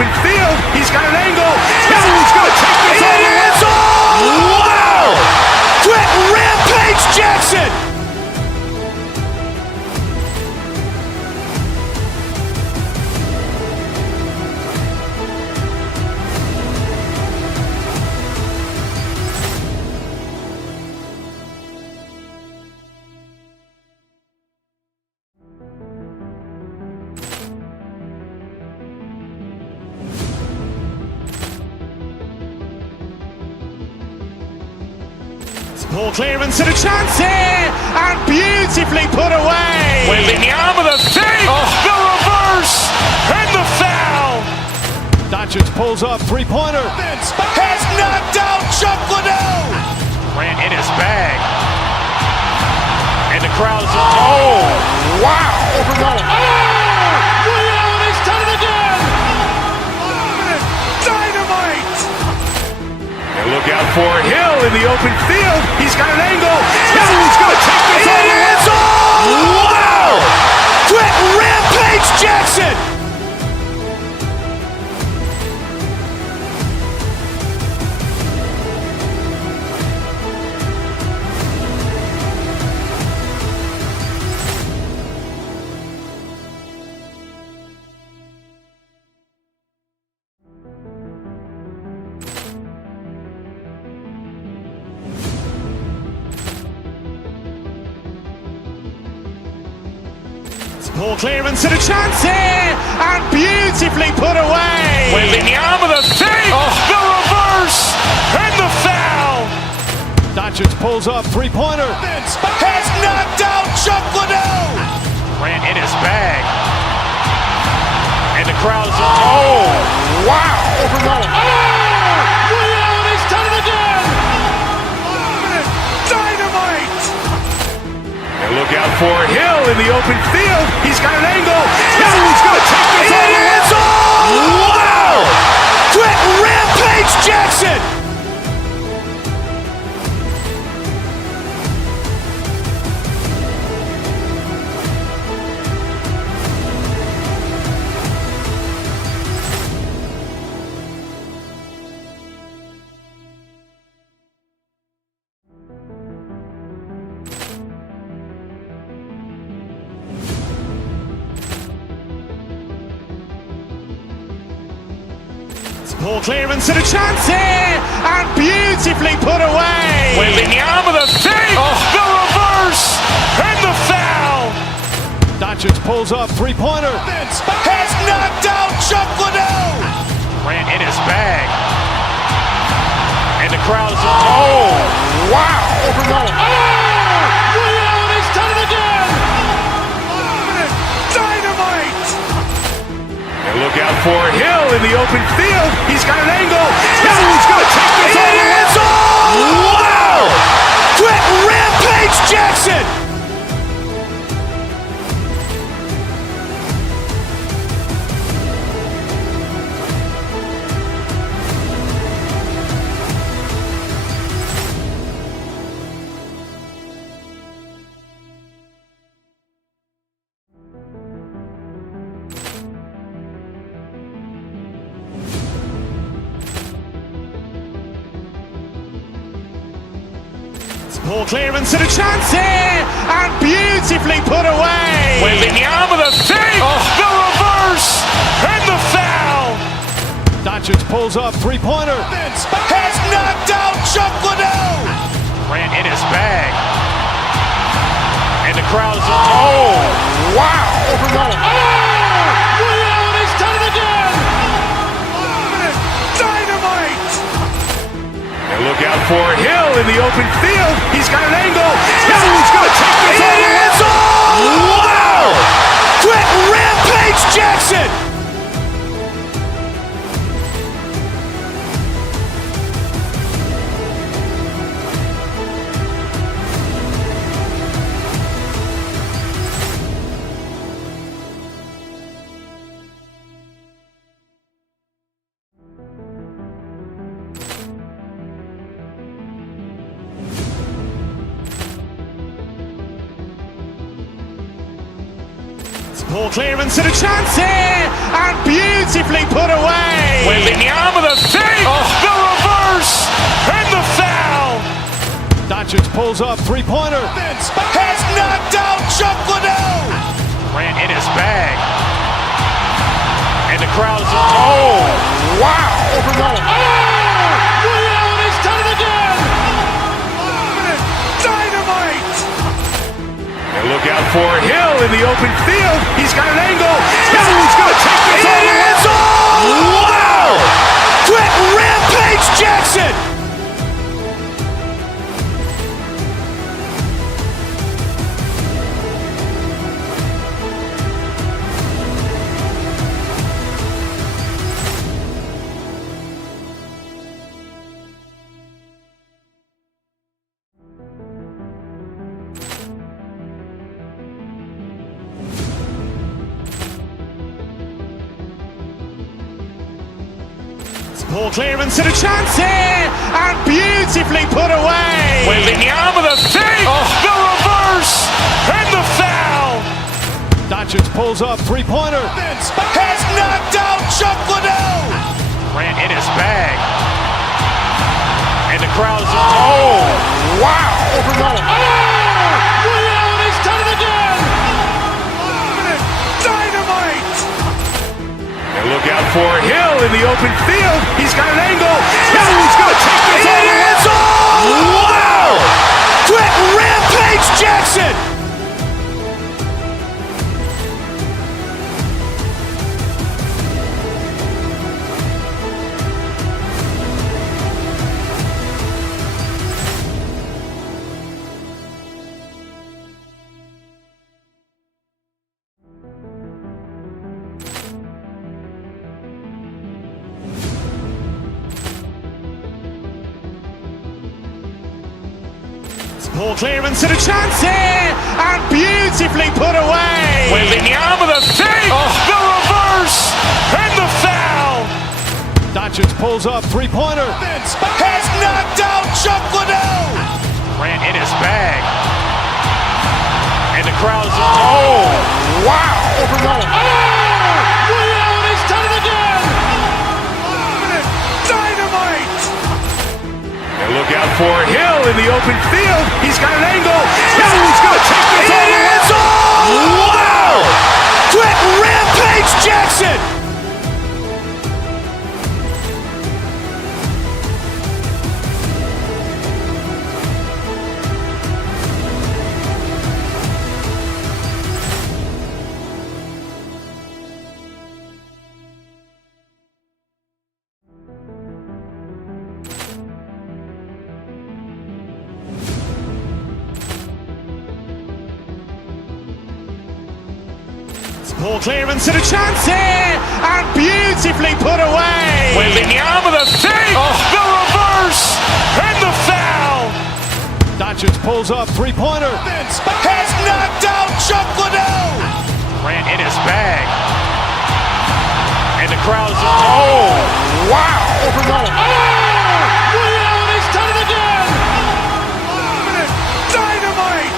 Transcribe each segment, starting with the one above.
open field. He's got an angle. He's going to take this all the way. Wow! Quick Rampage Jackson! Ball clearance and a chance here, and beautifully put away. Waving the arm of the fake, the reverse, and the foul. Doncic pulls up, three-pointer. Has knocked out Chuck Liddell. Ran in his bag. And the crowd is, oh, wow. He's done it again. Dynamite. And look out for Hill in the open field. He's got an angle. He's going to take this all the way. Wow. Quick Rampage Jackson. Ball clearance and a chance here, and beautifully put away. Waving the arm of the fake, the reverse, and the foul. Doncic pulls up, three-pointer. Has knocked out Chuck Liddell. Ran in his bag. And the crowd is, oh, wow. He's done it again. Dynamite. And look out for Hill in the open field. He's got an angle. He's going to take this all the way. Wow. Quick Rampage Jackson. Ball clearance and a chance here, and beautifully put away. Waving the arm of the fake, the reverse, and the foul. Doncic pulls up, three-pointer. Has knocked out Chuck Liddell. Ran in his bag. And the crowd is, oh, wow. He's done it again. Dynamite. And look out for Hill in the open field. He's got an angle. He's going to take this all the way. Wow. Quick Rampage Jackson. Ball clearance and a chance here, and beautifully put away. Waving the arm of the fake, the reverse, and the foul. Doncic pulls up, three-pointer. Has knocked out Chuck Liddell. Ran in his bag. And the crowd is, oh, wow. He's done it again. Dynamite. And look out for Hill in the open field. He's got an angle. He's going to take this all the way. Wow. Quick Rampage Jackson. Poor clearance and a chance here, and beautifully put away. Waving the arm of the fake, the reverse, and the foul. Doncic pulls up, three-pointer. Has knocked out Chuck Liddell. Ran in his bag. And the crowd is, oh, wow. Ray Allen has done it again. Dynamite. And look out for Hill in the open field. He's got an angle. Hill's going to take this all the way. Wow. Quick Rampage Jackson. Poor clearance and a chance here, and beautifully put away. Waving the arm of the fake, the reverse, and the foul. Doncic pulls up, three-pointer. Has knocked out Chuck Liddell. Ran in his bag. And the crowd is, oh, wow. Ray Allen has done it again. Dynamite. And look out for Hill in the open field. He's got an angle. Hill's going to take this all the way. Wow. Quick Rampage Jackson. Poor clearance and a chance here, and beautifully put away. Waving the arm of the fake, the reverse, and the foul. Doncic pulls up, three-pointer. Has knocked out Chuck Liddell. Ran in his bag. And the crowd is, oh, wow. Ray Allen has done it again. Dynamite. And look out for Hill in the open field. He's got an angle. Hill's going to take this all the way. Wow. Quick Rampage Jackson. Poor clearance and a chance here, and beautifully put away. Waving the arm of the fake, the reverse, and the foul. Doncic pulls up, three-pointer. Has knocked out Chuck Liddell. Ran in his bag. And the crowd is, oh, wow. Ray Allen has done it again. Dynamite.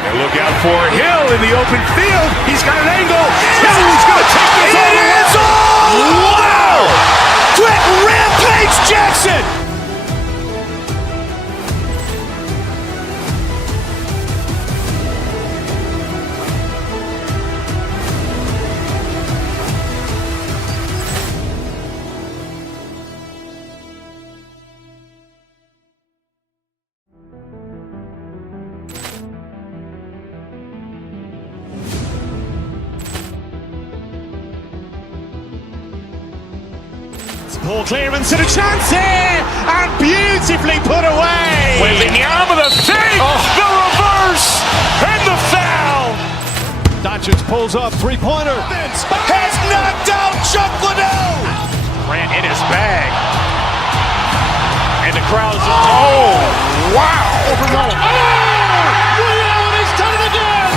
And look out for Hill in the open field. He's got an angle. Hill's going to take this all the way. Wow. Quick Rampage Jackson. Poor clearance and a chance here, and beautifully put away. Waving the arm of the fake, the reverse, and the foul. Doncic pulls up, three-pointer. Has knocked out Chuck Liddell. Ran in his bag. And the crowd is, oh, wow. Ray Allen has done it again.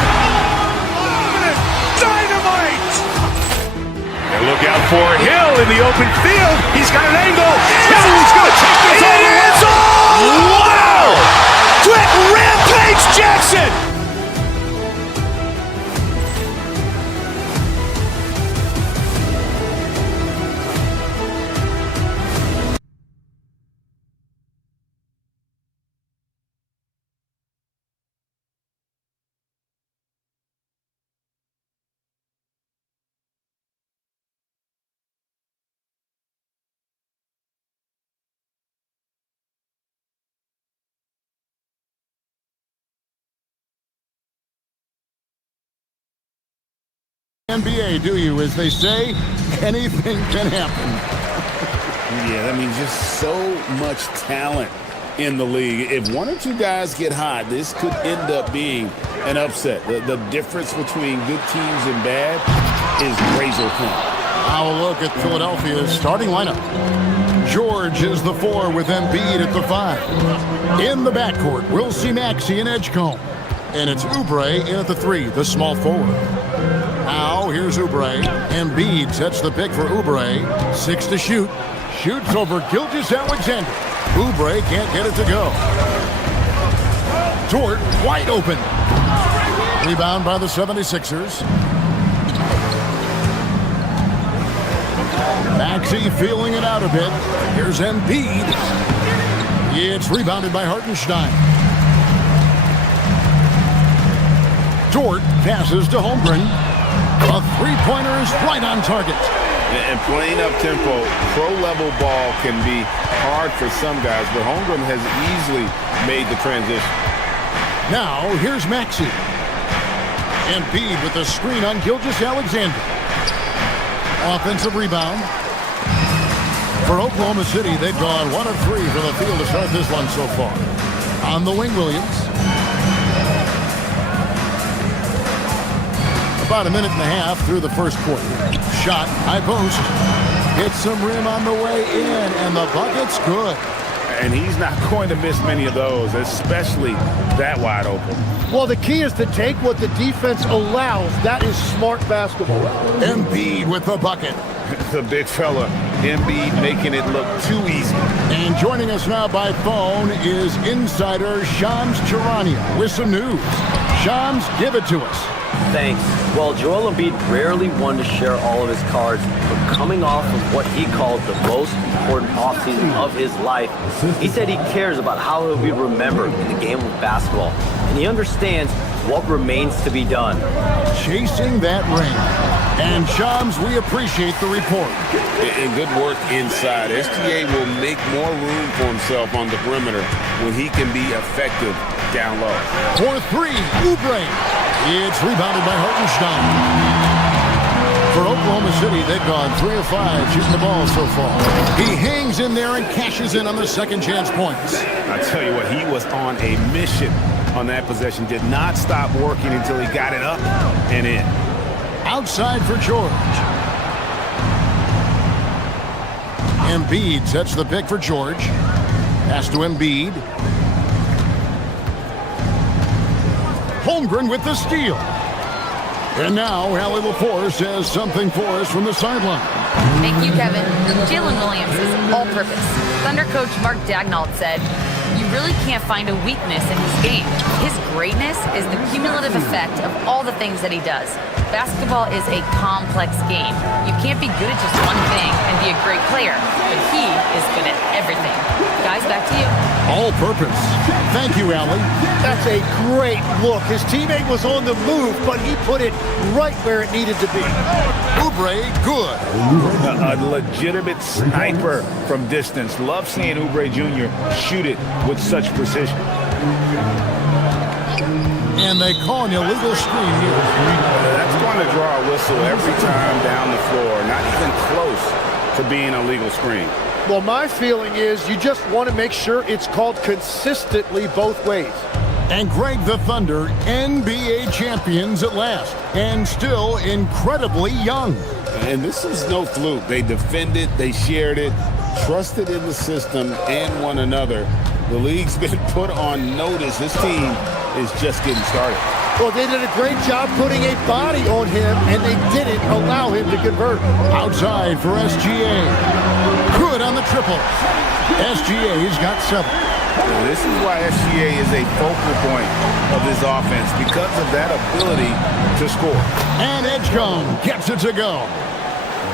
Dynamite. And look out for Hill in the open field. He's got an angle. Hill's going to take this all the way. Wow. Quick Rampage Jackson. NBA, do you? As they say, anything can happen. Yeah, I mean, just so much talent in the league. If one or two guys get hot, this could end up being an upset. The difference between good teams and bad is razor thin. Now a look at Philadelphia's starting lineup. George is the 4 with Embiid at the 5. In the backcourt, we'll see Maxey and Edgecombe. And it's Oubre in at the 3, the small forward. Now here's Oubre. Embiid sets the pick for Oubre. 6 to shoot. Shoots over Gilgeous-Alexander. Oubre can't get it to go. Dort wide open. Rebound by the 76ers. Maxey feeling it out a bit. Here's Embiid. It's rebounded by Hartenstein. Dort passes to Holmgren. A three-pointer is right on target. And playing up-tempo, pro-level ball can be hard for some guys, but Holmgren has easily made the transition. Now, here's Maxey. Embiid with the screen on Gilgeous-Alexander. Offensive rebound. For Oklahoma City, they've gone 1 of 3 from the field to start this one so far. On the wing, Williams. About a minute and a half through the first quarter. Shot, high post. Hits some rim on the way in, and the bucket's good. And he's not going to miss many of those, especially that wide open. Well, the key is to take what the defense allows. That is smart basketball. Embiid with the bucket. The big fella, Embiid, making it look too easy. And joining us now by phone is insider Shams Charania with some news. Shams, give it to us. Thanks. Well, Joel Embiid rarely wanted to share all of his cards, but coming off of what he called the most important offseason of his life, he said he cares about how he'll be remembered in the game of basketball, and he understands what remains to be done. Chasing that ring. And Shams, we appreciate the report. And good work inside. SGA will make more room for himself on the perimeter when he can be effective down low. For 3, Oubre. It's rebounded by Hartenstein. For Oklahoma City, they've gone 3 of 5 shooting the ball so far. He hangs in there and cashes in on the second chance points. I tell you what, he was on a mission on that possession. Did not stop working until he got it up and in. Outside for George. Embiid sets the pick for George. Pass to Embiid. Holmgren with the steal. And now Allie LaForce has something for us from the sideline. Thank you, Kevin. Jalen Williams is all-purpose. Thunder coach Mark Daignault said, "You really can't find a weakness in his game. His greatness is the cumulative effect of all the things that he does. Basketball is a complex game. You can't be good at just one thing and be a great player, but he is good at everything." Guys, back to you. All purpose. Thank you, Allie. That's a great look. His teammate was on the move, but he put it right where it needed to be. Oubre, good. A legitimate sniper from distance. Love seeing Oubre Jr. shoot it with such precision. And they call an illegal screen here. That's going to draw a whistle every time down the floor. Not even close to being a legal screen. Well, my feeling is you just want to make sure it's called consistently both ways. And Greg, the Thunder, NBA champions at last, and still incredibly young. And this is no fluke. They defended, they shared it, trusted in the system and one another. The league's been put on notice. This team is just getting started. Well, they did a great job putting a body on him, and they didn't allow him to convert. Outside for SGA. Good on the triple. SGA's got 7. This is why SGA is a focal point of this offense, because of that ability to score. And Edgecombe gets it to go.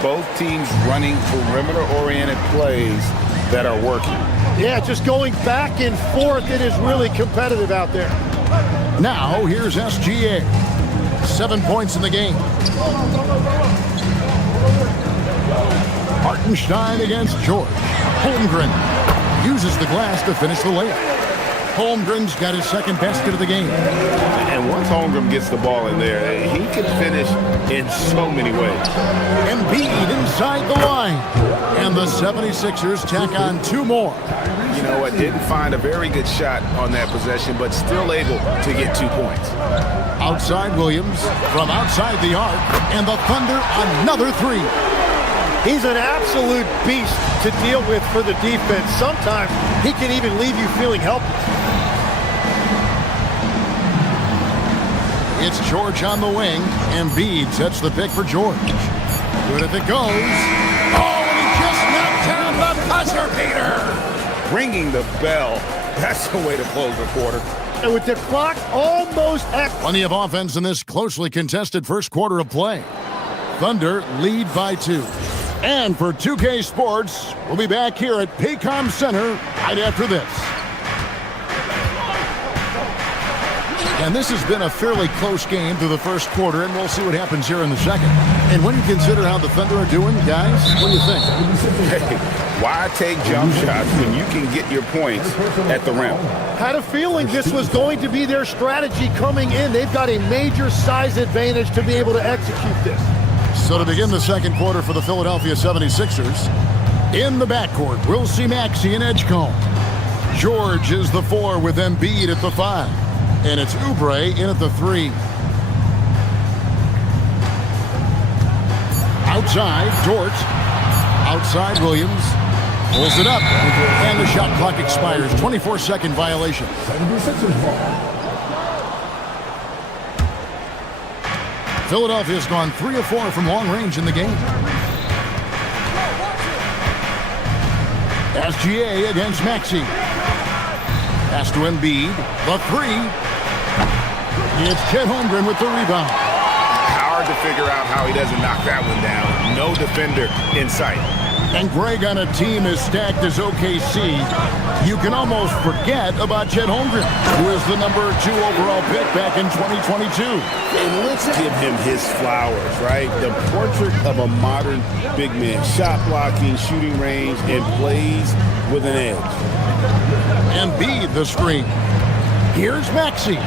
Both teams running perimeter-oriented plays that are working. Yeah, just going back and forth. It is really competitive out there. Now, here's SGA. 7 points in the game. Hartenstein against George. Holmgren uses the glass to finish the layup. Holmgren's got his second basket of the game. And once Holmgren gets the ball in there, he can finish in so many ways. Embiid inside the line. And the 76ers tack on 2 more. You know what? Didn't find a very good shot on that possession, but still able to get 2 points. Outside Williams from outside the arc. And the Thunder another 3. He's an absolute beast to deal with for the defense. Sometimes he can even leave you feeling helpless. It's George on the wing. Embiid sets the pick for George. Good if it goes. Oh, and he just knocked down the buzzer beater. Ringing the bell. That's the way to close the quarter. And with the clock almost at... Plenty of offense in this closely contested first quarter of play. Thunder lead by 2. And for 2K Sports, we'll be back here at Paycom Center right after this. And this has been a fairly close game through the first quarter, and we'll see what happens here in the second. And when you consider how the Thunder are doing, guys, what do you think? Hey, why take jump shots when you can get your points at the rim? Had a feeling this was going to be their strategy coming in. They've got a major size advantage to be able to execute this. So to begin the second quarter for the Philadelphia 76ers, in the backcourt, we'll see Maxey and Edgecombe. George is the 4 with Embiid at the 5. And it's Oubre in at the 3. Outside, Dort. Outside, Williams. Pulls it up. And the shot clock expires. 24-second violation. 76ers ball. Philadelphia's gone 3 of 4 from long range in the game. SGA against Maxey. Pass to Embiid. The 3. It's Chet Holmgren with the rebound. Hard to figure out how he doesn't knock that one down. No defender in sight. And Greg, on a team as stacked as OKC, you can almost forget about Chet Holmgren, who is the number 2 overall pick back in 2022. And let's give him his flowers, right? The portrait of a modern big man. Shot blocking, shooting range, and plays with an edge. Embiid the screen. Here's Maxey.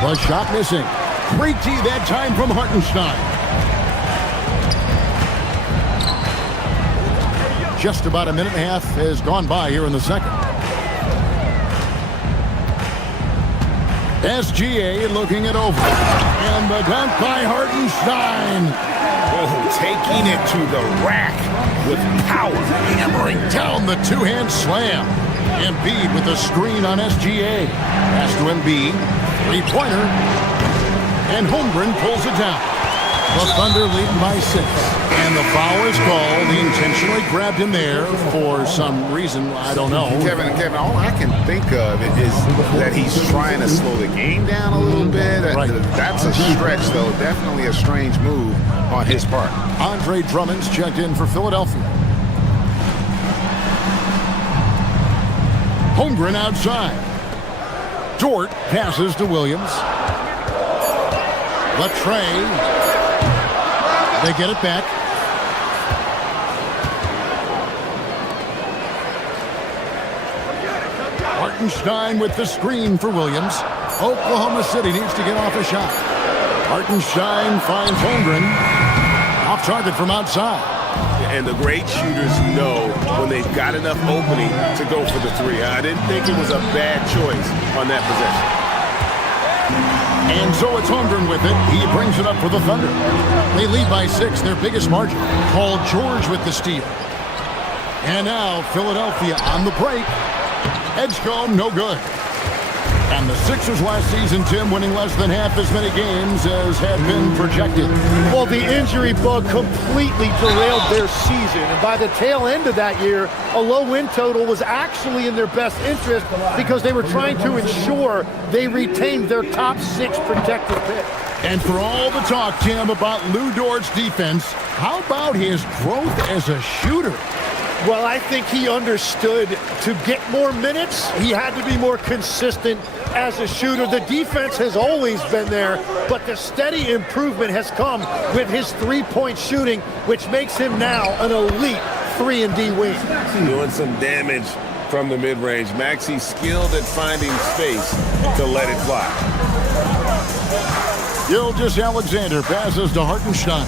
The shot missing. Great D that time from Hartenstein. Just about a minute and a half has gone by here in the second. SGA looking it over. And the dunk by Hartenstein. Oh, taking it to the rack with power. Hammering down the 2-hand slam. Embiid with the screen on SGA. Pass to Embiid. 3-pointer. And Holmgren pulls it down. The Thunder leading by 6. And the foul is called. He intentionally grabbed him there for some reason. I don't know. Kevin, all I can think of is that he's trying to slow the game down a little bit. Right. That's a stretch, though. Definitely a strange move on his part. Andre Drummond's checked in for Philadelphia. Holmgren outside. Dort passes to Williams. Latrey. They get it back. Hartenstein with the screen for Williams. Oklahoma City needs to get off a shot. Hartenstein finds Holmgren. Off target from outside. And the great shooters know when they've got enough opening to go for the 3. I didn't think it was a bad choice on that possession. And so it's Holmgren with it. He brings it up for the Thunder. They lead by 6, their biggest margin. Paul George with the steal. And now Philadelphia on the break. Edgecombe, no good. And the Sixers last season, Tim, winning less than half as many games as had been projected. Well, the injury bug completely derailed their season. And by the tail end of that year, a low win total was actually in their best interest because they were trying to ensure they retained their top 6 protected pick. And for all the talk, Tim, about Lou Dort's defense, how about his growth as a shooter? Well, I think he understood to get more minutes, he had to be more consistent as a shooter. The defense has always been there, but the steady improvement has come with his 3-point shooting, which makes him now an elite 3-and-D wing. Doing some damage from the mid-range. Maxey's skilled at finding space to let it fly. Gilgeous-Alexander passes to Hartenstein.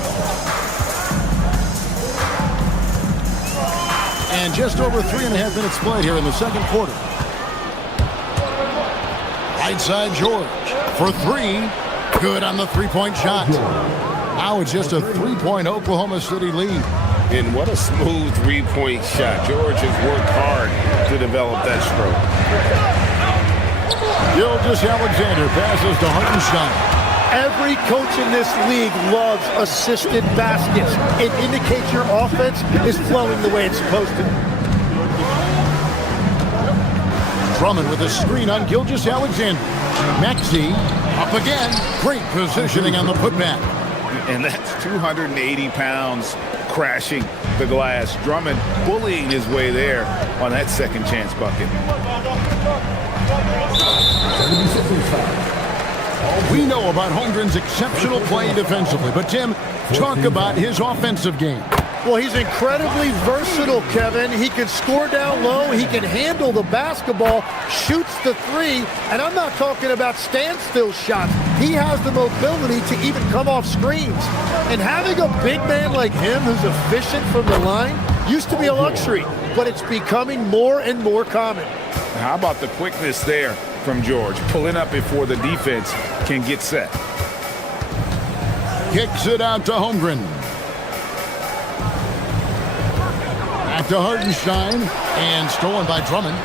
And just over 3.5 minutes played here in the second quarter. Right side George for three. Good on the three-point shot. Now it's just a 3-point Oklahoma City lead. And what a smooth three-point shot. George has worked hard to develop that stroke. Gilgeous-Alexander passes to Hartenstein. Every coach in this league loves assisted baskets. It indicates your offense is flowing the way it's supposed to. Drummond with a screen on Gilgeous-Alexander. Maxey up again. Great positioning on the putback. And that's 280 pounds crashing the glass. Drummond bullying his way there on that second chance bucket. We know about Holmgren's exceptional play defensively, but Tim, talk about his offensive game. Well, he's incredibly versatile, Kevin. He can score down low. He can handle the basketball, shoots the three, and I'm not talking about standstill shots. He has the mobility to even come off screens. And having a big man like him who's efficient from the line used to be a luxury, but it's becoming more and more common. How about the quickness there from George, pulling up before the defense can get set. Kicks it out to Holmgren. Back to Hartenstein, and stolen by Drummond.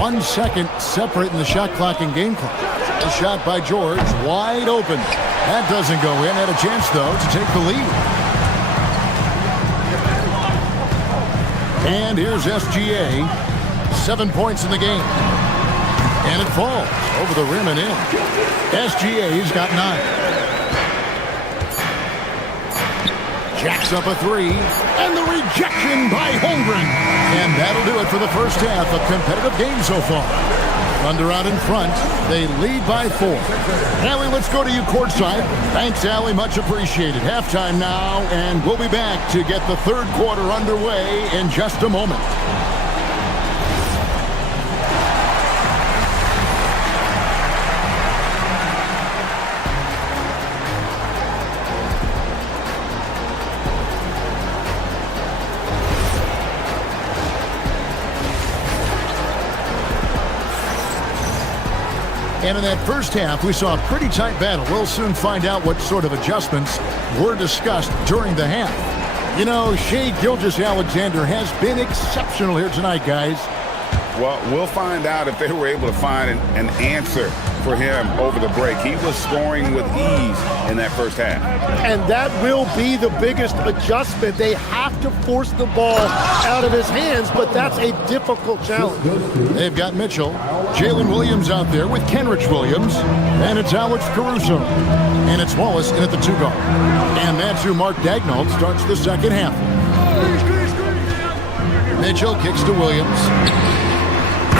1 second separating the shot clock and game clock. A shot by George, wide open. That doesn't go in. Had a chance, though, to take the lead. And here's SGA. 7 points in the game. And it falls over the rim and in. SGA's got 9. Jacks up a three. And the rejection by Holmgren. And that'll do it for the first half. A competitive game so far. Thunder out in front. They lead by 4. Allie, let's go to you courtside. Thanks, Allie. Much appreciated. Halftime now. And we'll be back to get the third quarter underway in just a moment. And in that first half, we saw a pretty tight battle. We'll soon find out what sort of adjustments were discussed during the half. You know, Shai Gilgeous-Alexander has been exceptional here tonight, guys. Well, we'll find out if they were able to find an answer for him over the break. He was scoring with ease in that first half. And that will be the biggest adjustment. They have to force the ball out of his hands, but that's a difficult challenge. They've got Mitchell, Jalen Williams out there with Kenrich Williams, and it's Alex Caruso. And it's Wallace in at the 2 guard. And that's who Mark Daigneault starts the second half. Mitchell kicks to Williams.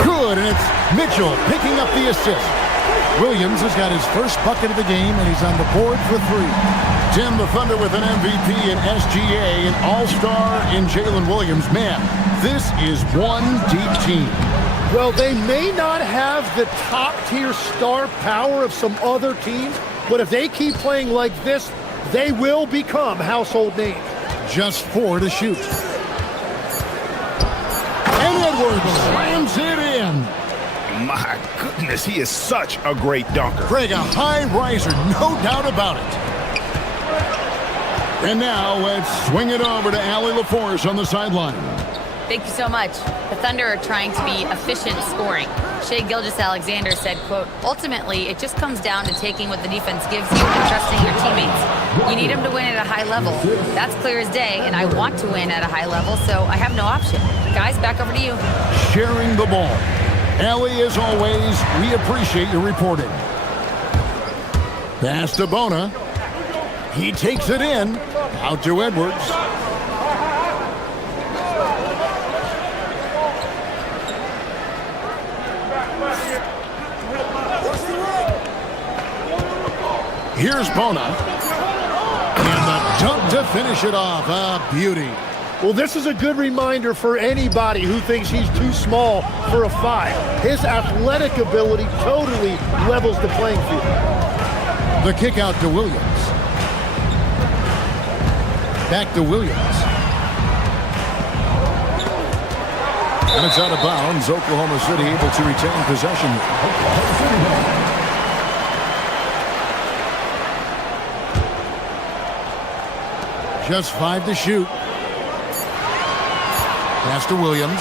Good, and it's Mitchell picking up the assist. Williams has got his first bucket of the game, and he's on the board for 3. Tim, the Thunder with an MVP in SGA, an all-star in Jalen Williams. Man, this is one deep team. Well, they may not have the top-tier star power of some other teams, but if they keep playing like this, they will become household names. Just 4 to shoot. And Edwards slams it in. My goodness, he is such a great dunker. Craig, a high riser, no doubt about it. And now let's swing it over to Allie LaForce on the sideline. Thank you so much. The Thunder are trying to be efficient scoring. Shai Gilgeous-Alexander said, quote, ultimately, it just comes down to taking what the defense gives you and trusting your teammates. You need them to win at a high level. That's clear as day, and I want to win at a high level, so I have no option. Guys, back over to you. Sharing the ball. Allie, as always, we appreciate your reporting. Pass to Bona. He takes it in. Out to Edwards. Here's Bona. And the dunk to finish it off. A beauty. Well, this is a good reminder for anybody who thinks he's too small for a 5. His athletic ability totally levels the playing field. The kick out to Williams. Back to Williams. And it's out of bounds. Oklahoma City able to retain possession. Just 5 to shoot. Pass to Williams.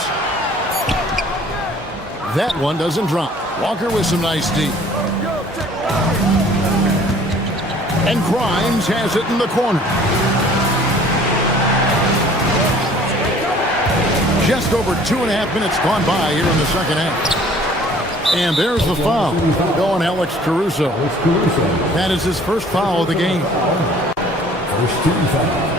That one doesn't drop. Walker with some nice D. And Grimes has it in the corner. Just over 2.5 minutes gone by here in the second half. And there's the foul. Going Alex Caruso. That is his first foul of the game. First team foul.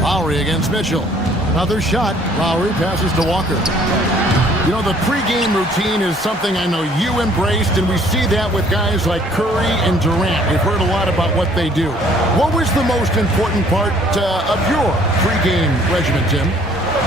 Lowry against Mitchell. Another shot. Lowry passes to Walker. You know, the pregame routine is something I know you embraced, and we see that with guys like Curry and Durant. We've heard a lot about what they do. What was the most important part of your pregame regimen, Tim?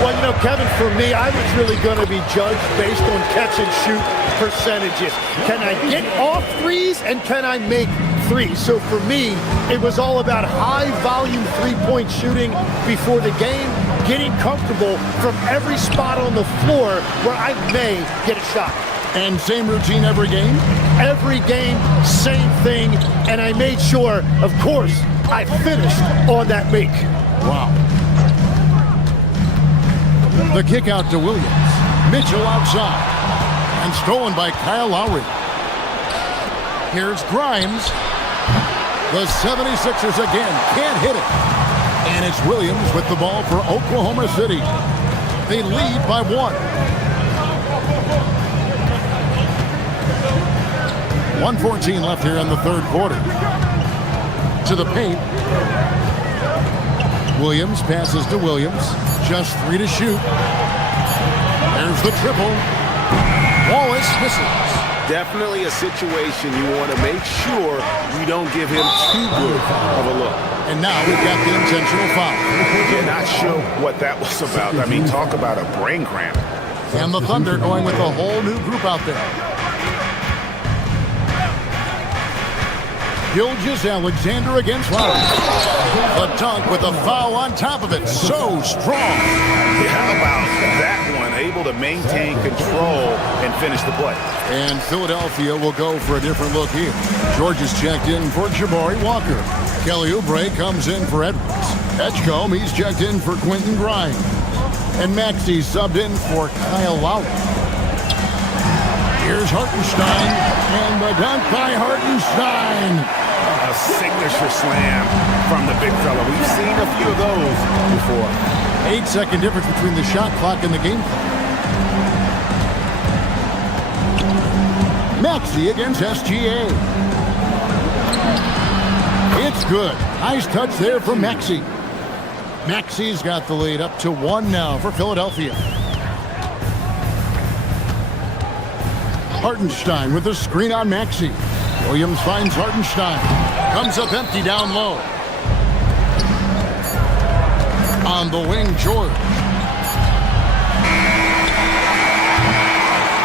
Well, you know, Kevin, for me, I was really going to be judged based on catch-and-shoot percentages. Can I get off threes, and can I make threes? So for me, it was all about high-volume three-point shooting before the game, getting comfortable from every spot on the floor where I may get a shot. And same routine every game? Every game, same thing, and I made sure, of course, I finished on that make. Wow. The kick out to Williams. Mitchell outside. And stolen by Kyle Lowry. Here's Grimes. The 76ers again can't hit it. And it's Williams with the ball for Oklahoma City. They lead by 1. 1:14 left here in the third quarter. To the paint. Williams passes to Williams. Just 3 to shoot. There's the triple. Wallace misses. Definitely a situation you want to make sure you don't give him too good of a look. And now we've got the intentional foul. Yeah, not sure what that was about. I mean, talk about a brain cramp. And the Thunder going with a whole new group out there. Gilgeous-Alexander against Lowry. The dunk with a foul on top of it. So strong. Yeah, how about that one? Able to maintain control and finish the play. And Philadelphia will go for a different look here. George is checked in for Jabari Walker. Kelly Oubre comes in for Edwards. Edgecombe, he's checked in for Quentin Grimes. And Maxey subbed in for Kyle Lowry. Here's Hartenstein, and the dunk by Hartenstein. A signature slam from the big fella. We've seen a few of those before. 8-second difference between the shot clock and the game clock. Maxey against SGA. It's good. Nice touch there from Maxey. Maxey's got the lead up to 1 now for Philadelphia. Hartenstein with the screen on Maxey. Williams finds Hartenstein. Comes up empty down low. On the wing, George.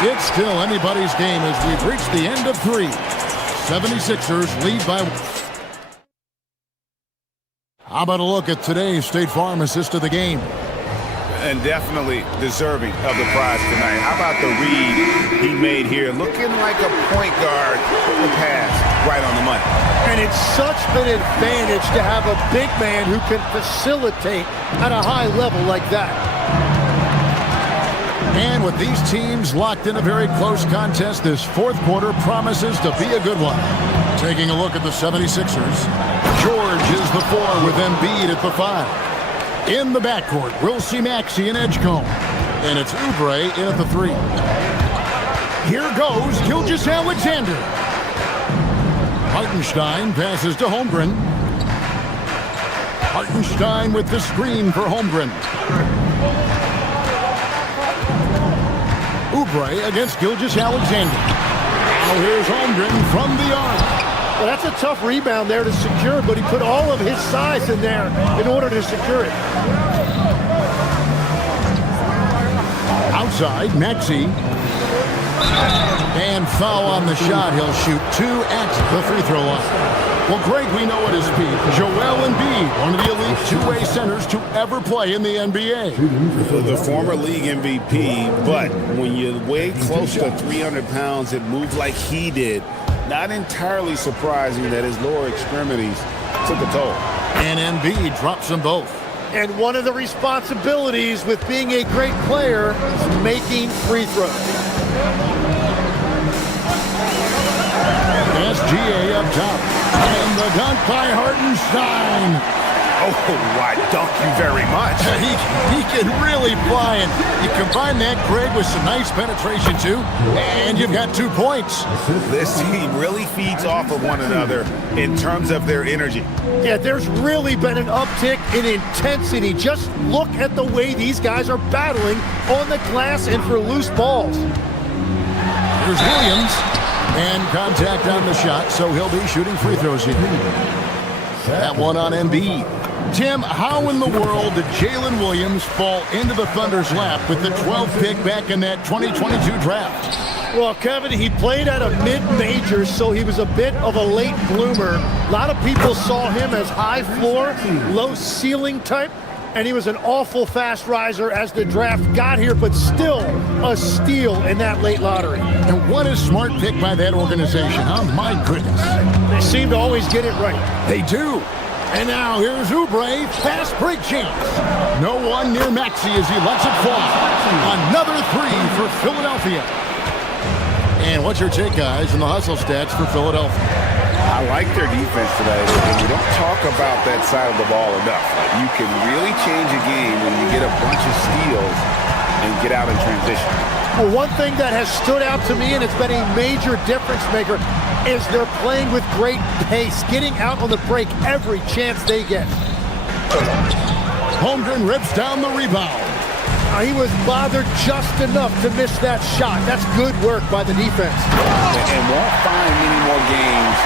It's still anybody's game as we've reached the end of 3. 76ers lead by 1. How about a look at today's State Farm assist of the game? And definitely deserving of the prize tonight. How about the read he made here? Looking like a point guard. The pass right on the money. And it's such an advantage to have a big man who can facilitate at a high level like that. And with these teams locked in a very close contest, this fourth quarter promises to be a good one. Taking a look at the 76ers. George is the 4 with Embiid at the 5. In the backcourt, we'll see Maxey and Edgecombe. And it's Oubre in at the 3. Here goes Gilgeous-Alexander. Hartenstein passes to Holmgren. Hartenstein with the screen for Holmgren. Oubre against Gilgeous-Alexander. Now here's Holmgren from the arc. Well, that's a tough rebound there to secure, but he put all of his size in there in order to secure it. Outside, Maxey. And foul on the shot. He'll shoot 2 at the free throw line. Well, Greg, we know at his peak, Joel Embiid, one of the elite two-way centers to ever play in the NBA. The former league MVP, but when you weigh close to 300 pounds and move like he did, not entirely surprising that his lower extremities took a toll. And Embiid drops them both. And one of the responsibilities with being a great player is making free throws. SGA up top. And the dunk by Hartenstein. Oh, why, dunk you very much. He can really fly, and you combine that, Greg, with some nice penetration, too, and you've got 2 points. This team really feeds off of one another in terms of their energy. Yeah, there's really been an uptick in intensity. Just look at the way these guys are battling on the glass and for loose balls. Here's Williams, and contact on the shot, so he'll be shooting free throws here. That one on Embiid. Tim, how in the world did Jalen Williams fall into the Thunder's lap with the 12th pick back in that 2022 draft? Well, Kevin, he played at a mid-major, so he was a bit of a late bloomer. A lot of people saw him as high floor, low ceiling type, and he was an awful fast riser as the draft got here, but still a steal in that late lottery. And what a smart pick by that organization, huh? My goodness. They seem to always get it right. They do. And now here's Oubre, fast break chance. No one near Maxey as he lets it fall. Another 3 for Philadelphia. And what's your take, guys, in the hustle stats for Philadelphia? I like their defense today, and we don't talk about that side of the ball enough. You can really change a game when you get a bunch of steals and get out in transition. Well, one thing that has stood out to me, and it's been a major difference maker, is they're playing with great pace, getting out on the break every chance they get. Holmgren rips down the rebound. He was bothered just enough to miss that shot. That's good work by the defense. And won't find many more games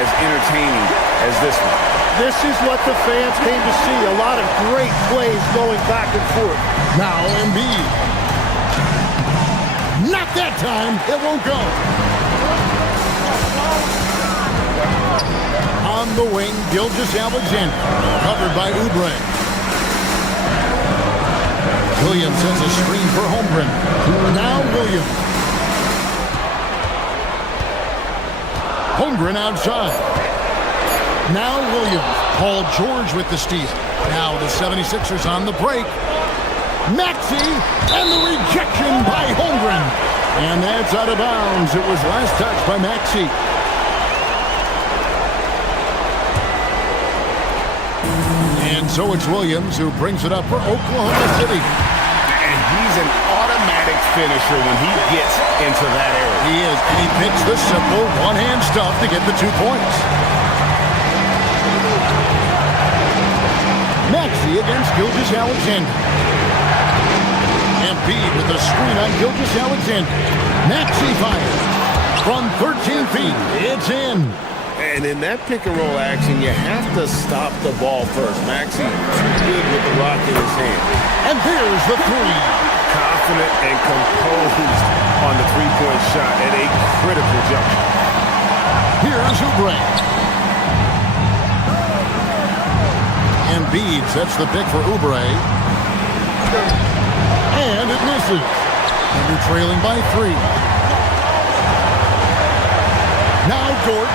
as entertaining as this one. This is what the fans came to see. A lot of great plays going back and forth. Now Embiid. Not that time. It won't go. On the wing, Gilgeous-Alexander. Covered by Oubre. Williams sends a screen for Holmgren. Now Williams. Holmgren outside. Now Williams. Paul George with the steal. Now the 76ers on the break. Maxey, and the rejection by Holmgren. And that's out of bounds. It was last touched by Maxey. And so it's Williams who brings it up for Oklahoma City. And he's an automatic finisher when he gets into that area. He is, and he picks the simple one-hand stuff to get the 2 points. Maxey against Gilgeous-Alexander. Embiid with a screen on Gilgeous-Alexander. Maxey fires from 13 feet. It's in. And in that pick-and-roll action, you have to stop the ball first. Maxey too good with the rock in his hand. And here's the 3. Confident and composed on the three-point shot at a critical juncture. Here's Oubre. Embiid sets the pick for Oubre. And it misses. And they're trailing by 3. Now Dort.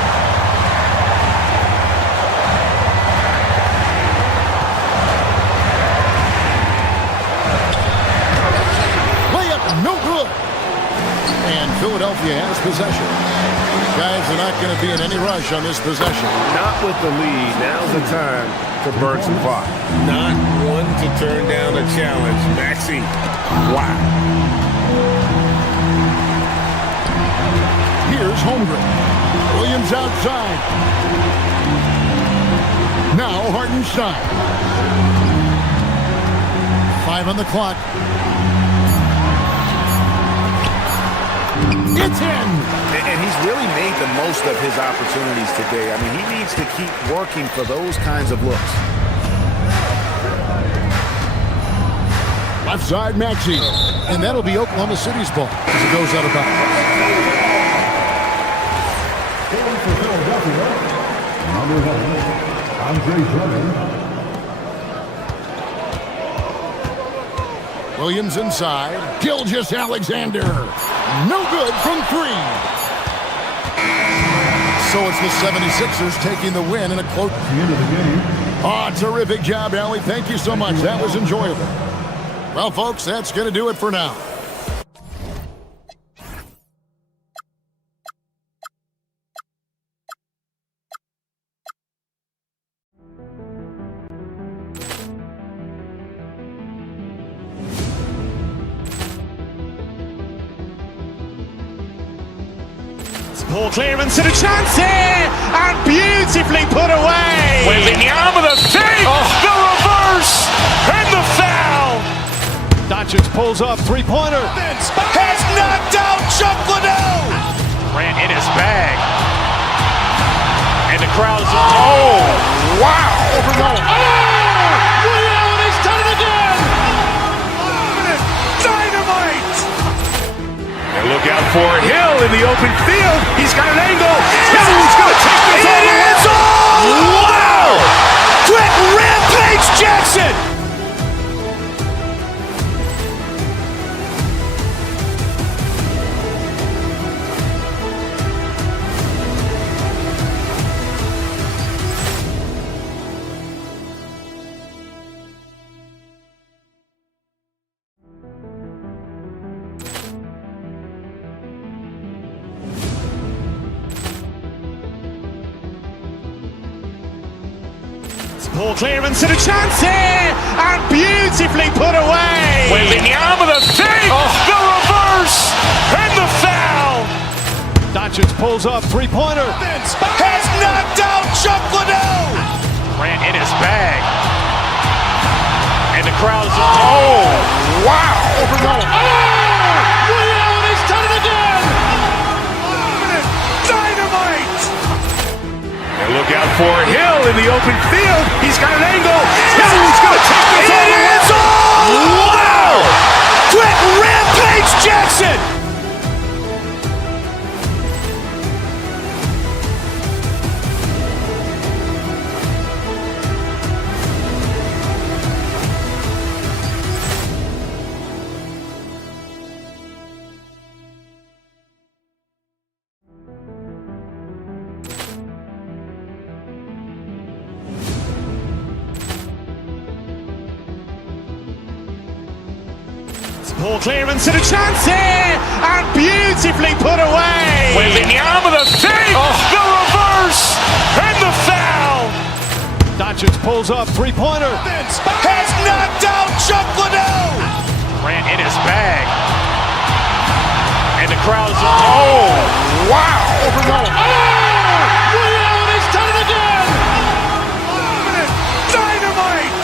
No good. And Philadelphia has possession. Guys are not going to be in any rush on this possession. Not with the lead. Now's the time to burn some clock. Not one to turn down a challenge. Maxey. Wow. Here's Holmgren. Williams outside. Now Hartenstein. 5 on the clock. It's in. And he's really made the most of his opportunities today. I mean, he needs to keep working for those kinds of looks. Left side, Maxey. And that'll be Oklahoma City's ball as it goes out of bounds. Williams inside. Gilgeous-Alexander. No good from three. So it's the 76ers taking the win in a close end of the game. Oh, terrific job, Allie. Thank you so much. That was enjoyable. Well, folks, that's going to do it for now. Poor clearance and a chance here, and beautifully put away. Wembanyama the fake, the reverse, and the foul. Doncic pulls up, three-pointer. Has knocked out Chuck Liddell. Grant in his bag. And the crowd is, oh, wow. Liddell has done it again. Dynamite. And look out for Hill in the open field. He's got an angle. Hill's going to take this all the way. Wow. Quick rampage Jackson. Poor clearance and a chance here, and beautifully put away. Wembanyama the fake, the reverse, and the foul. Doncic pulls up, three-pointer. Has knocked out Chuck Liddell. Grant in his bag. And the crowd is, oh, wow. Liddell has done it again. Dynamite. And look out for Hill in the open field. He's got an angle. Hill's going to take this all the way. Wow. Quick rampage Jackson. Poor clearance and a chance here, and beautifully put away. Wembanyama the fake, the reverse, and the foul. Doncic pulls up, three-pointer. Has knocked out Chuck Liddell. Grant in his bag. And the crowd is, oh, wow. Liddell has done it again. Dynamite.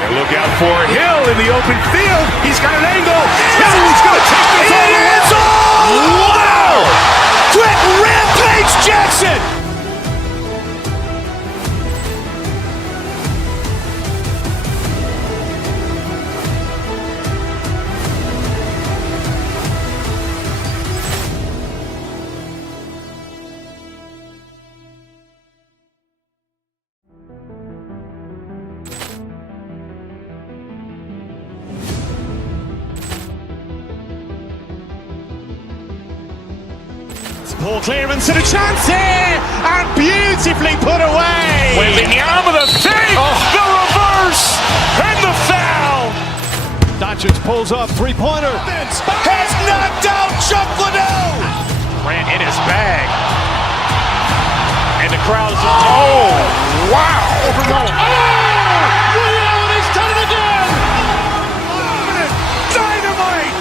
And look out for Hill in the open field. He's got an angle. Hill's going to take this all the way. Wow. Quick rampage Jackson. Poor clearance and a chance here, and beautifully put away. Wembanyama the fake, the reverse, and the foul. Doncic pulls up, three-pointer. Has knocked out Chuck Liddell. Grant in his bag. And the crowd is, oh, wow. Liddell has done it again. Dynamite.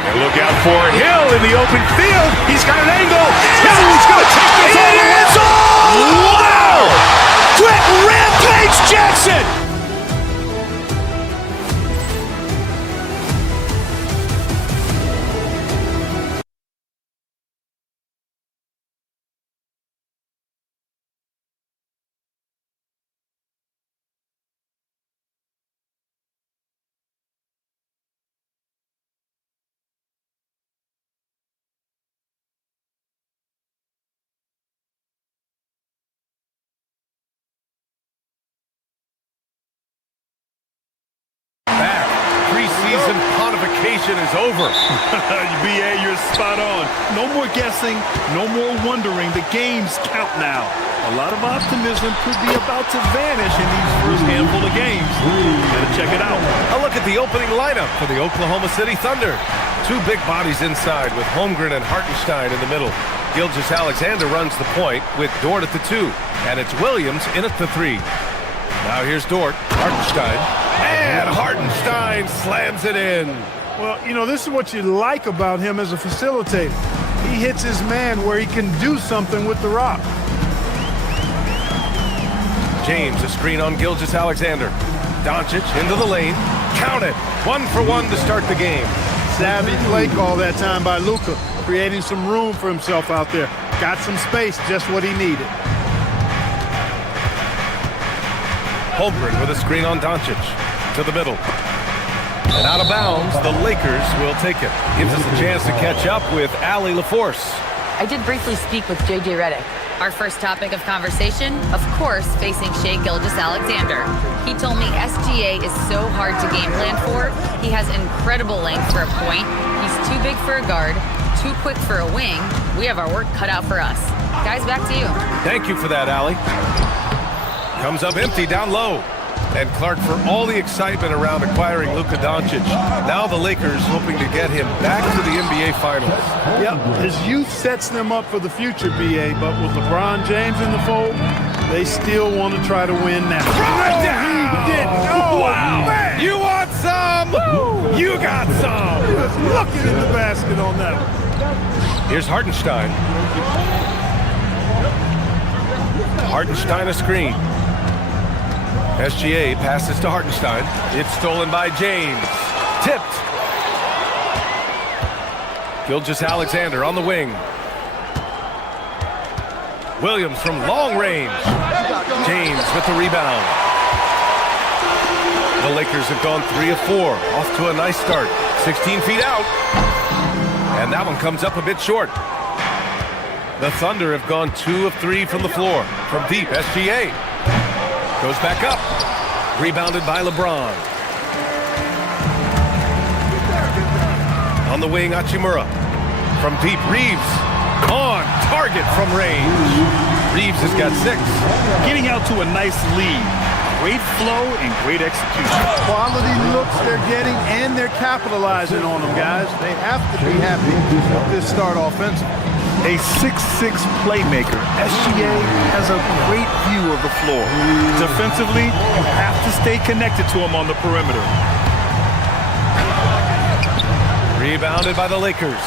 And look out for Hill in the open field. He's got an angle. Hill's going to take this all the way. Wow. Quick rampage Jackson. vacation is over. BA, you're spot on. No more guessing, no more wondering. The games count now. A lot of optimism could be about to vanish in these first handful of games. Gotta check it out. A look at the opening lineup for the Oklahoma City Thunder. Two big bodies inside with Holmgren and Hartenstein in the middle. Gilgeous-Alexander runs the point with Dort at the 2. And it's Williams in at the 3. Now here's Dort, Hartenstein. And Hartenstein slams it in. Well, you know, this is what you like about him as a facilitator. He hits his man where he can do something with the rock. James, a screen on Gilgeous-Alexander. Doncic into the lane. Count it. 1 for 1 to start the game. Savvy play call that time by Luka, creating some room for himself out there. Got some space, just what he needed. Holmgren with a screen on Doncic. To the middle. And out of bounds, the Lakers will take it. Gives us a chance to catch up with Allie LaForce. I did briefly speak with J.J. Redick. Our first topic of conversation, of course, facing Shai Gilgeous-Alexander. He told me SGA is so hard to game plan for. He has incredible length for a point. He's too big for a guard, too quick for a wing. We have our work cut out for us. Guys, back to you. Thank you for that, Allie. Comes up empty down low. And Clark, for all the excitement around acquiring Luka Doncic, now the Lakers hoping to get him back to the NBA Finals. Yep, his youth sets them up for the future, BA, but with LeBron James in the fold, they still want to try to win now. He did. Oh, wow. Man. You want some? Woo. You got some. He was looking in the basket on that one. Here's Hartenstein. Hartenstein a screen. SGA passes to Hartenstein. It's stolen by James. Tipped. Gilgeous-Alexander on the wing. Williams from long range. James with the rebound. The Lakers have gone 3 of 4. Off to a nice start. 16 feet out. And that one comes up a bit short. The Thunder have gone 2 of 3 from the floor. From deep, SGA. Goes back up. Rebounded by LeBron. On the wing, Hachimura. From deep, Reeves. On target from range. Reeves has got 6. Getting out to a nice lead. Great flow and great execution. Quality looks they're getting, and they're capitalizing on them, guys. They have to be happy with this start offensively. A 6'6" playmaker, SGA has a great view of the floor. Defensively, you have to stay connected to him on the perimeter. Rebounded by the Lakers.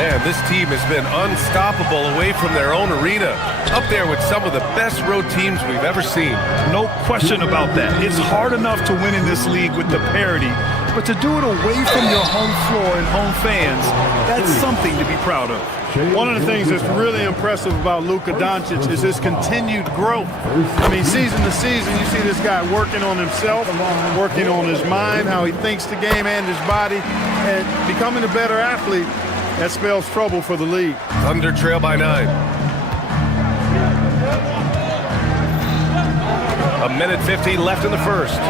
Man, this team has been unstoppable away from their own arena. Up there with some of the best road teams we've ever seen. No question about that. It's hard enough to win in this league with the parity, but to do it away from your home floor and home fans, that's something to be proud of. One of the things that's really impressive about Luka Doncic is his continued growth. I mean, season to season, you see this guy working on himself, working on his mind, how he thinks the game and his body, and becoming a better athlete. That spells trouble for the league. Thunder trail by 9. A minute 15 left in the first.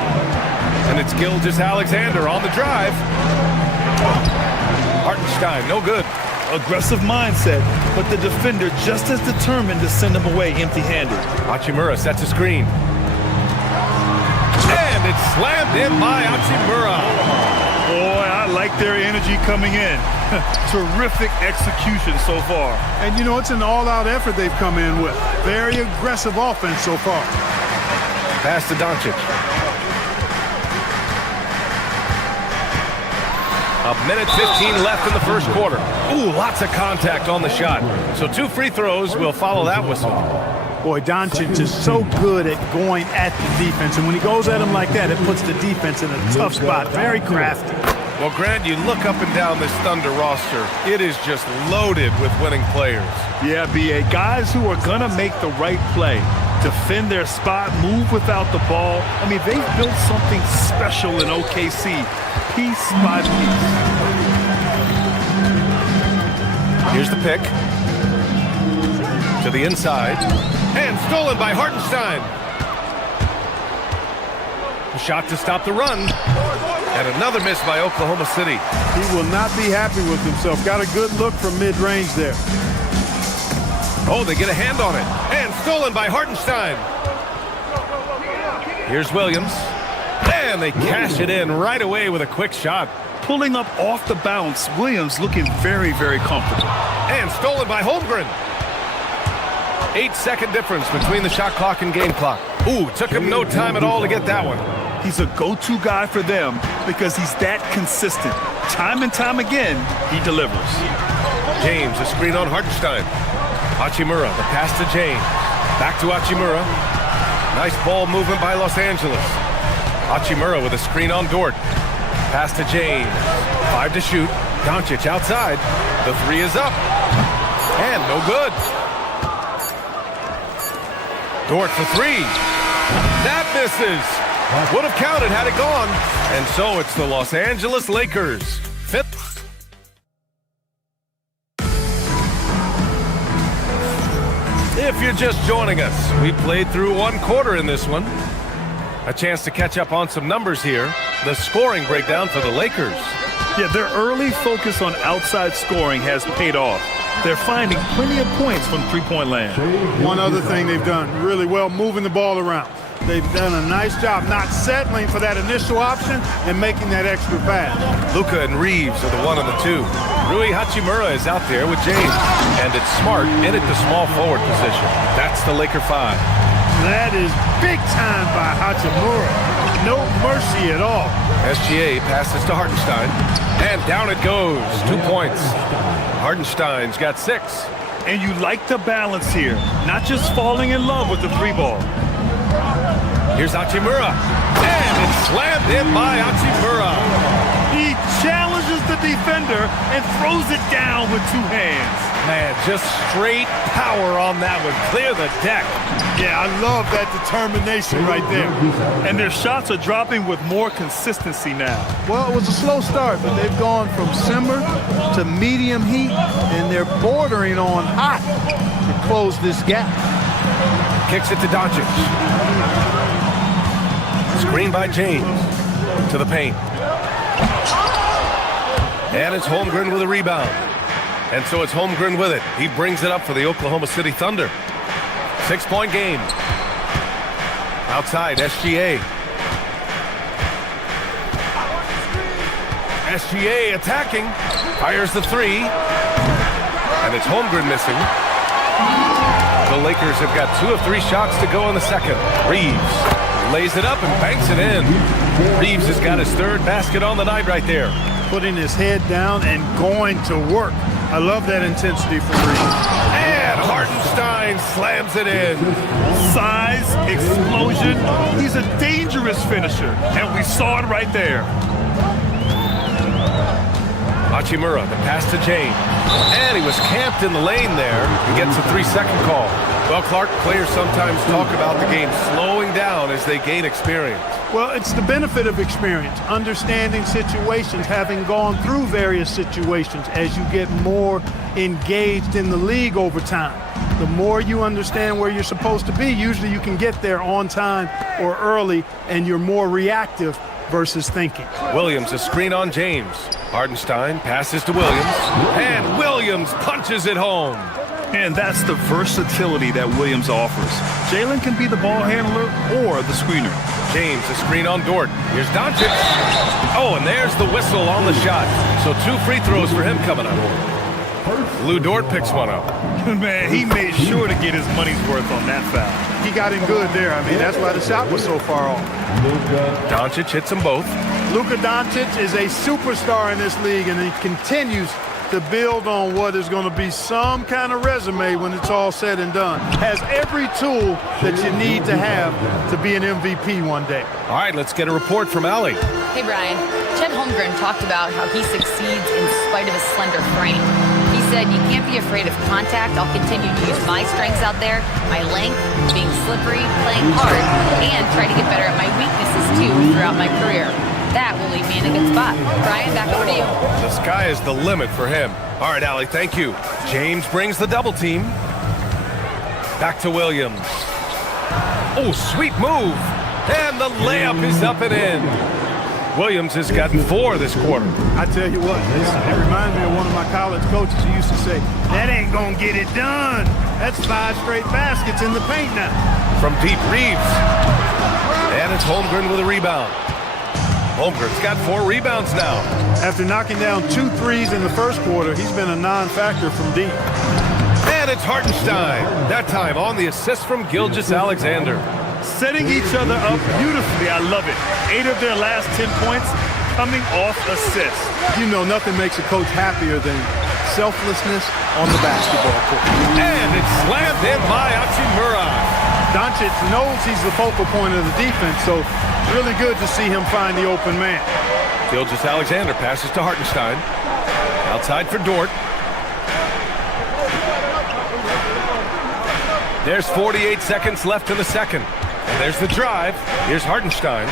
And it's Gilgeous-Alexander on the drive. Hartenstein, no good. Aggressive mindset, but the defender just as determined to send him away empty-handed. Hachimura sets a screen. And it's slammed in by Hachimura. Boy, I like their energy coming in. Terrific execution so far. And you know, it's an all-out effort they've come in with. Very aggressive offense so far. Pass to Doncic. A minute 15 left in the first quarter. Ooh, lots of contact on the shot. So 2 free throws will follow that whistle. Boy, Doncic is so good at going at the defense. And when he goes at him like that, it puts the defense in a tough spot. Very crafty. Well, Grant, you look up and down this Thunder roster. It is just loaded with winning players. Yeah, BA. Guys who are going to make the right play. Defend their spot, move without the ball. I mean, they've built something special in OKC. Piece by piece. Here's the pick. To the inside. And stolen by Hartenstein. A shot to stop the run. And another miss by Oklahoma City. He will not be happy with himself. Got a good look from mid-range there. Oh, they get a hand on it. And stolen by Hartenstein. Here's Williams. And they cash it in right away with a quick shot. Pulling up off the bounce, Williams looking very, very comfortable. And stolen by Holmgren. 8-second difference between the shot clock and game clock. Ooh, took him no time at all to get that one. He's a go-to guy for them because he's that consistent. Time and time again, he delivers. James, a screen on Hartenstein. Hachimura, the pass to James. Back to Hachimura. Nice ball movement by Los Angeles. Hachimura with a screen on Dort. Pass to James. 5 to shoot. Doncic outside. The 3 is up. And no good. Dort for 3. That misses. Would have counted had it gone. And so it's the Los Angeles Lakers. 5th. If you're just joining us, we played through 1 quarter in this one. A chance to catch up on some numbers here. The scoring breakdown for the Lakers. Yeah, their early focus on outside scoring has paid off. They're finding plenty of points from three-point land. One other thing they've done really well, moving the ball around. They've done a nice job not settling for that initial option and making that extra pass. Luka and Reeves are the 1 and the 2. Rui Hachimura is out there with James. And it's Smart in at the small forward position. That's the Laker 5. That is big time by Hachimura. No mercy at all. SGA passes to Hartenstein. And down it goes. 2 points. Hartenstein's got 6. And you like the balance here. Not just falling in love with the 3 ball. Here's Hachimura. And it's slammed in by Hachimura. He challenges the defender and throws it down with 2 hands. Man, just straight power on that one. Clear the deck. Yeah, I love that determination right there. And their shots are dropping with more consistency now. Well, it was a slow start, but they've gone from simmer to medium heat, and they're bordering on hot to close this gap. Kicks it to Doncic. Screen by James. To the paint. And it's Holmgren with a rebound. And so it's Holmgren with it. He brings it up for the Oklahoma City Thunder. 6-point game. Outside, SGA. SGA attacking. Fires the 3. And it's Holmgren missing. The Lakers have got 2 of 3 shots to go in the second. Reeves lays it up and banks it in. Reeves has got his 3rd basket on the night right there. Putting his head down and going to work. I love that intensity from Reeves. And Hartenstein slams it in. Size, explosion. He's a dangerous finisher, and we saw it right there. Hachimura, the pass to James. And he was camped in the lane there. He gets a 3-second call. Well, Clark, players sometimes talk about the game slowing down as they gain experience. Well, it's the benefit of experience, understanding situations, having gone through various situations as you get more engaged in the league over time. The more you understand where you're supposed to be, usually you can get there on time or early, and you're more reactive versus thinking. Williams, a screen on James. Hartenstein passes to Williams, and Williams punches it home. And that's the versatility that Williams offers. Jalen can be the ball handler or the screener. James, a screen on Dort. Here's Doncic. Oh, and there's the whistle on the shot. So 2 free throws for him coming up. Lou Dort picks one up. Man, he made sure to get his money's worth on that foul. He got him good there. I mean, that's why the shot was so far off. Doncic hits them both. Luka Doncic is a superstar in this league, and he continues to build on what is going to be some kind of resume when it's all said and done. Has every tool that you need to have to be an MVP one day. All right, let's get a report from Allie. Hey, Brian. Chet Holmgren talked about how he succeeds in spite of his slender frame. He said, "You can't be afraid of contact. I'll continue to use my strengths out there, my length, being slippery, playing hard, and try to get better at my weaknesses, too, throughout my career. That will leave me in a good spot." Brian, back over to you. The sky is the limit for him. All right, Allie, thank you. James brings the double team. Back to Williams. Oh, sweet move. And the layup is up and in. Williams has gotten 4 this quarter. I tell you what, it reminds me of one of my college coaches who used to say, that ain't gonna get it done. That's 5 straight baskets in the paint now. From deep, Reeves. And it's Holmgren with a rebound. Holmgren's got 4 rebounds now. After knocking down 2 threes in the first quarter, he's been a non-factor from deep. And it's Hartenstein. That time on the assist from Gilgeous-Alexander. Setting each other up beautifully. I love it. 8 of their last 10 points coming off assists. You know, nothing makes a coach happier than selflessness on the basketball court. And it's slammed in by Hachimura. Doncic knows he's the focal point of the defense, so really good to see him find the open man. Gilgeous-Alexander passes to Hartenstein. Outside for Dort. There's 48 seconds left in the second. And there's the drive. Here's Hartenstein.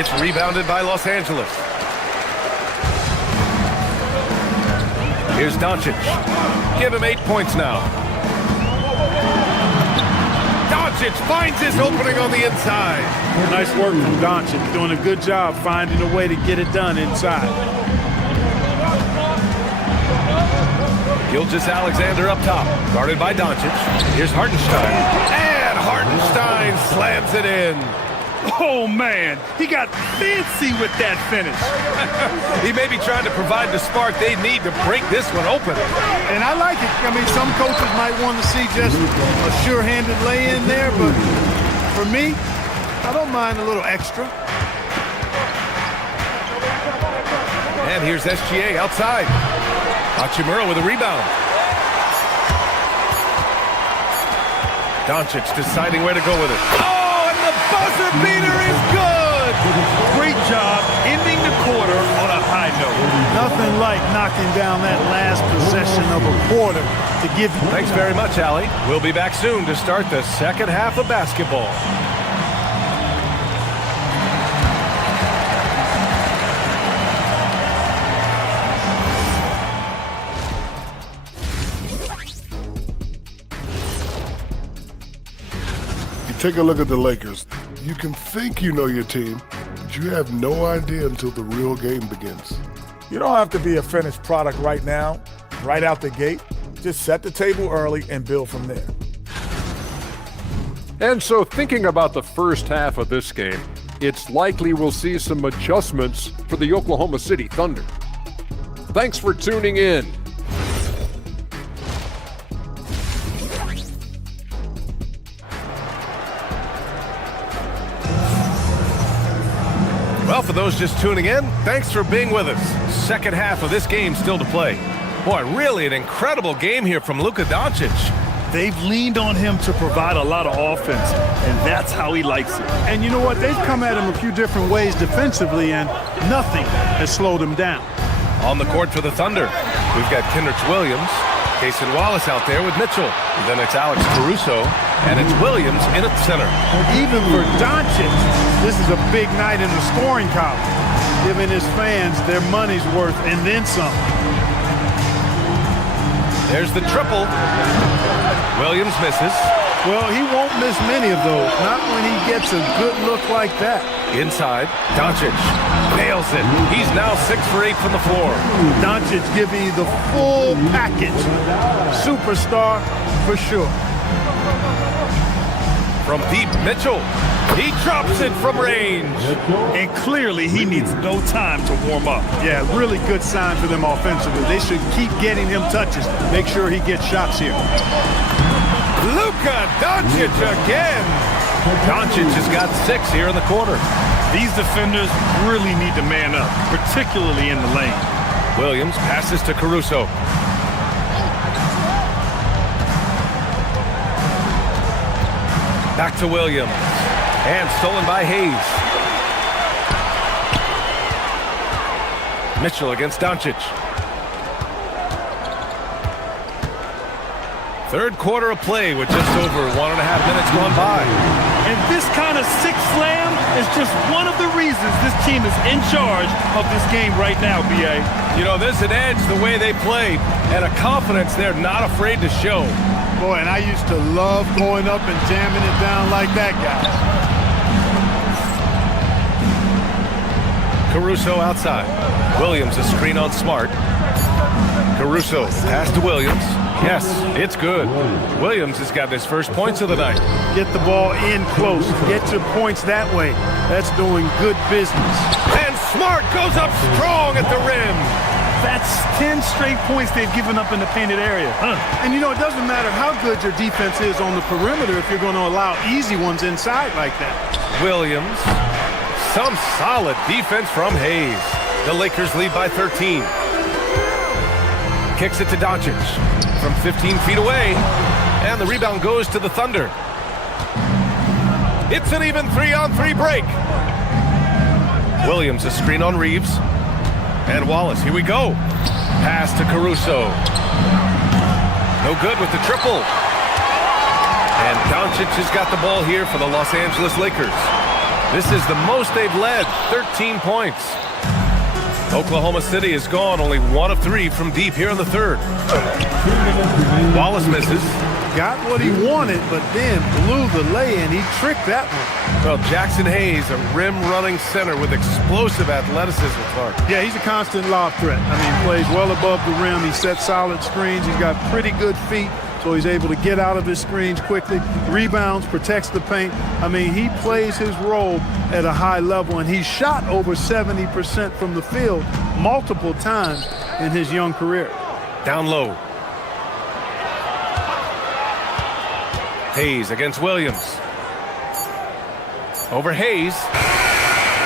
It's rebounded by Los Angeles. Here's Doncic. Give him 8 points now. Doncic finds his opening on the inside. Nice work from Doncic. Doing a good job finding a way to get it done inside. Gilgeous-Alexander up top. Guarded by Doncic. Here's Hartenstein. And Hartenstein slams it in. Oh, man. He got fancy with that finish. He may be trying to provide the spark they need to break this one open. And I like it. I mean, some coaches might want to see just a sure-handed lay-in there, but for me, I don't mind a little extra. And here's SGA outside. Hachimura with a rebound. Doncic deciding where to go with it. Oh, and the buzzer beater is good! Great job ending the quarter on a high note. Nothing like knocking down that last possession of a quarter to give you. Thanks very much, Allie. We'll be back soon to start the second half of basketball. Take a look at the Lakers. You can think you know your team, but you have no idea until the real game begins. You don't have to be a finished product right now, right out the gate. Just set the table early and build from there. And so thinking about the first half of this game, it's likely we'll see some adjustments for the Oklahoma City Thunder. Thanks for tuning in. Well, for those just tuning in, thanks for being with us. Second half of this game still to play. Boy, really an incredible game here from Luka Doncic. They've leaned on him to provide a lot of offense, and that's how he likes it. And you know what? They've come at him a few different ways defensively, and nothing has slowed him down. On the court for the Thunder, we've got Kenrich Williams, Cason Wallace out there with Mitchell. Then it's Alex Caruso, and it's Williams in at center. Even for Doncic, this is a big night in the scoring column, giving his fans their money's worth and then some. There's the triple. Williams misses. Well, he won't miss many of those, not when he gets a good look like that. Inside, Doncic nails it. He's now 6 for 8 from the floor. Doncic giving you the full package. Superstar for sure. From deep, Mitchell. He drops it from range. And clearly he needs no time to warm up. Yeah, really good sign for them offensively. They should keep getting him touches. Make sure he gets shots here. Luka Doncic again. Doncic has got 6 here in the quarter. These defenders really need to man up, particularly in the lane. Williams passes to Caruso. Back to Williams. And stolen by Hayes. Mitchell against Doncic. Third quarter of play with just over 1.5 minutes gone by. And this kind of six slam is just one of the reasons this team is in charge of this game right now, B.A. You know, there's an edge the way they play and a confidence they're not afraid to show. Boy, and I used to love going up and jamming it down like that, guy. Caruso outside. Williams a screen on Smart. Caruso pass to Williams. Yes, it's good. Williams has got his first points of the night. Get the ball in close. Get your points that way. That's doing good business. And Smart goes up strong at the rim. That's 10 straight points they've given up in the painted area. And you know, it doesn't matter how good your defense is on the perimeter if you're going to allow easy ones inside like that. Williams. Some solid defense from Hayes. The Lakers lead by 13. Kicks it to Doncic from 15 feet away. And the rebound goes to the Thunder. It's an even 3-on-3 break. Williams a screen on Reeves. And Wallace, here we go. Pass to Caruso. No good with the triple. And Doncic has got the ball here for the Los Angeles Lakers. This is the most they've led, 13 points. Oklahoma City has gone only 1 of 3 from deep here in the third. Wallace misses. Got what he wanted, but then blew the lay-in. He tricked that one. Well, Jackson Hayes, a rim-running center with explosive athleticism, Clark. Yeah, he's a constant lob threat. I mean, plays well above the rim. He sets solid screens. He's got pretty good feet, so he's able to get out of his screens quickly. Rebounds, protects the paint. I mean, he plays his role at a high level, and he's shot over 70% from the field multiple times in his young career. Down low. Hayes against Williams. Over Hayes.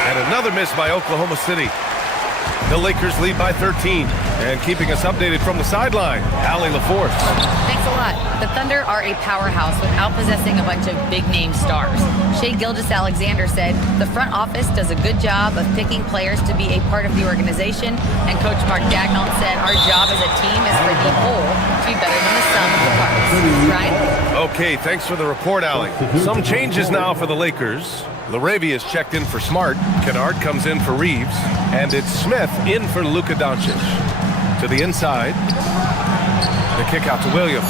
And another miss by Oklahoma City. The Lakers lead by 13. And keeping us updated from the sideline, Allie LaForce. Thanks a lot. The Thunder are a powerhouse without possessing a bunch of big-name stars. Shai Gilgeous-Alexander said, the front office does a good job of picking players to be a part of the organization, and Coach Mark Daigneault said, our job as a team is for the whole to be better than the sum of the parts. Right? Okay, thanks for the report, Allie. Some changes now for the Lakers. LaRavia is checked in for Smart. Kennard comes in for Reeves. And it's Smith in for Luka Doncic. To the inside. The kick out to Williams.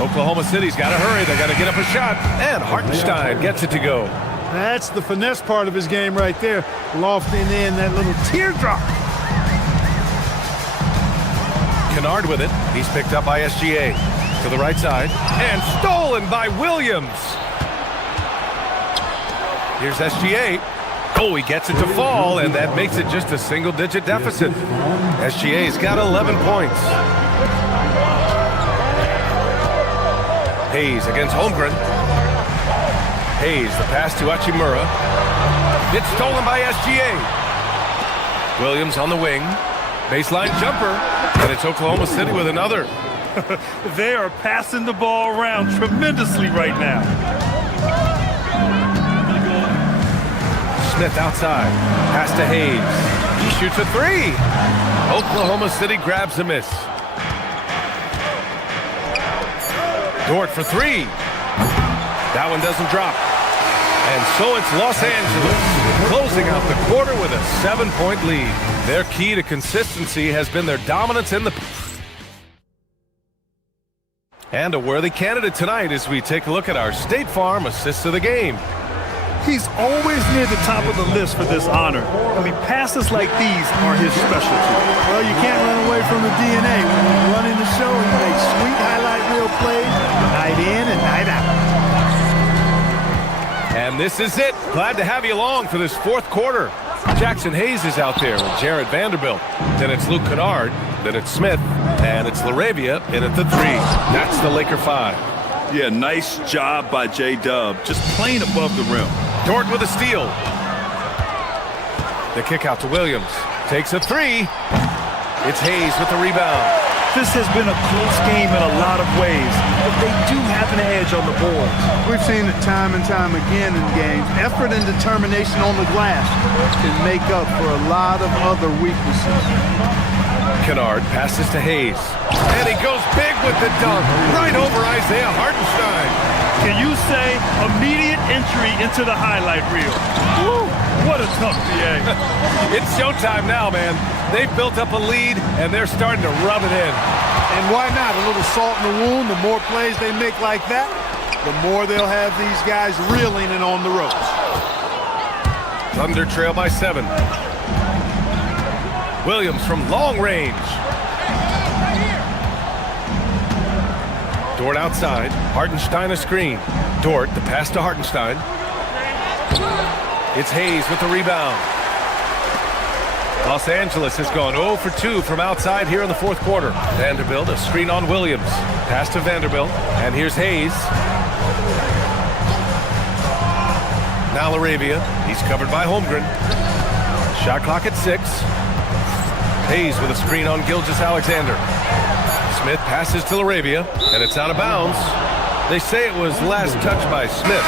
Oklahoma City's got to hurry. They got to get up a shot. And Hartenstein gets it to go. That's the finesse part of his game right there. Lofting in that little teardrop. Kennard with it. He's picked up by SGA. To the right side. And stolen by Williams. Here's SGA. Oh, he gets it to fall, and that makes it just a single-digit deficit. SGA's got 11 points. Hayes against Holmgren. Hayes, the pass to Hachimura. It's stolen by SGA. Williams on the wing. Baseline jumper. And it's Oklahoma City with another. They are passing the ball around tremendously right now. Smith outside. Pass to Hayes. He shoots a three. Oklahoma City grabs a miss. Dort for three. That one doesn't drop. And so it's Los Angeles closing out the quarter with a 7-point lead. Their key to consistency has been their dominance in the... And a worthy candidate tonight as we take a look at our State Farm assists of the game. He's always near the top of the list for this honor. I mean, passes like these are his specialty. Well, you can't run away from the DNA. When he's running the show, he makes sweet highlight reel plays night in and night out. And this is it. Glad to have you along for this fourth quarter. Jackson Hayes is out there with Jared Vanderbilt. Then it's Luke Kennard. Then it's Smith. And it's LaRavia in at the three. That's the Laker 5. Yeah, nice job by J-Dub. Just playing above the rim. Dort with a steal. The kick out to Williams. Takes a three. It's Hayes with the rebound. This has been a close game in a lot of ways, but they do have an edge on the boards. We've seen it time and time again in games. Effort and determination on the glass can make up for a lot of other weaknesses. Kennard passes to Hayes. And he goes big with the dunk. Right over Isaiah Hartenstein. Can you say immediate entry into the highlight reel? Woo, what a tough PA. It's showtime now, man. They've built up a lead, and they're starting to rub it in. And why not? A little salt in the wound. The more plays they make like that, the more they'll have these guys reeling and on the ropes. Thunder trail by 7. Williams from long range. Dort outside. Hartenstein a screen. Dort, the pass to Hartenstein. It's Hayes with the rebound. Los Angeles has gone 0 for 2 from outside here in the fourth quarter. Vanderbilt, a screen on Williams. Pass to Vanderbilt. And here's Hayes. Now Laravia. He's covered by Holmgren. Shot clock at 6. Hayes with a screen on Gilgeous-Alexander. Smith passes to Laravia, and it's out of bounds. They say it was last touched by Smith.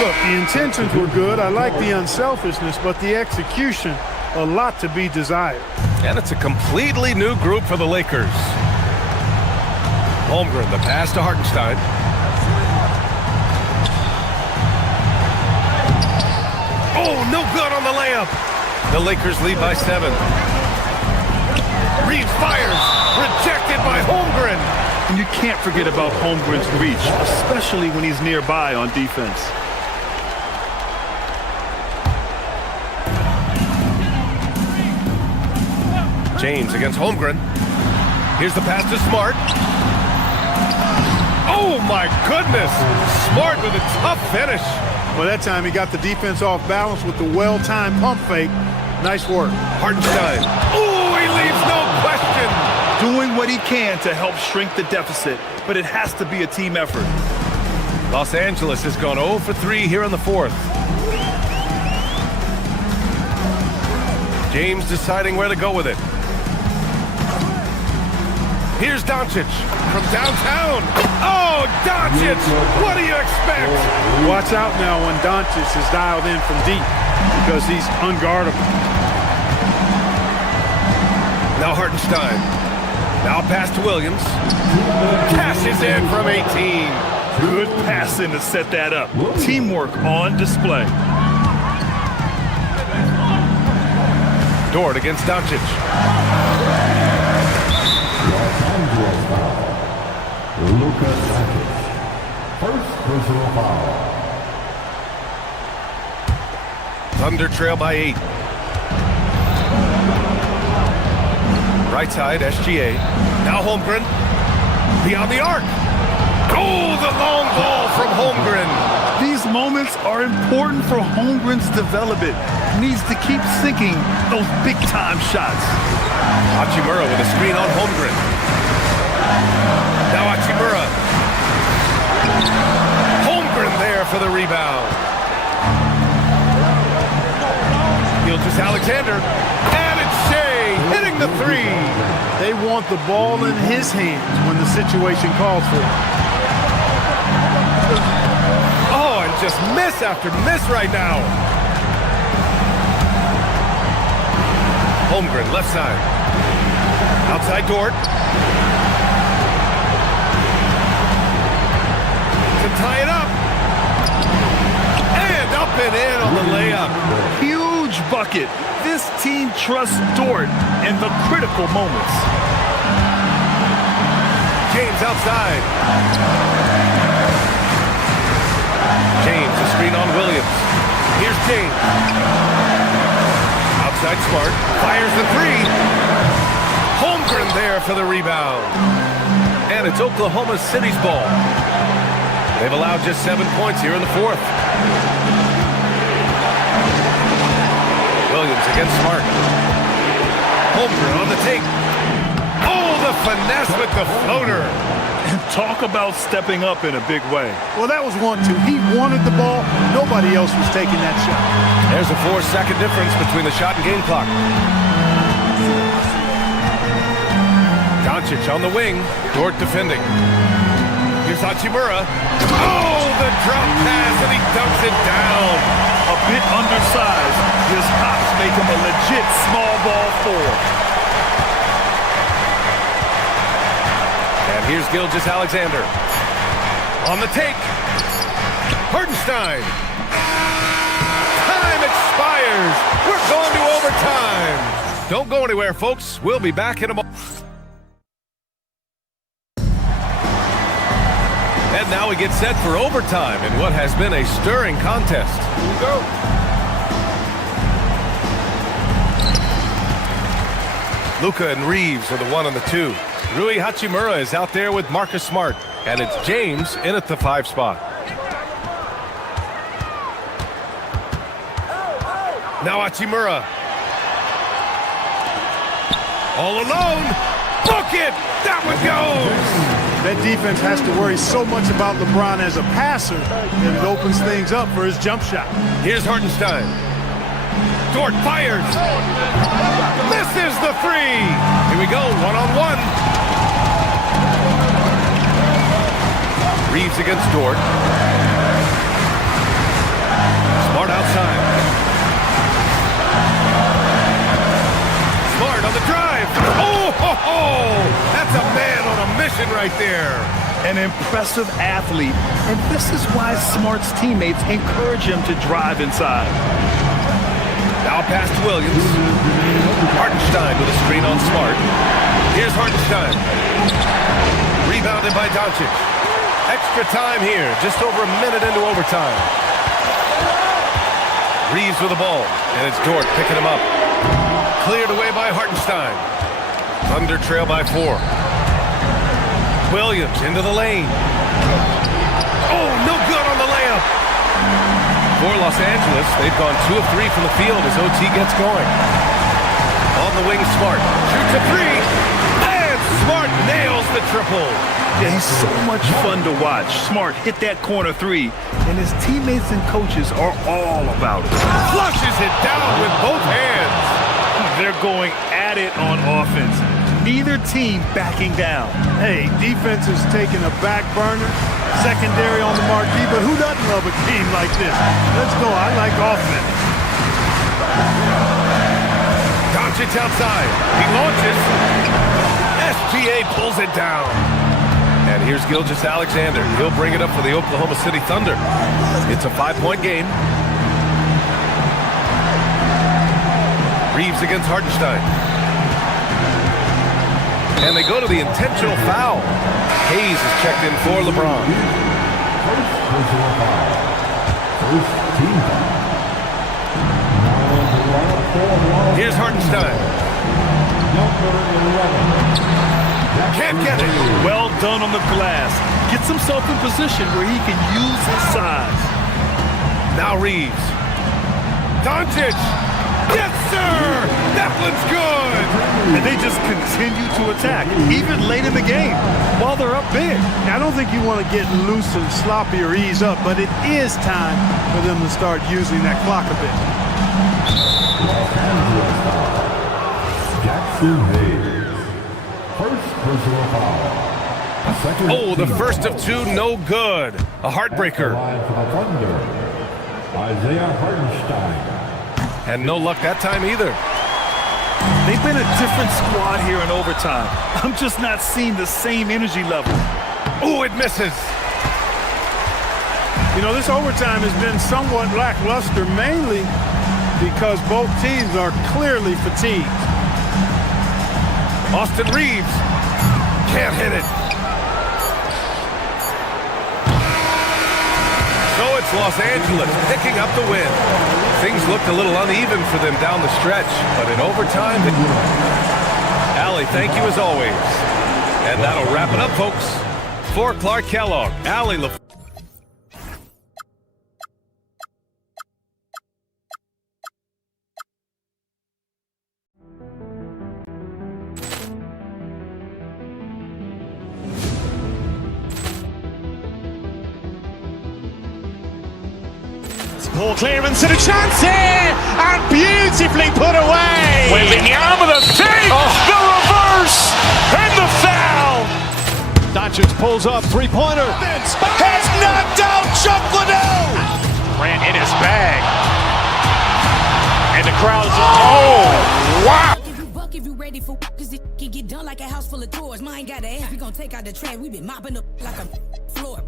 Look, the intentions were good. I like the unselfishness, but the execution, a lot to be desired. And it's a completely new group for the Lakers. Holmgren, the pass to Hartenstein. Oh, no good on the layup. The Lakers lead by 7. Reeves fires, rejected by Holmgren. And you can't forget about Holmgren's reach, especially when he's nearby on defense. James against Holmgren. Here's the pass to Smart. Oh my goodness! Smart with a tough finish. Well, that time he got the defense off balance with the well-timed pump fake. Nice work. Hartenstein. Oh, he leaves no question. Doing what he can to help shrink the deficit, but it has to be a team effort. Los Angeles has gone 0 for 3 here in the fourth. James deciding where to go with it. Here's Doncic from downtown. Oh, Doncic! What do you expect? Watch out now when Doncic is dialed in from deep because he's unguardable. Now Hartenstein. Now pass to Williams. Cashes in from 18. Good passing to set that up. Teamwork on display. Dort against Doncic. First personal foul. Thunder trail by 8. Right side, SGA. Now Holmgren. Beyond the arc. Oh, the long ball from Holmgren. These moments are important for Holmgren's development. He needs to keep sinking those big-time shots. Hachimura with a screen on Holmgren. Now Hachimura. Holmgren there for the rebound. Gilgeous-Alexander. And it's Shea hitting the 3. They want the ball in his hands when the situation calls for it. Oh, and just miss after miss right now. Holmgren, left side. Outside Dort. To tie it up. And up and in on the layup. Huge bucket. This team trusts Dort in the critical moments. James outside. James, a screen on Williams. Here's James. Outside Smart. Fires the 3. Holmgren there for the rebound. And it's Oklahoma City's ball. They've allowed just 7 points here in the fourth. Williams against Smart. Holmgren on the take. Oh, the finesse with the floater. Talk about stepping up in a big way. Well, that was 1-2. He wanted the ball. Nobody else was taking that shot. There's a 4-second difference between the shot and game clock. Doncic on the wing. Dort defending. Here's Hachimura. Oh, the drop pass, and he dumps it down. A bit undersized. His hops make him a legit small ball forward. And here's Gilgeous-Alexander. On the take. Hartenstein. Time expires. We're going to overtime. Don't go anywhere, folks. We'll be back in a moment. And now we get set for overtime in what has been a stirring contest. Here we go. Luka and Reeves are the 1 and the 2. Rui Hachimura is out there with Marcus Smart. And it's James in at the 5 spot. Now Hachimura. All alone. Book it. That one goes. That defense has to worry so much about LeBron as a passer that it opens things up for his jump shot. Here's Hartenstein. Dort fires. Misses the 3. Here we go, 1-on-1. Reeves against Dort. Smart outside. Smart on the drive. Oh, ho, ho. That's a man on a mission right there. An impressive athlete, and this is why Smart's teammates encourage him to drive inside. Now pass to Williams. Hartenstein with a screen on Smart. Here's Hartenstein. Rebounded by Doncic. Extra time here, just over a minute into overtime. Reeves with the ball, and it's Dort picking him up. Cleared away by Hartenstein. Thunder trail by 4. Williams into the lane. Oh, no good on the layup. For Los Angeles, they've gone 2 of 3 from the field as OT gets going. On the wing, Smart shoots a 3, and Smart nails the triple. Yeah, he's so much fun to watch. Smart hit that corner 3, and his teammates and coaches are all about it. Flushes it down with both hands. They're going at it on offense. Neither team backing down. Hey, defense is taking a back burner, secondary on the marquee, but who doesn't love a team like this? Let's go. I like offense. Doncic outside. He launches. SGA pulls it down. And here's Gilgeous-Alexander. He'll bring it up for the Oklahoma City Thunder. It's a 5-point game. Reeves against Hartenstein. And they go to the intentional foul. Hayes is checked in for LeBron. Here's Hartenstein. Can't get it. Well done on the glass. Gets himself in position where he can use his size. Now Reeves. Doncic. Yes, sir! That one's good! And they just continue to attack, even late in the game, while they're up big. I don't think you want to get loose and sloppy or ease up, but it is time for them to start using that clock a bit. Jackson Hayes. First personal foul. Oh, the first of 2, no good. A heartbreaker. Isaiah Hartenstein. And no luck that time either. They've been a different squad here in overtime. I'm just not seeing the same energy level. Oh, it misses. You know, this overtime has been somewhat lackluster, mainly because both teams are clearly fatigued. Austin Reeves can't hit it. So it's Los Angeles picking up the win. Things looked a little uneven for them down the stretch, but in overtime, Allie, thank you as always. And that'll wrap it up, folks. For Clark Kellogg, Allie LaFleur. Poor clearance and a chance here, and beautifully put away. Wembanyama the save, the reverse, and the foul. Doncic pulls up, 3-pointer. Has knocked out Chuck Liddell. Ran in his bag. And the crowd's, oh, wow. If you ready for cause it can get done like a house full of toys. Mine got an ass, we gon' take out the trash. We been mopping up like a floor.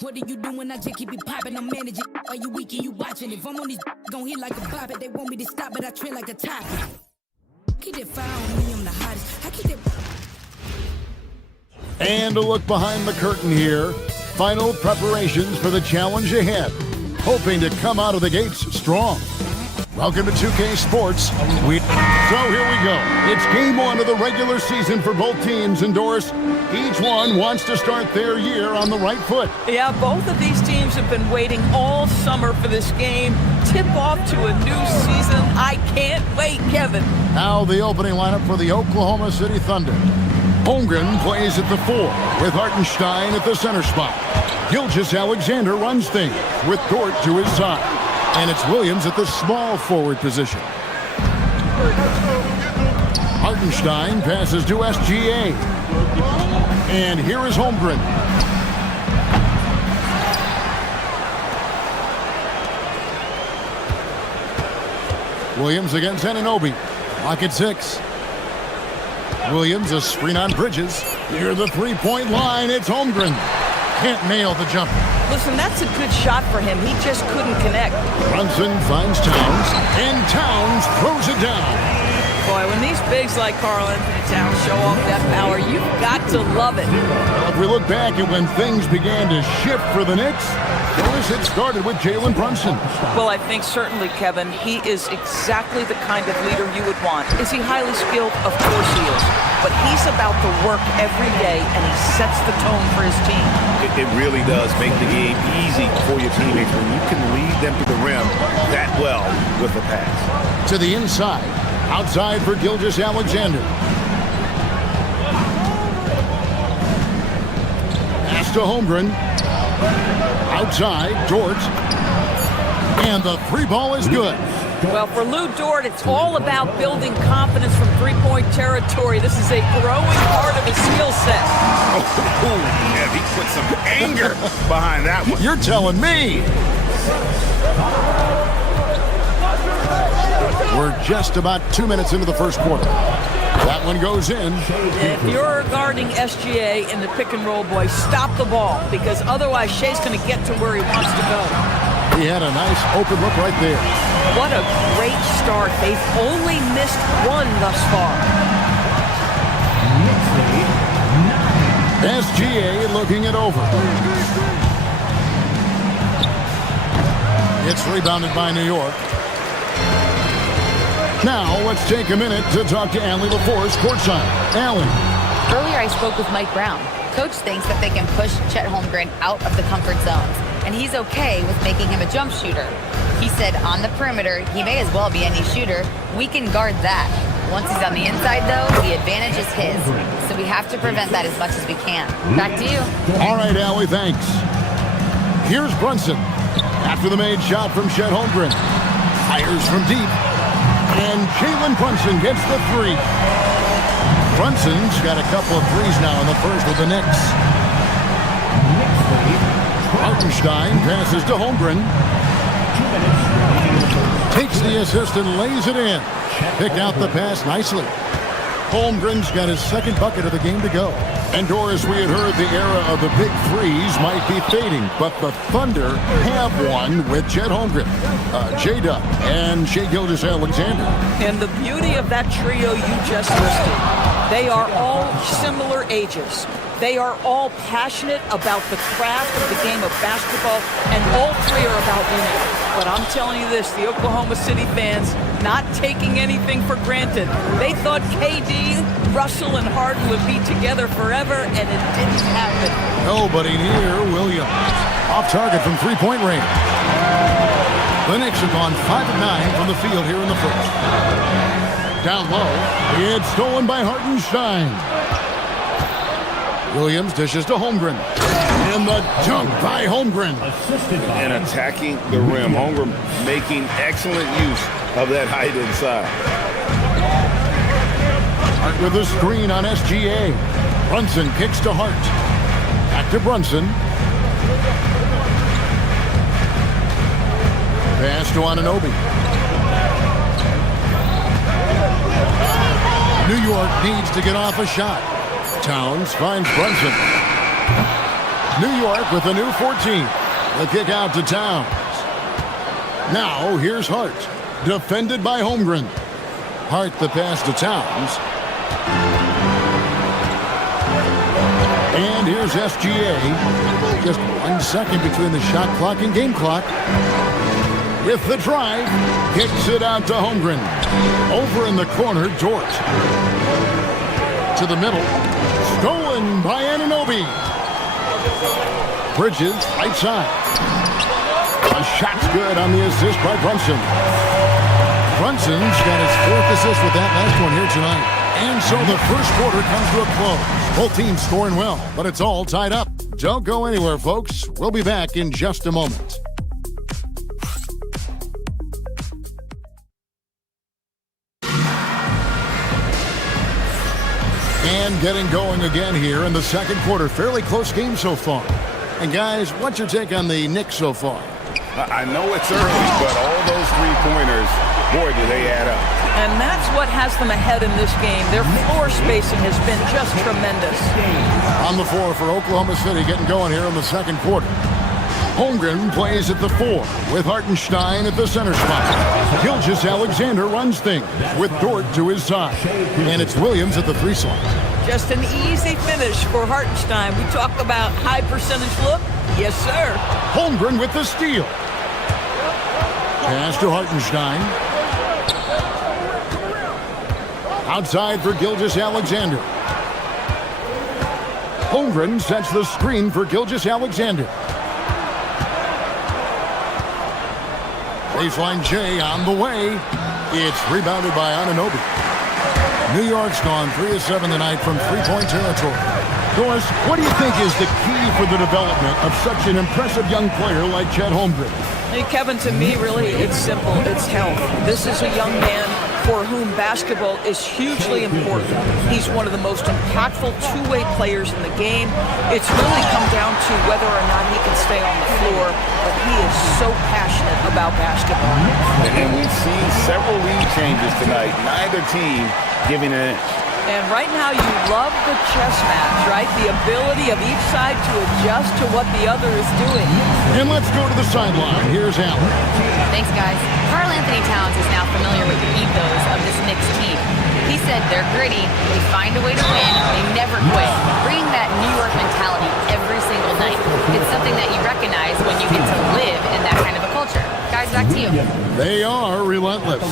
What are you doing? I just keep it popping. I'm managing. Are you weak and you watching? If I'm on these gon' hit like a bop it. They want me to stop, but I trend like a top. Keep that fire on me, I'm the hottest. I keep that. And a look behind the curtain here. Final preparations for the challenge ahead. Hoping to come out of the gates strong. Welcome to 2K Sports. So here we go. It's game one of the regular season for both teams, and Doris, each one wants to start their year on the right foot. Yeah, both of these teams have been waiting all summer for this game. Tip off to a new season. I can't wait, Kevin. Now the opening lineup for the Oklahoma City Thunder. Holmgren plays at the 4 with Hartenstein at the center spot. Gilgeous-Alexander runs things with Dort to his side. And it's Williams at the small forward position. Hartenstein passes to SGA. And here is Holmgren. Williams against Anunoby. Lock at 6. Williams, a screen on Bridges. Near the three-point line, it's Holmgren. Can't nail the jumper. Listen, that's a good shot for him. He just couldn't connect. Brunson finds Towns, and Towns throws it down. Boy, when these bigs like Karl Anthony Towns show off that power, you've got to love it. Well, if we look back at when things began to shift for the Knicks, notice it started with Jalen Brunson. Well, I think certainly, Kevin, he is exactly the kind of leader you would want. Is he highly skilled? Of course he is. But he's about the work every day, and he sets the tone for his team. It really does make the game easy for your teammates when you can lead them to the rim that well with the pass. To the inside. Outside for Gilgeous-Alexander. Pass to Holmgren. Outside, Dort. And the three ball is good. Well, for Lou Dort, it's all about building confidence from three-point territory. This is a growing part of his skill set. Oh, yeah, he put some anger behind that one. You're telling me. We're just about 2 minutes into the first quarter. That one goes in. If you're guarding SGA in the pick and roll, boy, stop the ball, because otherwise Shea's going to get to where he wants to go. He had a nice open look right there. What a great start. They've only missed one thus far. SGA looking it over. It's rebounded by New York. Now, let's take a minute to talk to Allie LaForce courtside. Allie. Earlier, I spoke with Mike Brown. Coach thinks that they can push Chet Holmgren out of the comfort zones, and he's okay with making him a jump shooter. He said on the perimeter, he may as well be any shooter. We can guard that. Once he's on the inside, though, the advantage is his. So we have to prevent that as much as we can. Back to you. All right, Allie, thanks. Here's Brunson. After the made shot from Chet Holmgren. Fires from deep. And Jalen Brunson gets the three. Brunson's got a couple of threes now in the first with the Knicks. Hartenstein passes to Holmgren. Takes the assist and lays it in. Picked out the pass nicely. Holmgren's got his second bucket of the game to go. And Doris, we had heard the era of the big threes might be fading, but the Thunder have one with Chet Holmgren, J-Dub, and Shai Gilgeous-Alexander. And the beauty of that trio you just listed, they are all similar ages. They are all passionate about the craft of the game of basketball, and all three are about winning. But I'm telling you this, the Oklahoma City fans not taking anything for granted. They thought KD, Russell, and Harden would be together forever, and it didn't happen. Nobody near Williams. Off target from three-point range. The Knicks have gone 5 of 9 from the field here in the first. Down low, it's stolen by Hartenstein. Williams dishes to Holmgren. And the dunk by Holmgren. And attacking the rim. Holmgren making excellent use of that height inside. Hart with a screen on SGA. Brunson kicks to Hart. Back to Brunson. Pass to Anunoby. New York needs to get off a shot. Towns finds Brunson. New York with a new 14. The kick out to Towns. Now here's Hart. Defended by Holmgren. Hart the pass to Towns. And here's SGA. Just 1 second between the shot clock and game clock. with the drive. Kicks it out to Holmgren. Over in the corner, Dort. To the middle. Stolen by Anunoby. Bridges, right side. A shot's good on the assist by Brunson. Brunson's got his 4th assist with that last one here tonight. And so the first quarter comes to a close. Both teams scoring well, but it's all tied up. Don't go anywhere, folks. We'll be back in just a moment. And getting going again here in the second quarter. Fairly close game so far. And guys, what's your take on the Knicks so far? I know it's early, but all those three-pointers, boy, do they add up. And that's what has them ahead in this game. Their floor spacing has been just tremendous. On the floor for Oklahoma City, getting going here in the second quarter. Holmgren plays at the 4 with Hartenstein at the center spot. Gilgeous-Alexander runs things with Dort to his side. And it's Williams at the 3 slot. Just an easy finish for Hartenstein. We talk about high percentage look. Yes, sir. Holmgren with the steal. Pass to Hartenstein. Outside for Gilgeous-Alexander. Holmgren sets the screen for Gilgeous-Alexander. Baseline J on the way. It's rebounded by Anunoby. New York's gone 3 of 7 tonight from three-point territory. Doris, what do you think is the key for the development of such an impressive young player like Chet Holmgren? Hey, Kevin, to me, really, it's simple. It's health. This is a young man for whom basketball is hugely important. He's one of the most impactful two-way players in the game. It's really come down to whether or not he can stay on the floor, but he is so passionate about basketball. And we've seen several lead changes tonight. Neither team giving an inch. And right now you love the chess match, right? The ability of each side to adjust to what the other is doing. And let's go to the sideline. Here's Allen. Thanks, guys. Karl Anthony Towns is now familiar with the ethos of this Knicks team. He said they're gritty, they find a way to win, they never quit, bringing that New York mentality every single night. It's something that you recognize when you get to live in that kind of a culture. Guys, back to you. They are relentless.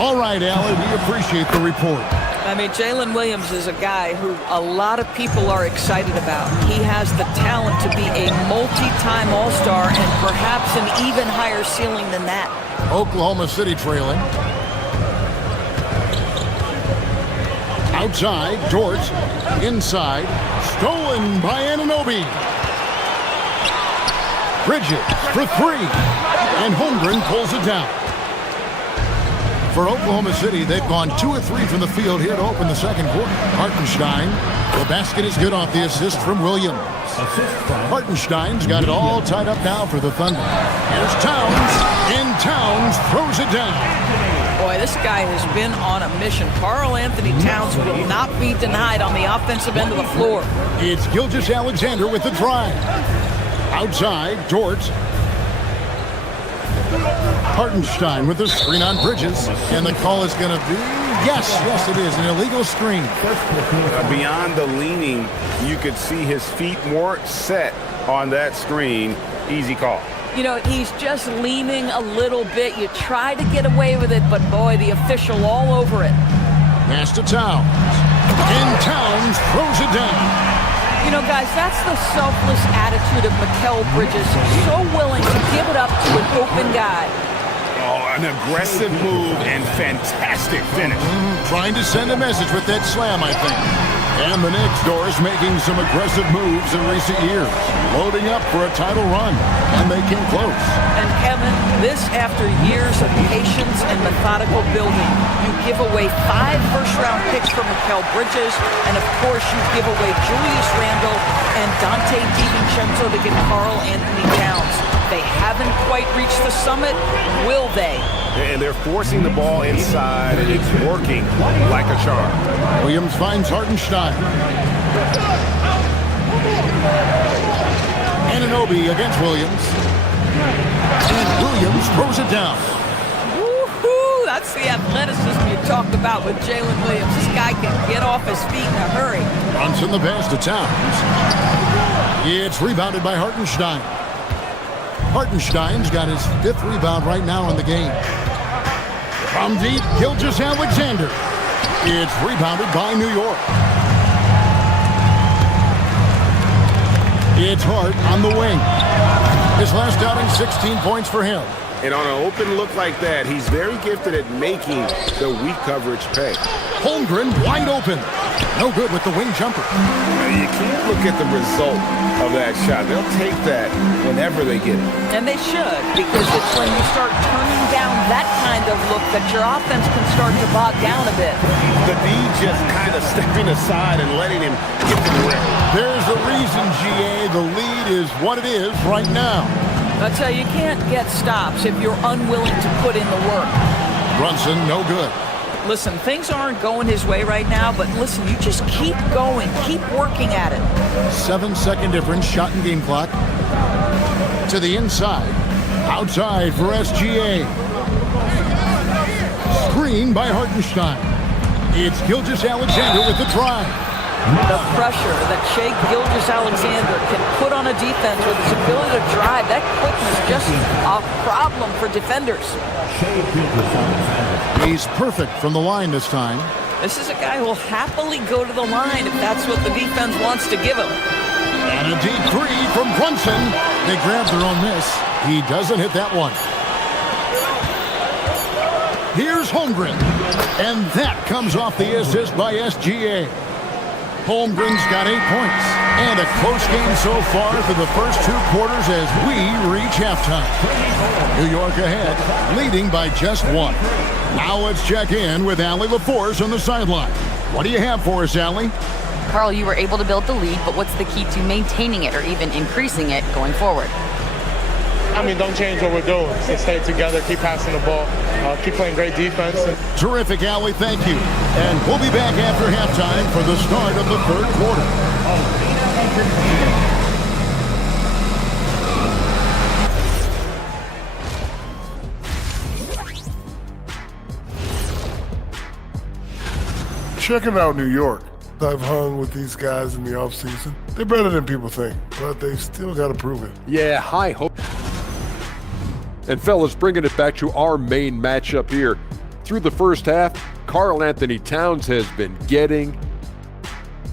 All right, Allen, we appreciate the report. I mean, Jalen Williams is a guy who a lot of people are excited about. He has the talent to be a multi-time All-Star and perhaps an even higher ceiling than that. Oklahoma City trailing. Outside, Dort. Inside. Stolen by Anunoby. Bridges for 3. And Holmgren pulls it down. For Oklahoma City, they've gone 2 of 3 from the field here to open the second quarter. Hartenstein, the basket is good off the assist from Williams. Hartenstein's got it all tied up now for the Thunder. Here's Towns, and Towns throws it down. Boy, this guy has been on a mission. Karl Anthony Towns will not be denied on the offensive end of the floor. It's Gilgeous-Alexander with the drive. Outside, Dort. Hartenstein with the screen on Bridges. And the call is going to be, yes, it is, an illegal screen. Beyond the leaning, you could see his feet more set on that screen. Easy call. You know, he's just leaning a little bit. You try to get away with it, but boy, the official all over it. Pass to Towns. And Towns throws it down. You know, guys, that's the selfless attitude of Mikal Bridges. So willing to give it up to an open guy. Oh, an aggressive move and fantastic finish. Trying to send a message with that slam, I think. And the Knicks, Doris, making some aggressive moves in recent years. Loading up for a title run. And they came close. And Kevin, this after years of patience and methodical building. You give away 5 first-round picks for Mikal Bridges. And, of course, you give away Julius Randle and Dante DiVincenzo to get Karl Anthony Towns. They haven't quite reached the summit. Will they? And they're forcing the ball inside, and it's working like a charm. Williams finds Hartenstein. Anunoby against Williams. And Williams throws it down. Woo-hoo! That's the athleticism you talked about with Jalen Williams. This guy can get off his feet in a hurry. Brunson the pass to Towns. It's rebounded by Hartenstein. Hartenstein's got his 5th rebound right now in the game. From deep, Gilgeous-Alexander. It's rebounded by New York. It's Hart on the wing. His last outing, 16 points for him. And on an open look like that, he's very gifted at making the weak coverage pay. Holmgren wide open. No good with the wing jumper. You can't look at the result of that shot. They'll take that whenever they get it. And they should, because it's when you start turning down that kind of look that your offense can start to bog down a bit. The D just kind of stepping aside and letting him get to the rim. There's the reason, GA. The lead is what it is right now. That's how you can't get stops if you're unwilling to put in the work. Brunson, no good. Listen, things aren't going his way right now, but listen, you just keep going, keep working at it. 7-second difference, shot and game clock. To the inside, outside for SGA. Screen by Hartenstein. It's Gilgeous-Alexander with the drive. The pressure that Shai Gilgeous-Alexander can put on a defense with his ability to drive, that quickness just a problem for defenders. He's perfect from the line this time. This is a guy who will happily go to the line if that's what the defense wants to give him. And a deep three from Brunson. They grab their own miss. He doesn't hit that one. Here's Holmgren. And that comes off the assist by SGA. Holmgren's got 8 points. And a close game so far for the first 2 quarters as we reach halftime. New York ahead, leading by just 1. Now let's check in with Allie LaForce on the sideline. What do you have for us, Allie? Carl, you were able to build the lead, but what's the key to maintaining it or even increasing it going forward? I mean, don't change what we're doing. So stay together, keep passing the ball, keep playing great defense. Terrific, Allie. Thank you. And we'll be back after halftime for the start of the 3rd quarter. Checking out New York. I've hung with these guys in the offseason. They're better than people think, but they still got to prove it. Yeah, high hope. And fellas, bringing it back to our main matchup here. Through the first half, Karl Anthony Towns has been getting.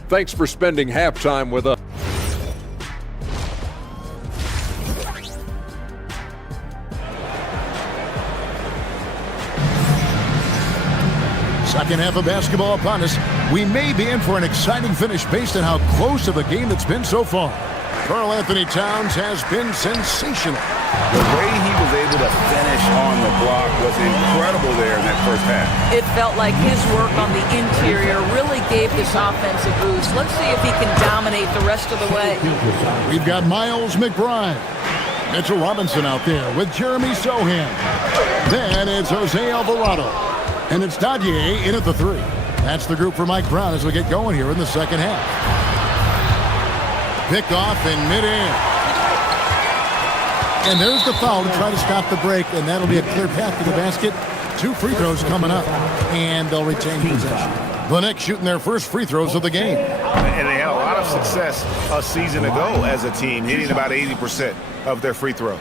Thanks for spending halftime with us. Second half of basketball upon us. We may be in for an exciting finish based on how close of a game it's been so far. Karl Anthony Towns has been sensational. The way he was able to finish on the block was incredible there in that first half. It felt like his work on the interior really gave this offense a boost. Let's see if he can dominate the rest of the way. We've got Miles McBride. Mitchell Robinson out there with Jeremy Sohan. Then it's Jose Alvarado. And it's Dadier in at the 3. That's the group for Mike Brown as we get going here in the second half. Picked off in midair. And there's the foul to try to stop the break, and that'll be a clear path to the basket. 2 free throws coming up, and they'll retain possession. The Knicks shooting their first free throws of the game. And they had a lot of success a season ago as a team, hitting about 80% of their free throws.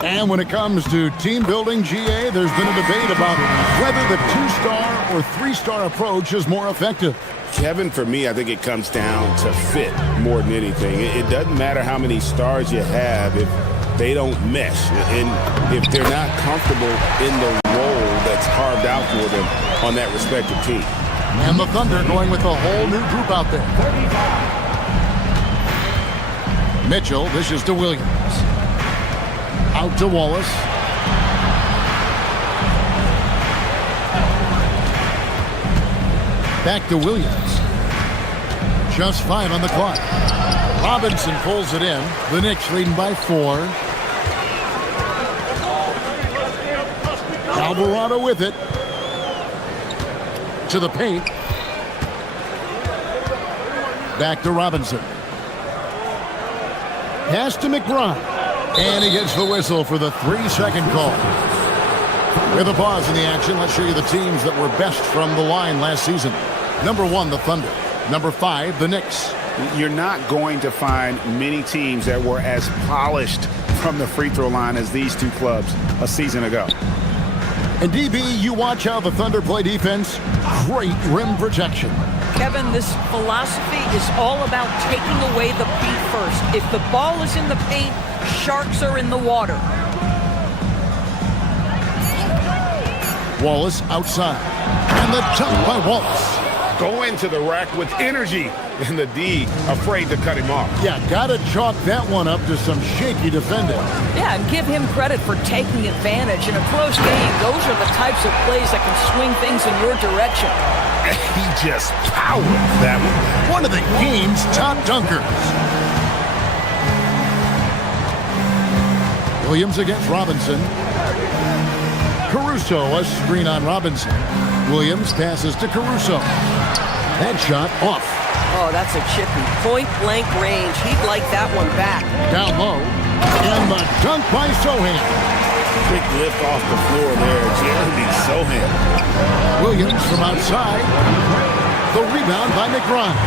And when it comes to team building, GA, there's been a debate about whether the 2-star or 3-star approach is more effective. Kevin, for me, I think it comes down to fit more than anything. It doesn't matter how many stars you have if they don't mesh, and if they're not comfortable in the role that's carved out for them on that respective team. And the Thunder going with a whole new group out there. Mitchell, this is to Williams. Out to Wallace. Back to Williams. Just 5 on the clock. Robinson pulls it in. The Knicks leading by 4. Alvarado with it. To the paint. Back to Robinson. Pass to McBride. And he gets the whistle for the 3-second call. With a pause in the action, let's show you the teams that were best from the line last season. Number 1, the Thunder. Number 5, the Knicks. You're not going to find many teams that were as polished from the free throw line as these two clubs a season ago. And DB, you watch how the Thunder play defense. Great rim protection. Kevin, this philosophy is all about taking away the beat first. If the ball is in the paint, sharks are in the water. Wallace outside. And the dunk by Wallace. Go into the rack with energy. And the D afraid to cut him off. Yeah, gotta chalk that one up to some shaky defending. Yeah, and give him credit for taking advantage. In a close game, those are the types of plays that can swing things in your direction. He just powered that one. One of the game's top dunkers. Williams against Robinson. Caruso, a screen on Robinson. Williams passes to Caruso. That shot off. Oh, that's a chippy. Point-blank range. He'd like that one back. Down low. And the dunk by Sohan. Quick lift off the floor there. Jeremy Sohan. Williams from outside. The rebound by McBride.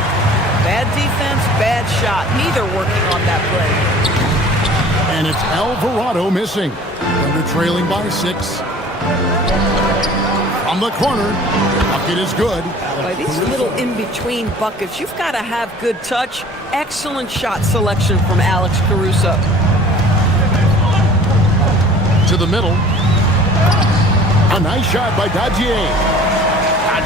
Bad defense, bad shot. Neither working on that play. And it's Alvarado missing. Under trailing by 6. From the corner. Bucket is good. By these little in-between buckets, you've got to have good touch. Excellent shot selection from Alex Caruso. To the middle. A nice shot by Dadier.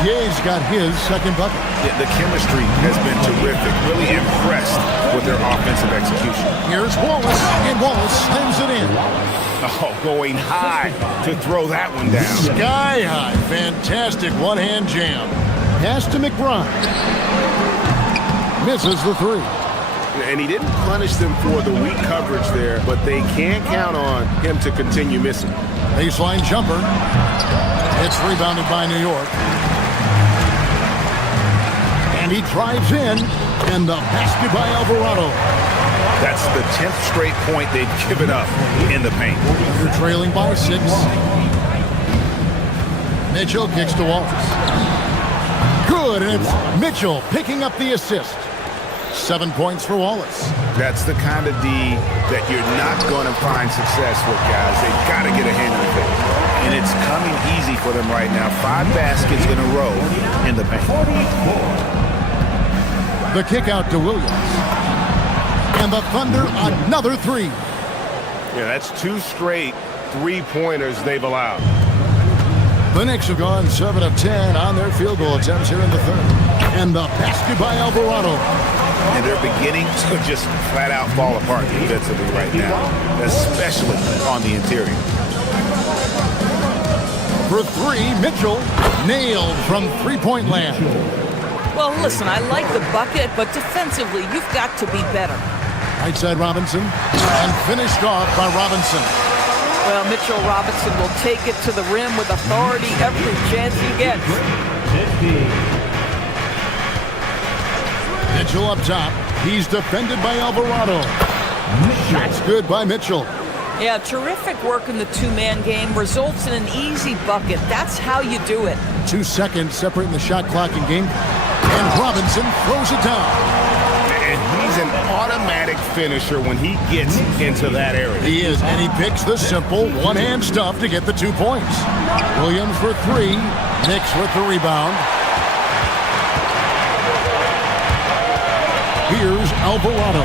Dadier's got his second bucket. Yeah, the chemistry has been terrific. Really impressed with their offensive execution. Here's Wallace, and Wallace slams it in. Oh, going high to throw that one down. Sky high. Fantastic one-hand jam. Pass to McBride. Misses the 3. And he didn't punish them for the weak coverage there, but they can't count on him to continue missing. Baseline jumper. It's rebounded by New York. And he drives in, and the basket by Alvarado. That's the 10th straight point they've given up in the paint. They're trailing by 6. Mitchell kicks to Wallace. Good, and it's Mitchell picking up the assist. 7 points for Wallace. That's the kind of D that you're not going to find success with, guys. They've got to get a hand in the paint. And it's coming easy for them right now. 5 baskets in a row in the paint. The kick out to Williams. And the Thunder, another 3. Yeah, that's 2 straight 3-pointers they've allowed. The Knicks have gone 7 of 10 on their field goal attempts here in the third. And the basket by Alvarado. And they're beginning to just flat out fall apart defensively right now, especially on the interior. For 3, Mitchell nailed from three-point land. Well, listen, I like the bucket, but defensively, you've got to be better. Right side Robinson, and finished off by Robinson. Well, Mitchell Robinson will take it to the rim with authority every chance he gets. Mitchell up top. He's defended by Alvarado. Shot's good by Mitchell. Yeah, terrific work in the two-man game. Results in an easy bucket. That's how you do it. 2 seconds separating the shot clock and game. And Robinson throws it down. And he's an automatic finisher when he gets into that area. He is, and he picks the simple one-hand stuff to get the 2 points. Williams for 3. Knicks with the rebound. Here's Alvarado.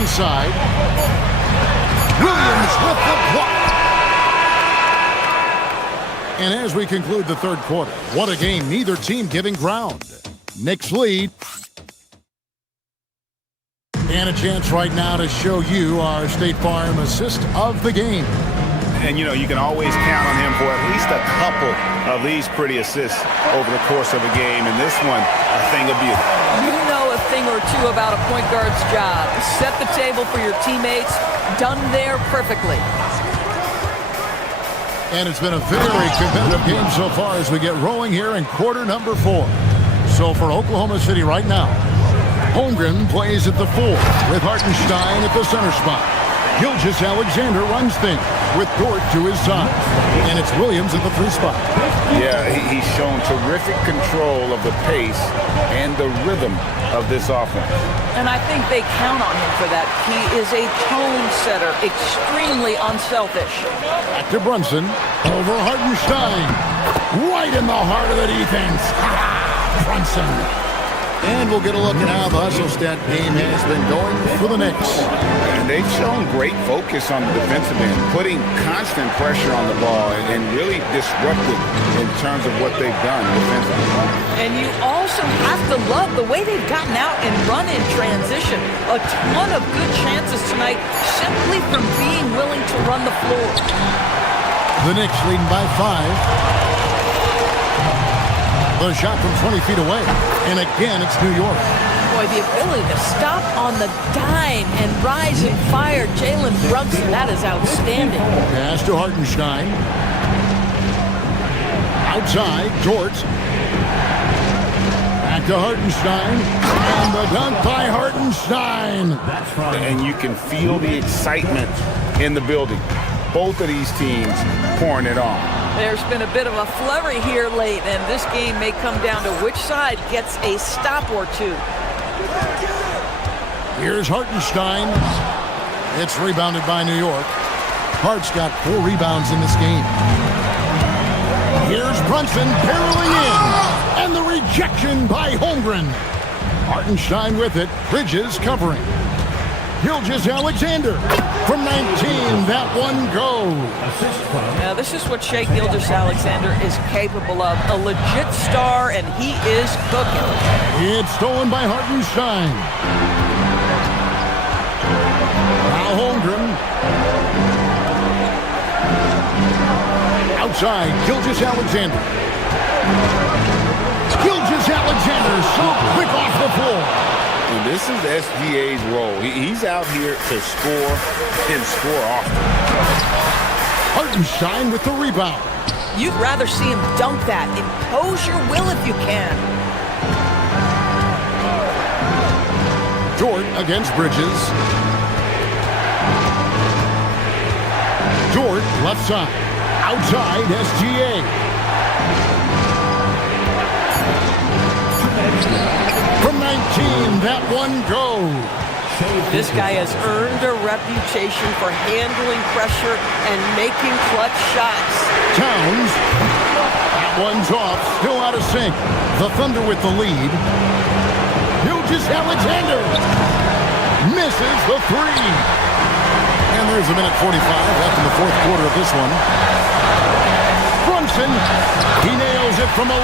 Inside. Williams with the block. And as we conclude the third quarter, what a game, neither team giving ground. Knicks lead. And a chance right now to show you our State Farm assist of the game. And, you know, you can always count on him for at least a couple of these pretty assists over the course of a game. And this one, a thing of beauty. You know a thing or two about a point guard's job. Set the table for your teammates. Done there perfectly. And it's been a very competitive game so far as we get rolling here in quarter number 4. So for Oklahoma City right now, Holmgren plays at the 4 with Hartenstein at the center spot. Gilgeous-Alexander runs things with Dort to his side. And it's Williams at the 3 spot. Yeah, he's shown terrific control of the pace and the rhythm of this offense. And I think they count on him for that. He is a tone setter, extremely unselfish. Back to Brunson, over Hartenstein. Right in the heart of the defense. Brunson. And we'll get a look at how the hustle stat game has been going for the Knicks. And they've shown great focus on the defensive end, putting constant pressure on the ball and really disruptive in terms of what they've done defensively. And you also have to love the way they've gotten out and run in transition. A ton of good chances tonight simply from being willing to run the floor. The Knicks leading by 5. The shot from 20 feet away. And again, it's New York. Boy, the ability to stop on the dime and rise and fire Jalen Brunson, that is outstanding. Pass to Hartenstein. Outside, Dort. Back to Hartenstein. And the dunk by Hartenstein. And you can feel the excitement in the building. Both of these teams pouring it on. There's been a bit of a flurry here late, and this game may come down to which side gets a stop or two. Here's Hartenstein. It's rebounded by New York. Hart's got 4 rebounds in this game. Here's Brunson barreling in. And the rejection by Holmgren. Hartenstein with it. Bridges covering. Gilgeous-Alexander from 19. That one goes. Now, this is what Shai Gilgeous-Alexander is capable of. A legit star, and he is cooking. It's stolen by Hartenstein. Now Holmgren. Outside, Gilgeous-Alexander. Gilgeous-Alexander so quick off the floor. And this is SGA's role. He's out here to score and score often. Hartenstein with the rebound. You'd rather see him dunk that. Impose your will if you can. Dort against Bridges. Dort left side. Outside SGA. From 19, that one goes. This guy has earned a reputation for handling pressure and making clutch shots. Towns. That one's off. Still out of sync. The Thunder with the lead. Gilgeous-Alexander misses the 3. And there's a minute 45 left in the 4th quarter of this one. Brunson. He nails it from 11.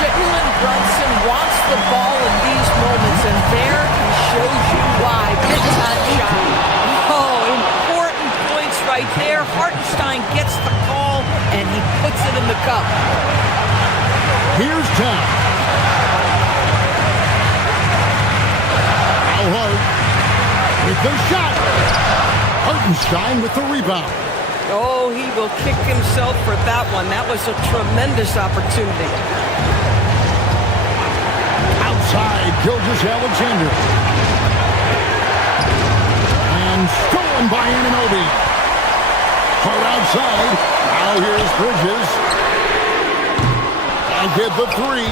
Jalen Brunson wants the ball in these moments, and there he shows you why. Big time shot. Oh, important points right there. Hartenstein gets the call, and he puts it in the cup. Here's Town. Al Hart with the shot. Hartenstein with the rebound. Oh, he will kick himself for that one. That was a tremendous opportunity. Outside, Gilgeous-Alexander. And stolen by Anunoby. Hard outside. Now here's Bridges. And get the 3.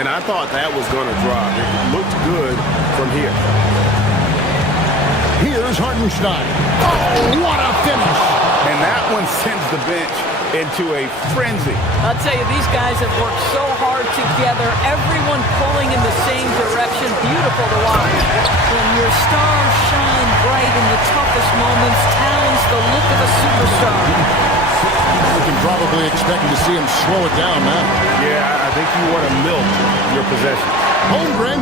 And I thought that was going to drop. It looked good from here. Here's Hartenstein. Oh, what a finish. And that one sends the bench into a frenzy. I'll tell you, these guys have worked so hard together, everyone pulling in the same direction. Beautiful to watch. When your stars shine bright in the toughest moments, Towns the look of a superstar. You can probably expect to see him slow it down now. Yeah, I think you want to milk your possession. Holmgren,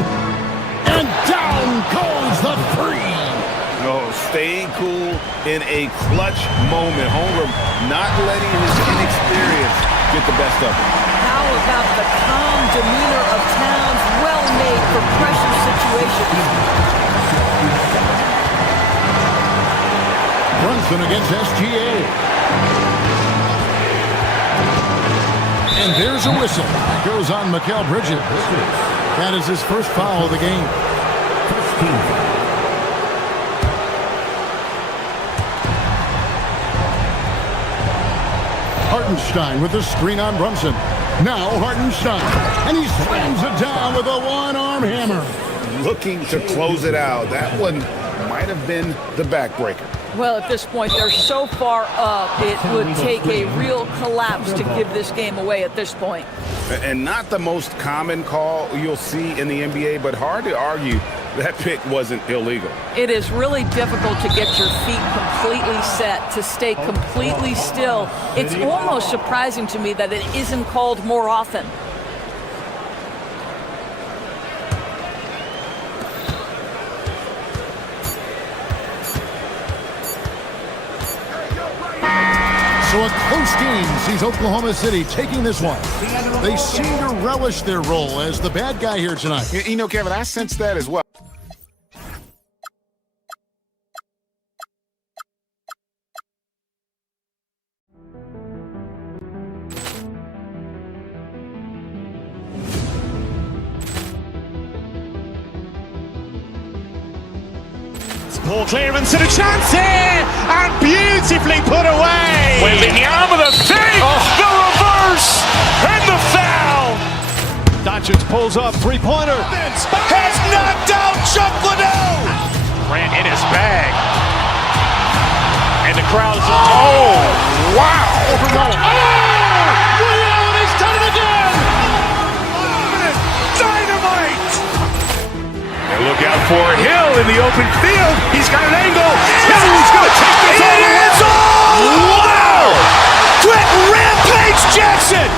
and down goes the 3. No, staying cool in a clutch moment. Holmgren not letting his inexperience get the best of him. How about the calm demeanor of Towns, well made for pressure situations. Brunson against SGA. And there's a whistle. That goes on Mikal Bridges. That is his first foul of the game. Hartenstein with the screen on Brunson. Now Hartenstein, and he slams it down with a one-arm hammer. Looking to close it out. That one might have been the backbreaker. Well, at this point, they're so far up, it would take a real collapse to give this game away at this point. And not the most common call you'll see in the NBA, but hard to argue that pick wasn't illegal. It is really difficult to get your feet completely set, to stay completely still. It's almost surprising to me that it isn't called more often. So a close game sees Oklahoma City taking this one. They seem to relish their role as the bad guy here tonight. You know, Kevin, I sense that as well. Ball clearance and a chance here, and beautifully put away. Wembanyama the fake, the reverse, and the foul. Doncic pulls up, three-pointer. Has knocked out Chuck Liddell. Ran in his bag. And the crowd is, oh, wow. Liddell, he's done it again. Dynamite. And look out for Hill in the open field. He's got an angle. Hill's going to take this all the way. Wow! Quick Rampage Jackson.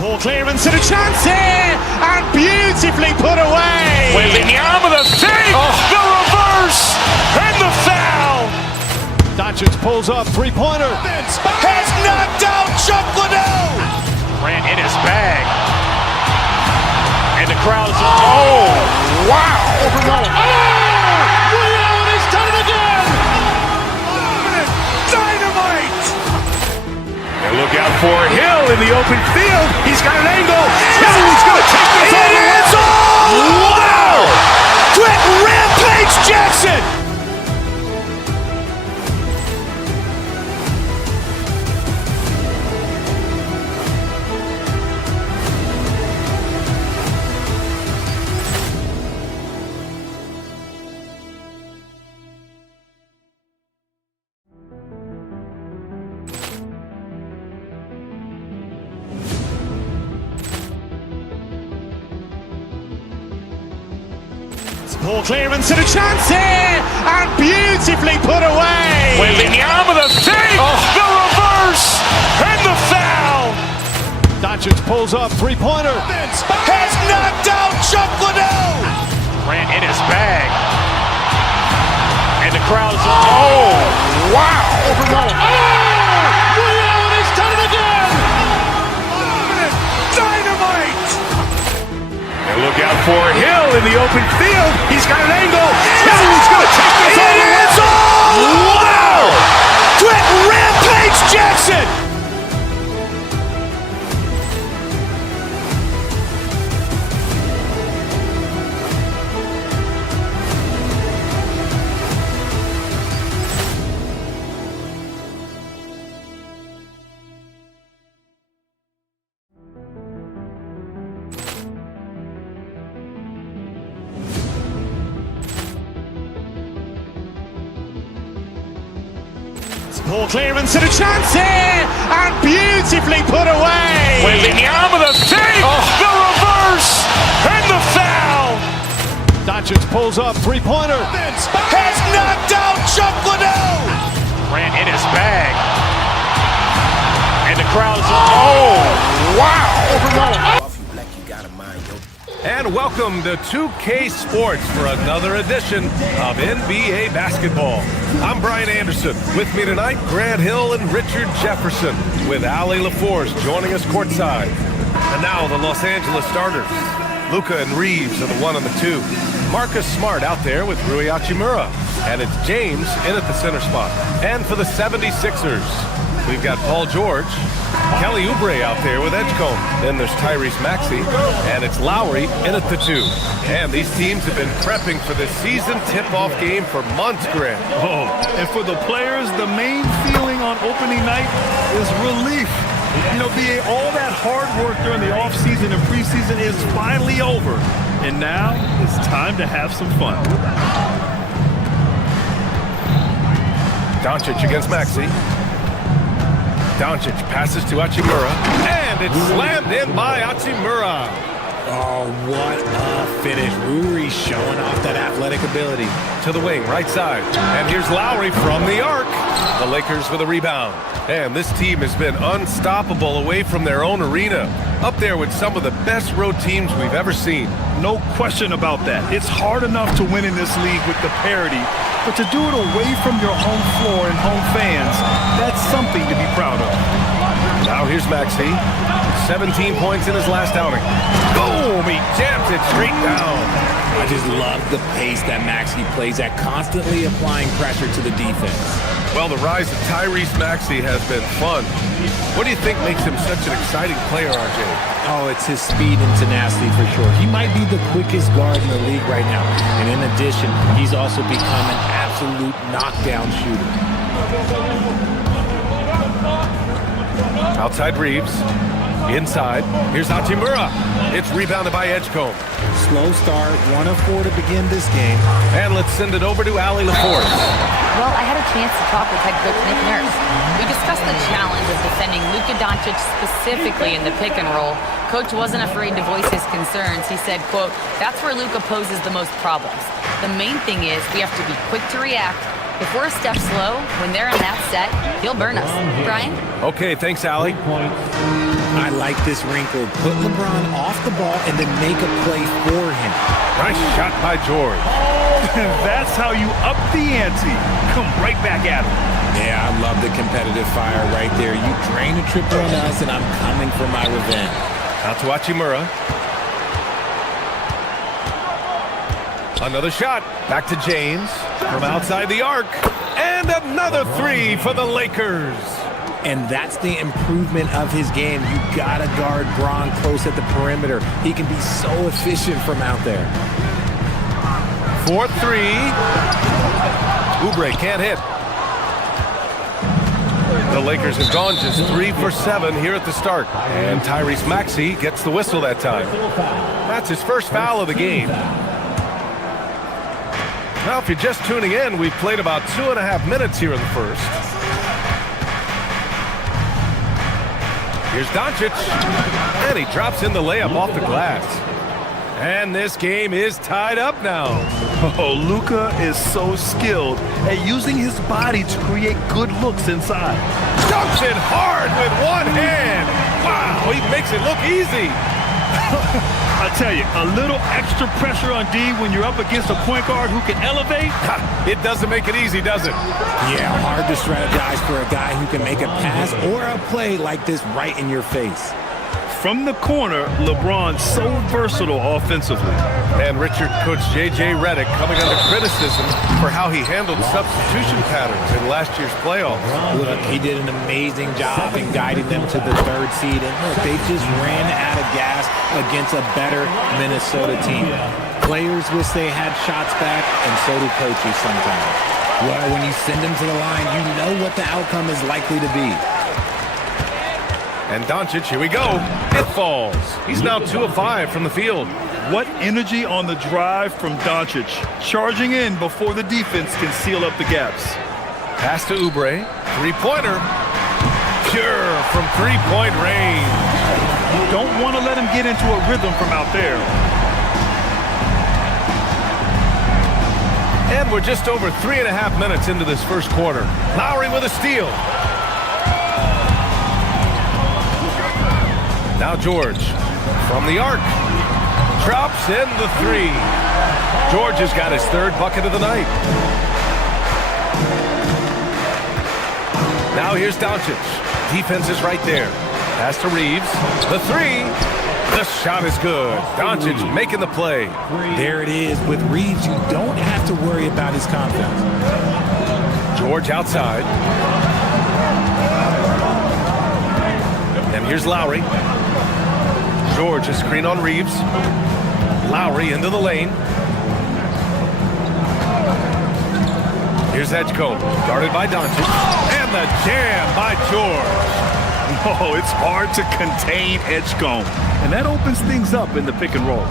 Ball clearance and a chance here, and beautifully put away. Wembanyama the fake, the reverse, and the foul. Doncic pulls up, three-pointer. Has knocked out Chuck Liddell. Ran in his bag. And the crowd is, oh, wow. Liddell, he's done it again. Dynamite. And look out for Hill in the open field. He's got an angle. Hill's going to take this all the way. Wow! Quick Rampage Jackson. Ball clearance and a chance here, and beautifully put away. Wembanyama the fake, the reverse, and the foul. Doncic pulls up, three-pointer. Has knocked out Chuck Liddell. Ran in his bag. And the crowd is, oh, wow. Liddell, he's done it again. Dynamite. And look out for Hill in the open field. He's got an angle. Hill's going to take this all the way. Wow! Quick Rampage Jackson. Ball clearance and a chance here, and beautifully put away. Wembanyama the fake, the reverse, and the foul. Doncic pulls up, three-pointer. Has knocked out Chuck Liddell. Ran in his bag. And the crowd is, oh, wow. And welcome to 2K Sports for another edition of NBA Basketball. I'm Brian Anderson. With me tonight, Grant Hill and Richard Jefferson, with Allie LaForce joining us courtside. And now the Los Angeles starters. Luka and Reeves are the 1 and the 2. Marcus Smart out there with Rui Hachimura. And it's James in at the center spot. And for the 76ers, we've got Paul George, Kelly Oubre out there with Edgecombe. Then there's Tyrese Maxey, and it's Lowry in at the 2. And these teams have been prepping for this season tip-off game for months, Grant. Oh, and for the players, the main feeling on opening night is relief. You know, BA, all that hard work during the offseason and preseason is finally over. And now it's time to have some fun. Doncic against Maxey. Doncic passes to Hachimura, and it's slammed in by Hachimura. Oh, what a finish. Rui showing off that athletic ability. To the wing, right side. And here's Lowry from the arc. The Lakers with a rebound. And this team has been unstoppable away from their own arena. Up there with some of the best road teams we've ever seen. No question about that. It's hard enough to win in this league with the parity, but to do it away from your home floor and home fans, that's something to be proud of. Now here's Maxey. 17 points in his last outing. Boom! He jams it straight down. I just love the pace that Maxey plays at, constantly applying pressure to the defense. Well, the rise of Tyrese Maxey has been fun. What do you think makes him such an exciting player, RJ? Oh, it's his speed and tenacity for sure. He might be the quickest guard in the league right now. And in addition, he's also become an absolute knockdown shooter. Outside Reeves. Inside. Here's Hachimura. It's rebounded by Edgecombe. Slow start. 1 of 4 to begin this game. And let's send it over to Allie LaForce. Well, I had a chance to talk with head coach Nick Nurse. We discussed the challenge of defending Luka Doncic specifically in the pick and roll. Coach wasn't afraid to voice his concerns. He said, quote, "That's where Luka poses the most problems. The main thing is we have to be quick to react. If we're a step slow, when they're in that set, he'll burn us." Brian? Okay, thanks, Allie. I like this wrinkle. Put LeBron off the ball and then make a play for him. Nice shot by George. That's how you up the ante. Come right back at him. Yeah, I love the competitive fire right there. You drain a triple on us, and I'm coming for my revenge. Out to Hachimura. Another shot. Back to James from outside the arc. And another 3 for the Lakers. And that's the improvement of his game. You gotta guard Bron close at the perimeter. He can be so efficient from out there. 4-3. Oubre can't hit. The Lakers have gone just 3 for 7 here at the start. And Tyrese Maxey gets the whistle that time. That's his first foul of the game. Now, if you're just tuning in, we've played about 2.5 minutes here in the first. Here's Doncic, and he drops in the layup off the glass. And this game is tied up now. Oh, Luka is so skilled at using his body to create good looks inside. Dumps it hard with one hand. Wow, he makes it look easy. I tell you, a little extra pressure on D when you're up against a point guard who can elevate. It doesn't make it easy, does it? Yeah, hard to strategize for a guy who can make a pass or a play like this right in your face. From the corner, LeBron's so versatile offensively. And Richard coach J.J. Redick coming under criticism for how he handled substitution patterns in last year's playoffs. Look, he did an amazing job in guiding them to the 3rd seed. And look, they just ran out of gas against a better Minnesota team. Players wish they had shots back, and so do coaches sometimes. Well, when you send them to the line, you know what the outcome is likely to be. And Doncic, here we go. It falls. He's now 2 of 5 from the field. What energy on the drive from Doncic. Charging in before the defense can seal up the gaps. Pass to Oubre. 3-pointer. Pure from 3-point range. Don't want to let him get into a rhythm from out there. And we're just over 3.5 minutes into this first quarter. Lowry with a steal. Now George from the arc. Drops in the 3. George has got his 3rd bucket of the night. Now here's Doncic. Defense is right there. Pass to Reeves. The three. The shot is good. Doncic making the play. There it is. With Reeves, you don't have to worry about his confidence. George outside. And here's Lowry. George, a screen on Reeves. Lowry into the lane. Here's Edgecombe, guarded by Doncic. And the jam by George. Oh, it's hard to contain Edgecombe. And that opens things up in the pick and roll.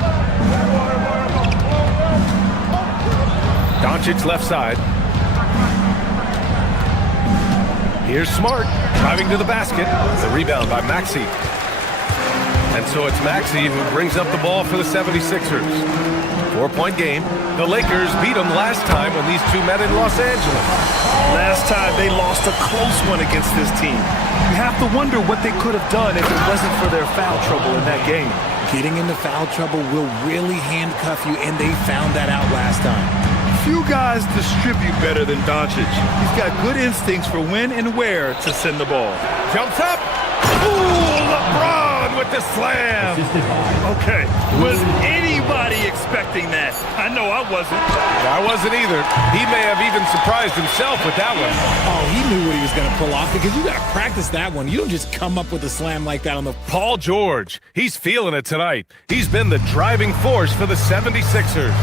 Doncic left side. Here's Smart, driving to the basket. The rebound by Maxey. And so it's Maxey who brings up the ball for the 76ers. 4-point game. The Lakers beat them last time when these two met in Los Angeles. Last time they lost a close one against this team. You have to wonder what they could have done if it wasn't for their foul trouble in that game. Getting into foul trouble will really handcuff you, and they found that out last time. Few guys distribute better than Doncic. He's got good instincts for when and where to send the ball. Jumps up. Ooh, LeBron with the slam. Okay, was anybody expecting that? I know I wasn't. I wasn't either. He may have even surprised himself with that one. Oh, he knew what he was going to pull off because you got to practice that one. You don't just come up with a slam like that on the... Paul George, he's feeling it tonight. He's been the driving force for the 76ers.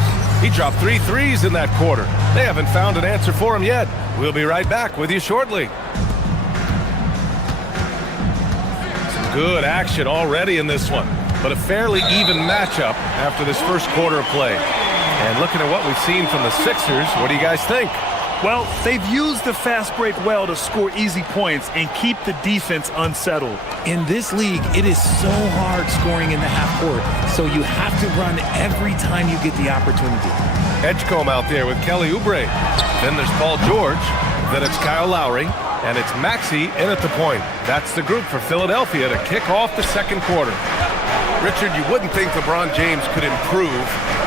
He dropped 3 threes in that quarter. They haven't found an answer for him yet. We'll be right back with you shortly. Some good action already in this one, but a fairly even matchup after this first quarter of play. And looking at what we've seen from the Sixers, what do you guys think? Well, they've used the fast break well to score easy points and keep the defense unsettled. In this league, it is so hard scoring in the half court, so you have to run every time you get the opportunity. Edgecombe out there with Kelly Oubre. Then there's Paul George. Then it's Kyle Lowry. And it's Maxey in at the point. That's the group for Philadelphia to kick off the second quarter. Richard, you wouldn't think LeBron James could improve,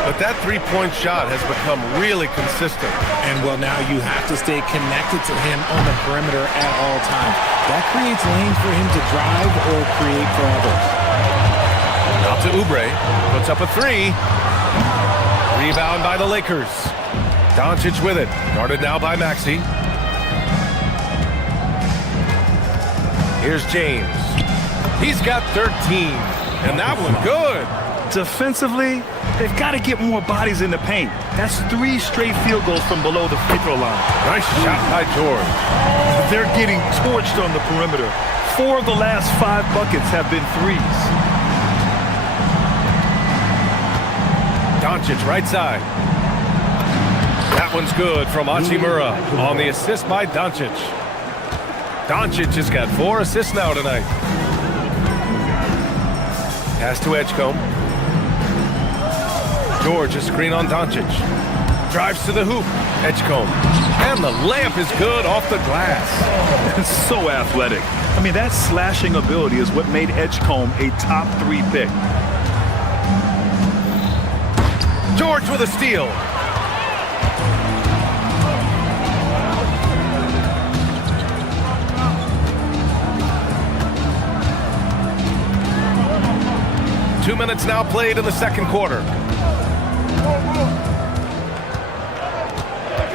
but that three-point shot has become really consistent. And, well, now you have to stay connected to him on the perimeter at all times. That creates lanes for him to drive or create for others. Out to Oubre. Puts up a three. Rebound by the Lakers. Doncic with it. Guarded now by Maxey. Here's James. He's got 13. And that one good. Defensively, they've got to get more bodies in the paint. That's 3 straight field goals from below the free throw line. Nice shot by George. They're getting torched on the perimeter. 4 of the last 5 buckets have been threes. Doncic right side. That one's good from Hachimura on the assist by Doncic. Doncic has got 4 assists now tonight. Pass to Edgecombe. George, a screen on Doncic. Drives to the hoop. Edgecombe. And the layup is good off the glass. So athletic. I mean, that slashing ability is what made Edgecombe a top 3 pick. George with a steal. Two minutes now played in the second quarter.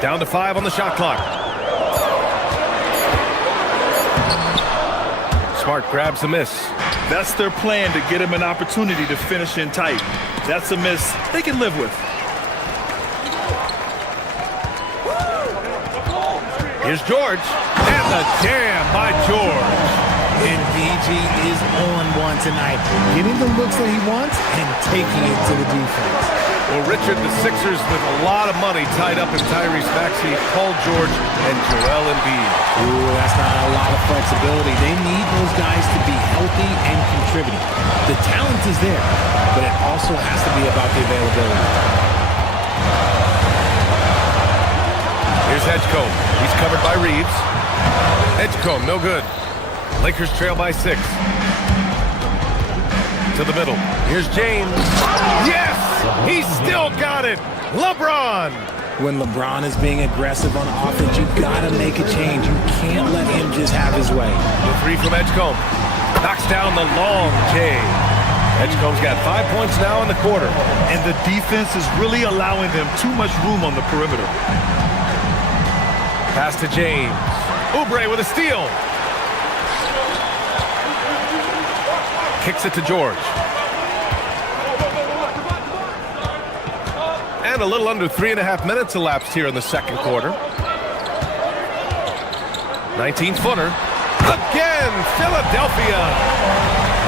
Down to 5 on the shot clock. Smart grabs the miss. That's their plan, to get him an opportunity to finish in tight. That's a miss they can live with. Here's George. And the jam by George. And BG is on one tonight. Getting the looks that he wants and taking it to the defense. Well, Richard, the Sixers with a lot of money tied up in Tyrese Maxey, Paul George, and Joel Embiid. Ooh, that's not a lot of flexibility. They need those guys to be healthy and contributing. The talent is there, but it also has to be about the availability. Here's Edgecombe. He's covered by Reeves. Edgecombe, no good. Lakers trail by 6. To the middle. Here's James. Yes! He's still got it! LeBron! When LeBron is being aggressive on offense, you gotta make a change. You can't let him just have his way. The 3 from Edgecombe. Knocks down the long J. Edgecombe's got 5 points now in the quarter. And the defense is really allowing them too much room on the perimeter. Pass to James. Oubre with a steal. Kicks it to George. And a little under 3.5 minutes elapsed here in the second quarter. 19-footer. Again, Philadelphia.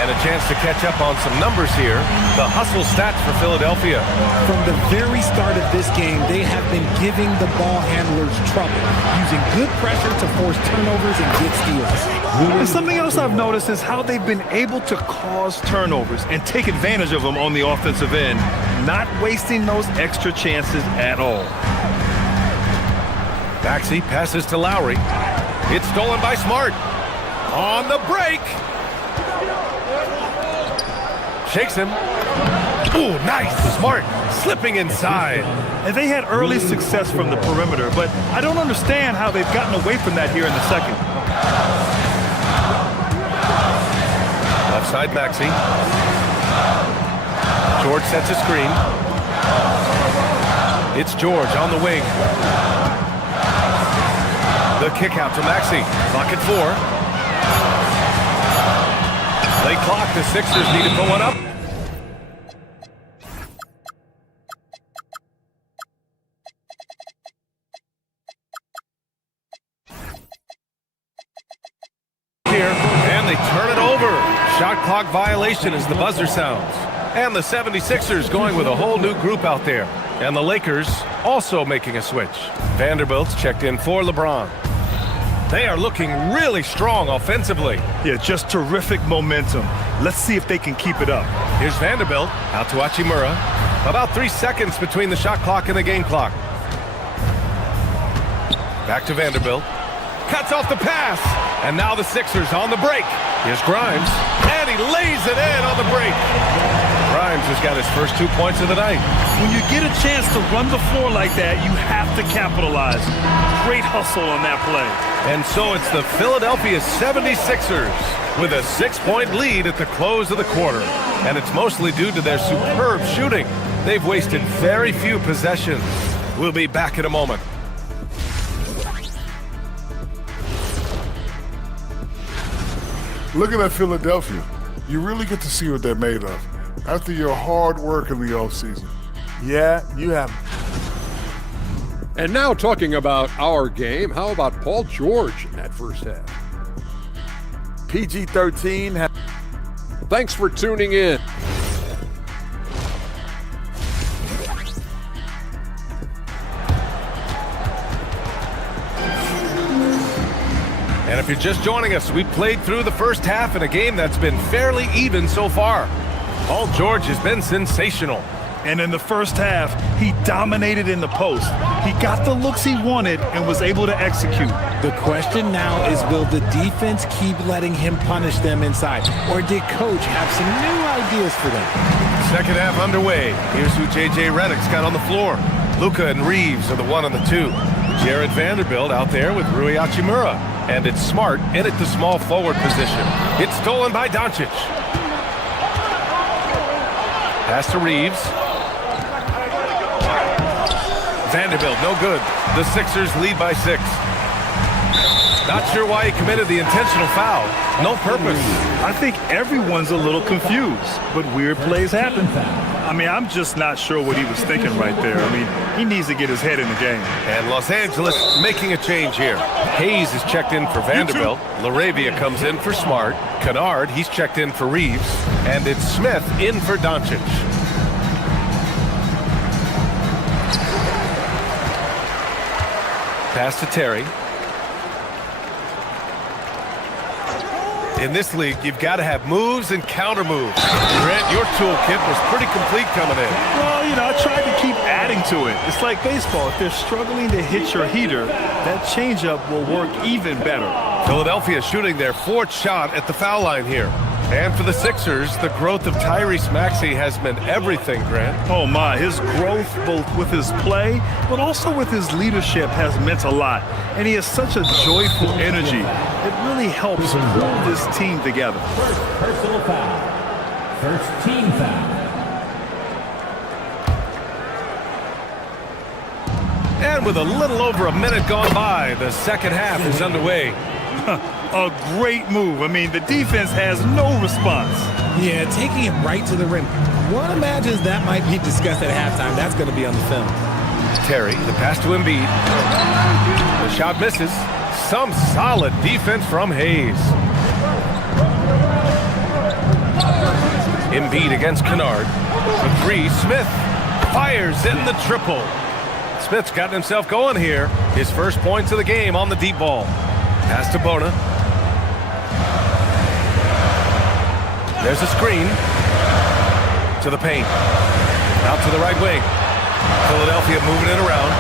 And a chance to catch up on some numbers here. The hustle stats for Philadelphia. From the very start of this game, they have been giving the ball handlers trouble, using good pressure to force turnovers and get steals. And something else I've noticed is how they've been able to cause turnovers and take advantage of them on the offensive end, not wasting those extra chances at all. Maxey passes to Lowry. It's stolen by Smart. On the break. Shakes him. Ooh, nice. Smart slipping inside. And they had early success from the perimeter, but I don't understand how they've gotten away from that here in the second. Left side, Maxey. George sets a screen. It's George on the wing. The kick out to Maxey. Clock at 4. Late clock, the Sixers need to put one up. Here, and they turn it over. Shot clock violation as the buzzer sounds. And the 76ers going with a whole new group out there. And the Lakers also making a switch. Vanderbilt's checked in for LeBron. They are looking really strong offensively. Yeah, just terrific momentum. Let's see if they can keep it up. Here's Vanderbilt out to Hachimura. About 3 seconds between the shot clock and the game clock. Back to Vanderbilt. Cuts off the pass. And now the Sixers on the break. Here's Grimes. And he lays it in on the break. Grimes has got his first 2 points of the night. When you get a chance to run the floor like that, you have to capitalize. Great hustle on that play. And so it's the Philadelphia 76ers with a 6-point lead at the close of the quarter. And it's mostly due to their superb shooting. They've wasted very few possessions. We'll be back in a moment. Looking at Philadelphia, you really get to see what they're made of after your hard work in the offseason. Yeah, you have. And now talking about our game, how about Paul George in that first half? PG-13. Thanks for tuning in. And if you're just joining us, we played through the first half in a game that's been fairly even so far. Paul George has been sensational. And in the first half, he dominated in the post. He got the looks he wanted and was able to execute. The question now is, will the defense keep letting him punish them inside? Or did Coach have some new ideas for them? Second half underway. Here's who J.J. Redick's got on the floor. Luka and Reeves are the 1 and the 2. Jared Vanderbilt out there with Rui Hachimura. And it's Smart in at the small forward position. It's stolen by Doncic. Pass to Reeves. Vanderbilt, no good. The Sixers lead by 6. Not sure why he committed the intentional foul. No purpose. I think everyone's a little confused, but weird plays happen. I mean, I'm just not sure what he was thinking right there. I mean, he needs to get his head in the game. And Los Angeles making a change here. Hayes is checked in for Vanderbilt. Laravia comes in for Smart. Kennard, he's checked in for Reeves. And it's Smith in for Doncic. Pass to Terry. In this league, you've got to have moves and counter moves. Grant, your toolkit was pretty complete coming in. Well, you know, I tried to keep adding to it. It's like baseball. If they're struggling to hit your heater, that changeup will work even better. Philadelphia shooting their 4th shot at the foul line here. And for the Sixers, the growth of Tyrese Maxey has meant everything, Grant. Oh my, his growth both with his play, but also with his leadership has meant a lot. And he has such a joyful energy. It really helps pull this team together. First personal foul. First team foul. And with a little over a minute gone by, the second half is underway. A great move. I mean, the defense has no response. Yeah, taking it right to the rim. One imagines that might be discussed at halftime. That's going to be on the film. Terry, the pass to Embiid. The shot misses. Some solid defense from Hayes. Embiid against Kennard. For three, Smith fires in the triple. Smith's gotten himself going here. His first points of the game on the deep ball. Pass to Bona. There's a screen. To the paint. Out to the right wing. Philadelphia moving it around.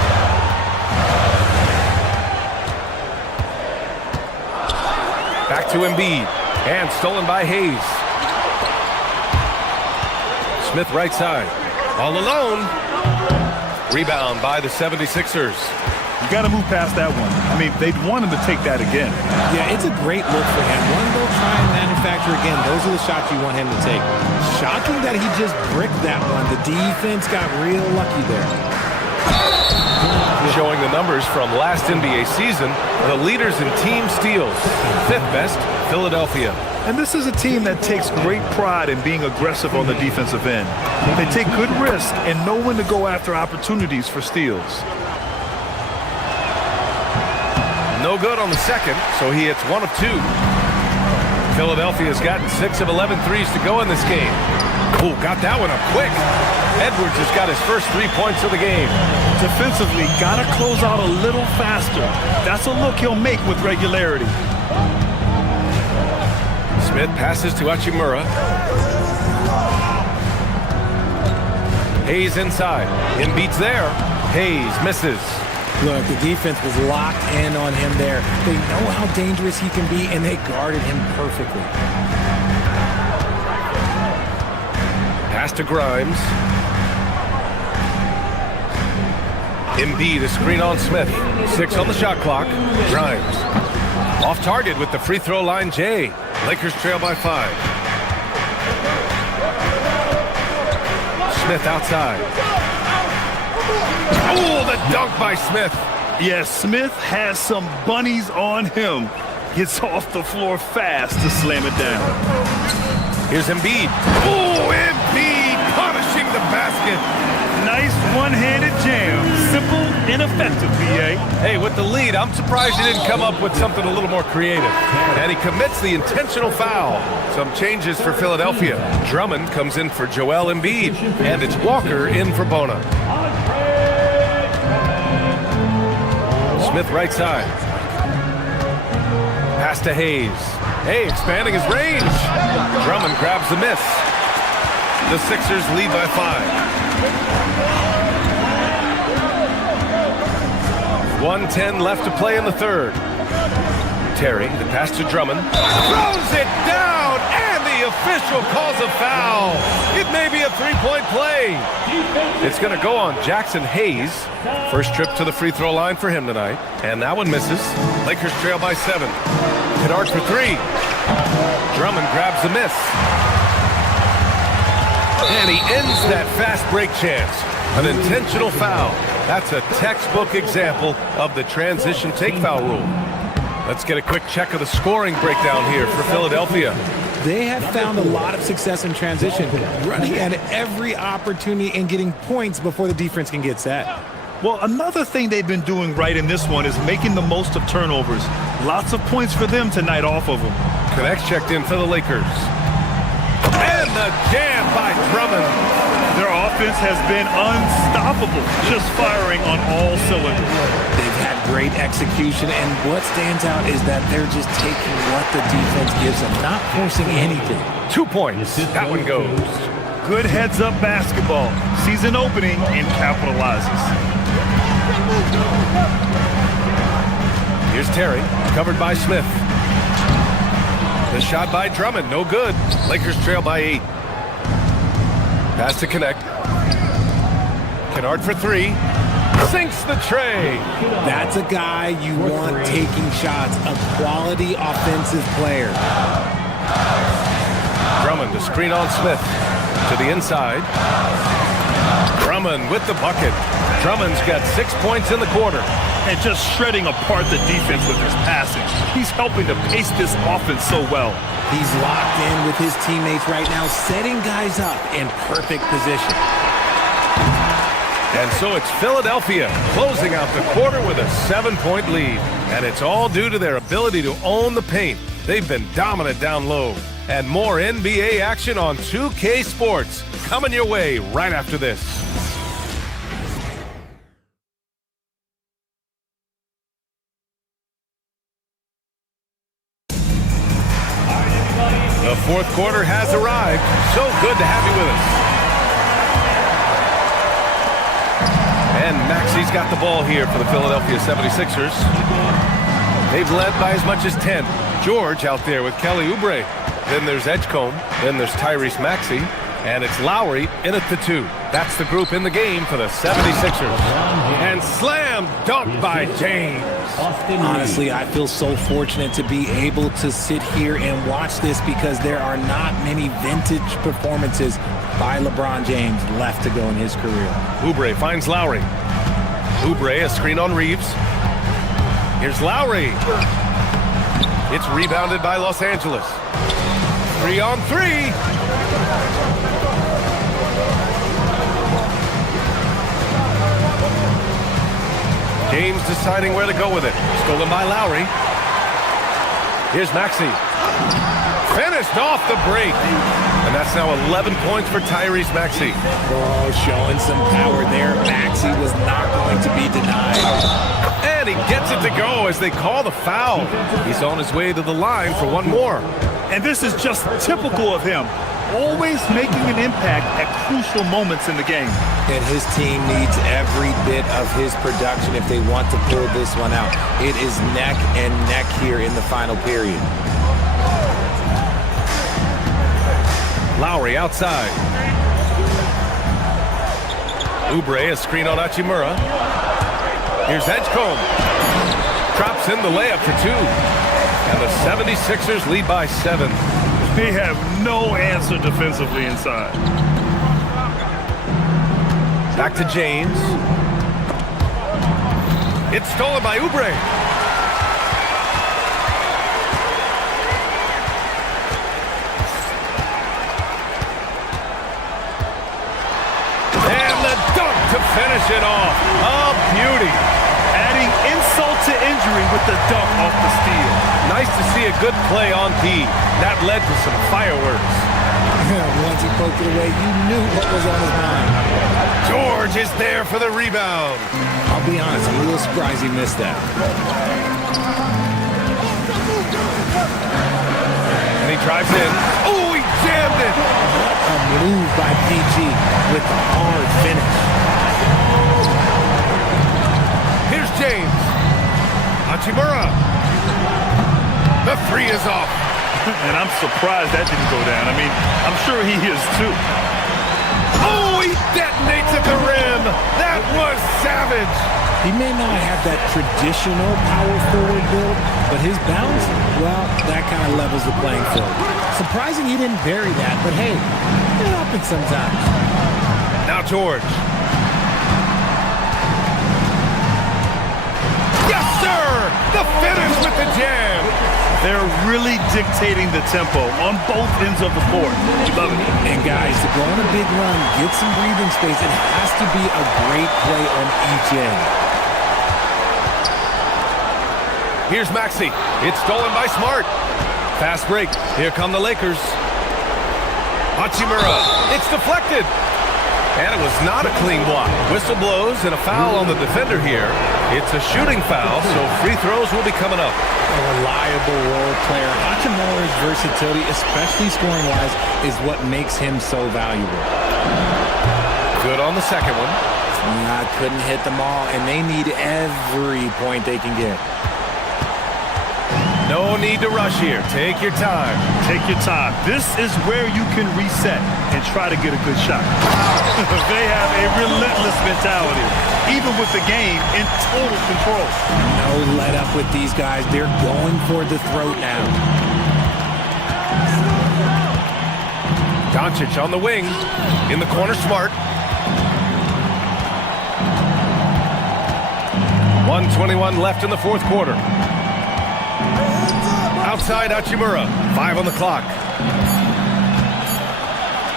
Back to Embiid. And stolen by Hayes. Smith right side. All alone. Rebound by the 76ers. You got to move past that one. I mean, they'd want him to take that again. Yeah, it's a great look for him. One, they'll try and manufacture again. Those are the shots you want him to take. Shocking that he just bricked that one. The defense got real lucky there. Showing the numbers from last NBA season, the leaders in team steals. Fifth best, Philadelphia. And this is a team that takes great pride in being aggressive on the defensive end. They take good risks and know when to go after opportunities for steals. No good on the second, so he hits 1 of 2. Philadelphia's gotten 6 of 11 threes to go in this game. Oh, got that one up quick. Edwards has got his first 3 points of the game. Defensively, got to close out a little faster. That's a look he'll make with regularity. Smith passes to Hachimura. Hayes inside. Embiid's there. Hayes misses. Look, the defense was locked in on him there. They know how dangerous he can be, and they guarded him perfectly. Pass to Grimes. Embiid, a screen on Smith. 6 on the shot clock. Grimes. Off target with the free throw line, Jay. Lakers trail by 5. Smith outside. Oh, the dunk by Smith. Yes, Smith has some bunnies on him. Gets off the floor fast to slam it down. Here's Embiid. Oh, Embiid punishing the basket. Nice one-handed jam. Simple and effective, B.A. Hey, with the lead, I'm surprised he didn't come up with something a little more creative. And he commits the intentional foul. Some changes for Philadelphia. Drummond comes in for Joel Embiid. And it's Walker in for Bona. Smith right side. Pass to Hayes. Hey, expanding his range. Drummond grabs the miss. The Sixers lead by 5. 1:10 left to play in the third. Terry, the pass to Drummond. Throws it down, and the official calls a foul. It may be a 3-point play. It's going to go on Jackson Hayes. First trip to the free throw line for him tonight. And that one misses. Lakers trail by 7. Kennard for 3. Drummond grabs the miss. And he ends that fast break chance. An intentional foul. That's a textbook example of the transition take foul rule. Let's get a quick check of the scoring breakdown here for Philadelphia. They have found a lot of success in transition, running at every opportunity and getting points before the defense can get set. Well, another thing they've been doing right in this one is making the most of turnovers. Lots of points for them tonight off of them. Connects checked in for the Lakers. And the jam by Drummond. Their offense has been unstoppable, just firing on all cylinders. They've had great execution, and what stands out is that they're just taking what the defense gives them, not forcing anything. 2 points. That one goes. Good heads-up basketball. Season opening and capitalizes. Here's Terry, covered by Smith. The shot by Drummond, no good. Lakers trail by 8. Pass to Connect. Kennard for 3. Sinks the tray. That's a guy you want taking shots, a quality offensive player. Drummond to screen on Smith. To the inside. Drummond with the bucket. Drummond's got 6 points in the quarter. And just shredding apart the defense with his passing. He's helping to pace this offense so well. He's locked in with his teammates right now, setting guys up in perfect position. And so it's Philadelphia closing out the quarter with a 7-point lead. And it's all due to their ability to own the paint. They've been dominant down low. And more NBA action on 2K Sports coming your way right after this. The fourth quarter has arrived. So good to have you with us. And Maxi's got the ball here for the Philadelphia 76ers. They've led by as much as 10. George out there with Kelly Oubre. Then there's Edgecombe. Then there's Tyrese Maxey. And it's Lowry in at the 2. That's the group in the game for the 76ers. And slam dunk by James. Honestly, I feel so fortunate to be able to sit here and watch this because there are not many vintage performances by LeBron James left to go in his career. Oubre finds Lowry. Oubre, a screen on Reeves. Here's Lowry. It's rebounded by Los Angeles. 3 on 3. James deciding where to go with it. Stolen by Lowry. Here's Maxey. Finished off the break. And that's now 11 points for Tyrese Maxey. Oh, showing some power there. Maxey was not going to be denied. And he gets it to go as they call the foul. He's on his way to the line for one more. And this is just typical of him. Always making an impact at crucial moments in the game. And his team needs every bit of his production if they want to pull this one out. It is neck and neck here in the final period. Lowry outside. Oubre, a screen on Hachimura. Here's Edgecombe. Drops in the layup for 2. And the 76ers lead by 7. They have no answer defensively inside. Back to James. It's stolen by Oubre. And the dunk to finish it off. A beauty. Adding insult to injury with the dunk off the steal. Nice to see a good play on D. That led to some fireworks. Once he poked it away, you knew what was on his mind. George is there for the rebound. I'll be honest, I'm a little surprised he missed that. And he drives in. Oh, he jammed it. What a move by PG with the hard finish. Here's James. Hachimura. The 3 is off. And I'm surprised that didn't go down. I mean, I'm sure he is too. Oh, he detonates at the rim. That was savage. He may not have that traditional power forward build, but his bounce, well, that kind of levels the playing field. Surprising he didn't bury that, but hey, it happens sometimes. Now George. Yes, sir! The finish with the jam. They're really dictating the tempo on both ends of the court. You love it. And guys, to go on a big run, get some breathing space, it has to be a great play on each end. Here's Maxey. It's stolen by Smart. Fast break. Here come the Lakers. Hachimura. It's deflected. And it was not a clean block. Whistle blows and a foul on the defender here. It's a shooting foul, so free throws will be coming up. A reliable role player. Hachimura's versatility, especially scoring-wise, is what makes him so valuable. Good on the second one. Couldn't hit them all, and they need every point they can get. No need to rush here. Take your time. Take your time. This is where you can reset and try to get a good shot. They have a relentless mentality, even with the game in total control. No let up with these guys. They're going for the throat now. Doncic on the wing. In the corner, Smart. 1:21 left in the fourth quarter. Outside Hachimura. 5 on the clock.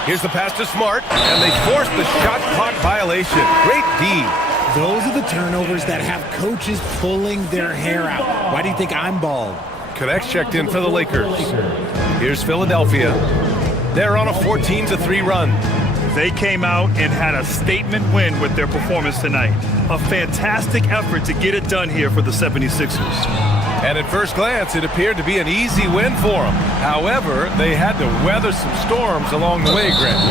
Here's the pass to Smart, and they force the shot clock violation. Great D. Those are the turnovers that have coaches pulling their hair out. Why do you think I'm bald? Connects checked in for the Lakers. Here's Philadelphia. They're on a 14-3 run. They came out and had a statement win with their performance tonight. A fantastic effort to get it done here for the 76ers. And at first glance, it appeared to be an easy win for them. However, they had to weather some storms along the way, Grant.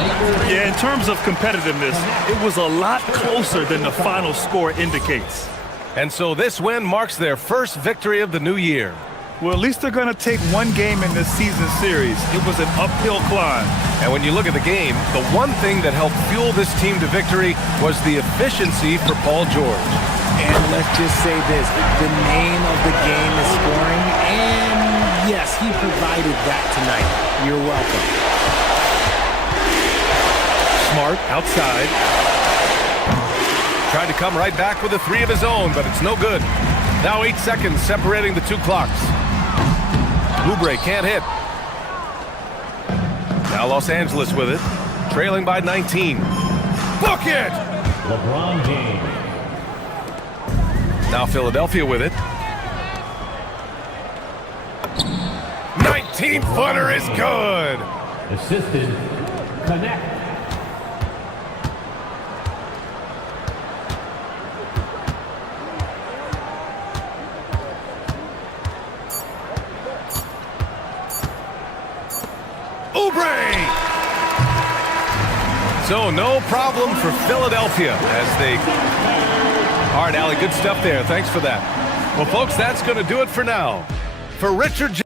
Yeah, in terms of competitiveness, it was a lot closer than the final score indicates. And so this win marks their first victory of the new year. Well, at least they're going to take one game in this season series. It was an uphill climb. And when you look at the game, the one thing that helped fuel this team to victory was the efficiency for Paul George. And let's just say this, the name of the game is scoring, and yes, he provided that tonight. You're welcome. Smart outside. Tried to come right back with a three of his own, but it's no good. Now 8 seconds separating the two clocks. Oubre can't hit. Now Los Angeles with it, trailing by 19. Book it! LeBron James. Now Philadelphia with it. 19-footer is good. Assistant, connect. Oubre! So no problem for Philadelphia as they... All right, Allie, good stuff there. Thanks for that. Well, folks, that's going to do it for now. For Richard...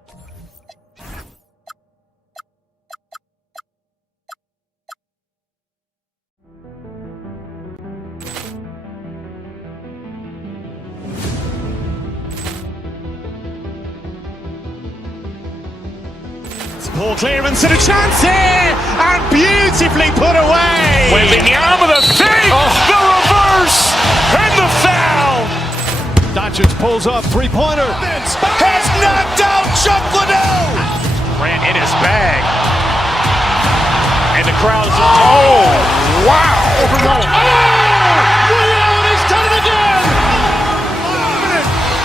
Ball clearance and a chance here, and beautifully put away. Wembanyama the fake, the reverse, and the foul. Doncic pulls up, three-pointer. Has knocked out Chuck Liddell. Ran in his bag, and the crowd's oh wow! Liddell, he's done it again.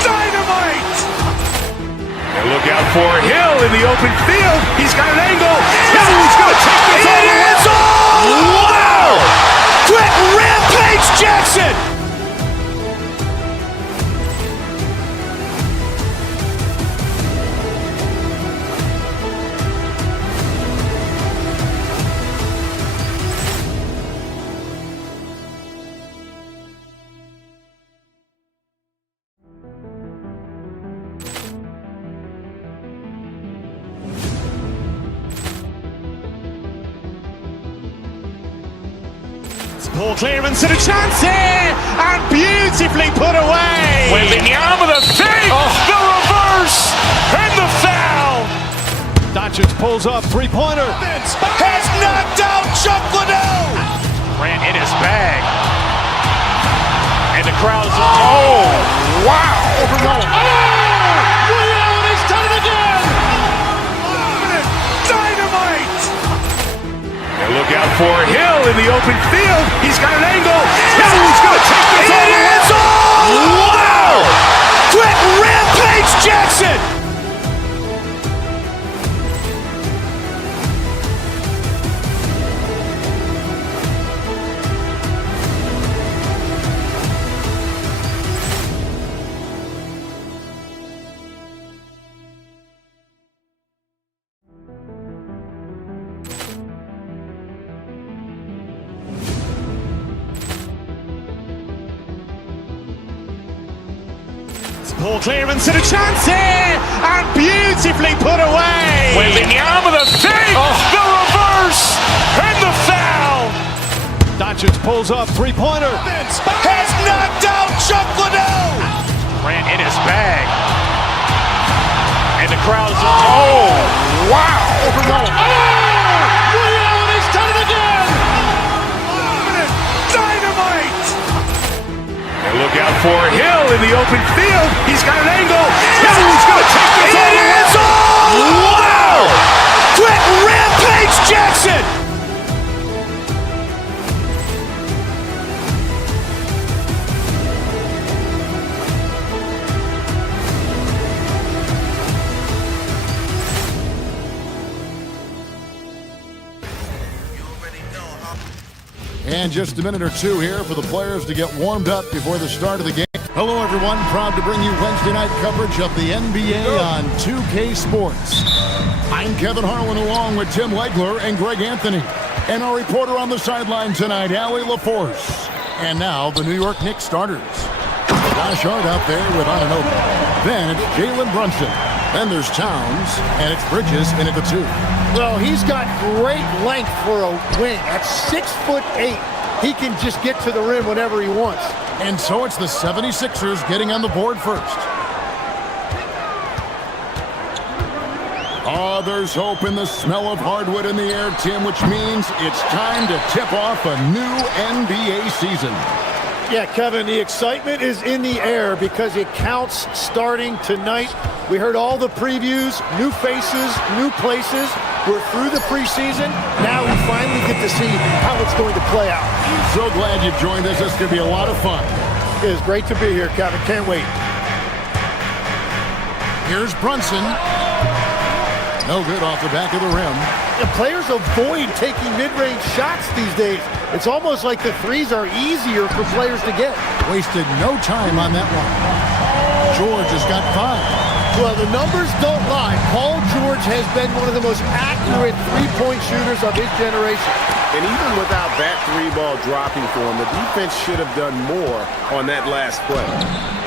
Dynamite. And look out for Hill in the open field. He's got an angle. Hill's going to take this all the way. Wow! Quick rampage Jackson. Ball clearance and a chance here, and beautifully put away. Wembanyama the fake, the reverse, and the foul. Doncic pulls up, three-pointer. Has knocked out Chuck Liddell. Ran in his bag, and the crowd's oh wow! Liddell, he's done it again. Dynamite. And look out for Hill in the open field. He's got an angle. Hill's going to take this all the way. Wow! Quick rampage Jackson. Ball clearance and a chance here, and beautifully put away. Wembanyama the fake, the reverse, and the foul. Doncic pulls up, three-pointer. Has knocked out Chuck Liddell. Ran in his bag. And the crowd is, oh, wow. He's done it again. Dynamite. And look out for Hill in the open field. He's got an angle. Hill's going to take this all the way. Wow! Quick Rampage Jackson. And just a minute or two here for the players to get warmed up before the start of the game. Hello, everyone. Proud to bring you Wednesday night coverage of the NBA on 2K Sports. I'm Kevin Harlan along with Tim Legler and Greg Anthony. And our reporter on the sideline tonight, Allie LaForce. And now the New York Knicks starters. Josh Hart out there with Anunoby. Then it's Jalen Brunson. Then there's Towns, and it's Bridges in at the 2. Well, he's got great length for a wing. At 6'8", he can just get to the rim whenever he wants. And so it's the 76ers getting on the board first. Oh, there's hope in the smell of hardwood in the air, Tim, which means it's time to tip off a new NBA season. Yeah, Kevin, the excitement is in the air because it counts starting tonight. We heard all the previews, new faces, new places. We're through the preseason. Now we finally get to see how it's going to play out. So glad you joined us. This is going to be a lot of fun. It is great to be here, Kevin. Can't wait. Here's Brunson. No good off the back of the rim. The players avoid taking mid-range shots these days. It's almost like the threes are easier for players to get. Wasted no time on that one. George has got 5. Well, the numbers don't lie. Paul George has been one of the most accurate three-point shooters of his generation. And even without that three ball dropping for him, the defense should have done more on that last play.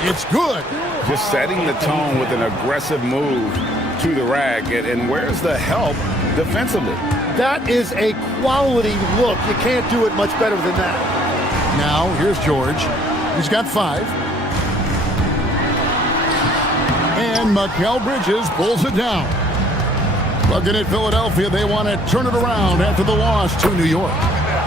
It's good. Just setting the tone with an aggressive move to the rack. And where's the help defensively? That is a quality look. You can't do it much better than that. Now, here's George. He's got 5. And Mikal Bridges pulls it down. Looking at Philadelphia, they want to turn it around after the loss to New York.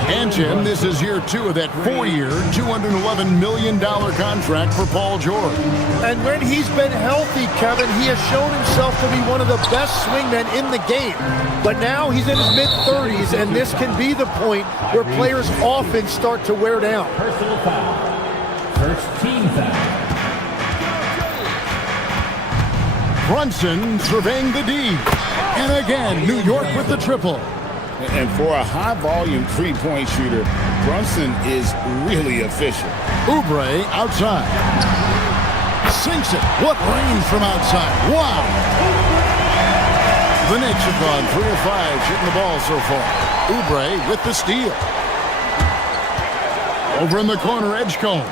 And Tim, this is year 2 of that 4-year, $211 million contract for Paul George. And when he's been healthy, Kevin, he has shown himself to be one of the best swingmen in the game. But now he's in his mid-30s, and this can be the point where players often start to wear down. Personal foul. First team foul. Brunson surveying the D. And again, New York with the triple. And for a high-volume three-point shooter, Brunson is really efficient. Oubre outside. Sinks it. What range from outside. Wow. The Knicks have gone 3 of 5 shooting the ball so far. Oubre with the steal. Over in the corner, Edgecombe.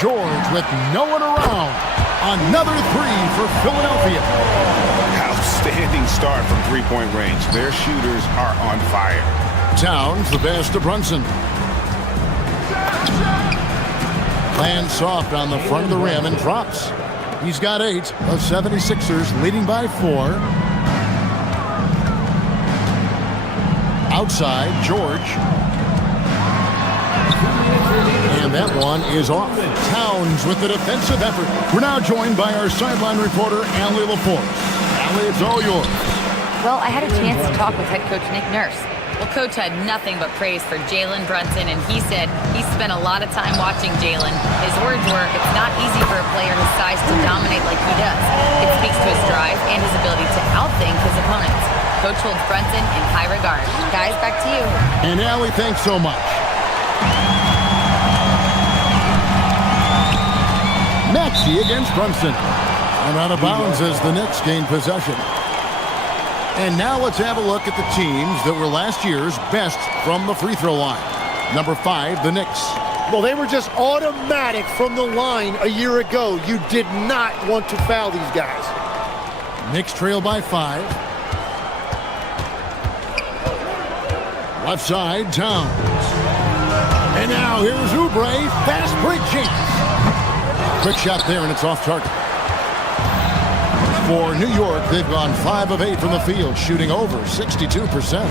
George with no one around. Another 3 for Philadelphia. Outstanding start from three-point range. Their shooters are on fire. Towns the pass to Brunson. Lands soft on the front of the rim and drops. He's got 8. The 76ers leading by 4. Outside, George. And that one is off. Towns with the defensive effort. We're now joined by our sideline reporter, Allie LaForce. Allie, it's all yours. Well, I had a chance to talk with head coach Nick Nurse. Well, Coach had nothing but praise for Jalen Brunson, and he said he spent a lot of time watching Jalen. His words were, it's not easy for a player his size to dominate like he does. It speaks to his drive and his ability to outthink his opponents. Coach holds Brunson in high regard. Guys, back to you. And Allie, thanks so much. Maxey against Brunson. And out of bounds as the Knicks gain possession. And now let's have a look at the teams that were last year's best from the free throw line. Number 5, the Knicks. Well, they were just automatic from the line a year ago. You did not want to foul these guys. Knicks trail by 5. Left side, Towns. And now here's Oubre. Fast break chance. Quick shot there, and it's off target. For New York, they've gone 5 of 8 from the field, shooting over 62%.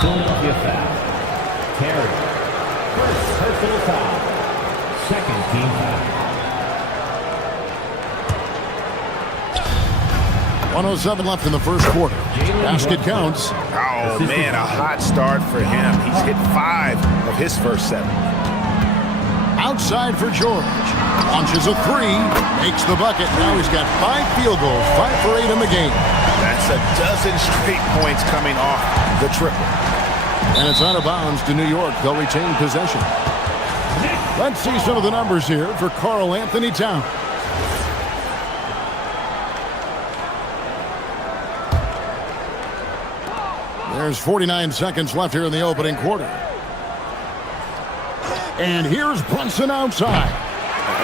Philadelphia foul. Terry. First personal foul. Second team foul. 1:07 left in the first quarter. Basket counts. Oh, man, a hot start for him. He's hit 5 of his first 7. Outside for George. Launches a 3. Makes the bucket. Now he's got 5 field goals. 5 for 8 in the game. That's a dozen straight points coming off the triple. And it's out of bounds to New York. They'll retain possession. Let's see some of the numbers here for Karl Anthony Towns. There's 49 seconds left here in the opening quarter. And here's Brunson outside.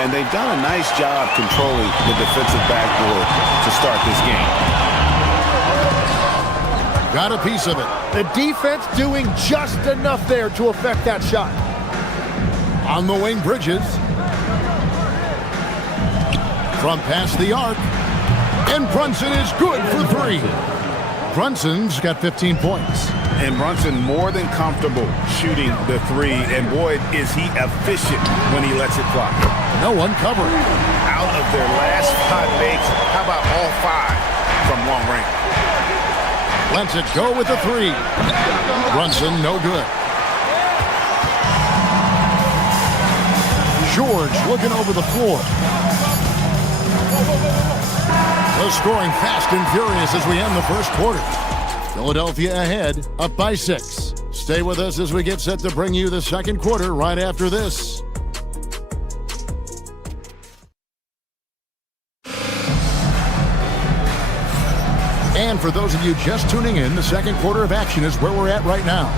And they've done a nice job controlling the defensive backboard to start this game. Got a piece of it. The defense doing just enough there to affect that shot. On the wing, Bridges. From past the arc. And Brunson is good for 3. Brunson's got 15 points. And Brunson more than comfortable shooting the 3. And boy, is he efficient when he lets it fly. No one covering. Out of their last 5 makes, how about all 5 from long range? Lets it go with the 3. Brunson, no good. George looking over the floor. The scoring fast and furious as we end the first quarter. Philadelphia ahead, up by 6. Stay with us as we get set to bring you the second quarter right after this. And for those of you just tuning in, the second quarter of action is where we're at right now.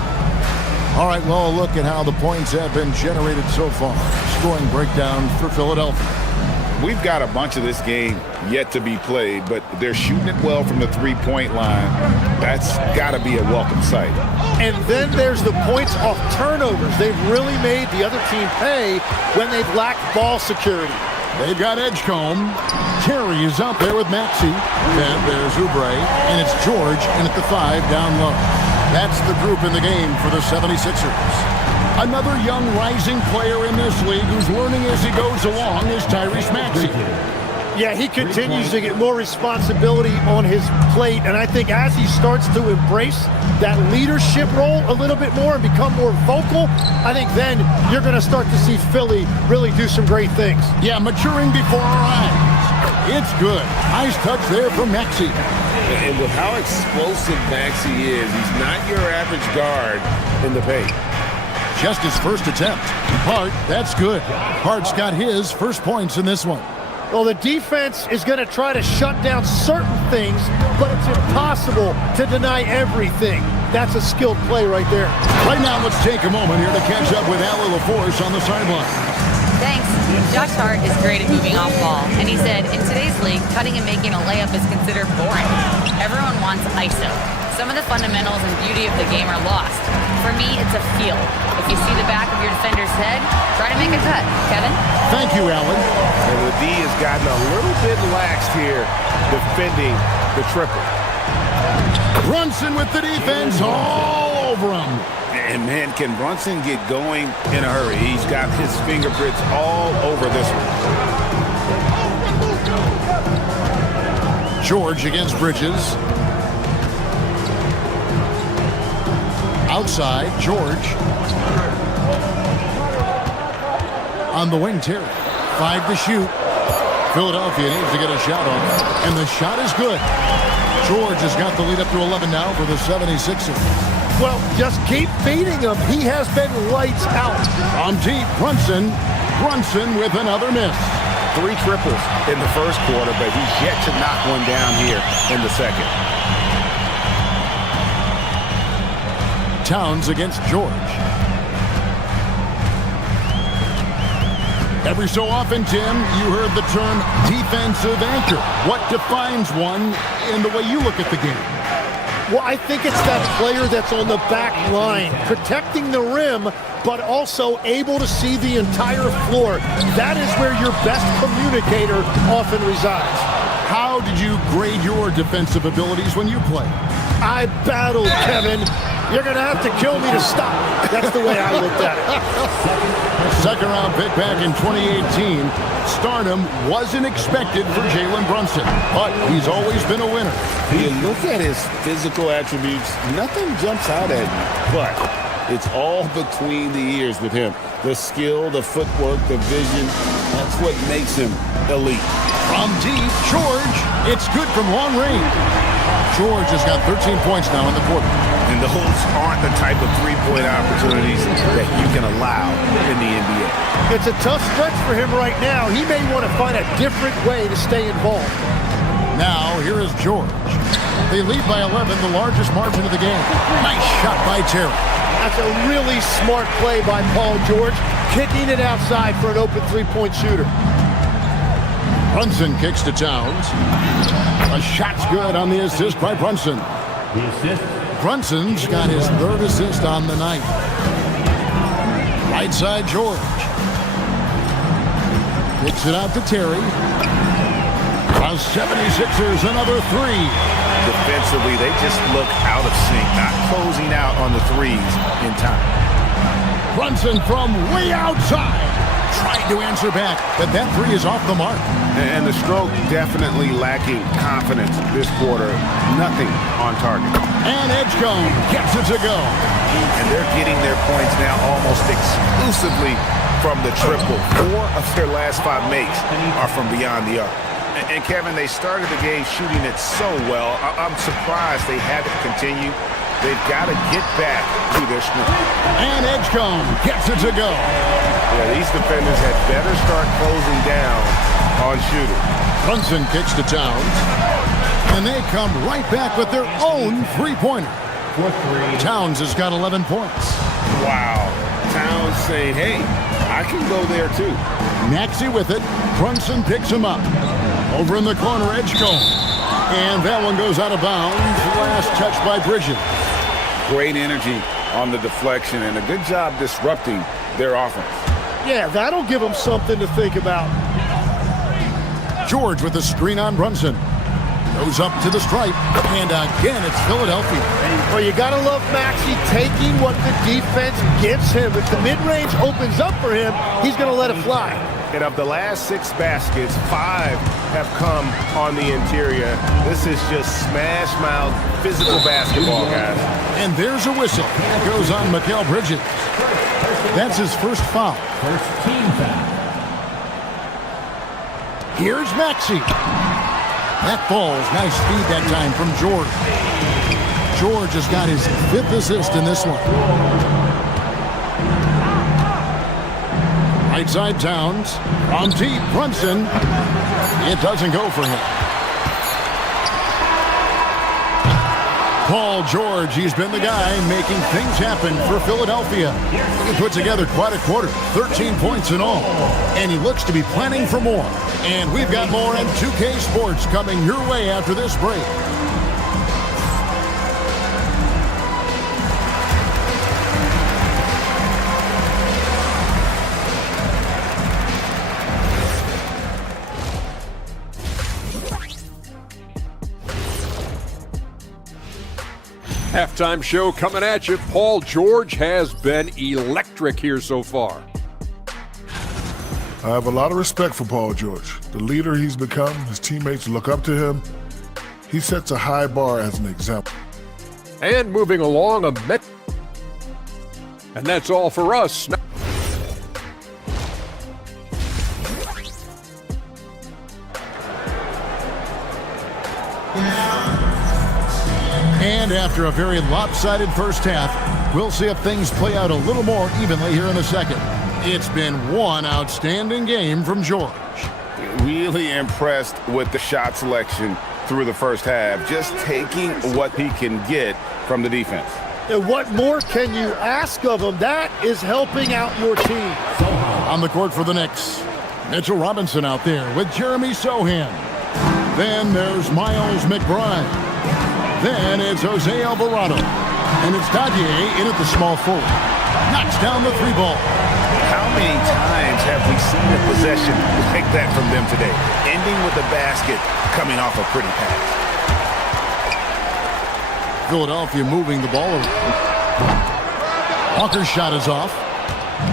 All right, well, a look at how the points have been generated so far. Scoring breakdown for Philadelphia. We've got a bunch of this game yet to be played, but they're shooting it well from the 3-point line. That's got to be a welcome sight. And then there's the points off turnovers. They've really made the other team pay when they've lacked ball security. They've got Edgecombe. Terry is out there with Maxey. Then there's Oubre, and it's George in at the 5 down low. That's the group in the game for the 76ers. Another young rising player in this league who's learning as he goes along is Tyrese Maxey. Yeah, he continues to get more responsibility on his plate, and I think as he starts to embrace that leadership role a little bit more and become more vocal, I think then you're going to start to see Philly really do some great things. Yeah, maturing before our eyes. It's good. Nice touch there from Maxey. And with how explosive Maxey is, he's not your average guard in the paint. Just his first attempt. Hart, that's good. Hart's got his first points in this one. Well, the defense is going to try to shut down certain things, but it's impossible to deny everything. That's a skilled play right there. Right now, let's take a moment here to catch up with Allie LaForce on the sideline. Thanks. Josh Hart is great at moving off ball, and he said, in today's league, cutting and making a layup is considered boring. Everyone wants ISO. Some of the fundamentals and beauty of the game are lost. For me, it's a feel. If you see the back of your defender's head, try to make a cut. Kevin? Thank you, Alan. And the D has gotten a little bit laxed here defending the triple. Brunson with the defense all over him. And man, can Brunson get going in a hurry? He's got his fingerprints all over this one. George against Bridges. Outside, George. On the wing, Terry. 5 to shoot. Philadelphia needs to get a shot off. And the shot is good. George has got the lead up to 11 now for the 76ers. Well, just keep feeding him. He has been lights out. From deep, Brunson. Brunson with another miss. 3 triples in the first quarter, but he's yet to knock one down here in the second. Towns against George. Every so often, Tim, you heard the term defensive anchor. What defines one in the way you look at the game? Well, I think it's that player that's on the back line, protecting the rim, but also able to see the entire floor. That is where your best communicator often resides. How did you grade your defensive abilities when you played? I battled, Kevin. You're going to have to kill me to stop. That's the way I looked at it. Second round pick back in 2018. Stardom wasn't expected for Jalen Brunson, but he's always been a winner. You look at his physical attributes, nothing jumps out at you, but it's all between the ears with him. The skill, the footwork, the vision, that's what makes him elite. From deep, George, it's good from long range. George has got 13 points now in the quarter. And those aren't the type of three-point opportunities that you can allow in the NBA. It's a tough stretch for him right now. He may want to find a different way to stay involved. Now, here is George. They lead by 11, the largest margin of the game. Nice shot by Terry. That's a really smart play by Paul George, kicking it outside for an open three-point shooter. Brunson kicks to Towns. A shot's good on the assist by Brunson. The assist. Brunson's got his third assist on the night. Right side, George. Kicks it out to Terry. The 76ers, another three. Defensively, they just look out of sync, not closing out on the threes in time. Brunson from way outside. Tried to answer back, but that three is off the mark. And the stroke definitely lacking confidence this quarter. Nothing on target. And Edgecombe gets it to go. And they're getting their points now almost exclusively from the triple. 4 of their last 5 makes are from beyond the arc. And Kevin, they started the game shooting it so well. I'm surprised they had to continue. They've got to get back to their strength. And Edgecombe gets it to go. Yeah, these defenders had better start closing down on shooting. Brunson kicks to Towns. And they come right back with their own three-pointer. Towns has got 11 points. Wow. Towns saying, hey, I can go there too. Maxey with it. Brunson picks him up. Over in the corner, Edgecombe. And that one goes out of bounds. Last touch by Bridges. Great energy on the deflection and a good job disrupting their offense. Yeah, that'll give them something to think about. George with the screen on Brunson. Goes up to the stripe. And again, it's Philadelphia. Well, you got to love Maxey taking what the defense gives him. If the mid-range opens up for him, he's going to let it fly. And of the last 6 baskets, 5 have come on the interior. This is just smash-mouth physical basketball, guys. And there's a whistle. That goes on Mikal Bridges. That's his first foul. First team foul. Here's Maxey. That falls. Nice speed that time from George. George has got his 5th assist in this one. Right side Towns. On deep, Brunson. It doesn't go for him. Paul George, he's been the guy making things happen for Philadelphia. He put together quite a quarter, 13 points in all. And he looks to be planning for more. And we've got more on 2K Sports coming your way after this break. Halftime show coming at you. Paul George has been electric here so far. I have a lot of respect for Paul George. The leader he's become, his teammates look up to him. He sets a high bar as an example. And moving along, and that's all for us. And after a very lopsided first half, we'll see if things play out a little more evenly here in the second. It's been one outstanding game from George. Really impressed with the shot selection through the first half, just taking what he can get from the defense. And what more can you ask of him? That is helping out your team. On the court for the Knicks, Mitchell Robinson out there with Jeremy Sohan. Then there's Miles McBride. Then it's Jose Alvarado. And it's Dadier in at the small forward. Knocks down the three ball. How many times have we seen a possession like that from them today? Ending with a basket, coming off a pretty pass. Philadelphia moving the ball around. Walker's shot is off.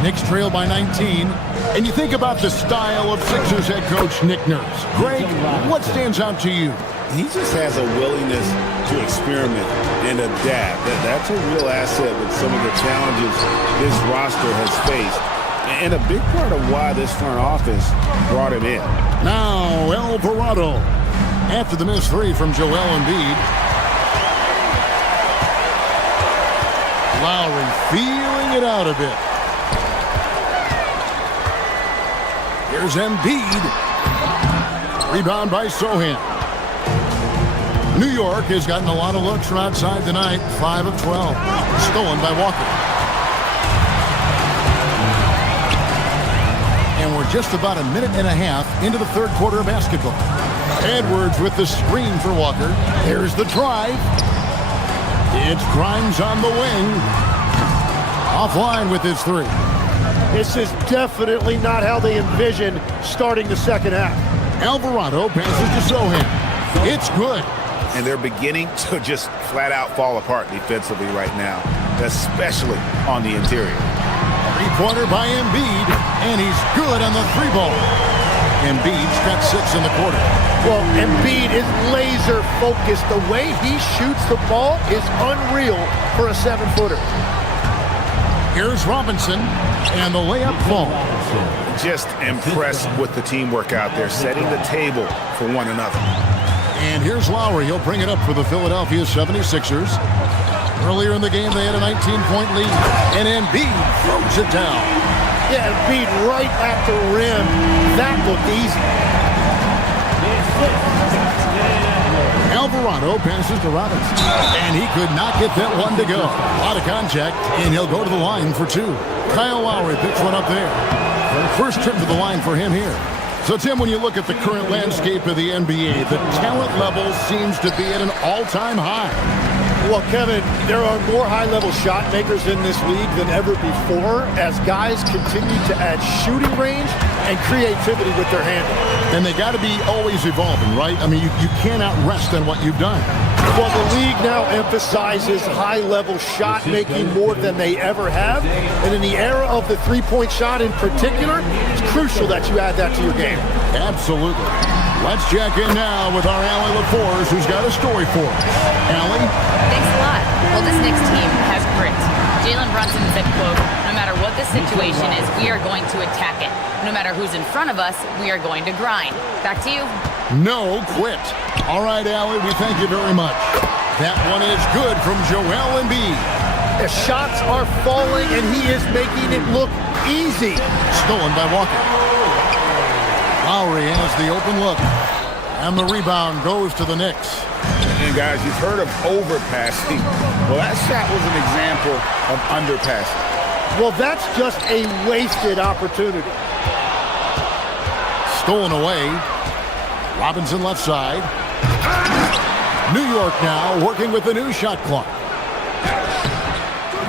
Knicks trail by 19. And you think about the style of Sixers head coach Nick Nurse. Greg, what stands out to you? He just has a willingness to experiment and adapt. That's a real asset with some of the challenges this roster has faced. And a big part of why this front office brought him in. Now Alvarado. After the missed three from Joel Embiid. Lowry feeling it out a bit. Here's Embiid. Rebound by Sohan. New York has gotten a lot of looks from outside tonight. 5 of 12. Stolen by Walker. And we're just about a minute and a half into the third quarter of basketball. Edwards with the screen for Walker. There's the drive. It's Grimes on the wing. Offline with his three. This is definitely not how they envisioned starting the second half. Alvarado passes to Sohan. It's good. And they're beginning to just flat out fall apart defensively right now, especially on the interior. Three-pointer by Embiid, and he's good on the three ball. Embiid's got 6 in the quarter. Well, Embiid is laser focused. The way he shoots the ball is unreal for a 7-footer. Here's Robinson, and the layup falls. Just impressed with the teamwork out there, setting the table for one another. And here's Lowry. He'll bring it up for the Philadelphia 76ers. Earlier in the game, they had a 19-point lead, and Embiid throws it down. Yeah, Embiid right at the rim. That looked easy. Alvarado passes to Robinson, and he could not get that one to go. A lot of contact, and he'll go to the line for 2. Kyle Lowry picks one up there. First trip to the line for him here. So, Tim, when you look at the current landscape of the NBA, the talent level seems to be at an all-time high. Well, Kevin, there are more high-level shot makers in this league than ever before as guys continue to add shooting range and creativity with their handle. And they got to be always evolving, right? I mean, you cannot rest on what you've done. Well, the league now emphasizes high-level shot making more than they ever have. And in the era of the three-point shot in particular, it's crucial that you add that to your game. Absolutely. Let's check in now with our Allie LaForce, who's got a story for us. Allie? Thanks a lot. Well, this Knicks team has grit. Jalen Brunson said, quote, "No matter what the situation is, we are going to attack it. No matter who's in front of us, we are going to grind." Back to you. No quit. All right, Allie, we thank you very much. That one is good from Joel Embiid. The shots are falling, and he is making it look easy. Stolen by Walker. Lowry has the open look. And the rebound goes to the Knicks. And guys, you've heard of overpassing. Well, that shot was an example of underpassing. Well, that's just a wasted opportunity. Stolen away. Robinson left side. New York now working with the new shot clock.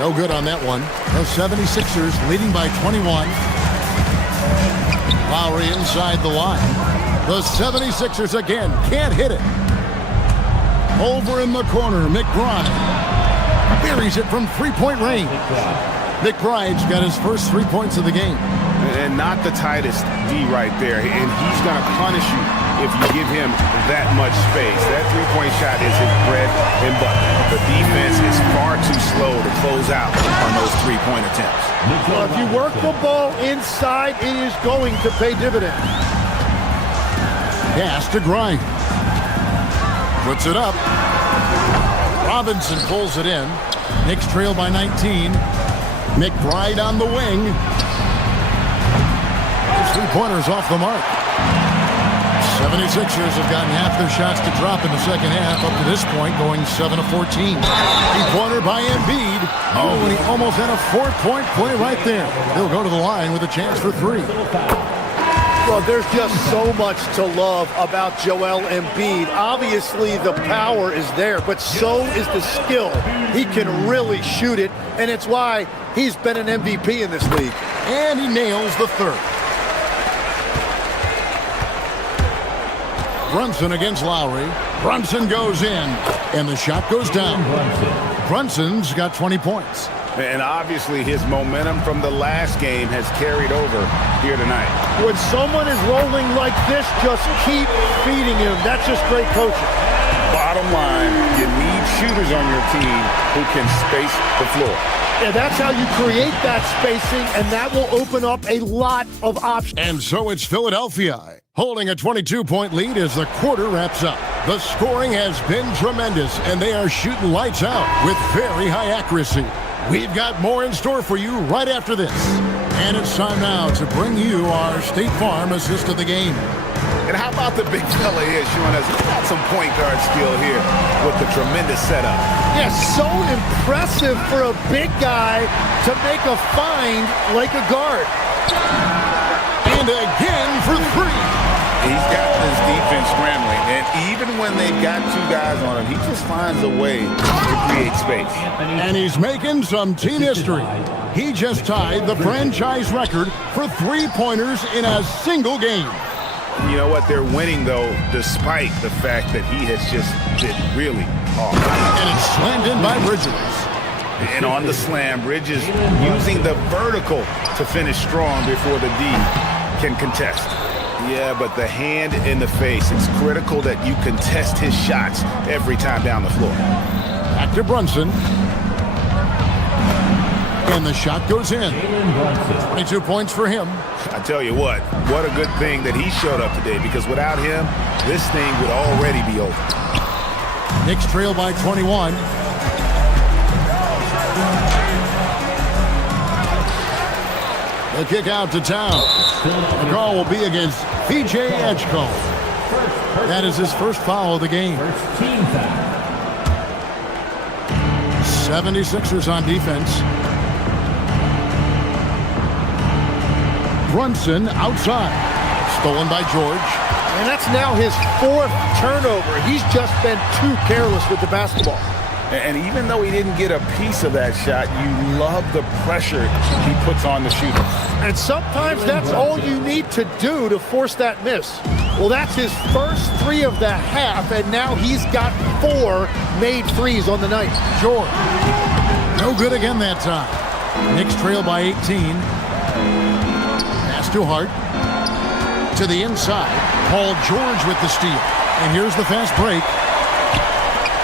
No good on that one. The 76ers leading by 21. Lowry inside the line. The 76ers again can't hit it. Over in the corner, McBride buries it from three-point range. McBride's got his first 3 points of the game. And not the tightest D right there. And he's going to punish you if you give him that much space. That three-point shot is his bread and butter. The defense is far too slow to close out on those three-point attempts. Well, if you work the ball inside, it is going to pay dividends. Pass to Grimes. Puts it up. Robinson pulls it in. Knicks trail by 19. McBride on the wing. His three-pointers off the mark. 76ers have gotten half their shots to drop in the second half. Up to this point, going 7 of 14. Three-pointer by Embiid. Oh, and he almost had a 4-point play right there. He'll go to the line with a chance for 3. Well, there's just so much to love about Joel Embiid. Obviously, the power is there, but so is the skill. He can really shoot it, and it's why he's been an MVP in this league. And he nails the third. Brunson against Lowry. Brunson goes in, and the shot goes down. Brunson's got 20 points. And obviously his momentum from the last game has carried over here tonight. When someone is rolling like this, just keep feeding him. That's just great coaching. Bottom line, you need shooters on your team who can space the floor. Yeah, that's how you create that spacing, and that will open up a lot of options. And so it's Philadelphia holding a 22-point lead as the quarter wraps up. The scoring has been tremendous, and they are shooting lights out with very high accuracy. We've got more in store for you right after this. And it's time now to bring you our State Farm assist of the game. And how about the big fella here showing us he's got some point guard skill here with the tremendous setup. Yeah, so impressive for a big guy to make a find like a guard. And again for three. He's got this defense scrambling, and even when they've got two guys on him, he just finds a way to create space. And he's making some team history. He just tied the franchise record for three-pointers in a single game. You know what? They're winning, though, despite the fact that he has just been really hard. And it's slammed in by Bridges. And on the slam, Bridges using the vertical to finish strong before the D can contest. Yeah, but the hand in the face, it's critical that you contest his shots every time down the floor. Back to Brunson. And the shot goes in. 22 points for him. I tell you what a good thing that he showed up today, because without him, this thing would already be over. Knicks trail by 21. The kick out to Town. The call will be against PJ Edgecombe. That is his first foul of the game. 76ers on defense. Brunson outside. Stolen by George. And that's now his fourth turnover. He's just been too careless with the basketball. And even though he didn't get a piece of that shot, you love the pressure he puts on the shooter. And sometimes that's all you need to do to force that miss. Well, that's his first three of the half, and now he's got 4 made threes on the night. George. No good again that time. Knicks trail by 18. Pass to Hart. To the inside. Paul George with the steal. And here's the fast break.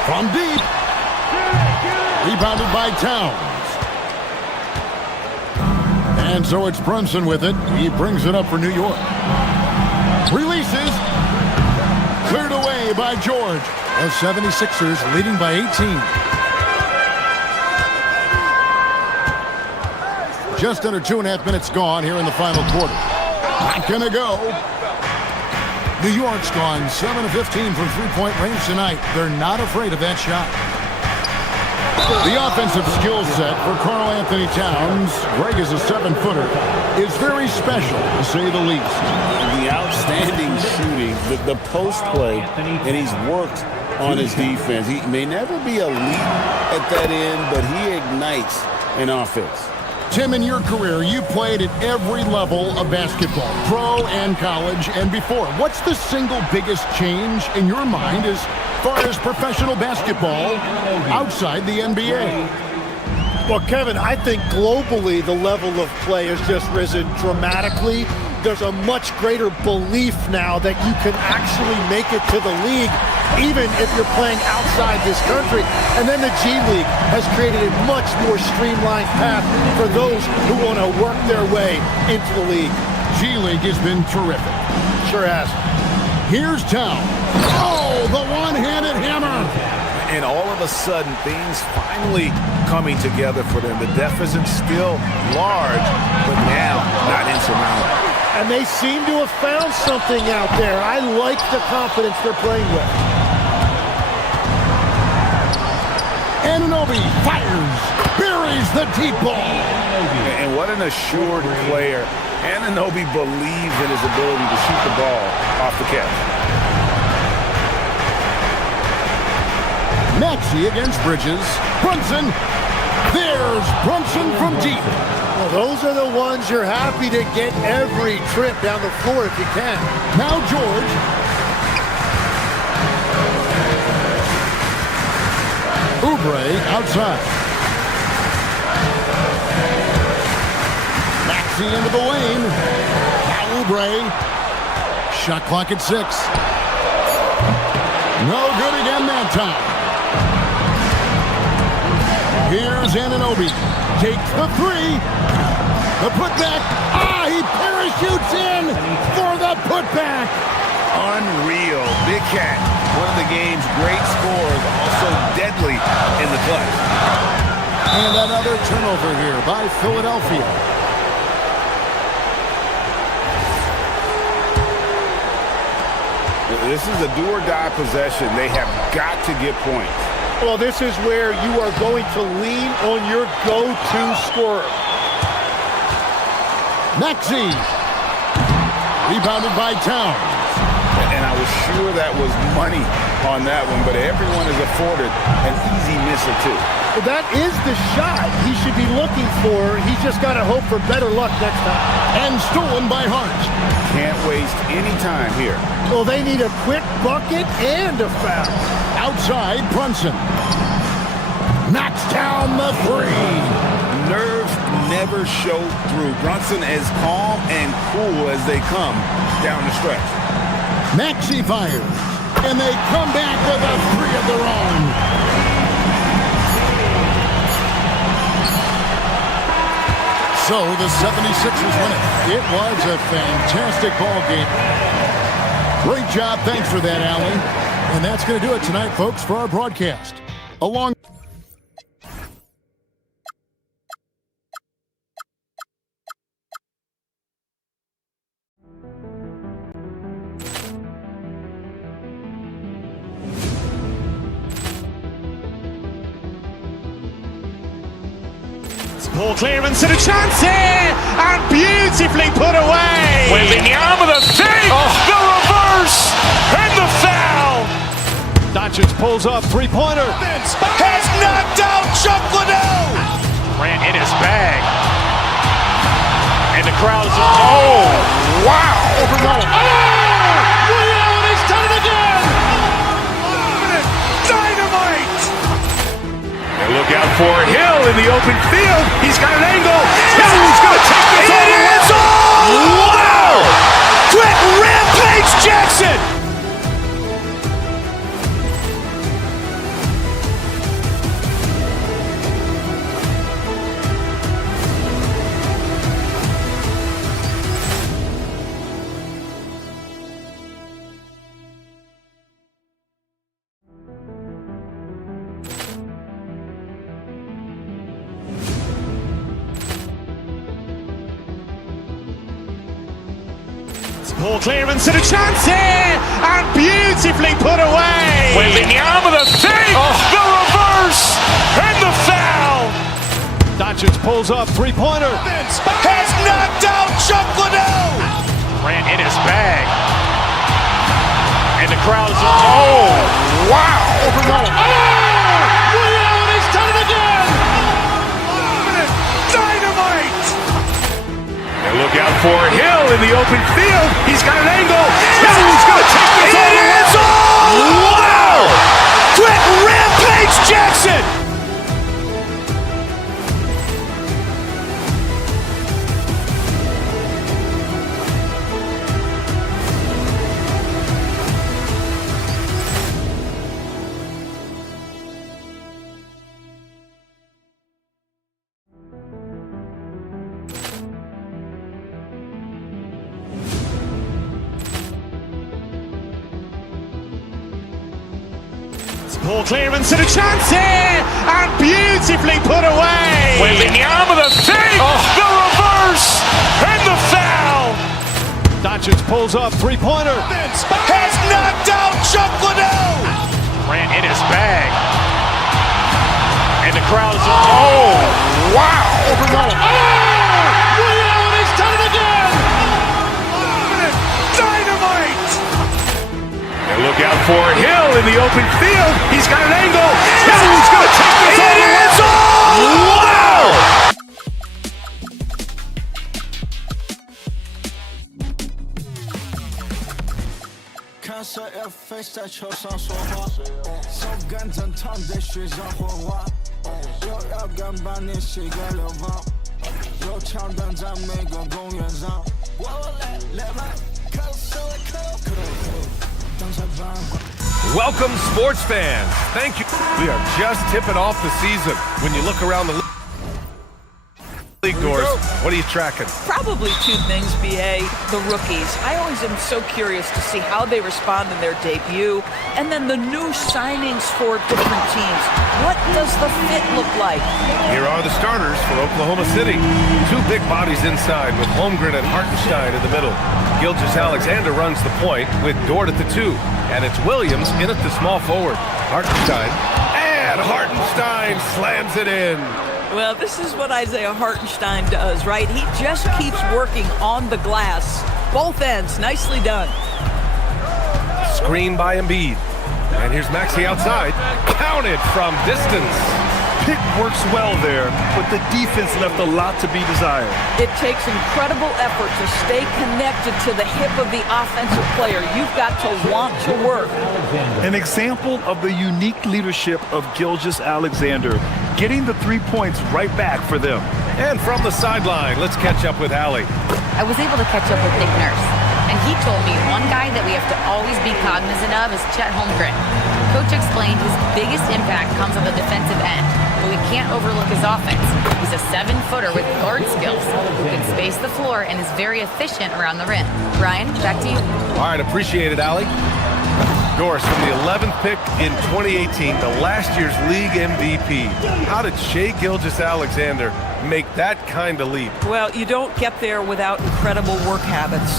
From deep. Rebounded by Towns. And so it's Brunson with it. He brings it up for New York. Releases. Cleared away by George. The 76ers leading by 18. Just under 2.5 minutes gone here in the final quarter. Not gonna go. New York's gone 7 of 15 from three-point range tonight. They're not afraid of that shot. The offensive skill set for Karl Anthony Towns, Greg is a 7-footer, is very special, to say the least. The outstanding shooting, the post play, and he's worked on his defense. He may never be elite at that end, but he ignites an offense. Tim, in your career, you played at every level of basketball, pro and college and before. What's the single biggest change in your mind as far as professional basketball outside the NBA? Well, Kevin, I think globally the level of play has just risen dramatically. There's a much greater belief now that you can actually make it to the league, even if you're playing outside this country. And then the G League has created a much more streamlined path for those who want to work their way into the league. G League has been terrific. Sure has. Here's Town. Oh, the one-handed hammer. And all of a sudden, things finally coming together for them. The deficit's still large, but now not insurmountable. And they seem to have found something out there. I like the confidence they're playing with. Anunoby fires, buries the deep ball. And what an assured player Anunoby believes in his ability to shoot the ball off the catch. Maxey against Bridges. Brunson. There's Brunson from deep. Well, those are the ones you're happy to get every trip down the floor if you can. Now George. Oubre outside. Maxey into the lane. Now Oubre. Shot clock at 6. No good again that time. Here's Anunoby. Takes the 3. The putback. He parachutes in for the putback. Unreal. Big Cat, one of the game's great scorers, also deadly in the clutch. And another turnover here by Philadelphia. This is a do-or-die possession. They have got to get points. Well, this is where you are going to lean on your go-to scorer. Maxey. Rebounded by Towns. And I was sure that was money on that one, but everyone is afforded an easy miss or two. Well, that is the shot he should be looking for. He's just got to hope for better luck next time. And stolen by Hart. Can't waste any time here. Well, they need a quick bucket and a foul. Outside, Brunson. Knocks down the 3. Nerves never show through. Brunson as calm and cool as they come down the stretch. Maxey fires. And they come back with a 3 of their own. So the 76ers win it. It was a fantastic ball game. Great job. Thanks for that, Allie. And that's going to do it tonight, folks, for our broadcast. Along. Ball clearance and a chance here, and beautifully put away. Wembanyama the fake, the reverse, and the foul. Doncic pulls up, three-pointer. Has knocked out Chuck Liddell. Ran in his bag, and the crowd is wow! Leon has done it again. Dynamite! Look out for Hill in the open field. He's got an angle. Hill's going to take this all the way. Wow! Quick Rampage Jackson! Ball clearance and a chance here, and beautifully put away. Wembanyama the fake, the reverse, and the foul. Doncic pulls up, three-pointer. Has knocked out Chuck Liddell. Ran in his bag, and the crowd is wow! Leon has done it again. Dynamite! And look out for Hill in the open field. He's got an angle. Hill's going to take this all the way. Wow! Quick Rampage Jackson! Ball clearance and a chance here, and beautifully put away. Wembanyama the fake, the reverse, and the foul. Doncic pulls up, three-pointer. Has knocked out Chuck Liddell. Ran in his bag, and the crowd is wow! Leon has done it again. look out for Hill in the open field. He's got an angle. Hill's going to take this all the way. Wow! Welcome, sports fans. Thank you. We are just tipping off the season. When you look around the league doors, what are you tracking? Probably two things, B.A. The rookies. I always am so curious to see how they respond in their debut. And then the new signings for different teams. What does the fit look like? Here are the starters for Oklahoma City. Two big bodies inside with Holmgren and Hartenstein in the middle. Gilgeous-Alexander runs the point with Dort at the 2. And it's Williams in at the small forward. Hartenstein. And Hartenstein slams it in. Well, this is what Isaiah Hartenstein does, right? He just keeps working on the glass. Both ends, nicely done. Screen by Embiid. And here's Maxey outside. Counted from distance. Pick works well there, but the defense left a lot to be desired. It takes incredible effort to stay connected to the hip of the offensive player. You've got to want to work. An example of the unique leadership of Gilgeous-Alexander, getting the 3 points right back for them. And from the sideline, let's catch up with Allie. I was able to catch up with Nick Nurse, and he told me one guy that we have to always be cognizant of is Chet Holmgren. Coach explained his biggest impact comes on the defensive end, but we can't overlook his offense. He's a 7-footer with guard skills who can space the floor and is very efficient around the rim. Ryan, back to you. All right, appreciate it, Allie. Doris, from the 11th pick in 2018 to last year's league MVP, how did Shai Gilgeous-Alexander make that kind of leap? Well, you don't get there without incredible work habits.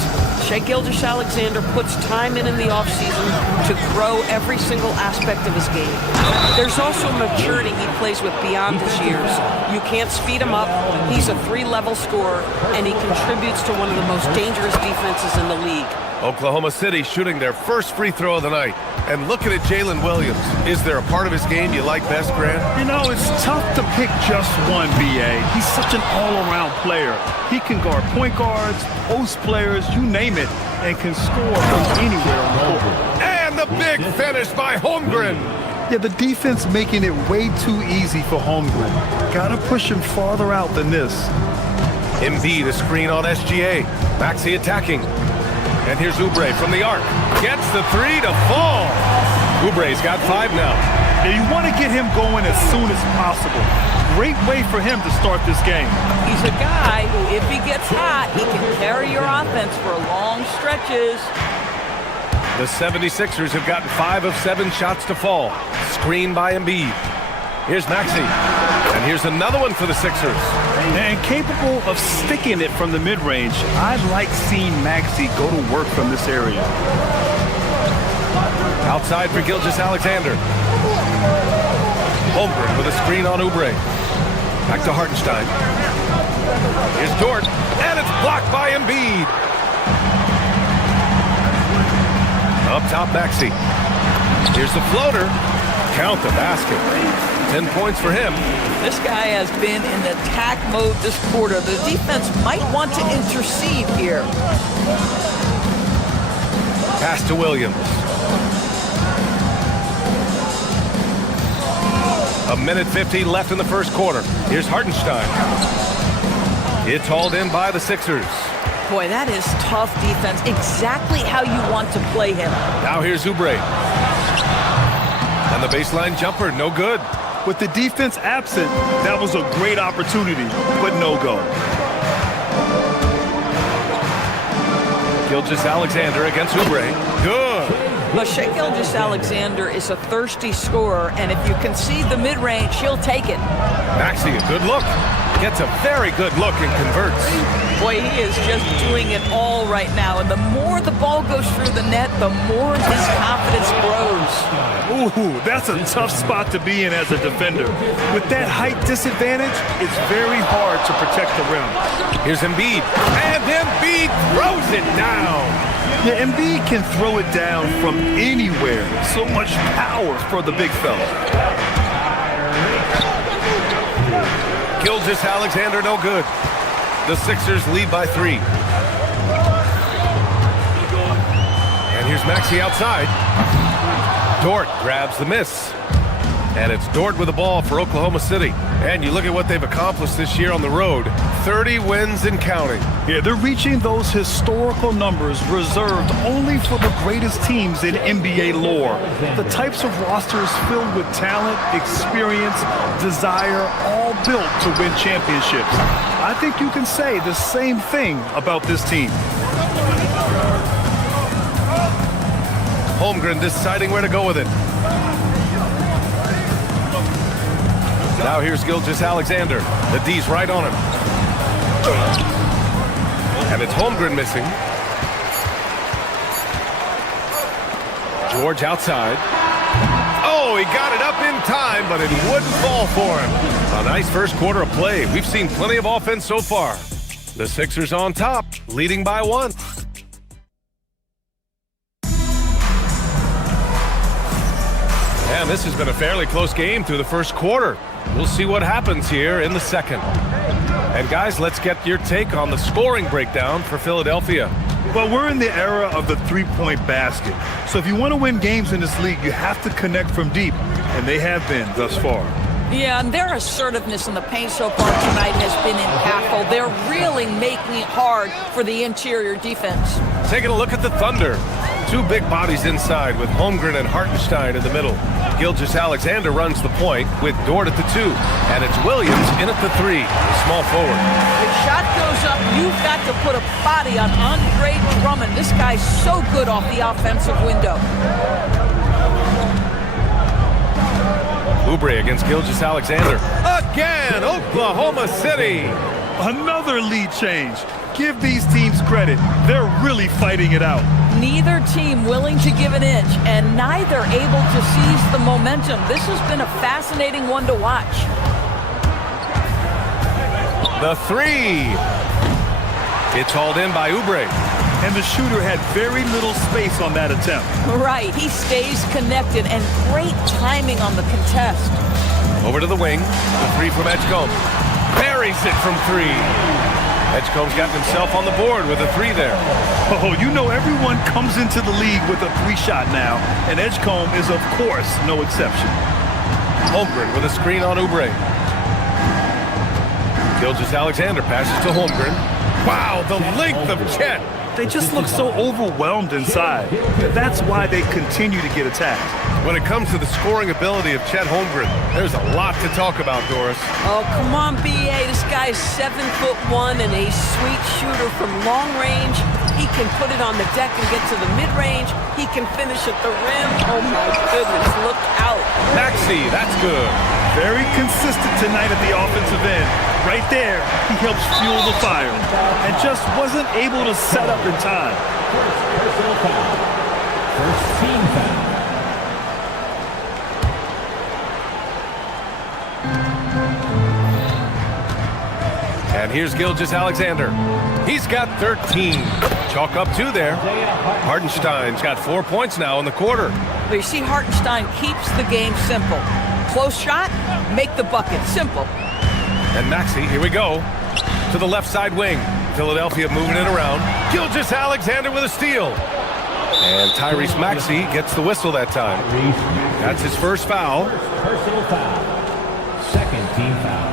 Shai Gilgeous-Alexander puts time in the offseason to grow every single aspect of his game. There's also maturity he plays with beyond his years. You can't speed him up. He's a 3-level scorer, and he contributes to one of the most dangerous defenses in the league. Oklahoma City shooting their first free throw of the night. And looking at Jalen Williams, is there a part of his game you like best, Grant? You know, it's tough to pick just one, B.A. He's such an all-around player. He can guard point guards, post players, you name it, and can score from anywhere on the court. And the big finish by Holmgren. Yeah, the defense making it way too easy for Holmgren. Gotta push him farther out than this. Embiid, a screen on SGA. Maxey attacking. And here's Oubre from the arc. Gets the 3 to fall. Oubre's got 5 now. And you want to get him going as soon as possible. Great way for him to start this game. He's a guy who, if he gets hot, he can carry your offense for long stretches. The 76ers have gotten 5 of 7 shots to fall. Screen by Embiid. Here's Maxey. And here's another one for the Sixers. And capable of sticking it from the mid-range, I like seeing Maxey go to work from this area. Outside for Gilgeous-Alexander. Holmgren with a screen on Oubre. Back to Hartenstein. Here's Dort. And it's blocked by Embiid. Up top, Maxey. Here's the floater. Count the basket. 10 points for him. This guy has been in attack mode this quarter. The defense might want to intercede here. Pass to Williams. A minute 50 left in the first quarter. Here's Hartenstein. It's hauled in by the Sixers. Boy, that is tough defense. Exactly how you want to play him. Now here's Oubre. And the baseline jumper, no good. With the defense absent, that was a great opportunity, but no go. Gilgeous-Alexander against Oubre. Good. But Shai Gilgeous-Alexander is a thirsty scorer, and if you concede the mid-range, he'll take it. Maxey, a good look. Gets a very good look and converts. Boy, he is just doing it all right now. And the more the ball goes through the net, the more his confidence grows. Ooh, that's a tough spot to be in as a defender. With that height disadvantage, it's very hard to protect the rim. Here's Embiid, and Embiid throws it down. Yeah, Embiid can throw it down from anywhere. So much power for the big fella. Gilgeous-Alexander no good. The Sixers lead by 3. And here's Maxey outside. Dort grabs the miss. And it's Dort with the ball for Oklahoma City. And you look at what they've accomplished this year on the road. 30 wins and counting. Yeah, they're reaching those historical numbers reserved only for the greatest teams in NBA lore. The types of rosters filled with talent, experience, desire, all built to win championships. I think you can say the same thing about this team. Holmgren deciding where to go with it. Now here's Gilgeous-Alexander. The D's right on him. And it's Holmgren missing. George outside. Oh, he got it up in time, but it wouldn't fall for him. A nice first quarter of play. We've seen plenty of offense so far. The Sixers on top, leading by 1. And this has been a fairly close game through the first quarter. We'll see what happens here in the second. And guys, let's get your take on the scoring breakdown for Philadelphia. Well, we're in the era of the three-point basket. So if you want to win games in this league, you have to connect from deep. And they have been thus far. Yeah, and their assertiveness in the paint so far tonight has been impactful. They're really making it hard for the interior defense. Taking a look at the Thunder. 2 big bodies inside with Holmgren and Hartenstein in the middle. Gilgeous-Alexander runs the point with Dort at the 2. And it's Williams in at the 3, the small forward. If shot goes up, you've got to put a body on Andre Drummond. This guy's so good off the offensive window. Oubre against Gilgeous-Alexander. Again, Oklahoma City. Another lead change. Give these teams credit. They're really fighting it out. Neither team willing to give an inch, and neither able to seize the momentum. This has been a fascinating one to watch. The 3. It's hauled in by Oubre. And the shooter had very little space on that attempt. Right, he stays connected, and great timing on the contest. Over to the wing, the 3 from Edgecombe. Buries it from 3. Edgecombe's gotten himself on the board with a 3 there. Oh, you know everyone comes into the league with a 3-shot now, and Edgecombe is, of course, no exception. Holmgren with a screen on Oubre. Gilgeous-Alexander passes to Holmgren. Wow, the length of Chet. They just look so overwhelmed inside. That's why they continue to get attacked. When it comes to the scoring ability of Chet Holmgren, there's a lot to talk about, Doris. Oh, come on, B.A. This guy's 7'1" and a sweet shooter from long range. He can put it on the deck and get to the mid-range. He can finish at the rim. Oh, my goodness, look out. Maxey, that's good. Very consistent tonight at the offensive end. Right there, he helps fuel the fire and just wasn't able to set up in time. Personal foul. First team foul. And here's Gilgeous-Alexander. He's got 13. Chalk up 2 there. Hartenstein's got 4 points now in the quarter. But you see, Hartenstein keeps the game simple. Close shot, make the bucket. Simple. And Maxey, here we go, to the left side wing. Philadelphia moving it around. Gilgeous-Alexander with a steal. And Tyrese Maxey gets the whistle that time. That's his first foul. Personal foul. Second team foul.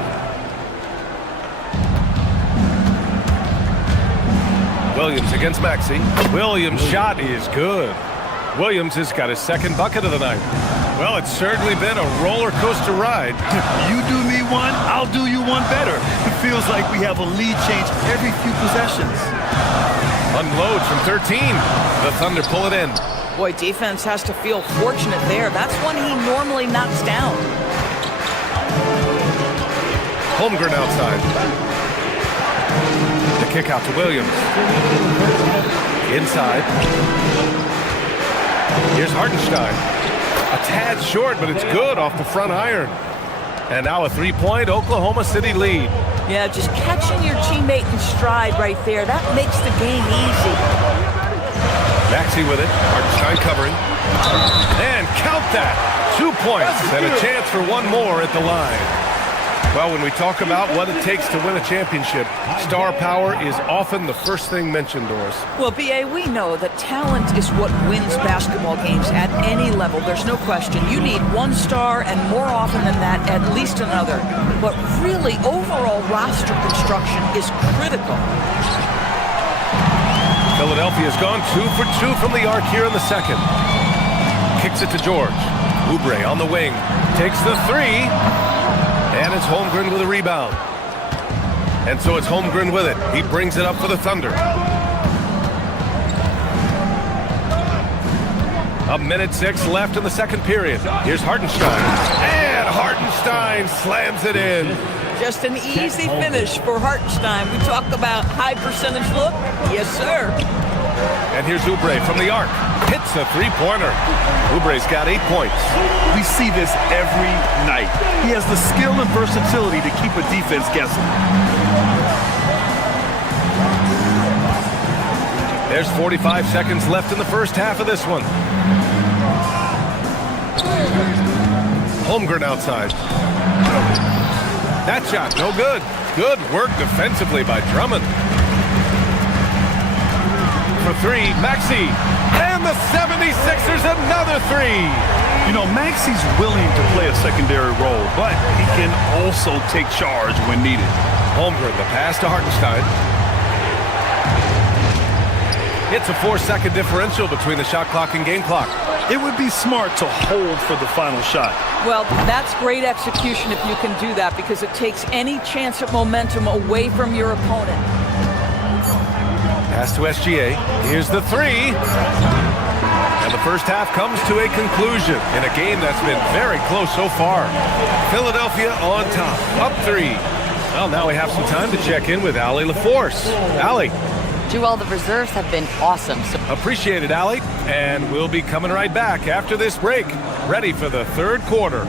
Williams against Maxey. Williams' shot is good. Williams has got his second bucket of the night. Well, it's certainly been a roller coaster ride. You do me one, I'll do you one better. It feels like we have a lead change every few possessions. Unloads from 13. The Thunder pull it in. Boy, defense has to feel fortunate there. That's one he normally knocks down. Holmgren outside. The kick out to Williams. Inside. Here's Hartenstein. A tad short, but it's good off the front iron. And now a three-point Oklahoma City lead. Yeah, just catching your teammate in stride right there. That makes the game easy. Maxey with it. Hartenstein covering. And count that. 2 points and a chance for one more at the line. Well, when we talk about what it takes to win a championship, star power is often the first thing mentioned, Doris. Well, B.A., we know that talent is what wins basketball games at any level. There's no question. You need one star, and more often than that, at least another. But really, overall roster construction is critical. Philadelphia's gone 2 for 2 from the arc here in the second. Kicks it to George. Oubre on the wing. Takes the three. And it's Holmgren with a rebound. And so it's Holmgren with it. He brings it up for the Thunder. A minute 6 left in the second period. Here's Hartenstein. And Hartenstein slams it in. Just an easy finish for Hartenstein. We talk about high percentage look. Yes, sir. And here's Oubre from the arc. Hits a three-pointer. Oubre's got 8 points. We see this every night. He has the skill and versatility to keep a defense guessing. There's 45 seconds left in the first half of this one. Holmgren outside. That shot, no good. Good work defensively by Drummond. For three, Maxey. And the 76ers another three. You know, Maxey's willing to play a secondary role, but he can also take charge when needed. Holmgren, the pass to Hartenstein. It's a 4-second differential between the shot clock and game clock. It would be smart to hold for the final shot. Well, that's great execution if you can do that, because it takes any chance at momentum away from your opponent. Pass to SGA. Here's the three. And the first half comes to a conclusion in a game that's been very close so far. Philadelphia on top, up 3. Well, now we have some time to check in with Allie LaForce. Allie. Joel, the reserves have been awesome. Appreciate it, Allie. And we'll be coming right back after this break, ready for the third quarter.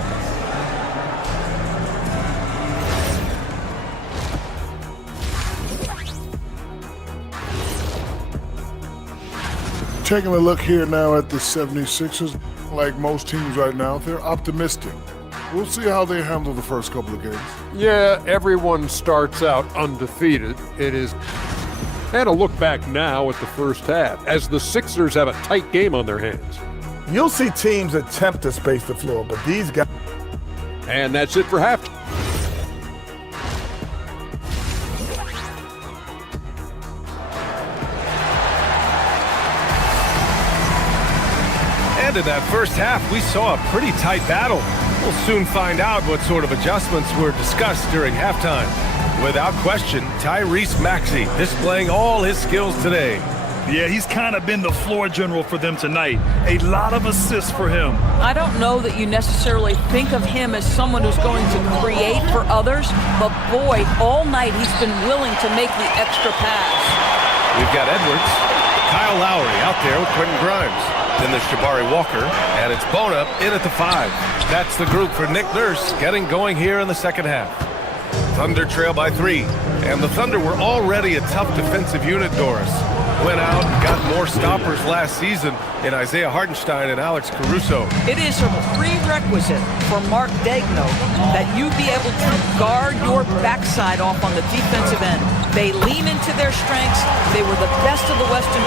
Taking a look here now at the 76ers, like most teams right now, they're optimistic. We'll see how they handle the first couple of games. Yeah, everyone starts out undefeated. It is. And a look back now at the first half, as the Sixers have a tight game on their hands. You'll see teams attempt to space the floor, but these guys... And that's it for half. And in that first half, we saw a pretty tight battle. We'll soon find out what sort of adjustments were discussed during halftime. Without question, Tyrese Maxey displaying all his skills today. Yeah, he's kind of been the floor general for them tonight. A lot of assists for him. I don't know that you necessarily think of him as someone who's going to create for others, but boy, all night he's been willing to make the extra pass. We've got Edwards, Kyle Lowry out there with Quentin Grimes. Then there's Jabari Walker, and it's Bona in at the 5. That's the group for Nick Nurse getting going here in the second half. Thunder trail by 3, and the Thunder were already a tough defensive unit, Doris. Went out and got more stoppers last season in Isaiah Hartenstein and Alex Caruso. It is a prerequisite for Mark Daigneault that you be able to guard your backside off on the defensive end. They lean into their strengths. They were the best of the West in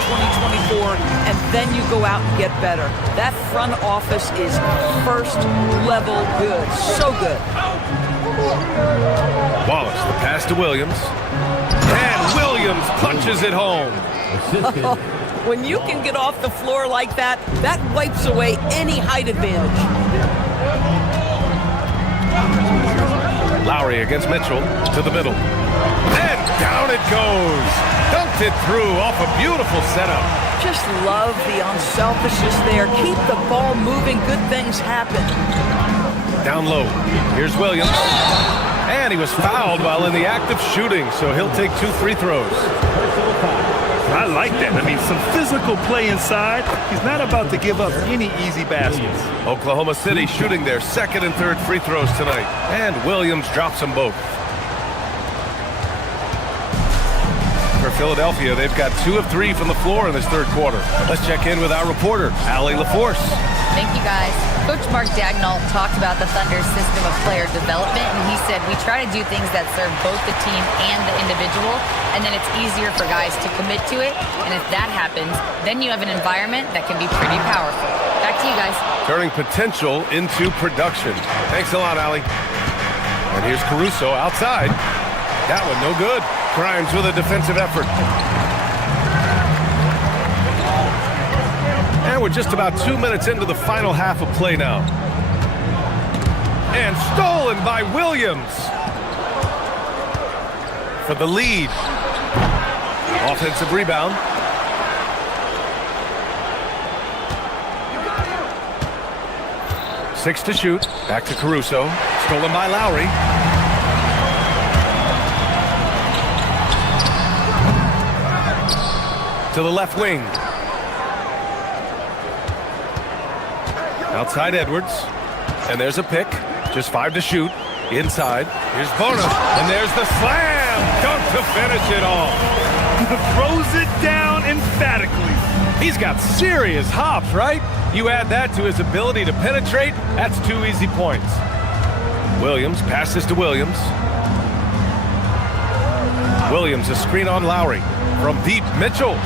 2024, and then you go out and get better. That front office is first level good. So good. Wallace, the pass to Williams. And Williams punches it home. When you can get off the floor like that, that wipes away any height advantage. Lowry against Mitchell to the middle. And down it goes. Dunked it through off a beautiful setup. Just love the unselfishness there. Keep the ball moving. Good things happen. Down low. Here's Williams. And he was fouled while in the act of shooting, so he'll take 2 free throws. I like that. I mean, some physical play inside. He's not about to give up any easy baskets. Oklahoma City shooting their 2nd and 3rd free throws tonight. And Williams drops them both. For Philadelphia, they've got 2 of 3 from the floor in this 3rd quarter. Let's check in with our reporter, Allie LaForce. Thank you, guys. Coach Mark Daigneault talked about the Thunder's system of player development, and he said, we try to do things that serve both the team and the individual, and then it's easier for guys to commit to it, and if that happens, then you have an environment that can be pretty powerful. Back to you guys. Turning potential into production. Thanks a lot, Allie. And here's Caruso outside. That one no good. Grimes with a defensive effort. And we're just about 2 minutes into the final half of play now. And stolen by Williams for the lead. Offensive rebound. Six to shoot. Back to Caruso. Stolen by Lowry. To the left wing. Outside Edwards. And there's a pick. Just 5 to shoot. Inside. Here's Bona. And there's the slam. Dunk to finish it off. Throws it down emphatically. He's got serious hops, right? You add that to his ability to penetrate, that's 2 easy points. Williams passes to Williams. Williams, a screen on Lowry. From deep, Mitchell.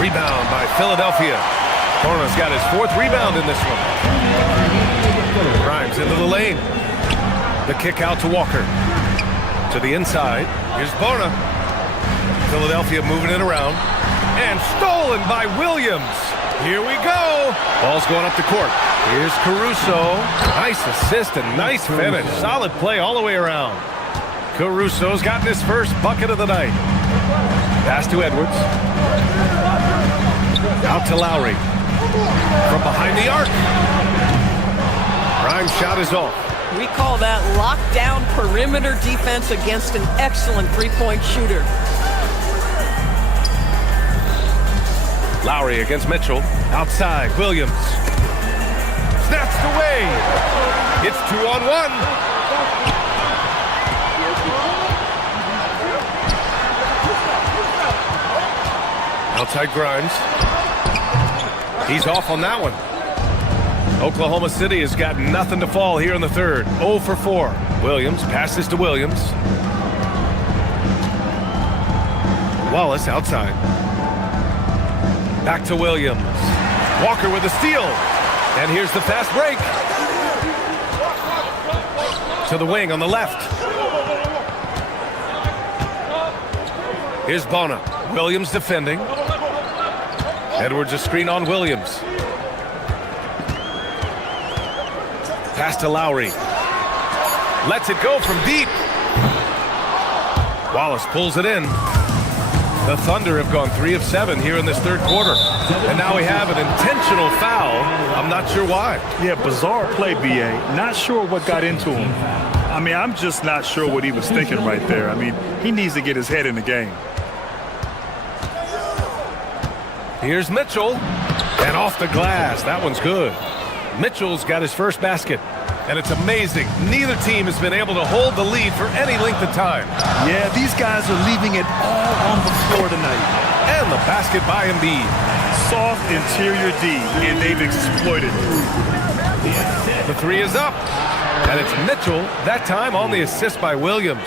Rebound by Philadelphia. Bona's got his 4th rebound in this one. Grimes into the lane. The kick out to Walker. To the inside. Here's Bona. Philadelphia moving it around. And stolen by Williams. Here we go. Ball's going up the court. Here's Caruso. Nice assist and nice finish. Solid play all the way around. Caruso's gotten his first bucket of the night. Pass to Edwards. Out to Lowry. From behind the arc. Grimes' shot is off. We call that lockdown perimeter defense against an excellent three-point shooter. Lowry against Mitchell. Outside, Williams. Snatched away. It's 2-on-1. Outside Grimes. He's off on that one. Oklahoma City has got nothing to fall here in the 3rd. 0 for 4. Williams passes to Williams. Wallace outside. Back to Williams. Walker with a steal. And here's the fast break. To the wing on the left. Here's Bona. Williams defending. Edwards a screen on Williams. Pass to Lowry. Lets it go from deep. Wallace pulls it in. The Thunder have gone 3 of 7 here in this 3rd quarter. And now we have an intentional foul. I'm not sure why. Yeah, bizarre play, B.A. Not sure what got into him. I mean, I'm just not sure what he was thinking right there. I mean, he needs to get his head in the game. Here's Mitchell. And off the glass. That one's good. Mitchell's got his first basket. And it's amazing. Neither team has been able to hold the lead for any length of time. Yeah, these guys are leaving it all on the floor tonight. And the basket by Embiid. Soft interior D, and they've exploited it. The 3 is up. And it's Mitchell, that time on the assist by Williams.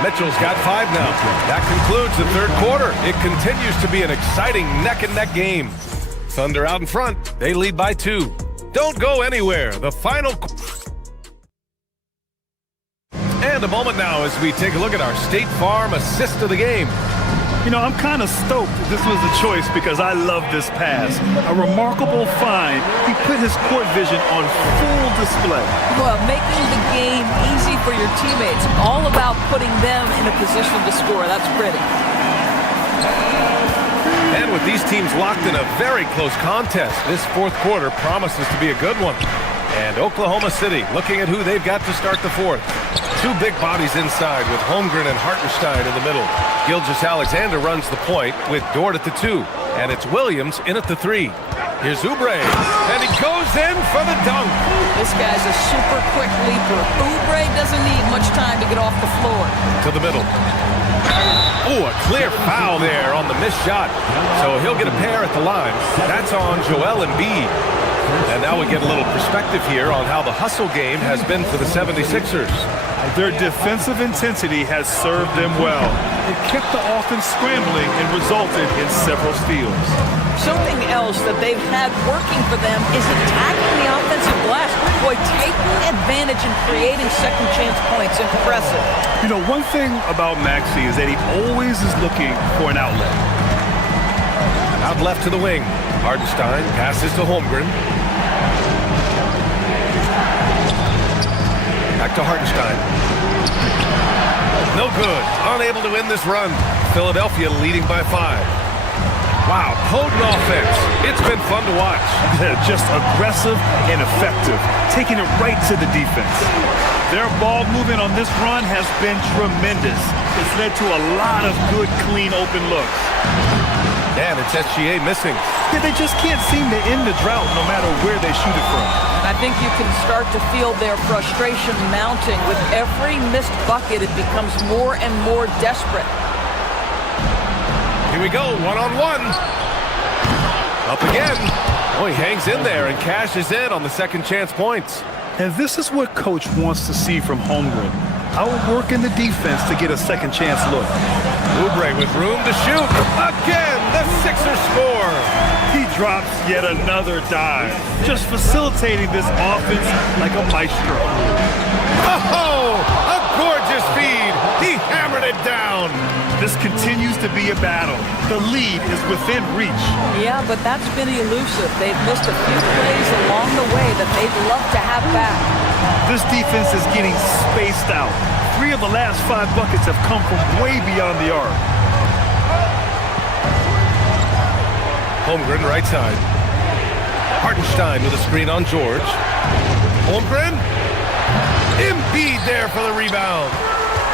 Mitchell's got 5 now. That concludes the 3rd quarter. It continues to be an exciting neck-and-neck game. Thunder out in front. They lead by 2. Don't go anywhere. The final... And a moment now as we take a look at our State Farm assist of the game. You know, I'm kind of stoked this was a choice because I love this pass. A remarkable find. He put his court vision on full display. Well, making the game easy for your teammates. All about putting them in a position to score. That's pretty. And with these teams locked in a very close contest, this 4th quarter promises to be a good one. And Oklahoma City looking at who they've got to start the 4th. Two big bodies inside with Holmgren and Hartenstein in the middle. Gilgeous-Alexander runs the point with Dort at the 2. And it's Williams in at the 3. Here's Oubre, and he goes in for the dunk. This guy's a super quick leaper. Oubre doesn't need much time to get off the floor. To the middle. Oh, a clear foul there on the missed shot. So he'll get a pair at the line. That's on Joel Embiid. And now we get a little perspective here on how the hustle game has been for the 76ers. Their defensive intensity has served them well. It kept the offense scrambling and resulted in several steals. Something else that they've had working for them is attacking the offensive glass. Boy, taking advantage and creating second chance points. Impressive. You know, one thing about Maxey is that he always is looking for an outlet. Out left to the wing. Hartenstein passes to Holmgren. Back to Hartenstein. No good. Unable to win this run. Philadelphia leading by 5. Wow, potent offense. It's been fun to watch. Just aggressive and effective, taking it right to the defense. Their ball movement on this run has been tremendous. It's led to a lot of good, clean, open looks. And it's SGA missing. Yeah, they just can't seem to end the drought no matter where they shoot it from. I think you can start to feel their frustration mounting. With every missed bucket, it becomes more and more desperate. Here we go, one-on-one. Up again. Oh, he hangs in there and cashes in on the second chance points. And this is what Coach wants to see from Holmgren. Outworking the defense to get a second chance look. Oubre with room to shoot. Again, the Sixers score. He drops yet another dive, just facilitating this offense like a maestro. Oh, a gorgeous feed. He hammered it down. This continues to be a battle. The lead is within reach. Yeah, but that's been elusive. They've missed a few plays along the way that they'd love to have back. This defense is getting spaced out. 3 of the last 5 buckets have come from way beyond the arc. Holmgren right side. Hartenstein with a screen on George. Holmgren. Embiid there for the rebound.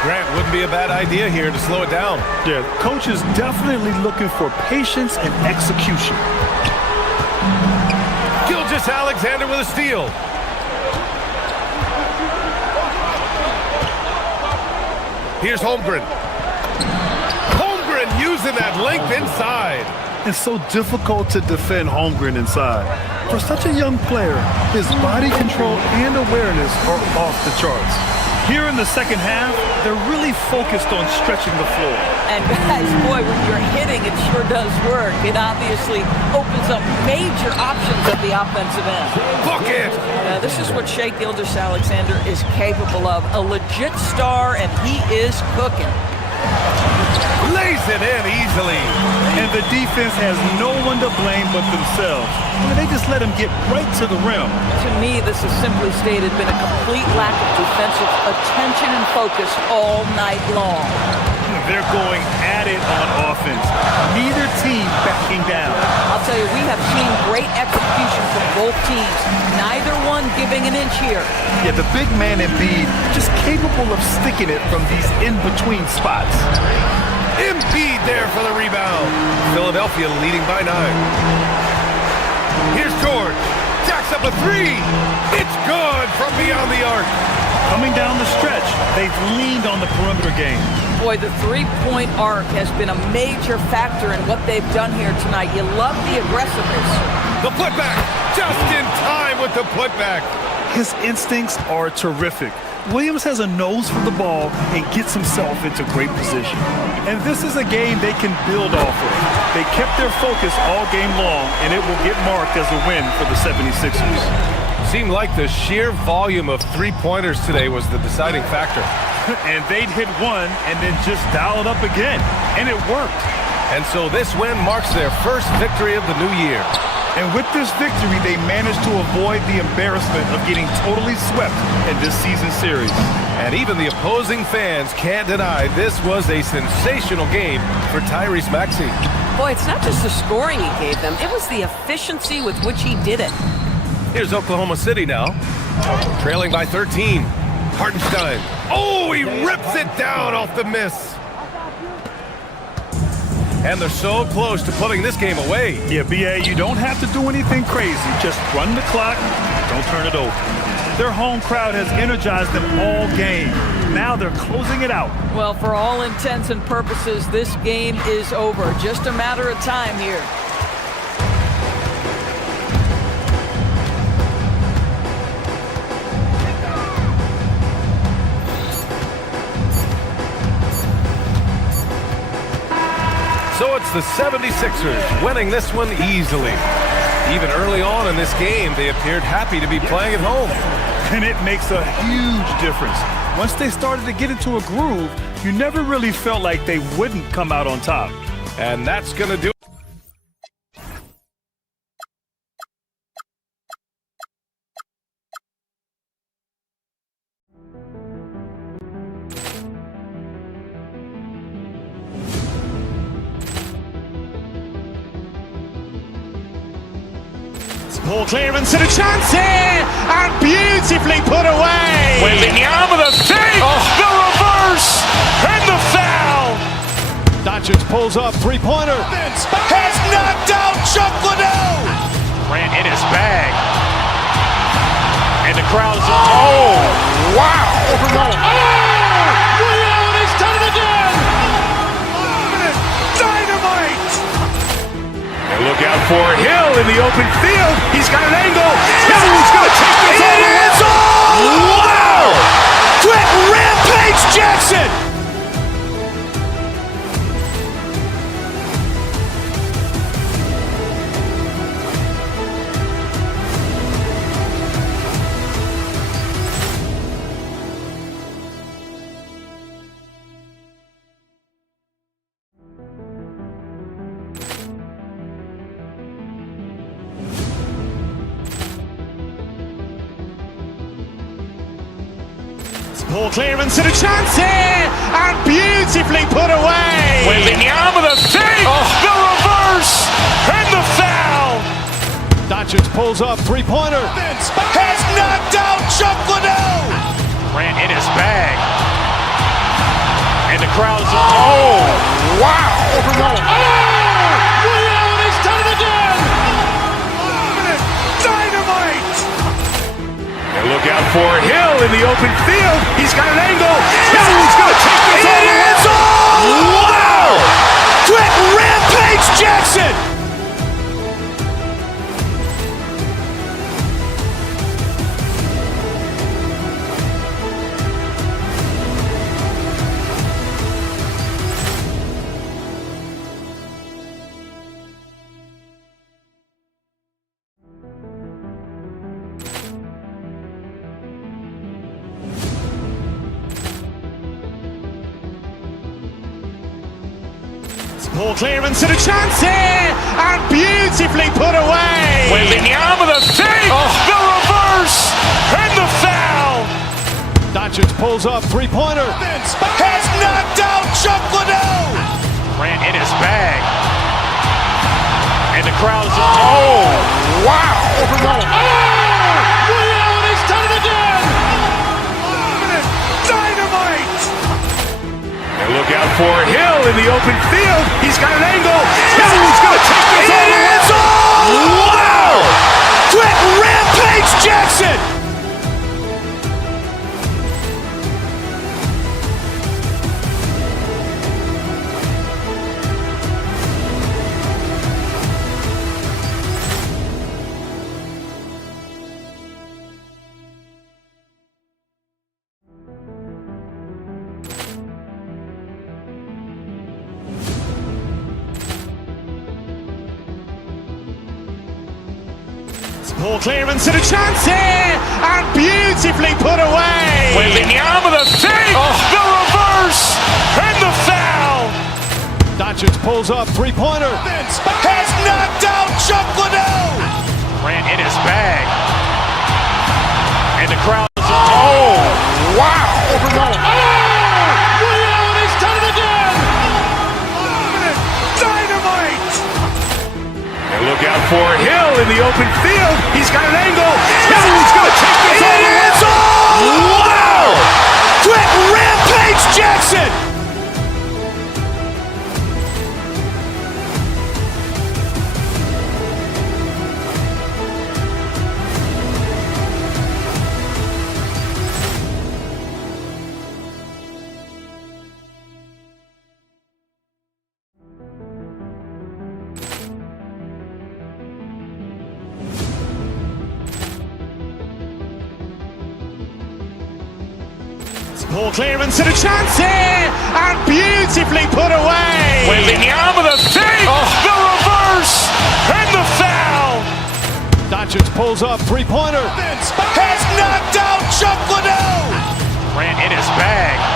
Grant, wouldn't be a bad idea here to slow it down. Yeah, coach is definitely looking for patience and execution. Gilgeous-Alexander with a steal. Here's Holmgren. Holmgren using that length inside. It's so difficult to defend Holmgren inside. For such a young player, his body control and awareness are off the charts. Here in the second half, they're really focused on stretching the floor. And guys, boy, when you're hitting, it sure does work. It obviously opens up major options at the offensive end. Book it! This is what Shai Gilgeous-Alexander is capable of. A legit star, and he is cooking. Lays it in easily. And the defense has no one to blame but themselves. They just let him get right to the rim. To me, this has simply stated been a complete lack of defensive attention and focus all night long. They're going at it on offense. Neither team backing down. I'll tell you, we have seen great execution from both teams. Neither one giving an inch here. Yeah, the big man Embiid just capable of sticking it from these in-between spots. Embiid there for the rebound. Philadelphia leading by 9. Here's George. Jacks up a 3. It's good from beyond the arc. Coming down the stretch, they've leaned on the perimeter game. Boy, the three-point arc has been a major factor in what they've done here tonight. You love the aggressiveness. The putback, just in time with the putback. His instincts are terrific. Williams has a nose for the ball and gets himself into great position. And this is a game they can build off of. They kept their focus all game long, and it will get marked as a win for the 76ers. Seemed like the sheer volume of three-pointers today was the deciding factor. And they'd hit one and then just dial it up again. And it worked. And so this win marks their first victory of the new year. And with this victory, they managed to avoid the embarrassment of getting totally swept in this season series. And even the opposing fans can't deny this was a sensational game for Tyrese Maxey. Boy, it's not just the scoring he gave them. It was the efficiency with which he did it. Here's Oklahoma City now, trailing by 13. Hartenstein. Oh, he rips it down off the miss. And they're so close to putting this game away. Yeah, BA, you don't have to do anything crazy. Just run the clock. Don't turn it over. Their home crowd has energized them all game. Now they're closing it out. Well, for all intents and purposes, this game is over. Just a matter of time here. So it's the 76ers winning this one easily. Even early on in this game, they appeared happy to be playing at home. And it makes a huge difference. Once they started to get into a groove, you never really felt like they wouldn't come out on top. And that's going to do it. Ball clearance and a chance here, and beautifully put away. Wembanyama the fake, the reverse, and the foul. Doncic pulls up, three-pointer. Has knocked out Chuck Liddell. Ran in his bag. And the crowd's oh, wow. Liddell, he's done it again. Dynamite. And look out for Hill in the open field. He's got an angle. Hill's going to take this all the way. Wow! Quick rampage Jackson. Ball clearance and a chance here, and beautifully put away. Wembanyama the fake, the reverse, and the foul. Doncic pulls up, three-pointer. Has knocked out Chuck Liddell. Ran in his bag. And the crowd's oh, wow. Liddell, he's done it again. Dynamite. And look out for Hill in the open field. He's got an angle. Hill's going to take this all the way. Wow! Quick rampage Jackson. Ball clearance and a chance here, and beautifully put away. Wembanyama the fake, the reverse, and the foul. Doncic pulls up, three-pointer. Has knocked out Chuck Liddell. Ran in his bag. And the crowd's oh, wow. Liddell, he's done it again. Dynamite. And look out for Hill in the open field. He's got an angle. Hill's going to take this all the way. Wow! Quick rampage Jackson. Ball clearance and a chance here, and beautifully put away. Wembanyama the fake, the reverse, and the foul. Doncic pulls up, three-pointer. Has knocked out Chuck Liddell. Ran in his bag. And the crowd's oh, wow. Liddell, he's done it again. Dynamite. And look out for Hill in the open field. He's got an angle. Hill's going to take this all the way. Wow! Poor clearance and a chance here, and beautifully put away. Wembanyama, the save, the reverse, and the foul. Doncic pulls up, three-pointer. Has knocked out Chuck Liddell. Ran in his bag.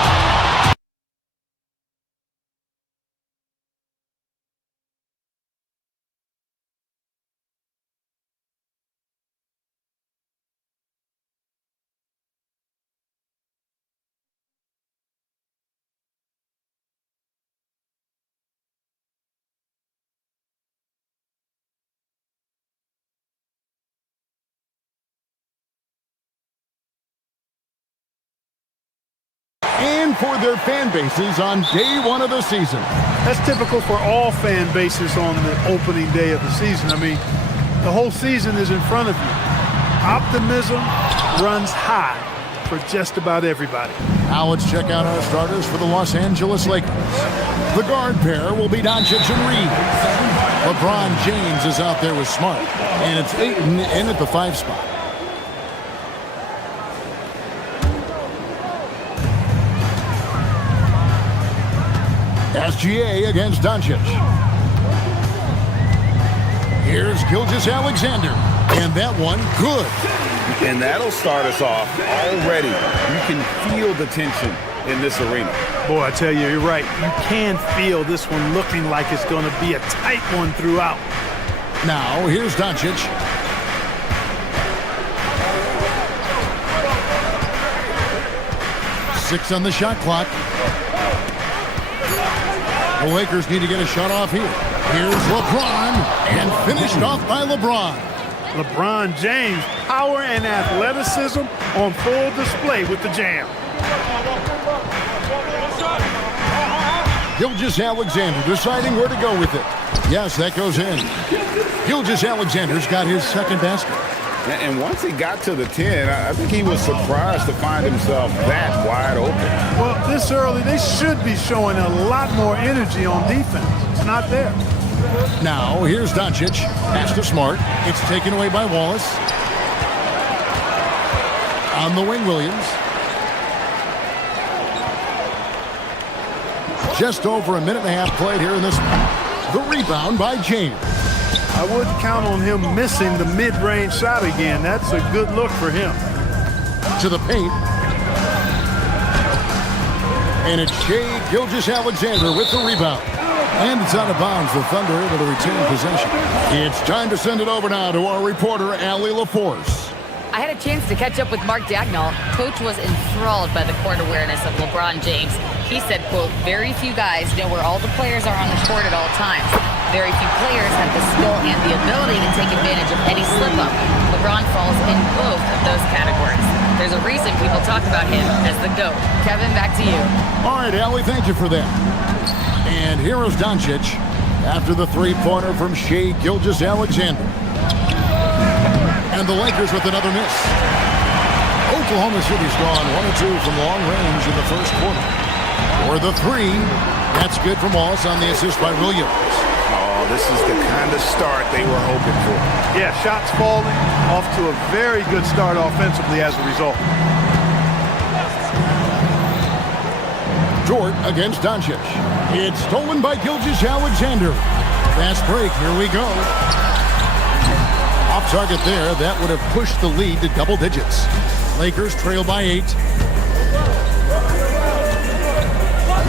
And for their fan bases on day one of the season. That's typical for all fan bases on the opening day of the season. I mean, the whole season is in front of you. Optimism runs high for just about everybody. Now let's check out our starters for the Los Angeles Lakers. The guard pair will be Doncic and Reeves. LeBron James is out there with Smart, and it's Ayton in at the 5 spot. SGA against Doncic. Here's Gilgeous-Alexander, and that one good. And that'll start us off already. You can feel the tension in this arena. Boy, I tell you, you're right. You can feel this one looking like it's going to be a tight one throughout. Now, here's Doncic. Six on the shot clock. The Lakers need to get a shot off here. Here's LeBron, and finished off by LeBron. LeBron James, power and athleticism on full display with the jam. Gilgeous-Alexander deciding where to go with it. Yes, that goes in. Gilgeous-Alexander's got his second basket. And once he got to the 10, I think he was surprised to find himself that wide open. Well, this early, they should be showing a lot more energy on defense. It's not there. Now, here's Doncic. Pass to Smart. It's taken away by Wallace. On the wing, Williams. Just over a minute and a half played here in this one. The rebound by James. I wouldn't count on him missing the mid-range shot again. That's a good look for him. To the paint. And it's Shai Gilgeous-Alexander with the rebound. And it's out of bounds. The Thunder able to retain possession. It's time to send it over now to our reporter, Allie LaForce. I had a chance to catch up with Mark Daigneault. Coach was enthralled by the court awareness of LeBron James. He said, quote, very few guys know where all the players are on the court at all times. Very few players have the skill and the ability to take advantage of any slip-up. LeBron falls in both of those categories. There's a reason people talk about him as the GOAT. Kevin, back to you. All right, Allie, thank you for that. And here is Doncic after the three-pointer from Shai Gilgeous-Alexander. And the Lakers with another miss. Oklahoma City's gone 1 of 2 from long range in the first quarter. For the three, that's good from Wallace on the assist by Williams. Oh, this is the kind of start they were hoping for. Yeah, shots falling, off to a very good start offensively as a result. Dort against Doncic. It's stolen by Gilgeous-Alexander. Fast break, here we go. Off target there, that would have pushed the lead to double digits. Lakers trail by 8.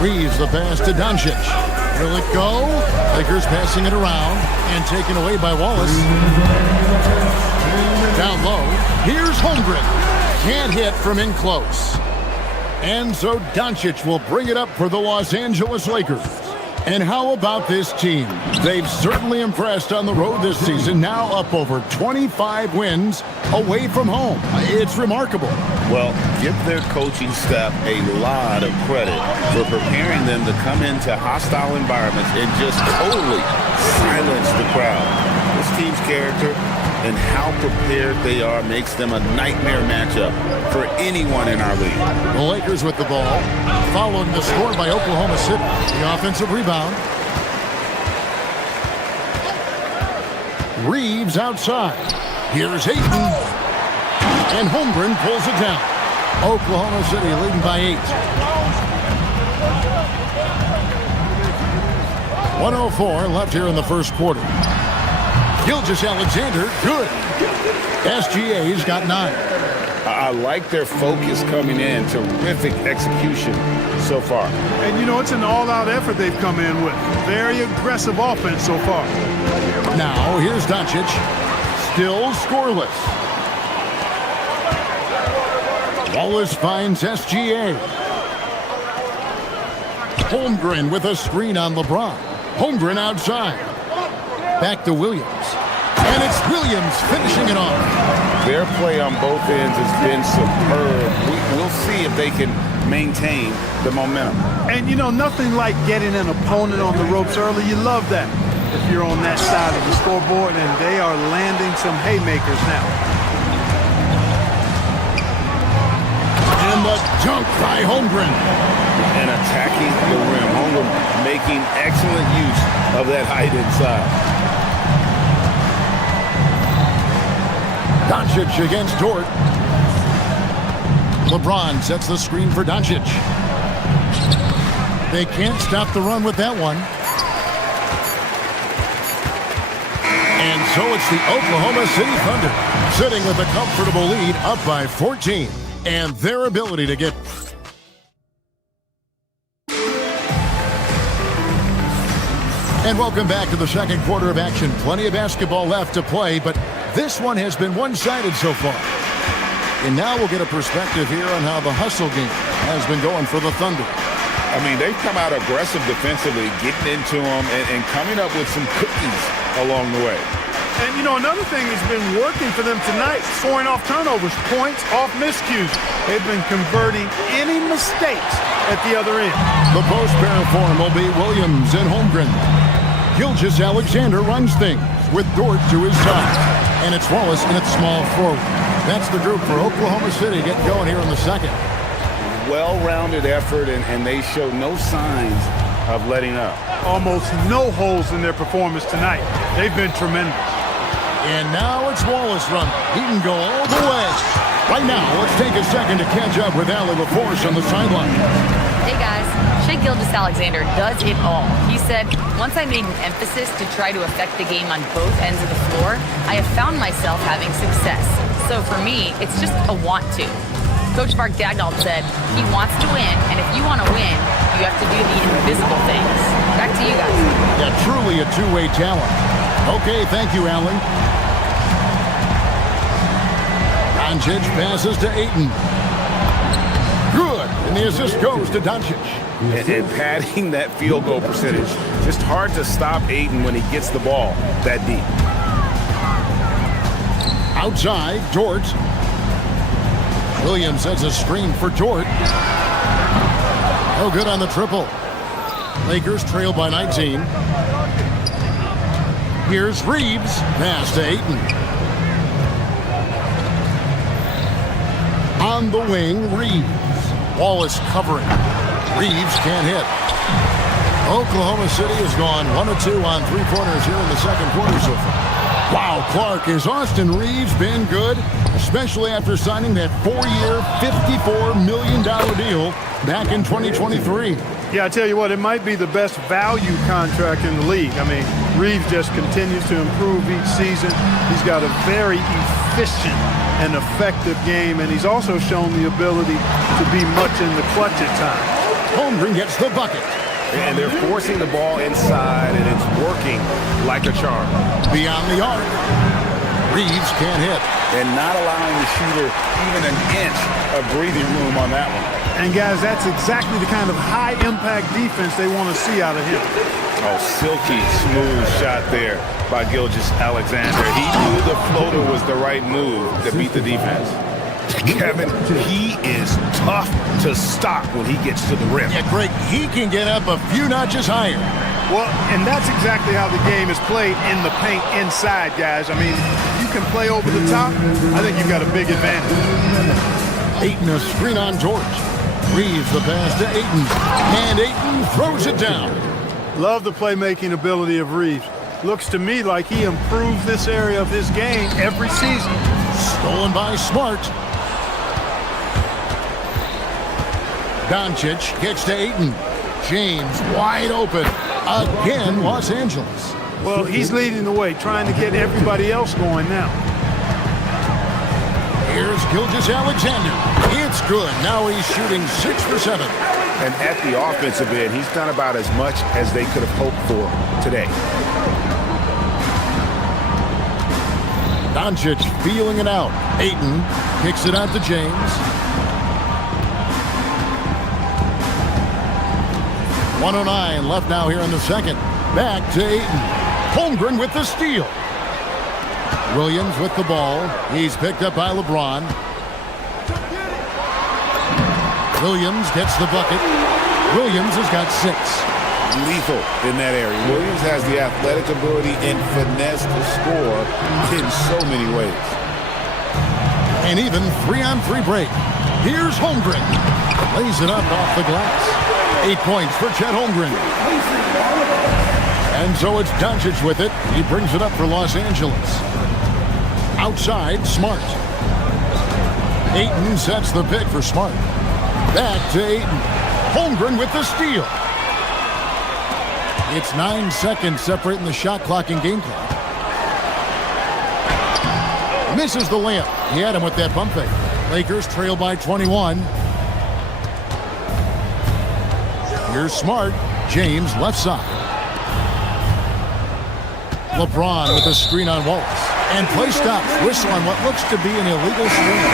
Reeves the pass to Doncic. Will it go? Lakers passing it around and taken away by Wallace. Down low, here's Holmgren. Can't hit from in close. And so Doncic will bring it up for the Los Angeles Lakers. And how about this team? They've certainly impressed on the road this season, now up over 25 wins away from home. It's remarkable. Well, give their coaching staff a lot of credit for preparing them to come into hostile environments and just totally silence the crowd. This team's character and how prepared they are makes them a nightmare matchup for anyone in our league. The Lakers with the ball, following the score by Oklahoma City. The offensive rebound. Reeves outside. Here's Ayton. And Holmgren pulls it down. Oklahoma City leading by 8. 1:04 left here in the first quarter. Gilgeous-Alexander, good. SGA's got 9. I like their focus coming in. Terrific execution so far. And, you know, it's an all-out effort they've come in with. Very aggressive offense so far. Now, here's Doncic. Still scoreless. Wallace finds SGA. Holmgren with a screen on LeBron. Holmgren outside. Back to Williams. And it's Williams finishing it off. Their play on both ends has been superb. We'll see if they can maintain the momentum. And, you know, nothing like getting an opponent on the ropes early. You love that if you're on that side of the scoreboard, and they are landing some haymakers now. And the dunk by Holmgren. And attacking the rim. Holmgren making excellent use of that height inside. Doncic against Dort. LeBron sets the screen for Doncic. They can't stop the run with that one. And so it's the Oklahoma City Thunder sitting with a comfortable lead up by 14. And their ability to get... And welcome back to the second quarter of action. Plenty of basketball left to play, but this one has been one-sided so far. And now we'll get a perspective here on how the hustle game has been going for the Thunder. I mean, they've come out aggressive defensively, getting into them and coming up with some cookies along the way. And, you know, another thing that's been working for them tonight, scoring off turnovers, points off miscues. They've been converting any mistakes at the other end. The post pair form will be Williams and Holmgren. Gilgeous-Alexander runs things with Dort to his side. And it's Wallace in its small forward. That's the group for Oklahoma City getting going here in the second. Well-rounded effort, and they show no signs of letting up. Almost no holes in their performance tonight. They've been tremendous. And now it's Wallace running. He can go all the way. Right now, let's take a second to catch up with Allie LaForce on the sideline. Hey guys, Shai Gilgeous-Alexander does it all. He said, once I made an emphasis to try to affect the game on both ends of the floor, I have found myself having success. So for me, it's just a want to. Coach Mark Daigneault said he wants to win, and if you want to win, you have to do the invisible things. Back to you guys. Yeah, truly a two-way talent. Okay, thank you, Allen. Doncic passes to Ayton. Good, and the assist goes to Doncic. And padding that field goal percentage. Just hard to stop Ayton when he gets the ball that deep. Outside, Dort. Williams sets a screen for Dort. No good on the triple. Lakers trail by 19. Here's Reeves. Pass to Ayton. On the wing, Reeves. Wallace covering. Reeves can't hit. Oklahoma City has gone 1 of 2 on three-pointers here in the second quarter so far. Wow, Clark, has Austin Reeves been good? Especially after signing that 4-year, $54 million deal back in 2023. Yeah, I tell you what, it might be the best value contract in the league. I mean, Reeves just continues to improve each season. He's got a very efficient and effective game, and he's also shown the ability to be much in the clutch at times. Holmgren gets the bucket. And they're forcing the ball inside, and it's working like a charm. Beyond the arc. Reeves can't hit. And not allowing the shooter even an inch of breathing room on that one. And, guys, that's exactly the kind of high-impact defense they want to see out of him. Oh, silky, smooth shot there by Gilgeous-Alexander. He knew the floater was the right move to beat the defense. Kevin, he is tough to stop when he gets to the rim. Yeah, Greg, he can get up a few notches higher. Well, and that's exactly how the game is played in the paint inside, guys. I mean, you can play over the top. I think you've got a big advantage. Ayton a screen on George. Reeves the pass to Ayton. And Ayton throws it down. Love the playmaking ability of Reeves. Looks to me like he improves this area of his game every season. Stolen by Smart. Doncic gets to Ayton. James wide open. Again, Los Angeles. Well, he's leading the way, trying to get everybody else going now. Here's Gilgeous-Alexander. It's good. Now he's shooting 6 for 7. And at the offensive end, he's done about as much as they could have hoped for today. Doncic feeling it out. Ayton kicks it out to James. 1:09 left now here in the second. Back to Ayton. Holmgren with the steal. Williams with the ball. He's picked up by LeBron. Williams gets the bucket. Williams has got 6. Lethal in that area. Williams has the athletic ability and finesse to score in so many ways. And even 3-on-3 break. Here's Holmgren. Lays it up off the glass. 8 points for Chet Holmgren. And so it's Doncic with it. He brings it up for Los Angeles. Outside, Smart. Ayton sets the pick for Smart. Back to Ayton. Holmgren with the steal. It's 9 seconds separating the shot clock and game clock. Misses the layup. He had him with that bump fake. Lakers trail by 21. Here's Smart. James left side. LeBron with a screen on Wallace. And play stops. Whistle on what looks to be an illegal screen.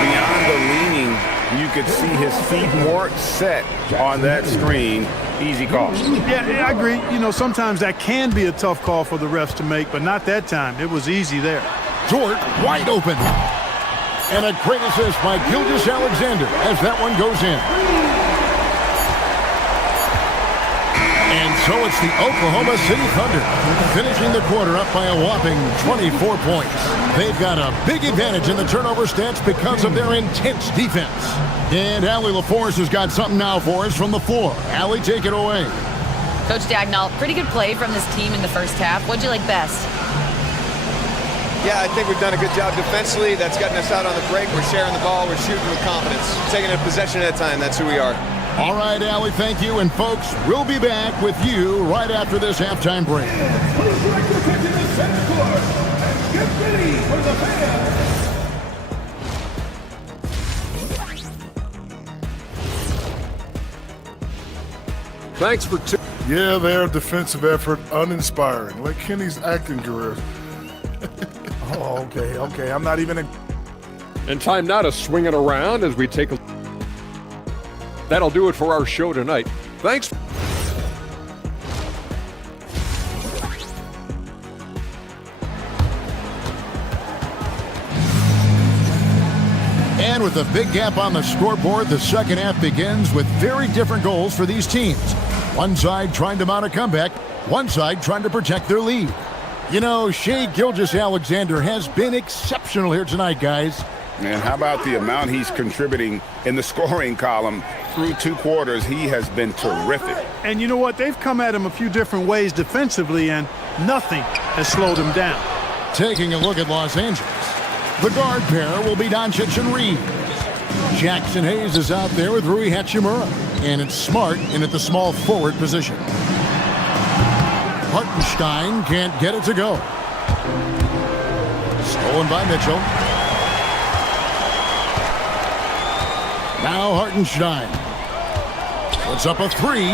Beyond the leaning, you could see his feet weren't set on that screen. Easy call. Yeah, I agree. You know, sometimes that can be a tough call for the refs to make, but not that time. It was easy there. Dort wide open. And a great assist by Gilgeous-Alexander as that one goes in. And so it's the Oklahoma City Thunder finishing the quarter up by a whopping 24 points. They've got a big advantage in the turnover stats because of their intense defense. And Allie LaForce has got something now for us from the floor. Allie, take it away. Coach Dagnall, pretty good play from this team in the first half. What'd you like best? Yeah, I think we've done a good job defensively. That's gotten us out on the break. We're sharing the ball. We're shooting with confidence. Taking it a possession at a time. That's who we are. All right, Allie, thank you. And, folks, we'll be back with you right after this halftime break. Get ready for the fans. Thanks for Yeah, their defensive effort uninspiring, like Kenny's acting career. Oh, okay. I'm not even And time now to swing it around as we take a... That'll do it for our show tonight. Thanks. And with a big gap on the scoreboard, the second half begins with very different goals for these teams. One side trying to mount a comeback, one side trying to protect their lead. You know, Shai Gilgeous-Alexander has been exceptional here tonight, guys. And how about the amount he's contributing in the scoring column through 2 quarters? He has been terrific. And you know what? They've come at him a few different ways defensively, and nothing has slowed him down. Taking a look at Los Angeles. The guard pair will be Doncic and Reeves. Jackson Hayes is out there with Rui Hachimura. And it's Smart in at the small forward position. Hartenstein can't get it to go. Stolen by Mitchell. Now Hartenstein puts up a 3.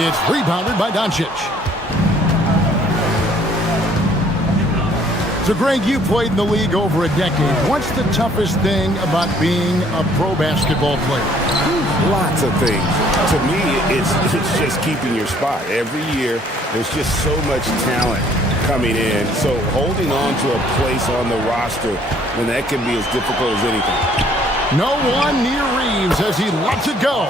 It's rebounded by Doncic. So, Greg, you played in the league over a decade. What's the toughest thing about being a pro basketball player? Lots of things. To me, it's just keeping your spot. Every year, there's just so much talent coming in. So holding on to a place on the roster, when that can be as difficult as anything. No one near Reeves as he lets it go.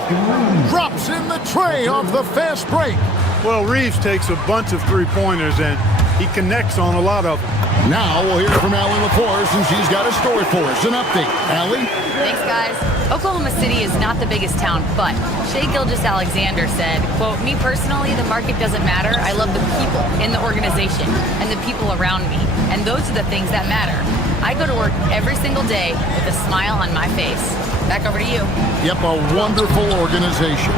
Drops in the tray off the fast break. Well, Reeves takes a bunch of three-pointers, and he connects on a lot of them. Now we'll hear from Allie LaForce, and she's got a story for us. An update. Allie? Thanks, guys. Oklahoma City is not the biggest town, but Shai Gilgeous-Alexander said, quote, "Me personally, the market doesn't matter. I love the people in the organization and the people around me. And those are the things that matter. I go to work every single day with a smile on my face." Back over to you. Yep, a wonderful organization.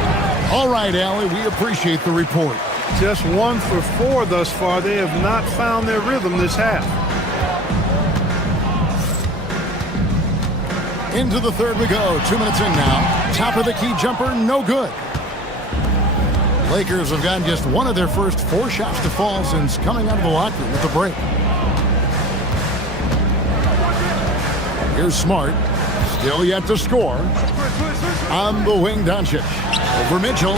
All right, Allie, we appreciate the report. Just 1 for 4 thus far. They have not found their rhythm this half. Into the third we go. 2 minutes in now. Top of the key jumper, no good. Lakers have gotten just one of their first 4 shots to fall since coming out of the locker room with the break. Here's Smart. Still yet to score. On the wing, Doncic. Over Mitchell.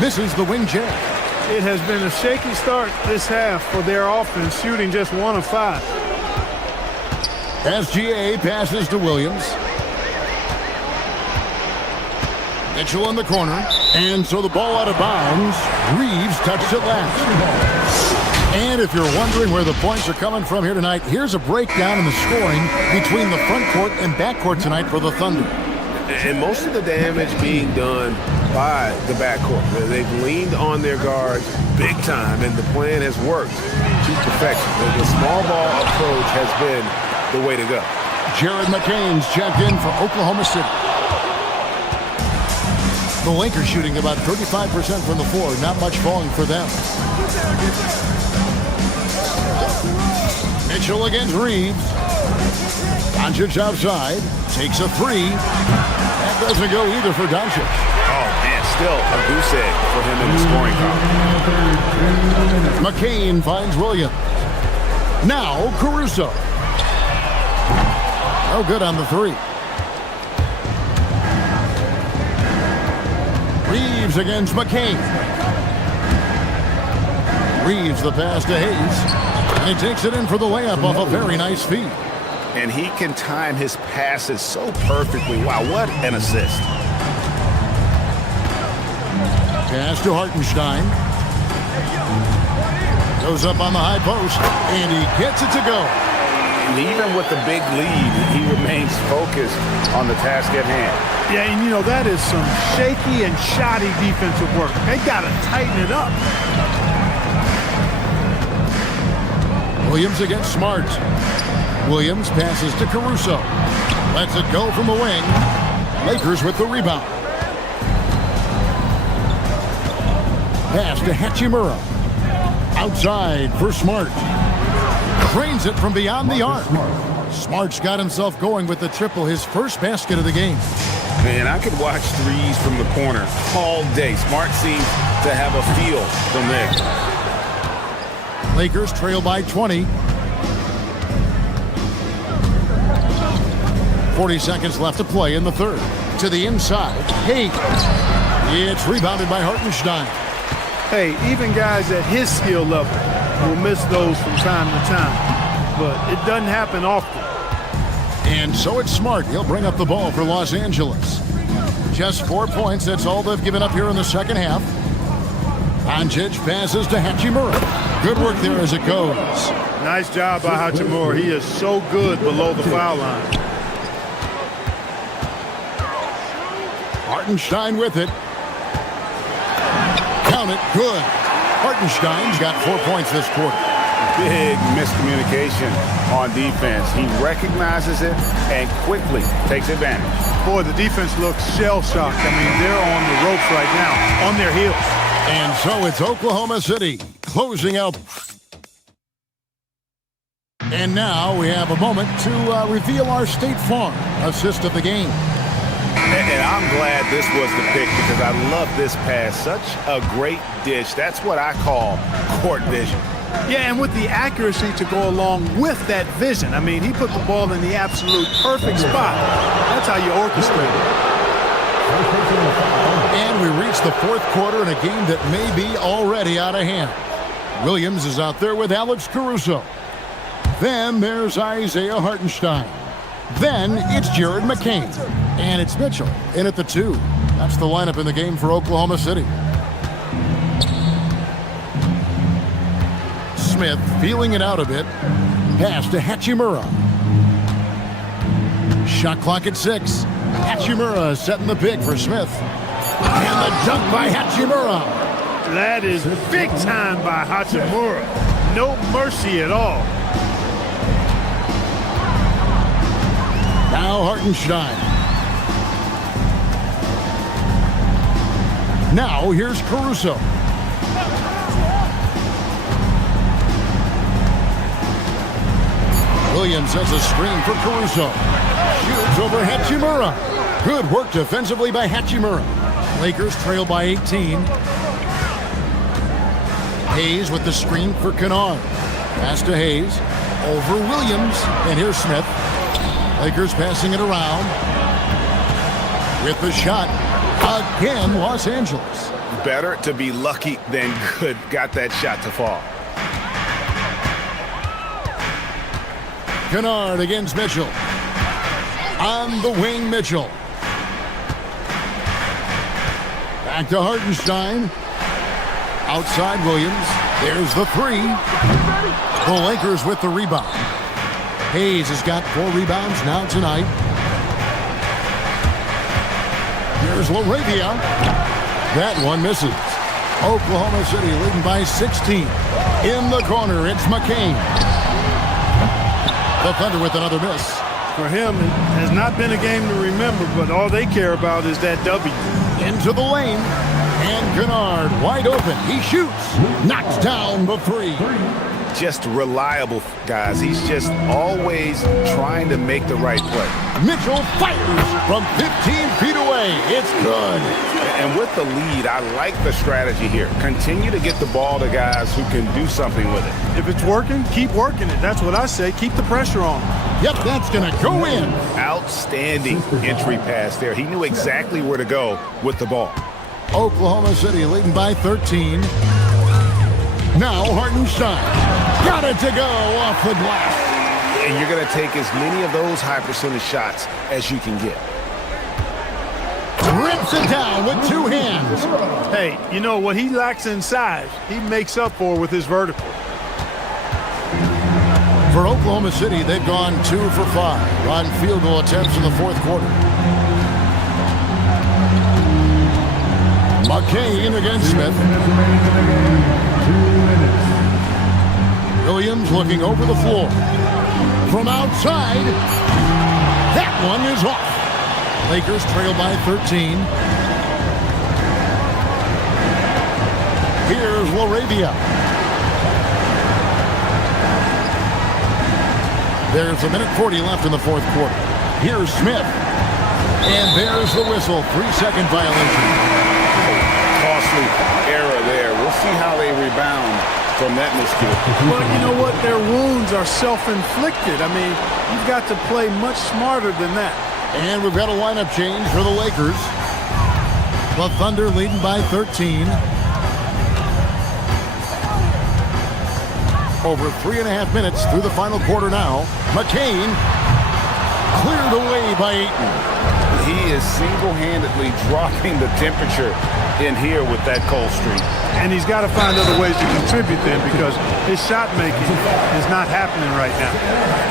Misses the wing jab. It has been a shaky start this half for their offense, shooting just 1 of 5. SGA passes to Williams. Mitchell in the corner. And so the ball out of bounds. Reeves touched it last. And if you're wondering where the points are coming from here tonight, here's a breakdown in the scoring between the front court and back court tonight for the Thunder. And most of the damage being done by the backcourt. They've leaned on their guards big time, and the plan has worked to perfection. The small ball approach has been the way to go. Jared McCain's checked in for Oklahoma City. The Lakers shooting about 35% from the floor. Not much falling for them. Mitchell against Reeves. Doncic outside. Takes a 3. That doesn't go either for Doncic. Oh, man, still a goose egg for him in the scoring column. McCain finds Williams. Now Caruso. No good on the 3. Reeves against McCain. Reeves the pass to Hayes. And he takes it in for the layup off a very nice feed. And he can time his passes so perfectly. Wow, what an assist. Pass to Hartenstein. Goes up on the high post, and he gets it to go. And even with the big lead, he remains focused on the task at hand. Yeah, and you know, that is some shaky and shoddy defensive work. They got to tighten it up. Williams against Smart. Williams passes to Caruso. Lets it go from the wing. Lakers with the rebound. Pass to Hachimura. Outside for Smart. Cranes it from beyond the arc. Smart's got himself going with the triple, his first basket of the game. Man, I could watch threes from the corner all day. Smart seems to have a feel from there. Lakers trail by 20. 40 seconds left to play in the third. To the inside. Hayes. It's rebounded by Hartenstein. Hey, even guys at his skill level will miss those from time to time. But it doesn't happen often. And so it's Smart. He'll bring up the ball for Los Angeles. Just 4 points. That's all they've given up here in the second half. Doncic passes to Hachimura. Good work there as it goes. Nice job by Hachimura. He is so good below the foul line. Hartenstein with it. Count it. Good. Hartenstein's got 4 points this quarter. Big miscommunication on defense. He recognizes it and quickly takes advantage. Boy, the defense looks shell-shocked. I mean, they're on the ropes right now, on their heels. And so it's Oklahoma City closing out. And now we have a moment to reveal our State Farm assist of the game. And I'm glad this was the pick because I love this pass. Such a great dish. That's what I call court vision. Yeah, and with the accuracy to go along with that vision. I mean, he put the ball in the absolute perfect spot. That's how you orchestrate it. And we reach the fourth quarter in a game that may be already out of hand. Williams is out there with Alex Caruso. Then there's Isaiah Hartenstein. Then it's Jared McCain. And it's Mitchell in at the 2. That's the lineup in the game for Oklahoma City. Smith feeling it out a bit. Pass to Hachimura. Shot clock at 6. Hachimura setting the pick for Smith. And the dunk by Hachimura. That is big time by Hachimura. No mercy at all. Now Hartenstein. Now here's Caruso. Williams has a screen for Caruso. Shoots over Hachimura. Good work defensively by Hachimura. Lakers trail by 18. Hayes with the screen for Kennard. Pass to Hayes. Over Williams. And here's Smith. Lakers passing it around. With the shot. Again, Los Angeles. Better to be lucky than good. Got that shot to fall. Kennard against Mitchell. On the wing, Mitchell. Back to Hartenstein. Outside Williams. There's the three. The Lakers with the rebound. Hayes has got 4 rebounds now tonight. Here's LaRavia. That one misses. Oklahoma City leading by 16. In the corner, it's McCain. The Thunder with another miss. For him, it has not been a game to remember, but all they care about is that W. Into the lane. And Kennard wide open. He shoots. Knocks down the three. Just reliable, guys. He's just always trying to make the right play. Mitchell fires from 15 feet away. It's good. And with the lead, I like the strategy here. Continue to get the ball to guys who can do something with it. If it's working, keep working it. That's what I say. Keep the pressure on. Yep, that's going to go in. Outstanding entry pass there. He knew exactly where to go with the ball. Oklahoma City leading by 13. Now Hartenstein. Got it to go off the glass. And you're going to take as many of those high percentage shots as you can get. Rips it down with 2 hands. Hey, you know what he lacks in size, he makes up for with his vertical. For Oklahoma City, they've gone 2 for 5 on field goal attempts in the fourth quarter. McCain against Smith. Williams looking over the floor. From outside, that one is off. Lakers trail by 13. Here's LaRavia. There's 1:40 left in the fourth quarter. Here's Smith. And there's the whistle. 3-second violation. Costly error there. We'll see how they rebound from that miscue. Well, you know what? Their wounds are self-inflicted. I mean, you've got to play much smarter than that. And we've got a lineup change for the Lakers. The Thunder leading by 13. Over 3.5 minutes through the final quarter now. McCain cleared away by Ayton. He is single-handedly dropping the temperature in here with that cold streak. And he's got to find other ways to contribute then, because his shot making is not happening right now.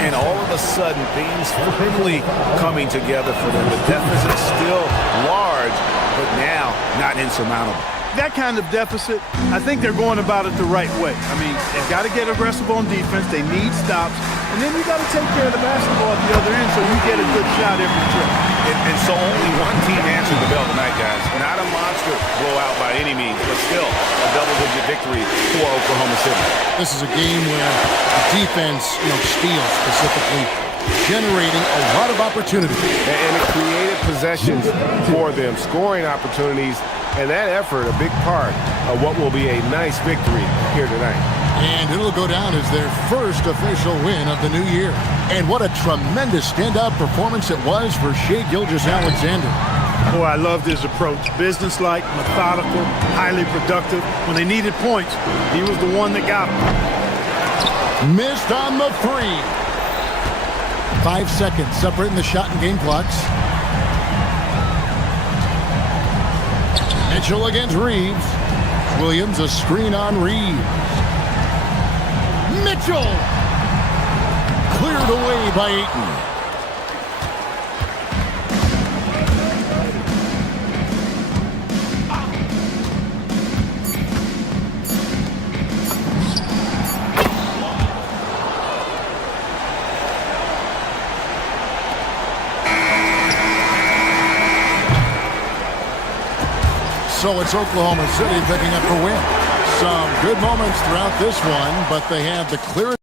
And all of a sudden, things quickly coming together for them. The deficit still large, but now not insurmountable. That kind of deficit, I think they're going about it the right way. I mean, they've got to get aggressive on defense. They need stops. And then you got to take care of the basketball at the other end so you get a good shot every trip. And so only one team answered the bell tonight, guys. Not a monster blowout by any means, but still a double-digit victory for Oklahoma City. This is a game where the defense, steals specifically, generating a lot of opportunities. And it created possessions for them, scoring opportunities, and that effort a big part of what will be a nice victory here tonight. And it'll go down as their first official win of the new year. And what a tremendous standout performance it was for Shai Gilgeous-Alexander. Boy, I loved his approach. Businesslike, methodical, highly productive. When they needed points, he was the one that got them. Missed on the 3. 5 seconds separating the shot and game clocks. Mitchell against Reeves. Williams a screen on Reeves. Mitchell cleared away by Ayton. So it's Oklahoma City picking up the win. Some good moments throughout this one, but they have the clearest.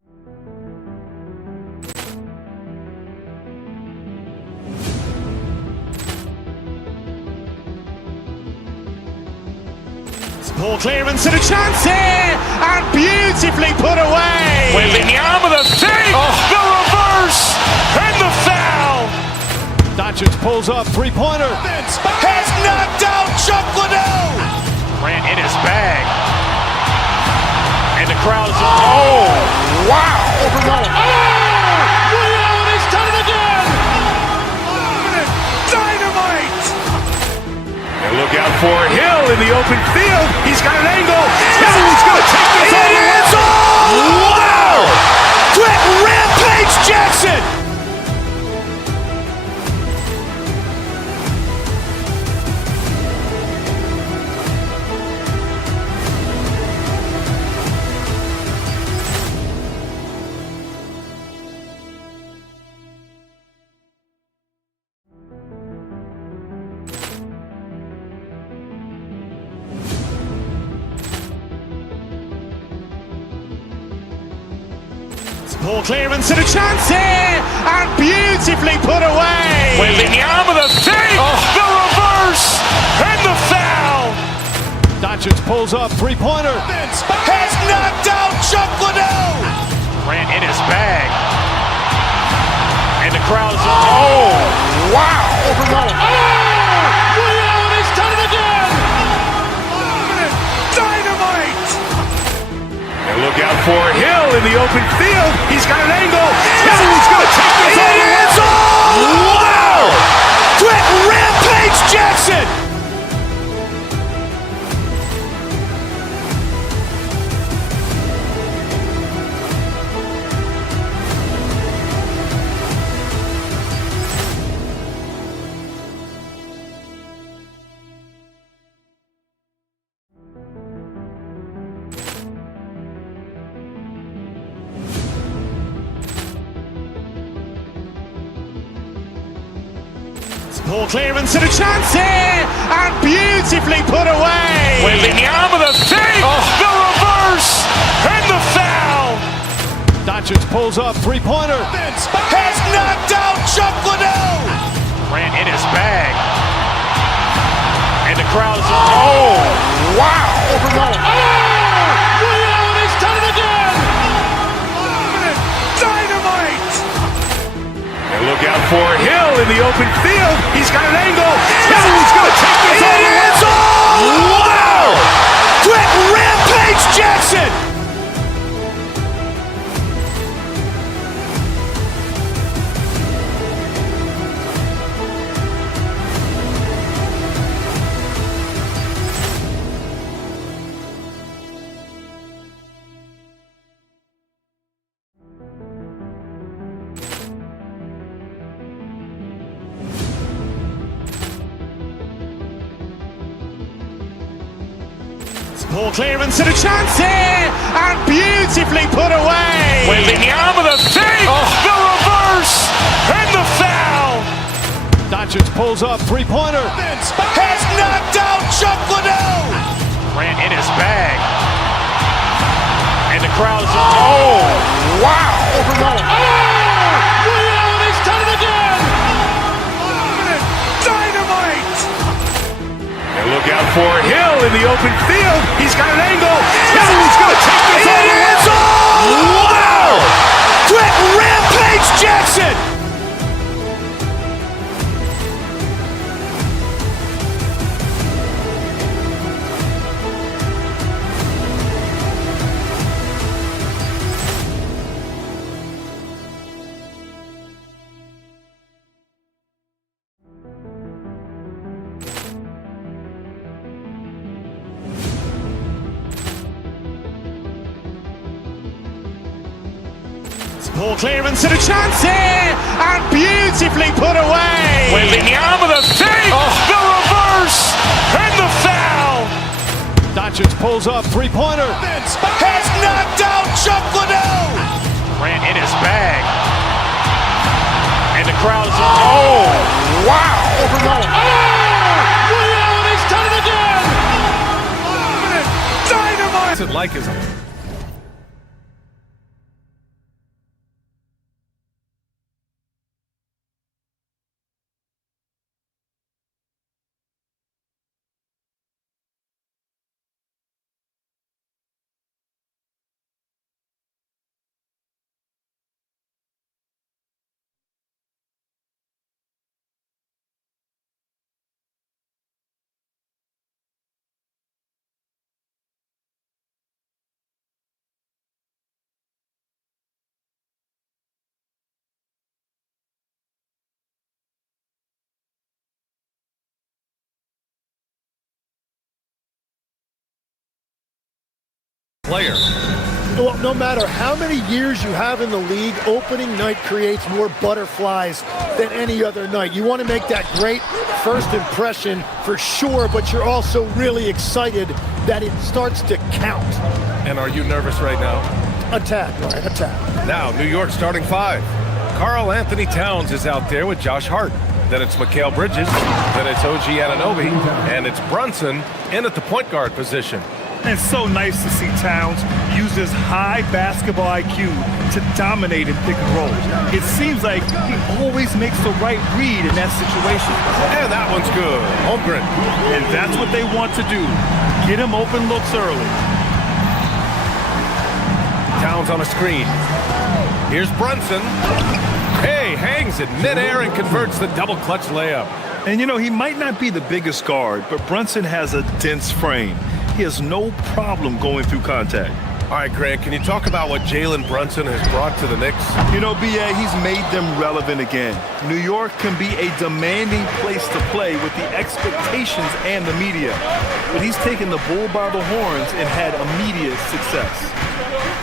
Ball clearance and a chance here, and beautifully put away. William with a save, the reverse, and the foul. Doncic pulls up, three-pointer. Has knocked out Chuck Liddell. Ran in his bag. And the crowd is, oh, wow. Overrun. William has done it again. Dynamite. And look out for Hill in the open field. He's got an angle. Hill's going to take this all the way. Wow. Quick Rampage Jackson. Ball clearance and a chance here, and beautifully put away. William with a save, the reverse, and the foul. Doncic pulls up, three-pointer. Has knocked out Chuck Liddell. Ran in his bag. And the crowd is, oh, wow. Overrun. William has done it again. Dynamite. And look out for Hill in the open field. He's got an angle. Hill's going to take this all the way. Wow! Quick Rampage Jackson. Ball clearance and a chance here, and beautifully put away. William with a save, the reverse, and the foul. Doncic pulls up, three-pointer. Has knocked out Chuck Liddell. Ran in his bag. And the crowd is, oh, wow. Overrun. William has done it again. Dynamite. And look out for Hill in the open field. He's got an angle. Hill's going to take this all the way. Wow! Quick Rampage Jackson. Ball clearance and a chance here, and beautifully put away. William with a save, the reverse, and the foul. Doncic pulls up, three-pointer. Has knocked out Chuck Liddell. Ran in his bag. And the crowd is, oh, wow. Overrun. William has done it again. Dynamite. And look out for Hill in the open field. He's got an angle. Hill's going to take this all the way. Wow! Quick Rampage Jackson. Ball clearance and a chance here, and beautifully put away. William with a save, the reverse, and the foul. Doncic pulls up, three-pointer. Has knocked out Chuck Liddell. Ran in his bag. And the crowd is, oh, wow. Overrun. William has done it again. What's it like as a player? Well, no matter how many years you have in the league, opening night creates more butterflies than any other night. You want to make that great first impression for sure, but you're also really excited that it starts to count. And are you nervous right now? A tad, Ryan, a tad. Now, New York starting 5. Karl Anthony Towns is out there with Josh Hart. Then it's Mikal Bridges. Then it's OG Anunoby. And it's Brunson in at the point guard position. And so nice to see Towns use his high basketball IQ to dominate in pick and roll. It seems like he always makes the right read in that situation. And that one's good. Holmgren. And that's what they want to do. Get him open looks early. Towns on a screen. Here's Brunson. Hey, hangs it midair and converts the double clutch layup. And you know, he might not be the biggest guard, but Brunson has a dense frame. He has no problem going through contact. All right, Grant, can you talk about what Jalen Brunson has brought to the Knicks? You know, B.A., he's made them relevant again. New York can be a demanding place to play with the expectations and the media. But he's taken the bull by the horns and had immediate success.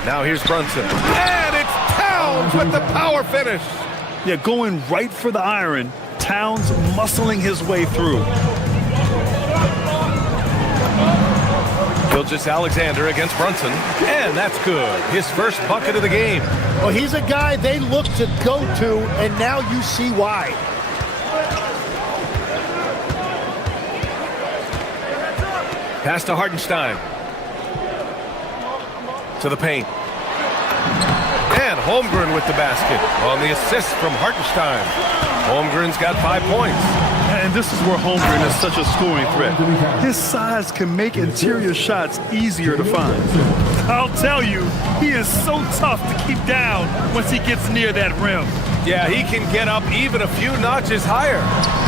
Now here's Brunson. And it's Towns with the power finish. Yeah, going right for the iron. Towns muscling his way through. Gilgeous-Alexander against Brunson, and that's good. His first bucket of the game. Well, he's a guy they look to go to, and now you see why. Pass to Hartenstein. To the paint. And Holmgren with the basket on the assist from Hartenstein. Holmgren's got 5 points. And this is where Holmgren is such a scoring threat. His size can make interior shots easier to find. I'll tell you, he is so tough to keep down once he gets near that rim. Yeah, he can get up even a few notches higher.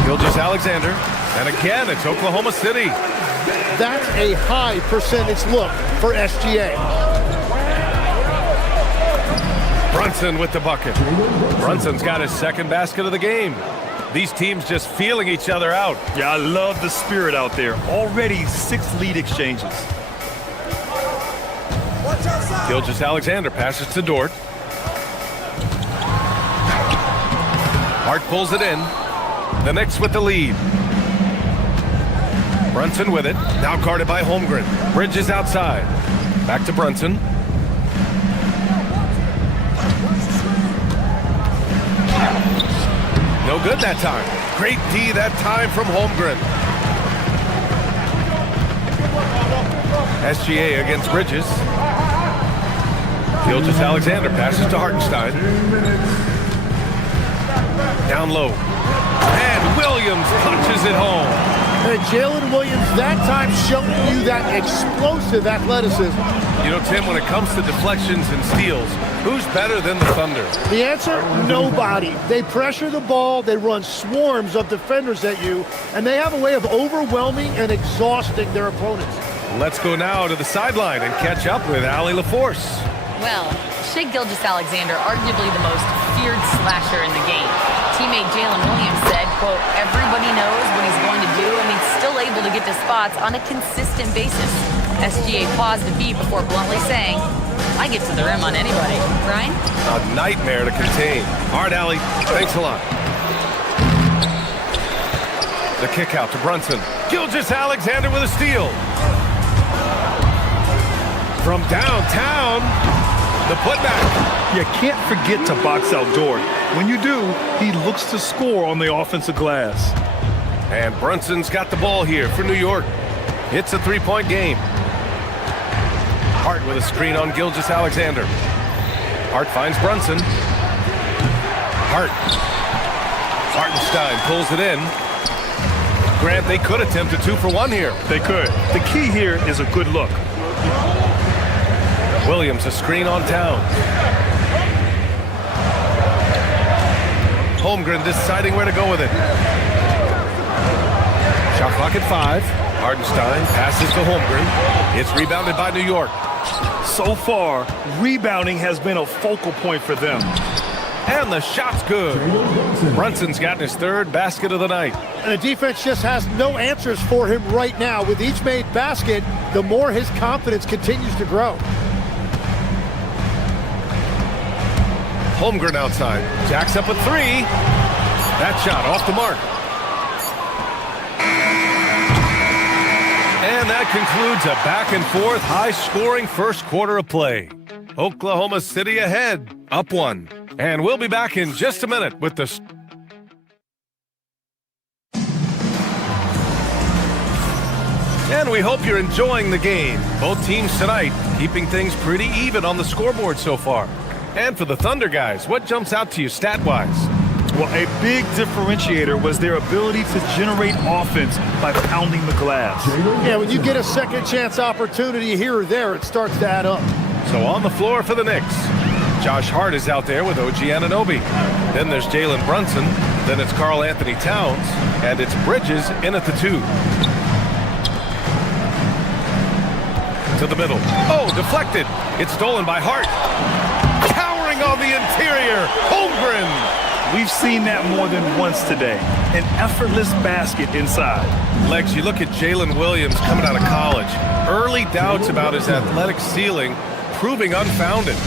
Gilgeous-Alexander, and again, it's Oklahoma City. That's a high percentage look for SGA. Brunson with the bucket. Brunson's got his second basket of the game. These teams just feeling each other out. Yeah, I love the spirit out there. Already 6 lead exchanges. Gilgeous-Alexander passes to Dort. Hart pulls it in. The Knicks with the lead. Brunson with it. Now guarded by Holmgren. Bridges outside. Back to Brunson. No good that time. Great D that time from Holmgren. SGA against Bridges. Gilgeous-Alexander passes to Hartenstein. Down low. And Williams punches it home. And Jalen Williams that time showing you that explosive athleticism. You know, Tim, when it comes to deflections and steals, who's better than the Thunder? The answer, nobody. They pressure the ball, they run swarms of defenders at you, and they have a way of overwhelming and exhausting their opponents. Let's go now to the sideline and catch up with Allie LaForce. Well, Shai Gilgeous-Alexander, arguably the most feared slasher in the game. Teammate Jalen Williams said, quote, everybody knows what he's going to do, and he's still able to get to spots on a consistent basis. SGA paused a beat before bluntly saying, I get to the rim on anybody. Ryan? A nightmare to contain. All right, Allie, thanks a lot. The kick out to Brunson. Gilgeous-Alexander with a steal. From downtown, the putback. You can't forget to box out Dort. When you do, he looks to score on the offensive glass. And Brunson's got the ball here for New York. It's a 3-point game. Hart with a screen on Gilgeous-Alexander. Hart finds Brunson. Hart. Hartenstein pulls it in. Grant, they could attempt a 2-for-1 here. They could. The key here is a good look. Williams, a screen on Towns. Holmgren deciding where to go with it. Shot clock at 5. Hartenstein passes to Holmgren. It's rebounded by New York. So far, rebounding has been a focal point for them. And the shot's good. Brunson's gotten his 3rd basket of the night. And the defense just has no answers for him right now. With each made basket, the more his confidence continues to grow. Holmgren outside. Jacks up a 3. That shot off the mark. And that concludes a back-and-forth, high-scoring first quarter of play. Oklahoma City ahead, up 1. And we'll be back in just a minute with the... And we hope you're enjoying the game. Both teams tonight keeping things pretty even on the scoreboard so far. And for the Thunder guys, what jumps out to you stat-wise? Well, a big differentiator was their ability to generate offense by pounding the glass. Yeah, when you get a second chance opportunity here or there, it starts to add up. So on the floor for the Knicks, Josh Hart is out there with OG Anunoby. Then there's Jalen Brunson. Then it's Karl Anthony Towns. And it's Bridges in at the 2. To the middle. Oh, deflected. It's stolen by Hart. Towering on the interior. Holmgren. We've seen that more than once today. An effortless basket inside. Legs, you look at Jalen Williams coming out of college. Early doubts about his athletic ceiling proving unfounded.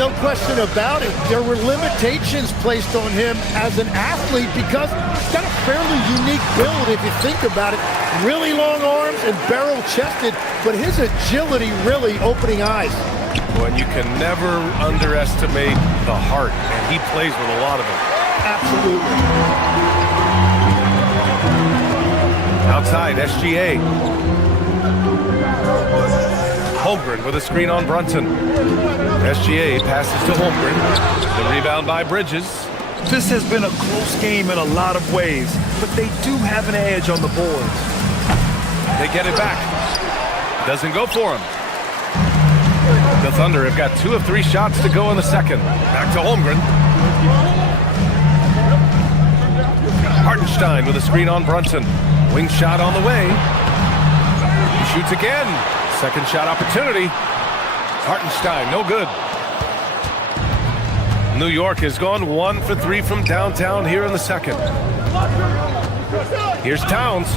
No question about it. There were limitations placed on him as an athlete because he's got a fairly unique build if you think about it. Really long arms and barrel-chested, but his agility really opening eyes. Well, you can never underestimate the heart, and he plays with a lot of it. Absolutely. Outside, SGA. Holmgren with a screen on Brunson. SGA passes to Holmgren. The rebound by Bridges. This has been a close game in a lot of ways, but they do have an edge on the boards. They get it back. Doesn't go for him. The Thunder have got 2 of 3 shots to go in the second. Back to Holmgren. Hartenstein with a screen on Brunson. Wing shot on the way. He shoots again. Second shot opportunity. Hartenstein, no good. New York has gone 1 for 3 from downtown here in the second. Here's Towns.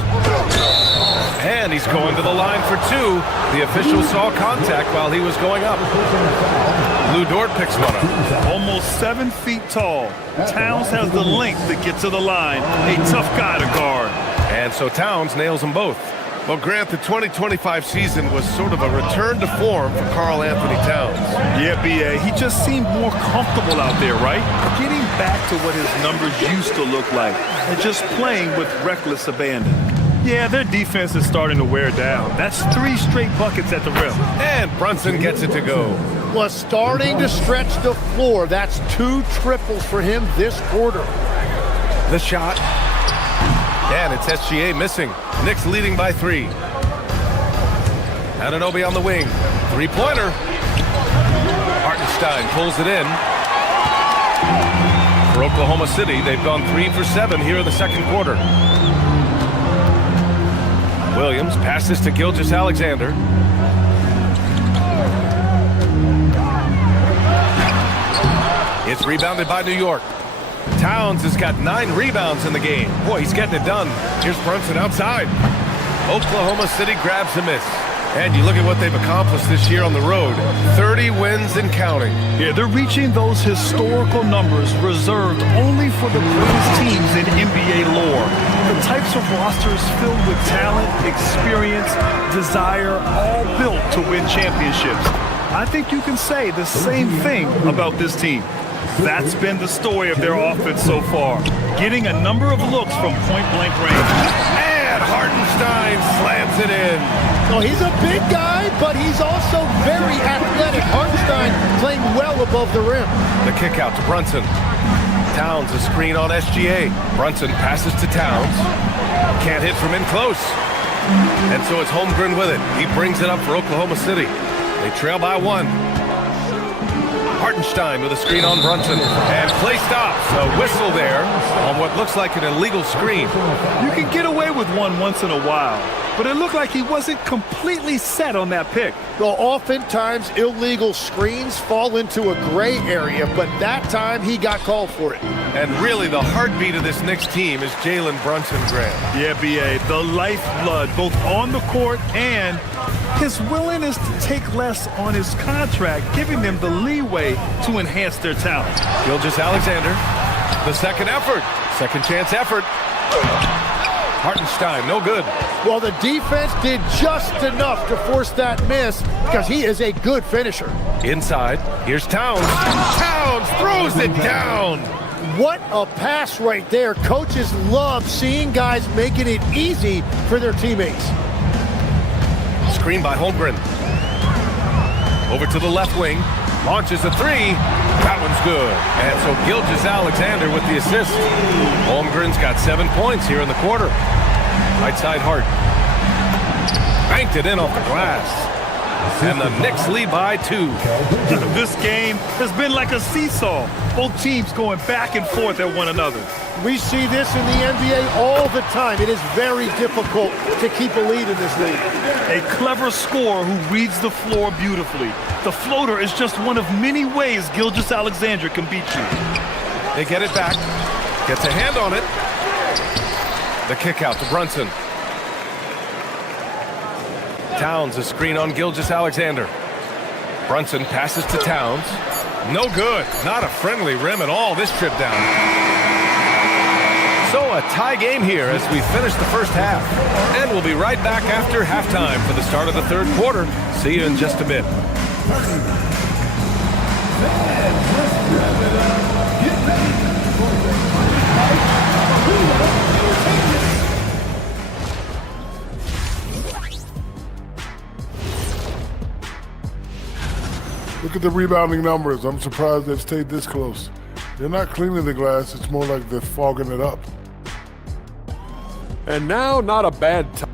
And he's going to the line for 2. The official saw contact while he was going up. Lou Dort picks one up. Almost 7 feet tall. Towns has the length to get to the line. A tough guy to guard. And so Towns nails them both. Well, Grant, the 2025 season was sort of a return to form for Karl Anthony Towns. Yeah, B.A. He just seemed more comfortable out there, right? Getting back to what his numbers used to look like and just playing with reckless abandon. Yeah, their defense is starting to wear down. That's 3 straight buckets at the rim. And Brunson gets it to go. Was starting to stretch the floor. That's 2 triples for him this quarter. The shot. And it's SGA missing. Knicks leading by 3. Anunoby on the wing. 3-pointer. Hartenstein pulls it in. For Oklahoma City, they've gone 3 for 7 here in the second quarter. Williams passes to Gilgeous-Alexander. It's rebounded by New York. Towns has got 9 rebounds in the game. Boy, he's getting it done. Here's Brunson outside. Oklahoma City grabs a miss. And you look at what they've accomplished this year on the road. 30 wins and counting. Yeah, they're reaching those historical numbers reserved only for the greatest teams in NBA lore. The types of rosters filled with talent, experience, desire, all built to win championships. I think you can say the same thing about this team. That's been the story of their offense so far, getting a number of looks from point-blank range. And Hartenstein slams it in. Well, he's a big guy, but he's also very athletic. Hartenstein playing well above the rim. The kick out to Brunson. Towns a screen on SGA. Brunson passes to Towns. Can't hit from in close. And so it's Holmgren with it. He brings it up for Oklahoma City. They trail by 1. Hartenstein with a screen on Brunson. And play stops. A whistle there on what looks like an illegal screen. You can get away with one once in a while, but it looked like he wasn't completely set on that pick. Well, oftentimes illegal screens fall into a gray area, but that time he got called for it. And really the heartbeat of this Knicks team is Jalen Brunson, Graham. Yeah, B.A., the lifeblood, both on the court and his willingness to take less on his contract, giving them the leeway to enhance their talent. Gilgeous-Alexander, the second effort. Second chance effort. Hartenstein, no good. Well, the defense did just enough to force that miss because he is a good finisher. Inside, here's Towns. Towns throws it down. What a pass right there. Coaches love seeing guys making it easy for their teammates. Screen by Holmgren. Over to the left wing. Launches a 3. That one's good. And so Gilgeous-Alexander with the assist. Holmgren's got 7 points here in the quarter. Right side Hart. Banked it in off the glass. And the Knicks lead by 2. This game has been like a seesaw. Both teams going back and forth at one another. We see this in the NBA all the time. It is very difficult to keep a lead in this league. A clever scorer who reads the floor beautifully. The floater is just one of many ways Gilgeous-Alexander can beat you. They get it back. Gets a hand on it. The kick out to Brunson. Towns a screen on Gilgeous-Alexander. Brunson passes to Towns. No good. Not a friendly rim at all this trip down. So a tie game here as we finish the first half. And we'll be right back after halftime for the start of the third quarter. See you in just a bit. Look at the rebounding numbers. I'm surprised they've stayed this close. They're not cleaning the glass. It's more like they're fogging it up. And now, not a bad time.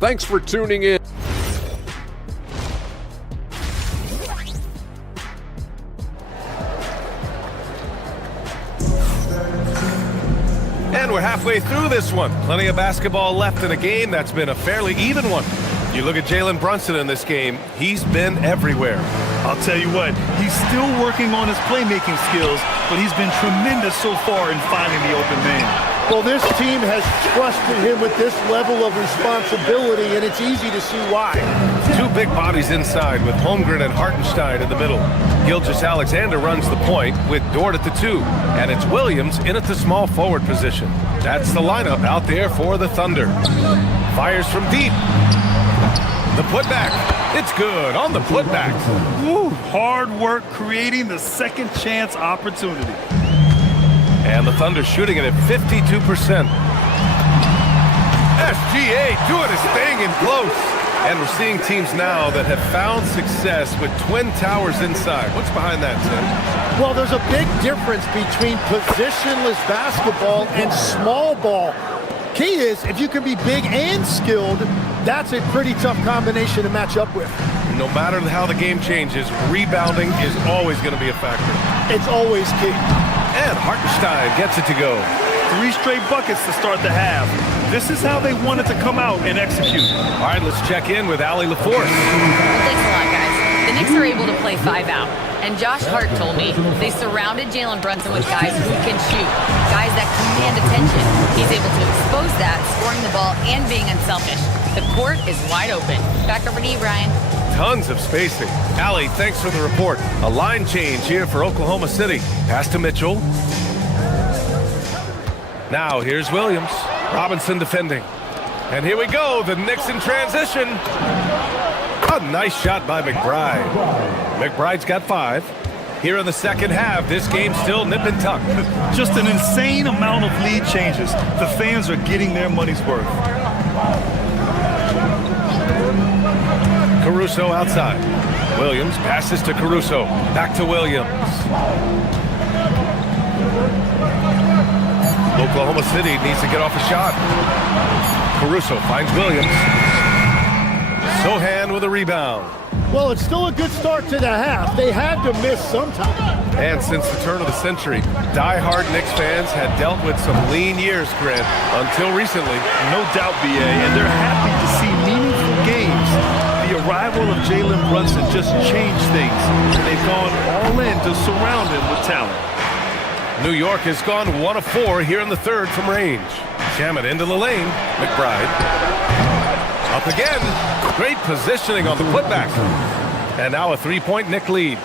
Thanks for tuning in. And we're halfway through this one. Plenty of basketball left in a game that's been a fairly even one. You look at Jalen Brunson in this game, he's been everywhere. I'll tell you what, he's still working on his playmaking skills, but he's been tremendous so far in finding the open man. Well, this team has trusted him with this level of responsibility, and it's easy to see why. 2 big bodies inside with Holmgren and Hartenstein in the middle. Gilgeous-Alexander runs the point with Dort at the 2, and it's Williams in at the small forward position. That's the lineup out there for the Thunder. Fires from deep. The putback. It's good on the putback. Woo, hard work creating the second chance opportunity. And the Thunder shooting it at 52%. SGA doing his thing in close. And we're seeing teams now that have found success with twin towers inside. What's behind that, Tim? Well, there's a big difference between positionless basketball and small ball. Key is, if you can be big and skilled, that's a pretty tough combination to match up with. No matter how the game changes, rebounding is always going to be a factor. It's always key. And Hartenstein gets it to go. 3 straight buckets to start the half. This is how they wanted to come out and execute. All right, let's check in with Allie LaForce. Thanks a lot, guys. The Knicks are able to play 5 out. And Josh Hart told me they surrounded Jalen Brunson with guys who can shoot, guys that command attention. He's able to expose that, scoring the ball and being unselfish. The court is wide open. Back over to you, Brian. Tons of spacing. Allie, thanks for the report. A line change here for Oklahoma City. Pass to Mitchell. Now here's Williams. Robinson defending. And here we go, the Knicks in transition. A nice shot by McBride. McBride's got 5. Here in the second half, this game's still nip and tuck. Just an insane amount of lead changes. The fans are getting their money's worth. Caruso outside. Williams passes to Caruso. Back to Williams. Oklahoma City needs to get off a shot. Caruso finds Williams. Sohan with a rebound. Well, it's still a good start to the half. They had to miss sometime. And since the turn of the century, die-hard Knicks fans had dealt with some lean years, Grant, until recently. No doubt, BA, and they're happy to see meaningful games. The arrival of Jalen Brunson just changed things, and they've gone all in to surround him with talent. New York has gone 1 of 4 here in the third from range. Shamet into the lane. McBride. Up again. Great positioning on the putback. And now a three-point Knick lead.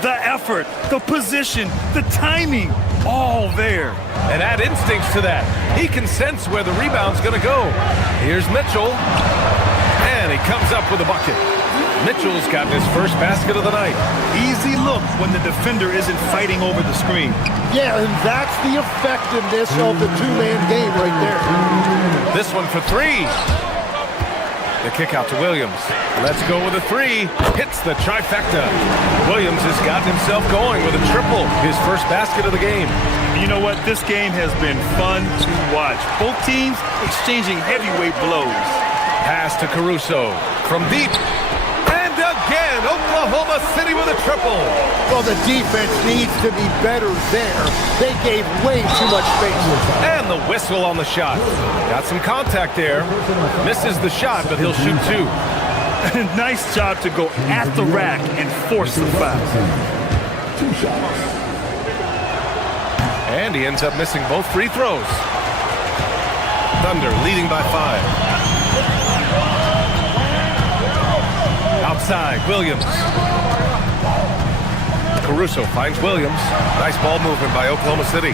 The effort, the position, the timing, all there. And add instincts to that. He can sense where the rebound's going to go. Here's Mitchell. And he comes up with a bucket. Mitchell's gotten his first basket of the night. Easy look when the defender isn't fighting over the screen. Yeah, and that's the effectiveness of the two-man game right there. This one for three. The kick out to Williams. Let's go with a three. Hits the trifecta. Williams has gotten himself going with a triple. His first basket of the game. You know what? This game has been fun to watch. Both teams exchanging heavyweight blows. Pass to Caruso. From deep. And again, Oklahoma City with a triple. Well, the defense needs to be better there. They gave way too much space. And the whistle on the shot. Got some contact there. Misses the shot, but he'll shoot two. Nice job to go at the rack and force the foul. And he ends up missing both free throws. Thunder leading by 5. Outside, Williams. Caruso finds Williams. Nice ball movement by Oklahoma City.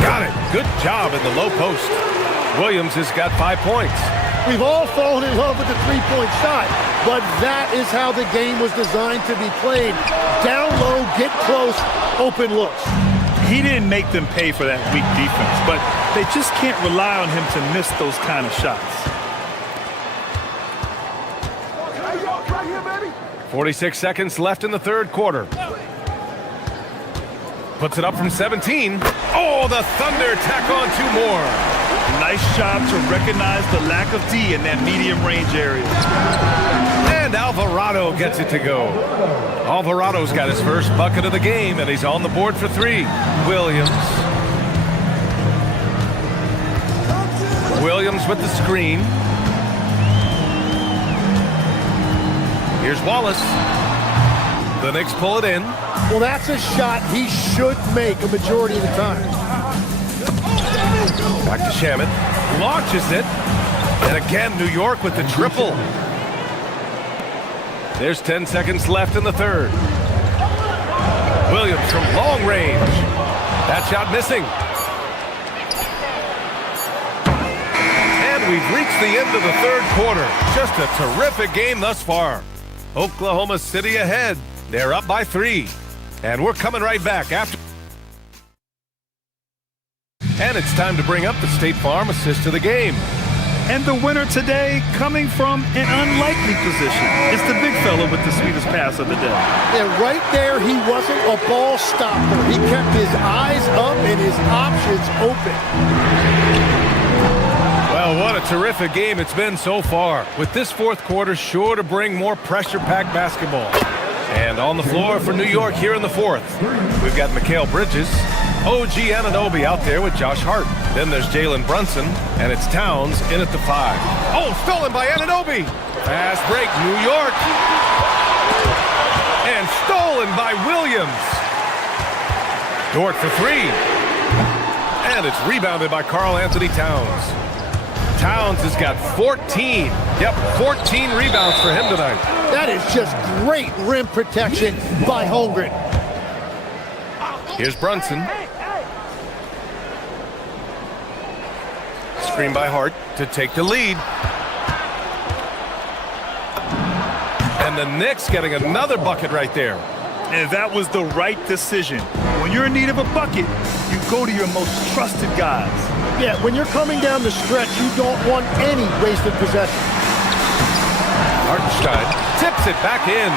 Got it. Good job in the low post. Williams has got 5 points. We've all fallen in love with the three-point shot, but that is how the game was designed to be played. Down low, get close, open looks. He didn't make them pay for that weak defense, but they just can't rely on him to miss those kind of shots. 46 seconds left in the third quarter. Puts it up from 17. Oh, the Thunder tack on 2 more. Nice job to recognize the lack of D in that medium range area. And Alvarado gets it to go. Alvarado's got his first bucket of the game, and he's on the board for 3. Williams. Williams with the screen. Here's Wallace. The Knicks pull it in. Well, that's a shot he should make a majority of the time. Back to Shamet. Launches it. And again, New York with the triple. There's 10 seconds left in the third. Williams from long range. That shot missing. And we've reached the end of the third quarter. Just a terrific game thus far. Oklahoma City ahead. They're up by 3. And we're coming right back after. And it's time to bring up the State Farm assist of the game. And the winner today coming from an unlikely position. It's the big fella with the sweetest pass of the day. And right there, he wasn't a ball stopper. He kept his eyes up and his options open. Well, what a terrific game it's been so far. With this fourth quarter sure to bring more pressure-packed basketball. And on the floor for New York here in the fourth, we've got Mikal Bridges, OG Anunoby out there with Josh Hart. Then there's Jalen Brunson, and it's Towns in at the 5. Oh, stolen by Anunoby. Fast break, New York. And stolen by Williams. Dort for 3. And it's rebounded by Karl Anthony Towns. Towns has got 14. Yep, 14 rebounds for him tonight. That is just great rim protection by Holmgren. Here's Brunson. Screen by Hart to take the lead. And the Knicks getting another bucket right there. And that was the right decision. When you're in need of a bucket, you go to your most trusted guys. Yeah, when you're coming down the stretch, you don't want any wasted possession. Hartenstein tips it back in.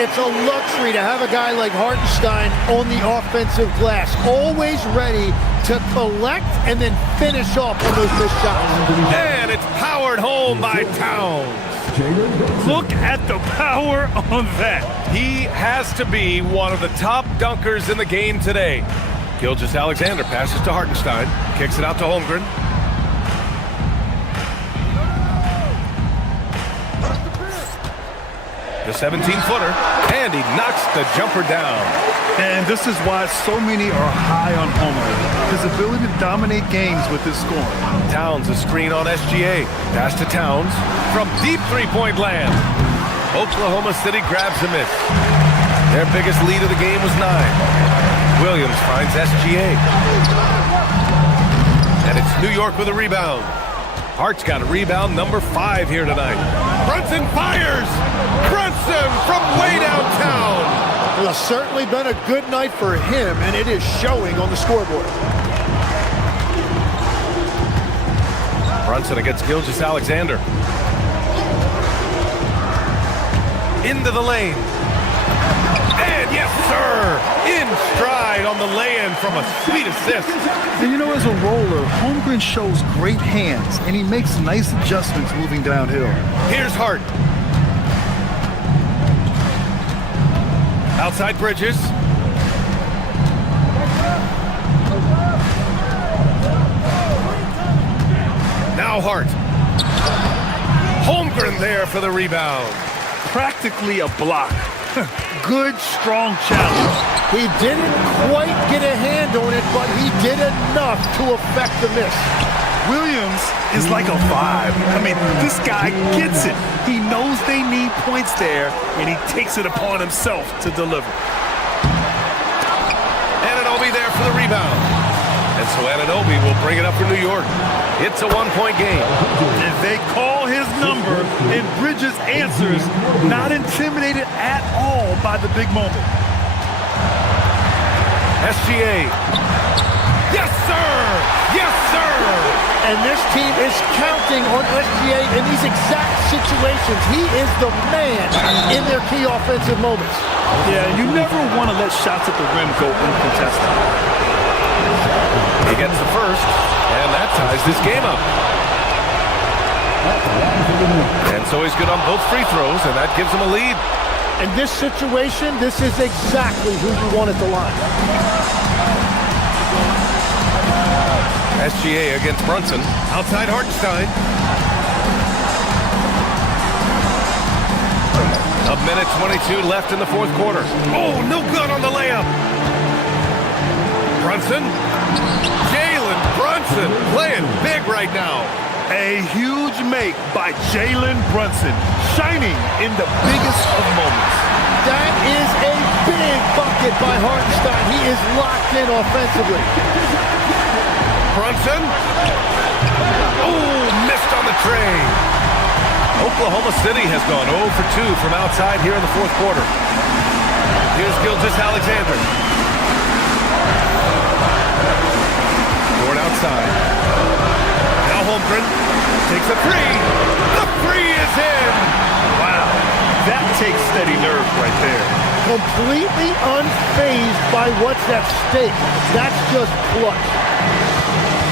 It's a luxury to have a guy like Hartenstein on the offensive glass, always ready to collect and then finish off on those missed shots. And it's powered home by Towns. Look at the power on that. He has to be one of the top dunkers in the game today. Gilgeous-Alexander passes to Hartenstein, kicks it out to Holmgren. The 17-footer, and he knocks the jumper down. And this is why so many are high on Holmgren. His ability to dominate games with his scoring. Towns a screen on SGA. Pass to Towns from deep three-point land. Oklahoma City grabs a miss. Their biggest lead of the game was 9. Williams finds SGA. And it's New York with a rebound. Hart's got a rebound number 5 here tonight. Brunson fires! Brunson from way downtown! Well, it's certainly been a good night for him, and it is showing on the scoreboard. Brunson against Gilgeous-Alexander. Into the lane. And yes, sir! In stride on the lay-in from a sweet assist. And you know, as a roller, Holmgren shows great hands, and he makes nice adjustments moving downhill. Here's Hart. Outside Bridges. Now Hart. Holmgren there for the rebound. Practically a block. Good, strong challenge. He didn't quite get a hand on it, but he did enough to affect the miss. Williams is like a vibe. I mean, this guy gets it. He knows they need points there, and he takes it upon himself to deliver. Anunoby there for the rebound. And so Anunoby will bring it up for New York. It's a one-point game. And they call his number, and Bridges answers, not intimidated at all by the big moment. SGA. Yes, sir! Yes, sir! And this team is counting on SGA in these exact situations. He is the man in their key offensive moments. Yeah, you never want to let shots at the rim go uncontested. He gets the first, and that ties this game up. And so he's good on both free throws, and that gives him a lead. In this situation, this is exactly who you want at the line. SGA against Brunson. Outside Hartenstein. A minute 22 left in the fourth quarter. Oh, no good on the layup. Brunson. Jalen Brunson playing big right now. A huge make by Jalen Brunson, shining in the biggest of moments. That is a big bucket by Hartenstein. He is locked in offensively. Brunson. Oh, missed on the tray. Oklahoma City has gone 0 for 2 from outside here in the fourth quarter. Here's Gilgeous-Alexander. Dort outside. Now Holmgren takes a three. The three is in. Wow, that takes steady nerve right there. Completely unfazed by what's at stake. That's just clutch.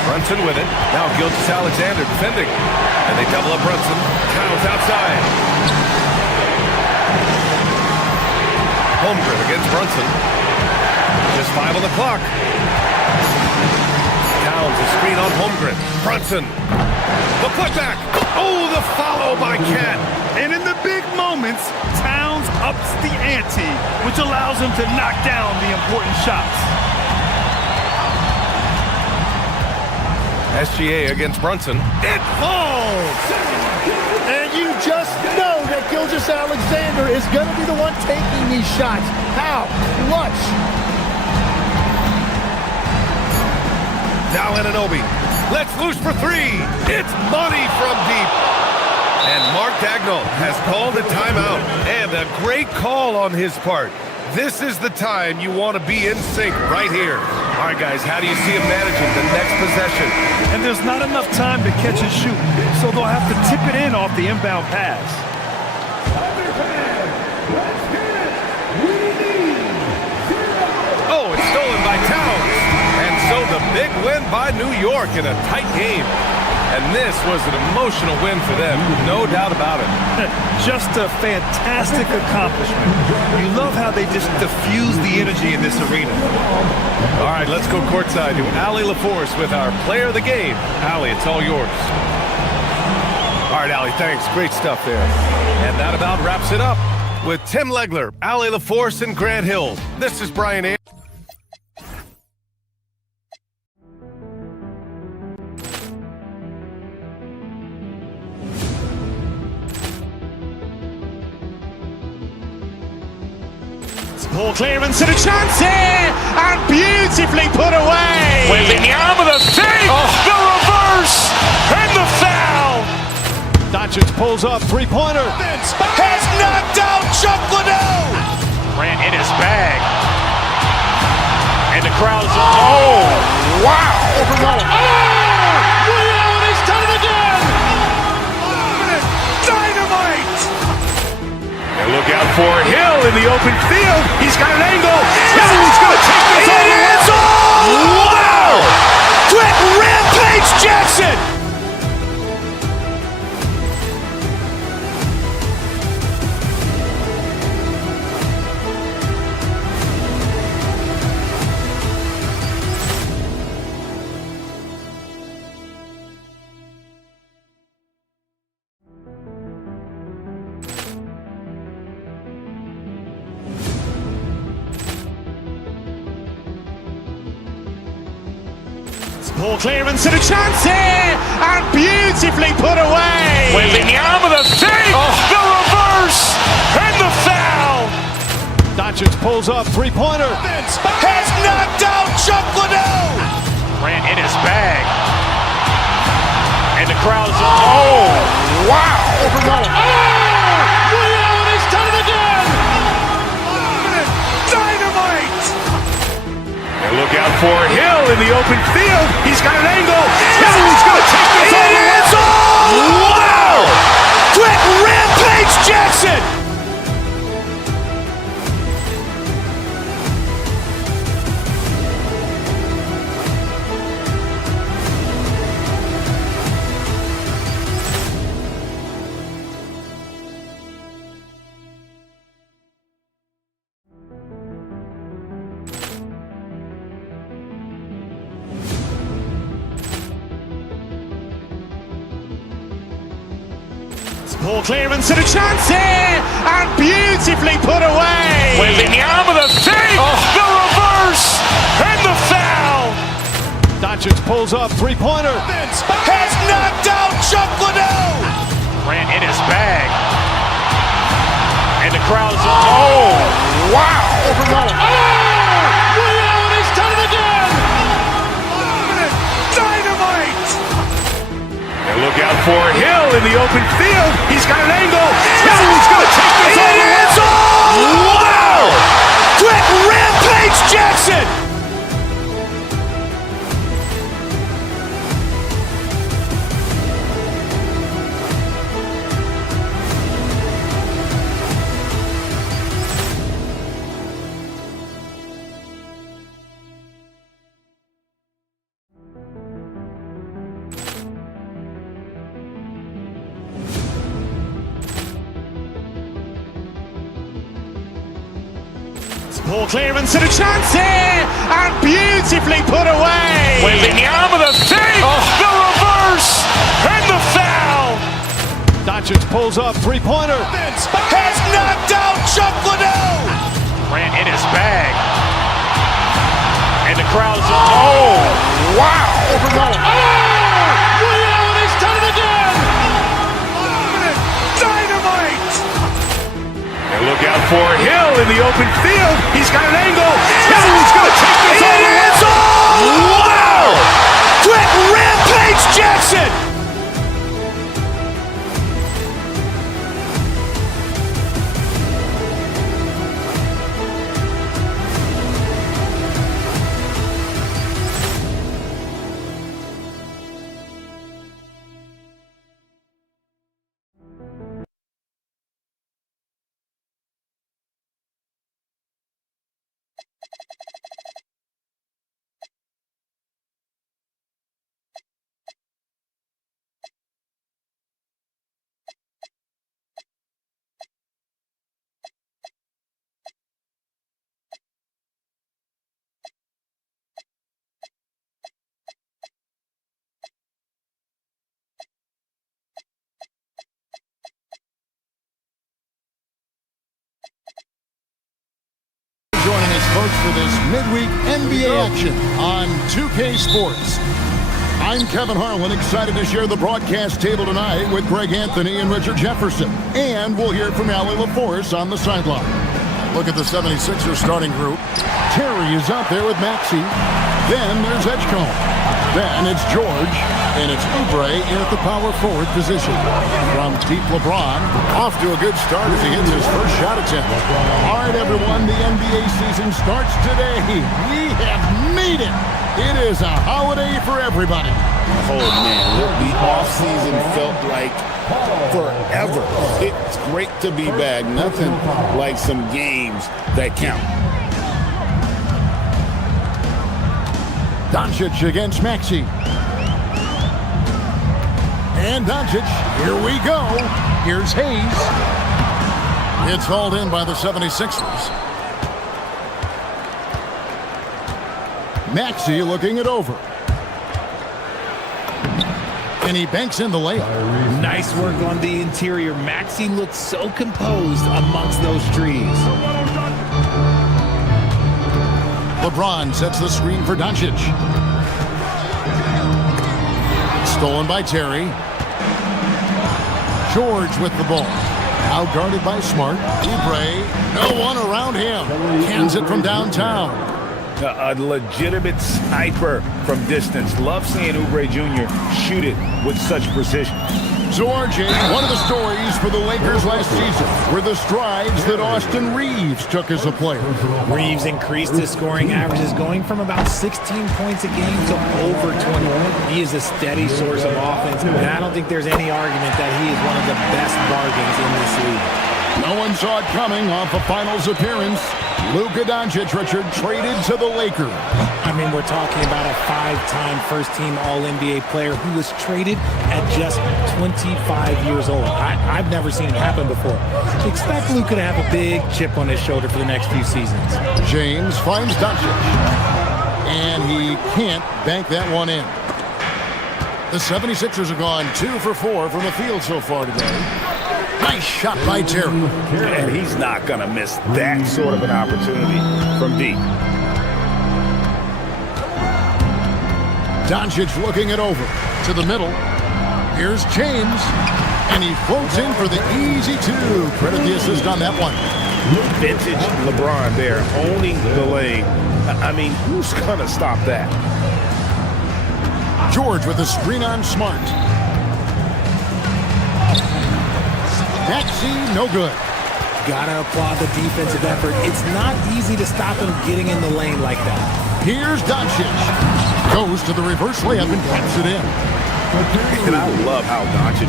Brunson with it. Now Gilgeous-Alexander defending. And they double up Brunson. Towns outside. Holmgren against Brunson. Just 5 on the clock. Towns a screen on Holmgren. Brunson. The putback. Oh, the follow by Kent. And in the big moments, Towns ups the ante, which allows him to knock down the important shots. SGA against Brunson. It falls! And you just know that Gilgeous-Alexander is going to be the one taking these shots. How? Clutch. Now Anunoby. Let's loose for three. It's money from deep. And Mark Dagnall has called a timeout, and a great call on his part. This is the time you want to be in sync right here. All right, guys, how do you see him managing the next possession? And there's not enough time to catch and shoot, so they'll have to tip it in off the inbound pass. Oh, it's stolen by Towns. And so the big win by New York in a tight game. And this was an emotional win for them, no doubt about it. Just a fantastic accomplishment. You love how they just diffuse the energy in this arena. All right, let's go courtside to Allie LaForce with our player of the game. Allie, it's all yours. All right, Allie, thanks. Great stuff there. And that about wraps it up with Tim Legler, Allie LaForce, and Grant Hill. This is Brian A. Ball clearance and a chance here, and beautifully put away. Wembanyama with a save, the reverse, and the foul. Doncic pulls up, three-pointer. Has knocked out Chuck Liddell. Grant in his bag. And the crowd's, oh, wow. Liddell, he's done it again. Dynamite. And look out for Hill in the open field. He's got an angle. Hill's going to take this all the way. Wow! Quick Rampage Jackson. Ball clearance and a chance here, and beautifully put away. Wembanyama with a save, the reverse, and the foul. Doncic pulls up, three-pointer. Has knocked out Chuck Liddell. Grant in his bag. And the crowd's, oh, wow. Liddell, he's done it again. Dynamite. And look out for Hill in the open field. He's got an angle. Hill's going to take this all the way. Wow! Quick Rampage Jackson. Ball clearance and a chance here, and beautifully put away. Wembanyama with a save, the reverse, and the foul. Doncic pulls up, three-pointer. Has knocked out Chuck Liddell. Grant in his bag. And the crowd's, oh, wow. Liddell, he's done it again. Dynamite. And look out for Hill in the open field. He's got an angle. Hill's going to take this all the way. Wow! Quick Rampage Jackson. Ball clearance and a chance here, and beautifully put away. Wembanyama with a save, the reverse, and the foul. Doncic pulls up, three-pointer. Has knocked out Chuck Liddell. Grant in his bag. And the crowd's, oh, wow. Liddell, he's done it again. Dynamite. And look out for Hill in the open field. He's got an angle. Hill's going to take this all the way. Wow! Quick Rampage Jackson. folks, for this midweek NBA action on 2K Sports. I'm Kevin Harlan, excited to share the broadcast table tonight with Greg Anthony and Richard Jefferson. And we'll hear from Allie LaForce on the sideline. Look at the 76ers starting group. Terry is out there with Maxey. Then there's Edgecombe. Then it's George, and it's Oubre in at the power forward position. From deep, LeBron, off to a good start as he hits his first shot attempt. All right, everyone, the NBA season starts today. We have made it. It is a holiday for everybody. Oh, man, the offseason felt like forever. It's great to be back. Nothing like some games that count. Doncic against Maxey. And Doncic, here we go. Here's Hayes. It's hauled in by the 76ers. Maxey looking it over. And he banks in the layup. Nice work on the interior. Maxey looks so composed amongst those trees. LeBron sets the screen for Doncic. Stolen by Terry. George with the ball. Out guarded by Smart. Oubre, no one around him. Cans it from downtown. A legitimate sniper from distance. Love seeing Oubre Jr. shoot it with such precision. George, one of the stories for the Lakers last season were the strides that Austin Reeves took as a player. Reeves increased his scoring averages, going from about 16 points a game to over 20. He is a steady source of offense, and I don't think there's any argument that he is one of the best bargains in this league. No one saw it coming off a finals appearance. Luka Doncic, Richard, traded to the Lakers. I mean, we're talking about a 5-time first-team All-NBA player who was traded at just 25 years old. I've never seen it happen before. Expect Luka to have a big chip on his shoulder for the next few seasons. James finds Doncic, and he can't bank that one in. The 76ers have gone 2 for 4 from the field so far today. Nice shot by Terry. And he's not going to miss that sort of an opportunity from deep. Doncic looking it over to the middle. Here's James, and he floats in for the easy 2. Credit the assist on that one. Vintage LeBron there, owning the lane. I mean, who's going to stop that? George with a screen on Smart. Maxey, no good. Gotta applaud the defensive effort. It's not easy to stop him getting in the lane like that. Here's Doncic. Goes to the reverse layup and taps it in. And I love how Doncic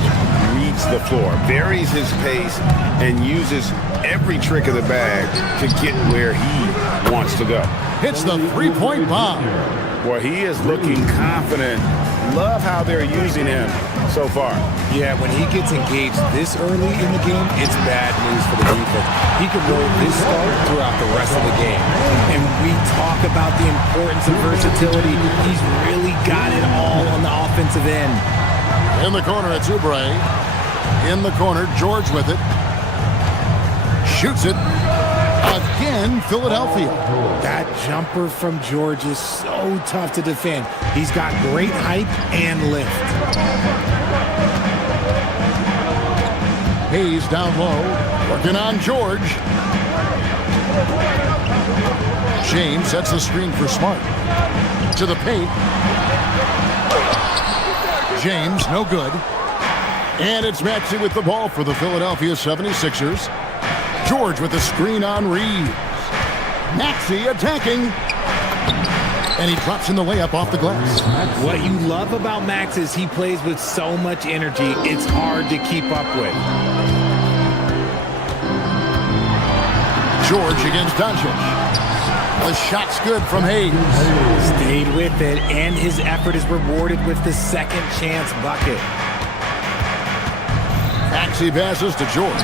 reads the floor, varies his pace, and uses every trick of the bag to get where he wants to go. Hits the three-point bomb. Well, he is looking confident. Love how they're using him so far. Yeah, when he gets engaged this early in the game, it's bad news for the defense. He could roll this start throughout the rest of the game. And we talk about the importance of versatility. He's really got it all on the offensive end. In the corner, it's Oubre. In the corner, George with it. Shoots it. Again, Philadelphia. That jumper from George is so tough to defend. He's got great height and lift. Hayes down low, working on George. James sets the screen for Smart. To the paint. James, no good. And it's Maxey with the ball for the Philadelphia 76ers. George with the screen on Reeves. Maxey attacking. And he drops in the layup off the glass. What you love about Max is he plays with so much energy, it's hard to keep up with. George against Doncic. The shot's good from Hayes. Stayed with it, and his effort is rewarded with the second chance bucket. Maxey passes to George.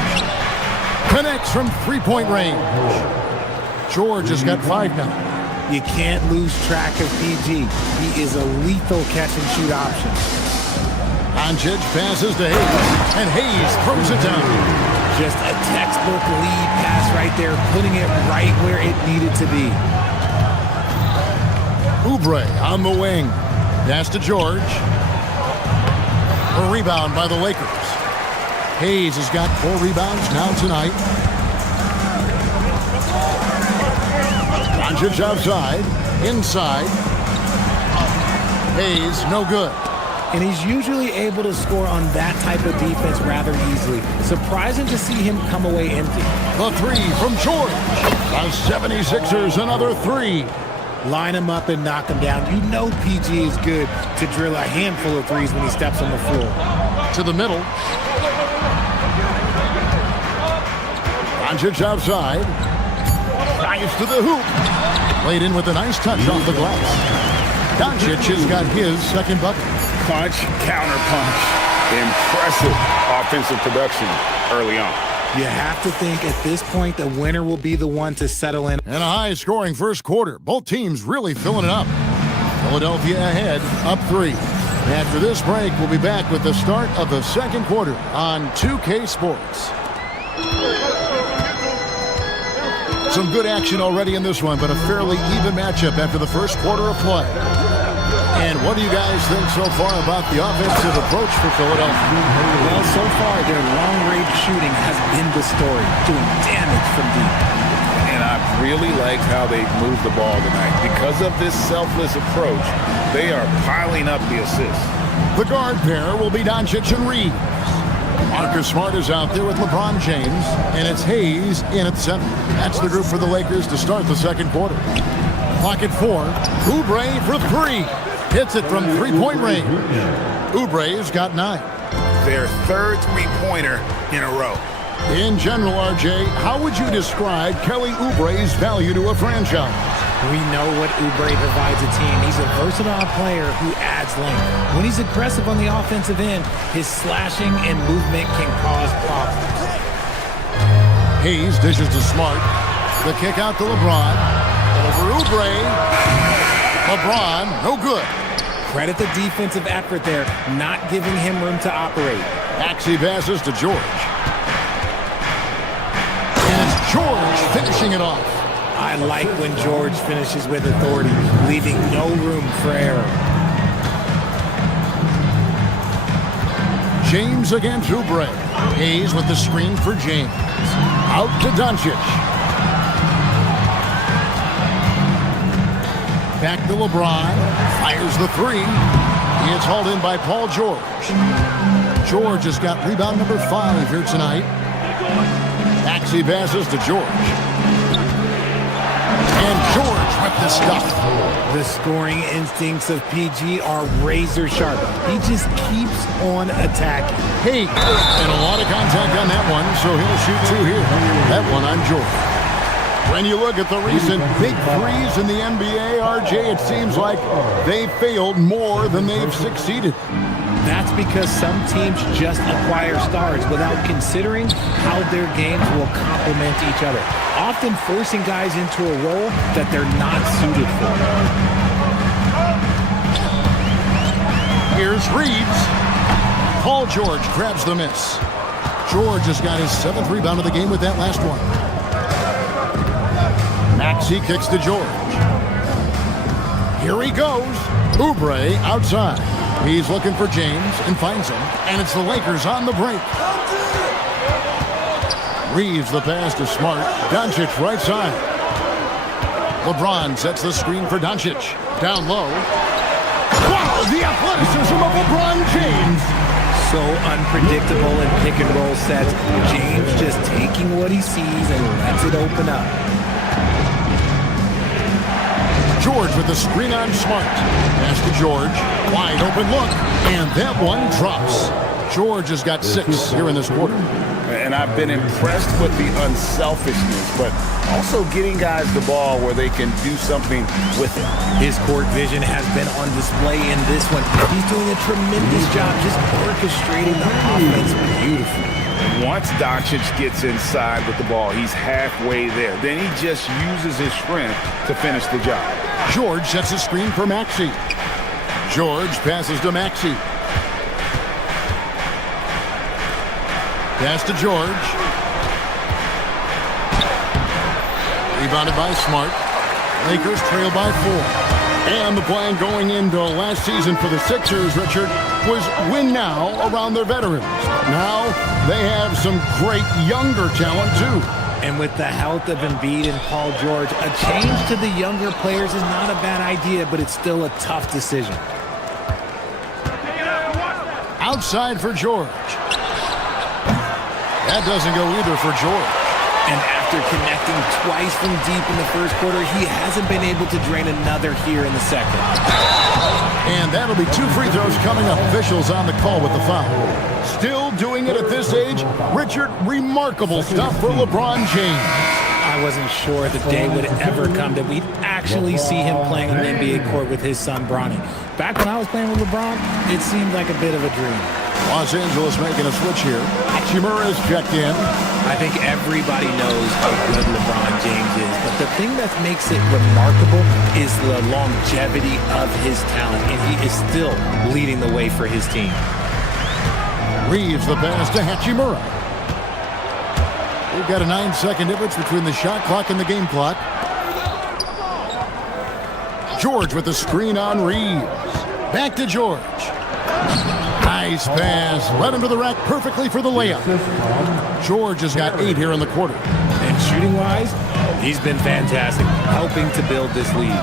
Connects from three-point range. George has got 5 now. You can't lose track of PG. He is a lethal catch-and-shoot option. Doncic passes to Hayes, and Hayes throws it down. Just a textbook lead pass right there, putting it right where it needed to be. Oubre on the wing. Pass to George. A rebound by the Lakers. Hayes has got 4 rebounds now tonight. Doncic outside. Inside. Hayes, no good. And he's usually able to score on that type of defense rather easily. Surprising to see him come away empty. The 3 from George. The 76ers, another 3. Line him up and knock him down. You know PG is good to drill a handful of threes when he steps on the floor. To the middle. Doncic outside. Drives to the hoop. Laid in with a nice touch off the glass. Doncic has got his second bucket. Punch, counter punch. Impressive offensive production early on. You have to think at this point the winner will be the one to settle in. And a high-scoring first quarter. Both teams really filling it up. Philadelphia ahead, up 3. After this break, we'll be back with the start of the second quarter on 2K Sports. Some good action already in this one, but a fairly even matchup after the first quarter of play. And what do you guys think so far about the offensive approach for Philadelphia? Well, so far, their long-range shooting has been the story, doing damage from deep. And I really liked how they moved the ball tonight. Because of this selfless approach, they are piling up the assists. The guard pair will be Doncic and Reeves. Marcus Smart is out there with LeBron James, and it's Hayes in at center. That's the group for the Lakers to start the second quarter. Clock at 4. Oubre for 3. Hits it from three-point range. Oubre's got 9. Their third three-pointer in a row. In general, RJ, how would you describe Kelly Oubre's value to a franchise? We know what Oubre provides a team. He's a versatile player who adds length. When he's aggressive on the offensive end, his slashing and movement can cause problems. Hayes dishes to Smart. The kick out to LeBron. Over Oubre. LeBron, no good. Credit the defensive effort there, not giving him room to operate. Maxey passes to George. And it's George finishing it off. I like when George finishes with authority, leaving no room for error. James against Oubre. Hayes with the screen for James. Out to Doncic. Back to LeBron. Fires the 3. He is hauled in by Paul George. George has got rebound number 5 here tonight. Maxey passes to George. And George with the stuff. The scoring instincts of PG are razor sharp. He just keeps on attacking. Hey, and a lot of contact on that one, so he'll shoot 2 here. That one on George. When you look at the recent big threes in the NBA, RJ, it seems like they failed more than they've succeeded. That's because some teams just acquire stars without considering how their games will complement each other, often forcing guys into a role that they're not suited for. Here's Reeves. Paul George grabs the miss. George has got his 7th rebound of the game with that last one. Maxey kicks to George. Here he goes. Oubre outside. He's looking for James and finds him. And it's the Lakers on the break. Reeves the pass to Smart. Doncic right side. LeBron sets the screen for Doncic. Down low. Wow, the athleticism of LeBron James. So unpredictable in pick and roll sets. James just taking what he sees and lets it open up. George with the screen on Smart. Pass to George. Wide open look. And that one drops. George has got 6 here in this quarter. And I've been impressed with the unselfishness, but also getting guys the ball where they can do something with it. His court vision has been on display in this one. He's doing a tremendous job just orchestrating the offense beautifully. Once Doncic gets inside with the ball, he's halfway there. Then he just uses his strength to finish the job. George sets a screen for Maxey. George passes to Maxey. Pass to George. Rebounded by Smart. Lakers trail by 4. And the plan going into last season for the Sixers, Richard, was win now around their veterans. Now they have some great younger talent, too. And with the health of Embiid and Paul George, a change to the younger players is not a bad idea, but it's still a tough decision. Outside for George. That doesn't go either for George. And after connecting twice from deep in the first quarter, he hasn't been able to drain another here in the second. And that'll be 2 free throws coming up. Officials on the call with the foul. Still doing it at this age. Richard, remarkable stuff for LeBron James. I wasn't sure the day would ever come that we'd actually see him playing on an NBA court with his son, Bronny. Back when I was playing with LeBron, it seemed like a bit of a dream. Los Angeles making a switch here. Hachimura's checked in. I think everybody knows how good LeBron James is, but the thing that makes it remarkable is the longevity of his talent, and he is still leading the way for his team. Reeves the pass to Hachimura. We've got a 9-second difference between the shot clock and the game clock. George with the screen on Reeves. Back to George. Nice pass. Led him to the rack perfectly for the layup. George has got 8 here in the quarter. And shooting-wise, he's been fantastic, helping to build this lead.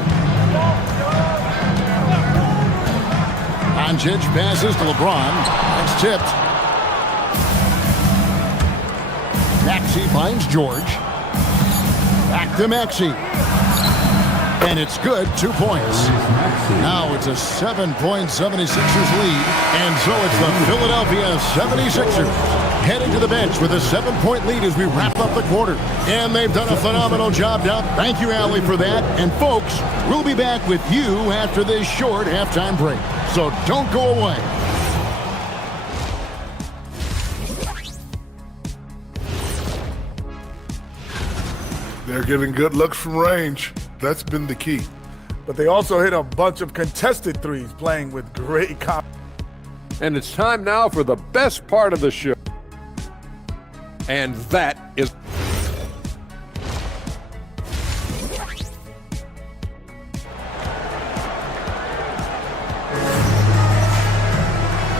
Doncic passes to LeBron. That's tipped. Maxey finds George. Back to Maxey. And it's good, 2 points. Now it's a 7-point 76ers lead. And so it's the Philadelphia 76ers heading to the bench with a 7-point lead as we wrap up the quarter. And they've done a phenomenal job, Doc. Thank you, Allie, for that. And folks, we'll be back with you after this short halftime break. So don't go away. They're getting good looks from range. That's been the key. But they also hit a bunch of contested threes, playing with great confidence. And it's time now for the best part of the show. And that is...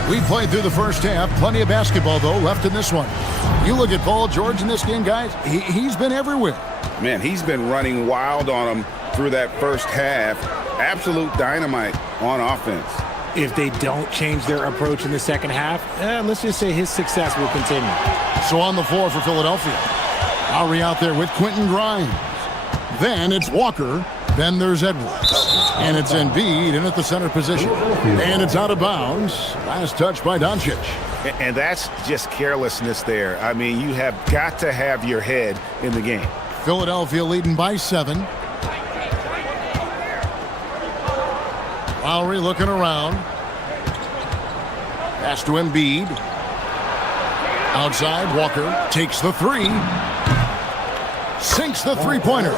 We played through the first half. Plenty of basketball, though, left in this one. You look at Paul George in this game, guys. He's been everywhere. Man, he's been running wild on him through that first half. Absolute dynamite on offense. If they don't change their approach in the second half, let's just say his success will continue. So on the floor for Philadelphia. Lowry out there with Quentin Grimes. Then it's Walker. Then there's Edwards. And it's Embiid in at the center position. And it's out of bounds. Last touch by Doncic. And that's just carelessness there. I mean, you have got to have your head in the game. Philadelphia leading by 7. Lowry looking around. Pass to Embiid. Outside, Walker takes the 3. Sinks the three-pointer.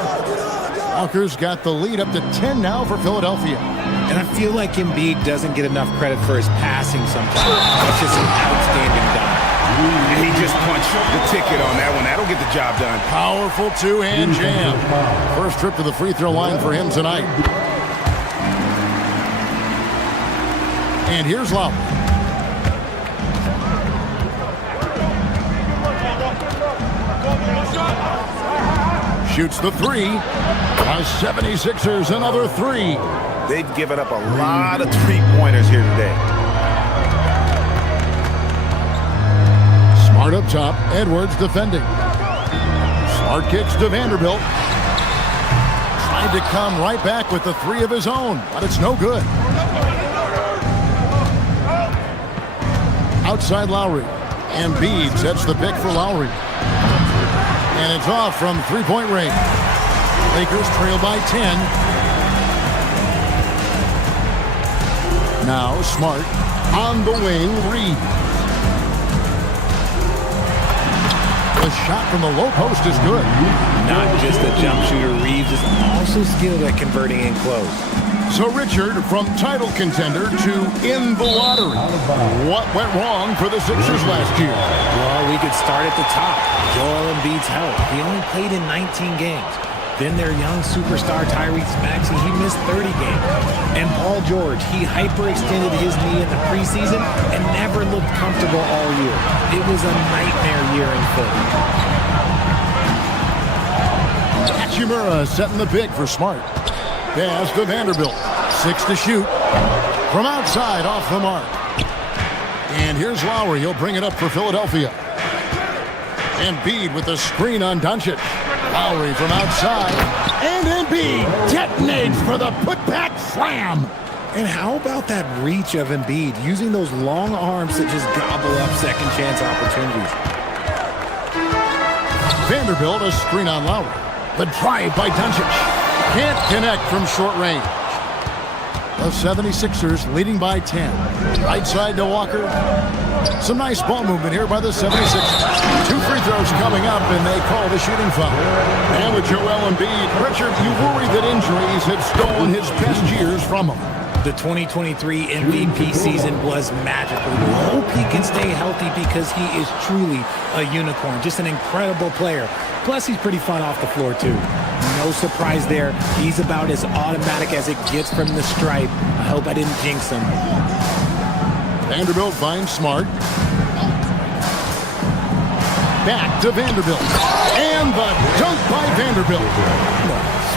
Walker's got the lead up to 10 now for Philadelphia. And I feel like Embiid doesn't get enough credit for his passing sometimes. It's just an outstanding dunk. And he just punched the ticket on that one. That'll get the job done. Powerful two-hand jam. First trip to the free throw line for him tonight. And here's Lowry. Shoots the 3. The 76ers another 3. They've given up a lot of three-pointers here today. Smart up top. Edwards defending. Smart kicks to Vanderbilt. Tried to come right back with the 3 of his own, but it's no good. Outside Lowry. Embiid sets the pick for Lowry. And it's off from three-point range. Lakers trail by 10. Now Smart on the wing. Reeves. The shot from the low post is good. Not just a jump shooter, Reeves is also skilled at converting in close. So Richard, from title contender to in the lottery, what went wrong for the Sixers last year? Well, we could start at the top. Joel Embiid's health. He only played in 19 games. Then their young superstar Tyrese Maxey, he missed 30 games. And Paul George, he hyperextended his knee in the preseason and never looked comfortable all year. It was a nightmare year in Philly. Hachimura setting the pick for Smart. Pass to Vanderbilt. 6 to shoot. From outside, off the mark. And here's Lowry. He'll bring it up for Philadelphia. Embiid with the screen on Doncic. Lowry from outside. And Embiid detonates for the putback slam. And how about that reach of Embiid, using those long arms to just gobble up second chance opportunities? Vanderbilt, a screen on Lowry. The drive by Doncic. Can't connect from short range. The 76ers leading by 10. Right side to Walker. Some nice ball movement here by the 76ers. 2 free throws coming up, and they call the shooting foul. And with Joel Embiid, Richard, you worry that injuries have stolen his best years from him. The 2023 MVP season was magical. We hope he can stay healthy because he is truly a unicorn. Just an incredible player. Plus, he's pretty fun off the floor, too. No surprise there. He's about as automatic as it gets from the stripe. I hope I didn't jinx him. Vanderbilt finds Smart. Back to Vanderbilt. And the dunk by Vanderbilt.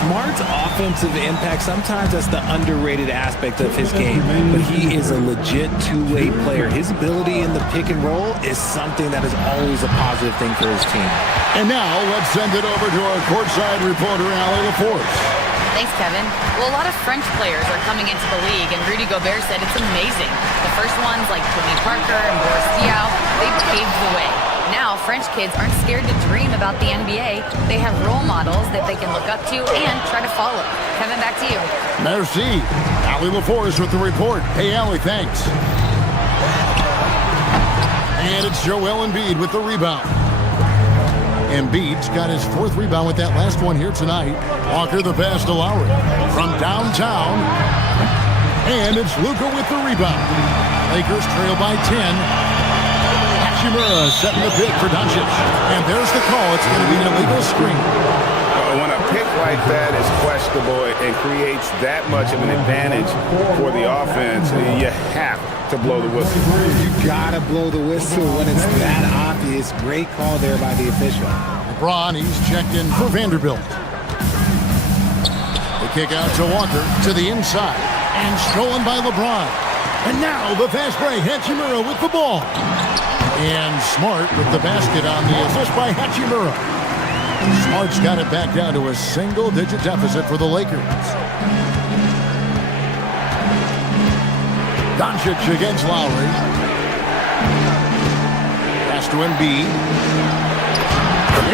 Smart's offensive impact, sometimes that's the underrated aspect of his game, but he is a legit two-way player. His ability in the pick and roll is something that is always a positive thing for his team. And now let's send it over to our courtside reporter, Allie LaForce. Thanks, Kevin. Well, a lot of French players are coming into the league, and Rudy Gobert said it's amazing. The first ones, like Tony Parker and Boris Diaw, they paved the way. Now, French kids aren't scared to dream about the NBA. They have role models that they can look up to and try to follow. Kevin, back to you. Merci. Allie LaForce with the report. Hey, Allie, thanks. And it's Joel Embiid with the rebound. Embiid's got his 4th rebound with that last one here tonight. Walker the pass to Lowry from downtown. And it's Luka with the rebound. Lakers trail by 10. Hachimura setting the pick for Doncic. And there's the call. It's going to be an illegal screen. When a pick like that is questionable and creates that much of an advantage for the offense, you have to blow the whistle. You gotta blow the whistle when it's that obvious. Great call there by the official. LeBron, he's checked in for Vanderbilt. The kick out to Walker to the inside. And stolen by LeBron. And now the fast break. Hachimura with the ball. And Smart with the basket on the assist by Hachimura. Smart's got it back down to a single-digit deficit for the Lakers. Doncic against Lowry. Pass to Embiid.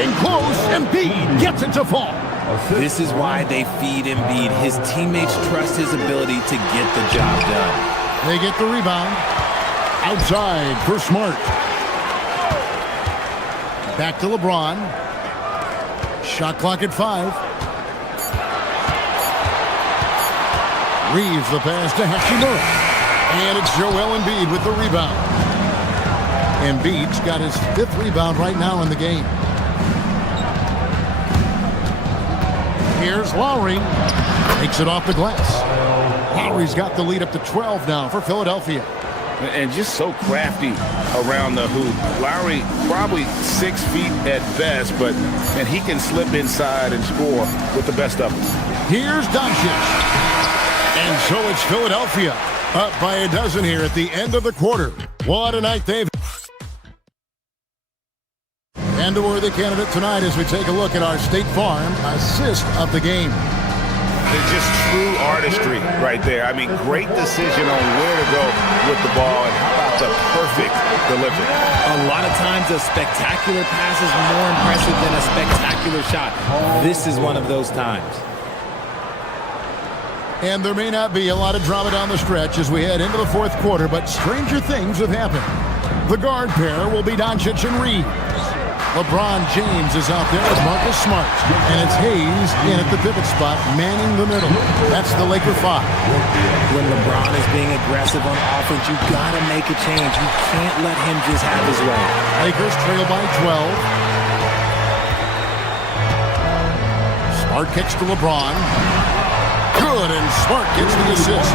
In close, Embiid gets it to fall. This is why they feed Embiid. His teammates trust his ability to get the job done. They get the rebound. Outside for Smart. Back to LeBron. Shot clock at 5. Reeves the pass to Hachimura. And it's Joel Embiid with the rebound. Embiid's got his 5th rebound right now in the game. Here's Lowry. Takes it off the glass. Lowry's got the lead up to 12 now for Philadelphia. And just so crafty around the hoop. Lowry probably 6 feet at best, but and he can slip inside and score with the best of them. Here's Doncic. And so it's Philadelphia up by a dozen here at the end of the quarter. What a night they've had. And a worthy candidate tonight as we take a look at our State Farm assist of the game. It's just true artistry right there. I mean, great decision on where to go with the ball, and how about the perfect delivery. A lot of times a spectacular pass is more impressive than a spectacular shot. This is one of those times. And there may not be a lot of drama down the stretch as we head into the 4th quarter, but stranger things have happened. The guard pair will be Doncic and Reeves. LeBron James is out there with Marcus Smart. And it's Hayes in at the pivot spot, manning the middle. That's the Laker 5. When LeBron is being aggressive on offense, you gotta make a change. You can't let him just have his way. Lakers trail by 12. Smart kicks to LeBron. Good, and Smart gets the assist.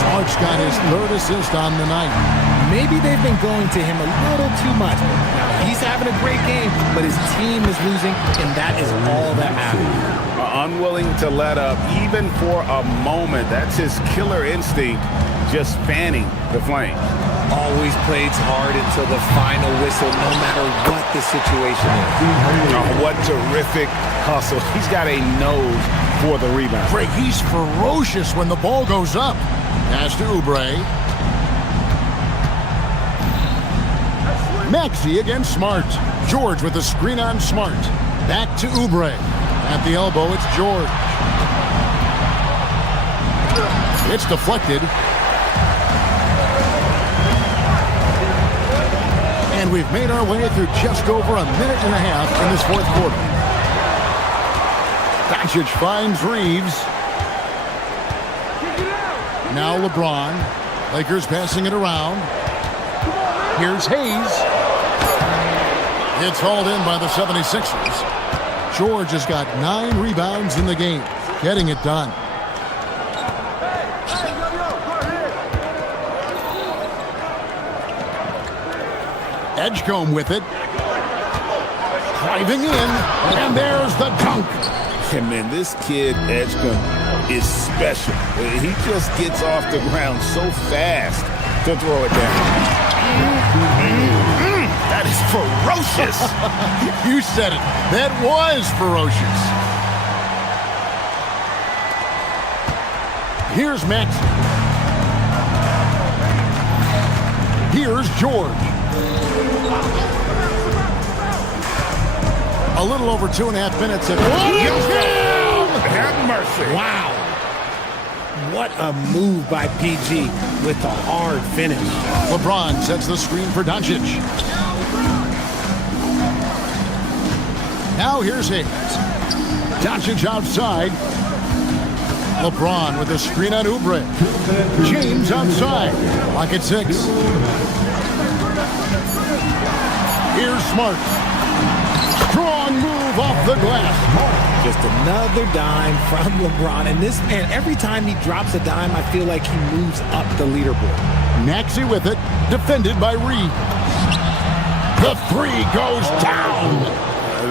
Smart's got his third assist on the night. Maybe they've been going to him a little too much. Now, he's having a great game, but his team is losing, and that is all that matters. Unwilling to let up, even for a moment. That's his killer instinct, just fanning the flame. Always plays hard until the final whistle, no matter what the situation is. Oh, what terrific hustle. He's got a nose for the rebound. Greg, he's ferocious when the ball goes up. Pass to Oubre. Maxey against Smart. George with the screen on Smart. Back to Oubre. At the elbow, it's George. It's deflected. And we've made our way through just over a minute and a half in this fourth quarter. Doncic finds Reeves. Now LeBron. Lakers passing it around. Here's Hayes. It's hauled in by the 76ers. George has got 9 rebounds in the game, getting it done. Edgecombe with it. Driving in, and there's the dunk. And man, this kid, Edgecombe, is special. He just gets off the ground so fast to throw it down. That is ferocious. You said it. That was ferocious. Here's Maxey. Here's George. A little over 2.5 minutes of have mercy. Wow. What a move by PG with the hard finish. LeBron sets the screen for Doncic. Now here's Hayes. Doncic outside. LeBron with the screen on Oubre. James outside. Lock at 6. Here's Smart. Strong move off the glass. Just another dime from LeBron. And this man, every time he drops a dime, I feel like he moves up the leaderboard. Maxey with it. Defended by Reed. The 3 goes down.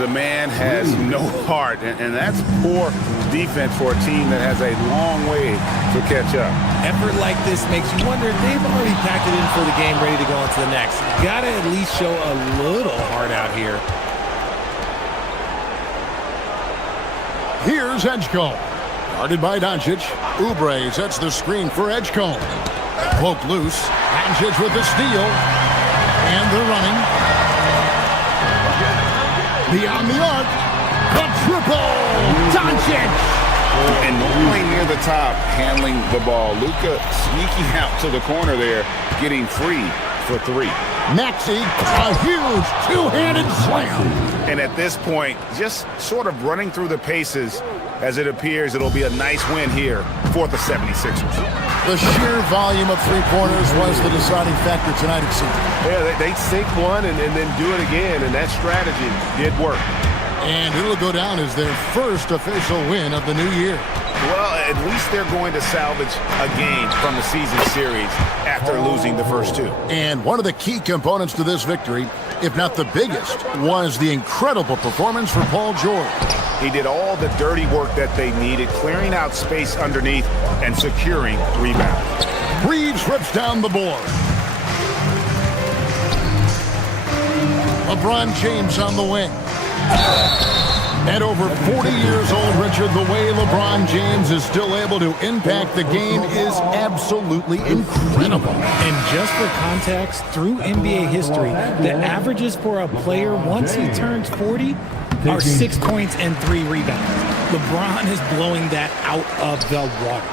The man has no heart, and that's poor defense for a team that has a long way to catch up. Effort like this makes you wonder if they've already packed it in for the game, ready to go on to the next. Gotta at least show a little heart out here. Here's Edgecombe. Guarded by Doncic. Oubre sets the screen for Edgecombe. Poke loose. Doncic with the steal. And they're running. Beyond the arc. The triple. Doncic. And going near the top, handling the ball. Luka sneaking out to the corner there, getting free for 3. Maxey, a huge two-handed slam. And at this point, just sort of running through the paces, as it appears it'll be a nice win here for the 76ers. The sheer volume of three-pointers was the deciding factor tonight, it seemed. Yeah, they sink one and then do it again, and that strategy did work. And it'll go down as their first official win of the new year. Well, at least they're going to salvage a game from the season series after losing the first 2. And one of the key components to this victory, if not the biggest, was the incredible performance for Paul George. He did all the dirty work that they needed, clearing out space underneath and securing rebounds. Reeves rips down the board. LeBron James on the wing. At over 40 years old, Richard, the way LeBron James is still able to impact the game is absolutely incredible. And just for context, through NBA history, the averages for a player once he turns 40 are 6 points and 3 rebounds. LeBron is blowing that out of the water.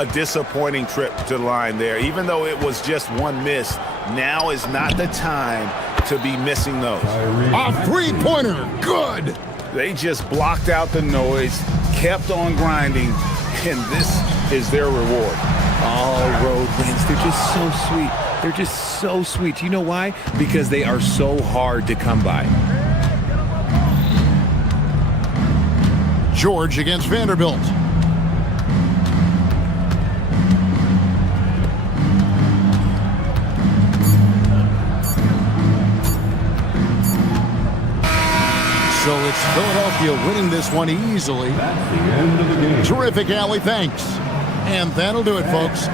A disappointing trip to the line there. Even though it was just one miss, now is not the time to be missing those. A three-pointer, good. They just blocked out the noise, kept on grinding, and this is their reward. All road wins. They're just so sweet. They're just so sweet. You know why? Because they are so hard to come by. George against Vanderbilt. So it's Philadelphia winning this one easily. That's the end of the game. Terrific, Allie. Thanks. And that'll do it, folks.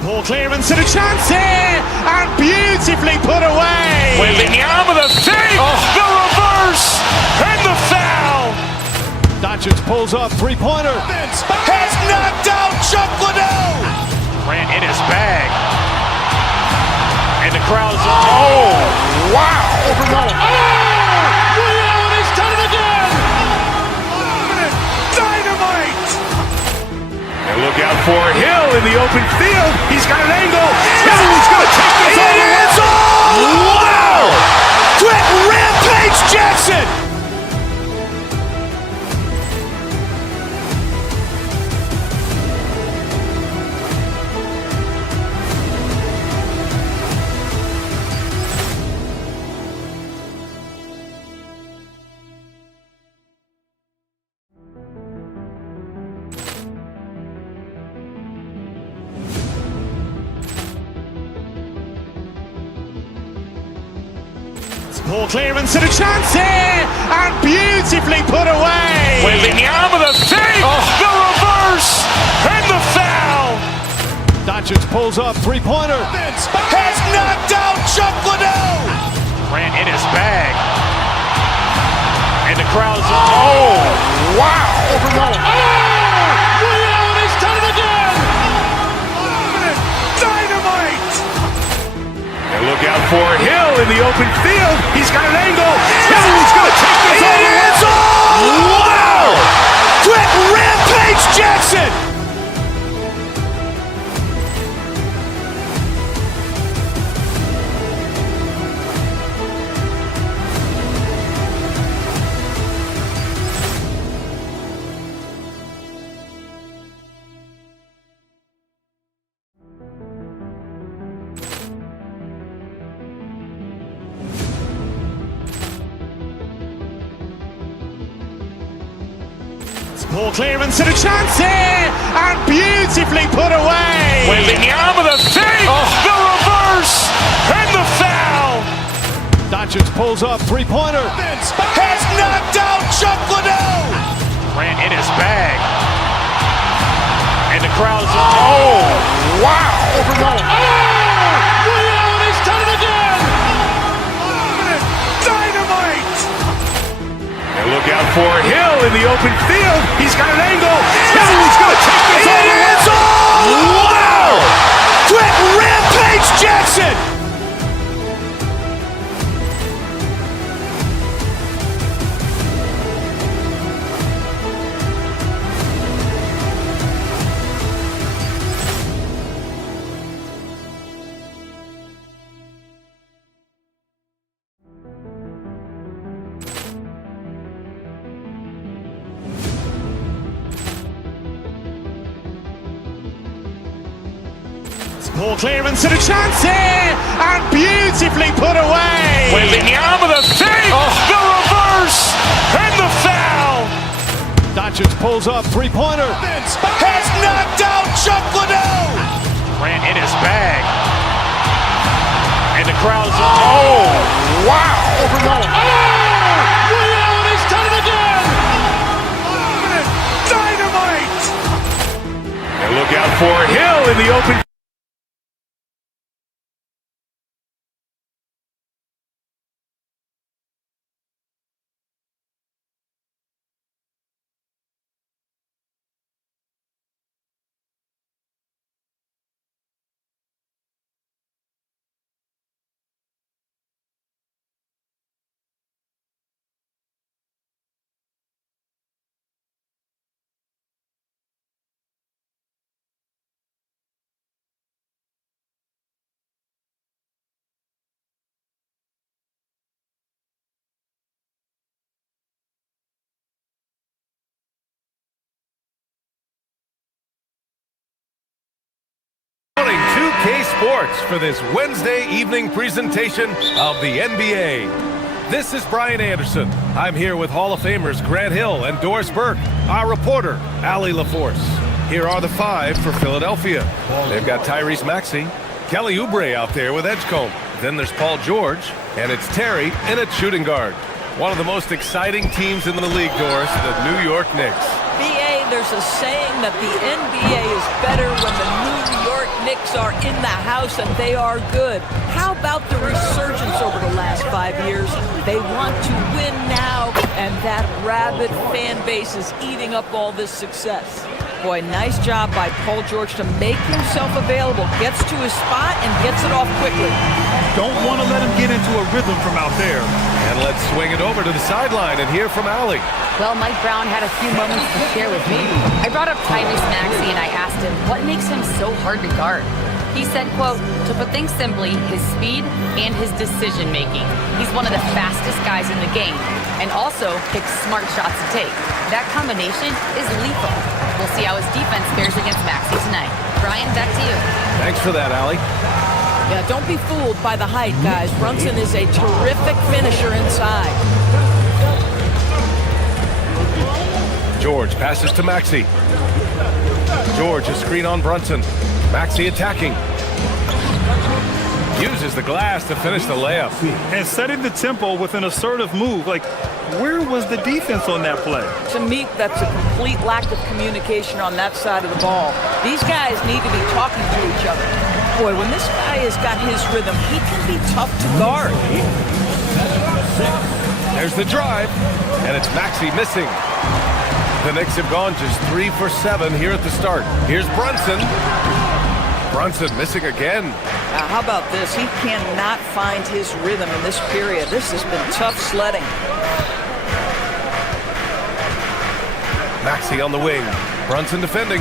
Ball clearance and a chance here, and beautifully put away. Waving the arm of the fake, the reverse, and the foul. Doncic pulls up, three-pointer. Has knocked out Chuck Liddell. Ran in his bag. And the crowd's, oh, wow. Allen has done it again. Dynamite. And look out for Hill in the open field. He's got an angle. Hill's going to take this all the way. Wow. Quick rampage Jackson. Ball clearance and a chance here, and beautifully put away. Waving the arm of the fake, the reverse, and the foul. Doncic pulls up, three-pointer. Has knocked out Chuck Liddell. Ran in his bag. And the crowd's, oh, wow. Allen has done it again. Dynamite. And look out for Hill in the open field. He's got an angle. Hill's going to take this all the way. Wow! Quick rampage Jackson. Ball clearance and a chance here, and beautifully put away. Waving the arm of the fake, the reverse, and the foul. Doncic pulls up, three-pointer. Has knocked out Chuck Liddell. Ran in his bag. And the crowd's, oh, wow. Allen has done it again. Dynamite. And look out for Hill in the open field. He's got an angle. Hill's going to take this all the way. Wow! Quick rampage Jackson. Ball clearance and a chance here, and beautifully put away. Waving the arm of the fake, the reverse, and the foul. Doncic pulls up, three-pointer. Has knocked out Chuck Liddell. Ran in his bag. And the crowd's, oh, wow. Allen has done it again. Dynamite. And look out for Hill in the open 2K Sports for this Wednesday evening presentation of the NBA. This is Brian Anderson. I'm here with Hall of Famers Grant Hill and Doris Burke, our reporter, Allie LaForce. Here are the five for Philadelphia. They've got Tyrese Maxey, Kelly Oubre out there with Edgecombe. Then there's Paul George, and it's Terry in at shooting guard. One of the most exciting teams in the league, Doris, the New York Knicks. BA, there's a saying that the NBA is better when the New York Knicks are in the house and they are good. How about the resurgence over the last 5 years? They want to win now, and that rabid fan base is eating up all this success. Boy, nice job by Paul George to make himself available. Gets to his spot and gets it off quickly. Don't want to let him get into a rhythm from out there. And let's swing it over to the sideline and hear from Allie. Well, Mike Brown had a few moments to share with me. I brought up Tyrese Maxey and I asked him what makes him so hard to guard. He said, quote, to put things simply, his speed and his decision making. He's one of the fastest guys in the game and also picks smart shots to take. That combination is lethal. We'll see how his defense fares against Maxey tonight. Brian, back to you. Thanks for that, Allie. Yeah, don't be fooled by the height, guys. Brunson is a terrific finisher inside. George passes to Maxey. George, a screen on Brunson. Maxey attacking. Uses the glass to finish the layup. And setting the tempo with an assertive move. Like, where was the defense on that play? To me, that's a complete lack of communication on that side of the ball. These guys need to be talking to each other. Boy, when this guy has got his rhythm, he can be tough to guard. There's the drive, and it's Maxey missing. The Knicks have gone just 3 for 7 here at the start. Here's Brunson. Brunson missing again. Now, how about this? He cannot find his rhythm in this period. This has been tough sledding. Maxey on the wing. Brunson defending.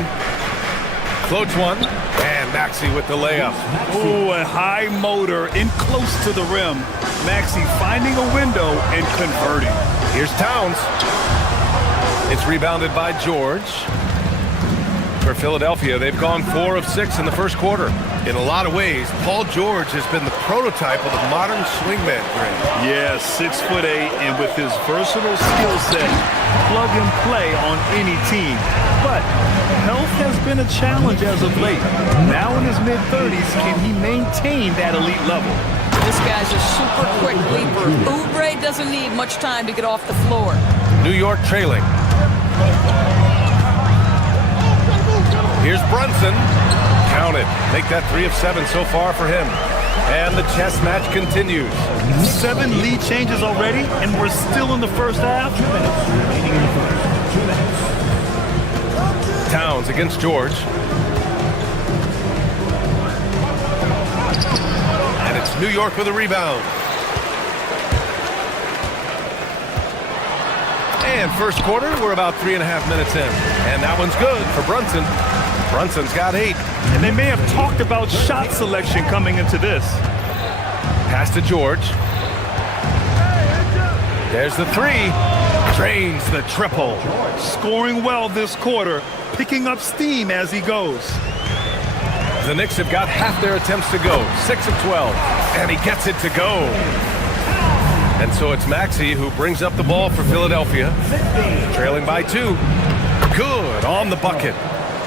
Floats one. And Maxey with the layup. Ooh, a high motor in close to the rim. Maxey finding a window and converting. Here's Towns. It's rebounded by George. For Philadelphia, they've gone 4 of 6 in the first quarter. In a lot of ways, Paul George has been the prototype of the modern swingman, Grant. Yeah, 6'8", and with his versatile skill set, plug and play on any team. But health has been a challenge as of late. Now in his mid-30s, can he maintain that elite level? This guy's a super quick leaper. Oubre doesn't need much time to get off the floor. New York trailing. Here's Brunson. Count it. Make that 3 of 7 so far for him. And the chess match continues. 7 lead changes already, and we're still in the first half. Towns against George. And it's New York with a rebound. And first quarter, we're about 3.5 minutes in. And that one's good for Brunson. Brunson's got 8. And they may have talked about shot selection coming into this. Pass to George. There's the 3. Drains the triple. Scoring well this quarter, picking up steam as he goes. The Knicks have got half their attempts to go. 6 of 12. And he gets it to go. And so it's Maxey who brings up the ball for Philadelphia. Trailing by 2. Good on the bucket.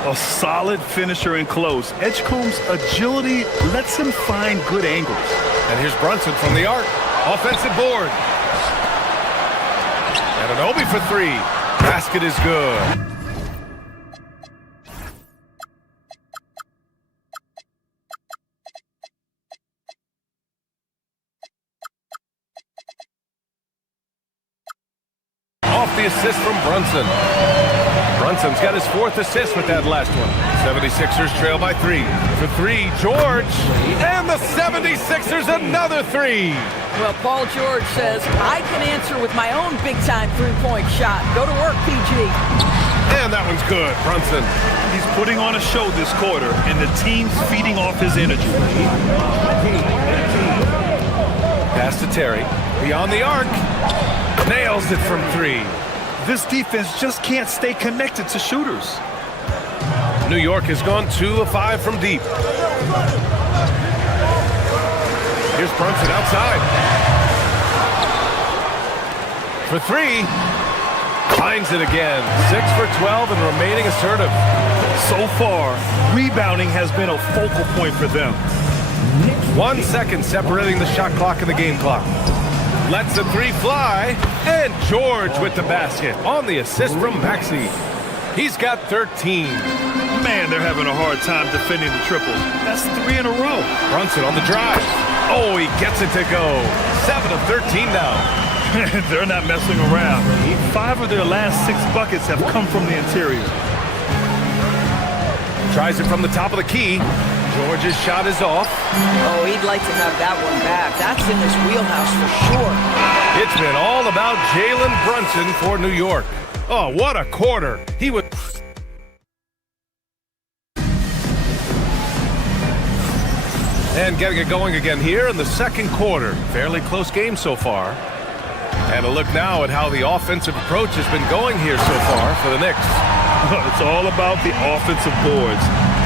A solid finisher in close. Edgecombe's agility lets him find good angles. And here's Brunson from the arc. Offensive board. And an Obi for 3. Basket is good. Off the assist from Brunson. Brunson's got his 4th assist with that last one. 76ers trail by 3. For 3, George. And the 76ers another 3. Well, Paul George says, I can answer with my own big-time three-point shot. Go to work, PG. And that one's good, Brunson. He's putting on a show this quarter, and the team's feeding off his energy. Pass to Terry. Beyond the arc. Nails it from 3. This defense just can't stay connected to shooters. New York has gone 2 of 5 from deep. Here's Brunson outside. For three. Finds it again. 6 for 12 and remaining assertive. So far, rebounding has been a focal point for them. 1 second separating the shot clock and the game clock. Lets the three fly. And George with the basket on the assist from Maxey. He's got 13. Man, they're having a hard time defending the triples. That's 3 in a row. Brunson on the drive. Oh, he gets it to go. 7 of 13 now. They're not messing around. 5 of their last 6 buckets have come from the interior. Tries it from the top of the key. George's shot is off. Oh, he'd like to have that one back. That's in his wheelhouse for sure. It's been all about Jalen Brunson for New York. Oh, what a quarter. He was... And getting it going again here in the second quarter. Fairly close game so far. And a look now at how the offensive approach has been going here so far for the Knicks. It's all about the offensive boards.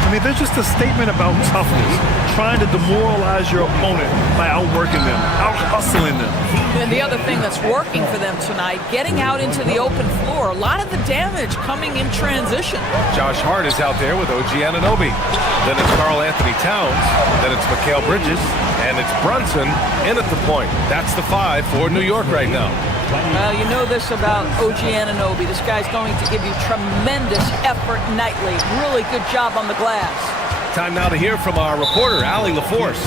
I mean, they're just a statement about toughness, trying to demoralize your opponent by outworking them, out-hustling them. And the other thing that's working for them tonight, getting out into the open floor. A lot of the damage coming in transition. Josh Hart is out there with OG Anunoby. Then it's Karl Anthony Towns. Then it's Mikal Bridges. And it's Brunson in at the point. That's the 5 for New York right now. Well, you know this about OG Anunoby. This guy's going to give you tremendous effort nightly. Really good job on the glass. Time now to hear from our reporter, Allie LaForce.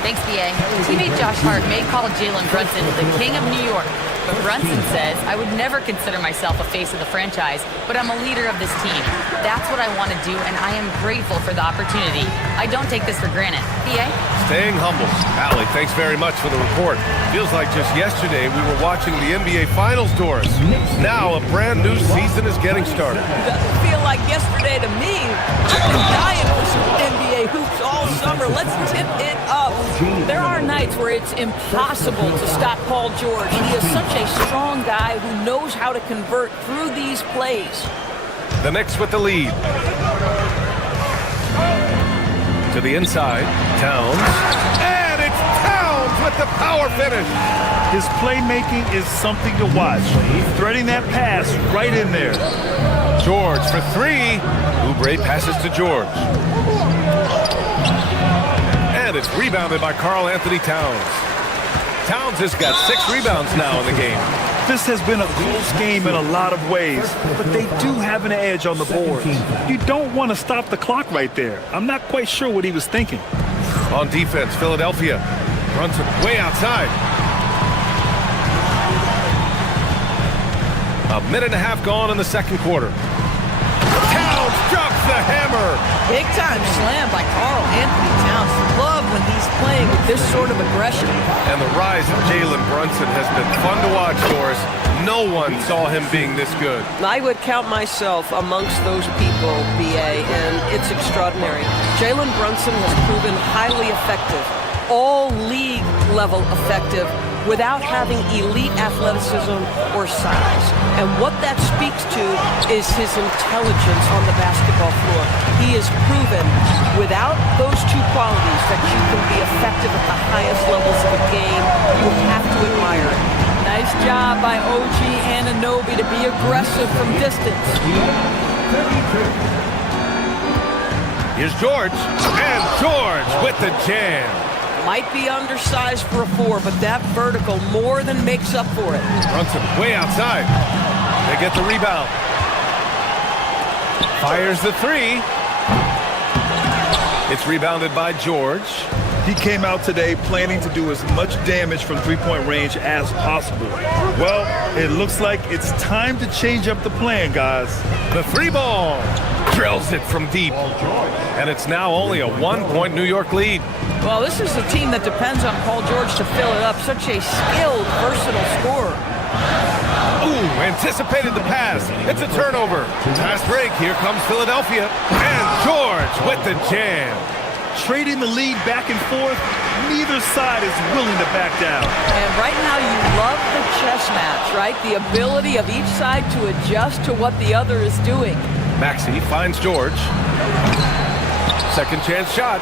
Thanks, BA. Teammate Josh Hart may call Jalen Brunson the king of New York, but Brunson says, I would never consider myself a face of the franchise, but I'm a leader of this team. That's what I want to do, and I am grateful for the opportunity. I don't take this for granted. BA? Staying humble. Allie, thanks very much for the report. Feels like just yesterday we were watching the NBA Finals, Doris. Now a brand new season is getting started. Doesn't feel like yesterday to me. I've been dying for some NBA hoops all summer. Let's tip it up. There are nights where it's impossible to stop Paul George. He is such a strong guy who knows how to convert through these plays. The Knicks with the lead. To the inside, Towns. And it's Towns with the power finish. His playmaking is something to watch. Threading that pass right in there. George for 3. Oubre passes to George. And it's rebounded by Karl Anthony Towns. Towns has got 6 rebounds now in the game. This has been a close game in a lot of ways, but they do have an edge on the boards. You don't want to stop the clock right there. I'm not quite sure what he was thinking. On defense, Philadelphia. Brunson way outside. A minute and a half gone in the second quarter. Towns drops the hammer. Big time slam by Karl Anthony Towns. Love when he's playing with this sort of aggression. And the rise of Jalen Brunson has been fun to watch, Doris. No one saw him being this good. I would count myself amongst those people, BA, and it's extraordinary. Jalen Brunson has proven highly effective, all league level effective, without having elite athleticism or size. And what that speaks to is his intelligence on the basketball floor. He has proven without those 2 qualities that you can be effective at the highest levels of the game. You have to admire it. Nice job by OG Anunoby to be aggressive from distance. Here's George, and George with the jam. Might be undersized for a 4, but that vertical more than makes up for it. Brunson way outside. They get the rebound. Fires the 3. It's rebounded by George. He came out today planning to do as much damage from three-point range as possible. Well, it looks like it's time to change up the plan, guys. The 3 ball. Drills it from deep. And it's now only a 1-point New York lead. Well, this is a team that depends on Paul George to fill it up. Such a skilled, versatile scorer. Ooh, anticipated the pass. It's a turnover. Fast break. Here comes Philadelphia. And George with the jam. Trading the lead back and forth, neither side is willing to back down. And right now you love the chess match, right? The ability of each side to adjust to what the other is doing. Maxey finds George. Second chance shot.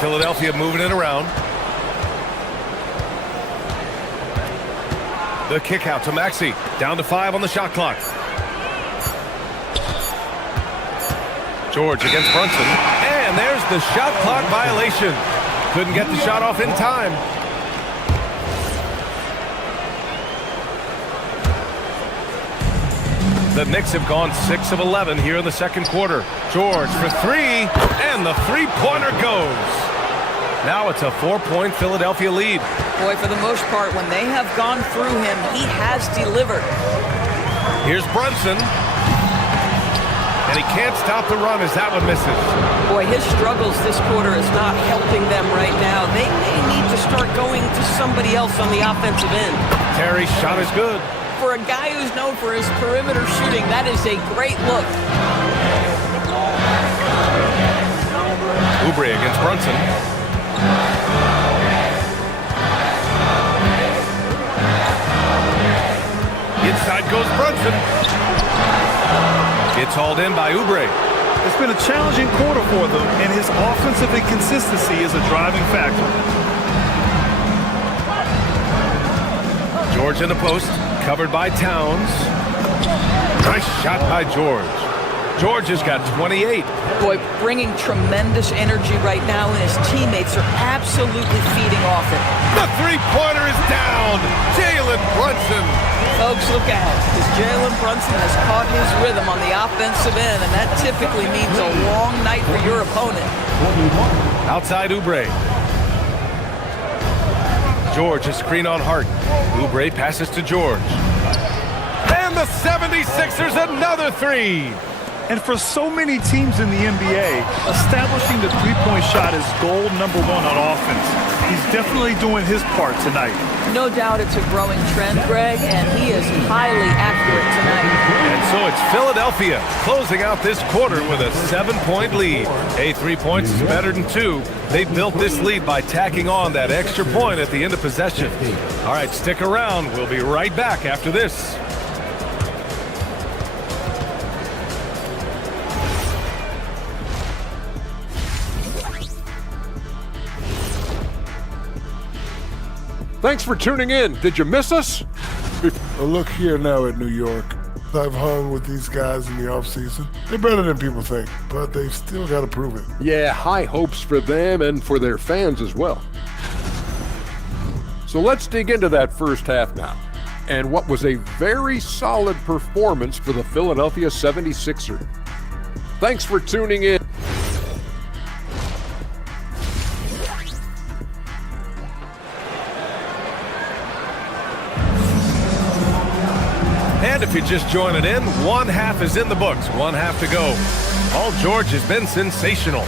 Philadelphia moving it around. The kick out to Maxey. Down to 5 on the shot clock. George against Brunson. And there's the shot clock violation. Couldn't get the shot off in time. The Knicks have gone 6 of 11 here in the second quarter. George for 3, and the three-pointer goes. Now it's a 4-point Philadelphia lead. Boy, for the most part, when they have gone through him, he has delivered. Here's Brunson. And he can't stop the run as that one misses. Boy, his struggles this quarter is not helping them right now. They may need to start going to somebody else on the offensive end. Terry's shot is good. For a guy who's known for his perimeter shooting, that is a great look. Oubre against Brunson. Inside goes Brunson. It's hauled in by Oubre. It's been a challenging quarter for them, and his offensive inconsistency is a driving factor. George in the post, covered by Towns. Nice shot by George. George has got 28. Boy, bringing tremendous energy right now, and his teammates are absolutely feeding off it. The three-pointer is down. Jalen Brunson. Folks, look out, because Jalen Brunson has caught his rhythm on the offensive end, and that typically means a long night for your opponent. Outside Oubre. George, a screen on Hart. Oubre passes to George. And the 76ers, another three. And for so many teams in the NBA, establishing the three-point shot is goal number 1 on offense. He's definitely doing his part tonight. No doubt it's a growing trend, Greg, and he is highly accurate tonight. And so it's Philadelphia closing out this quarter with a 7-point lead. Hey, 3 points is better than 2. They built this lead by tacking on that extra point at the end of possession. All right, stick around. We'll be right back after this. Thanks for tuning in. Did you miss us? Well, look here now at New York. I've hung with these guys in the offseason. They're better than people think, but they've still got to prove it. Yeah, high hopes for them and for their fans as well. So let's dig into that first half now, and what was a very solid performance for the Philadelphia 76ers. Thanks for tuning in. And if you're just joining in, one half is in the books, one half to go. Paul George has been sensational.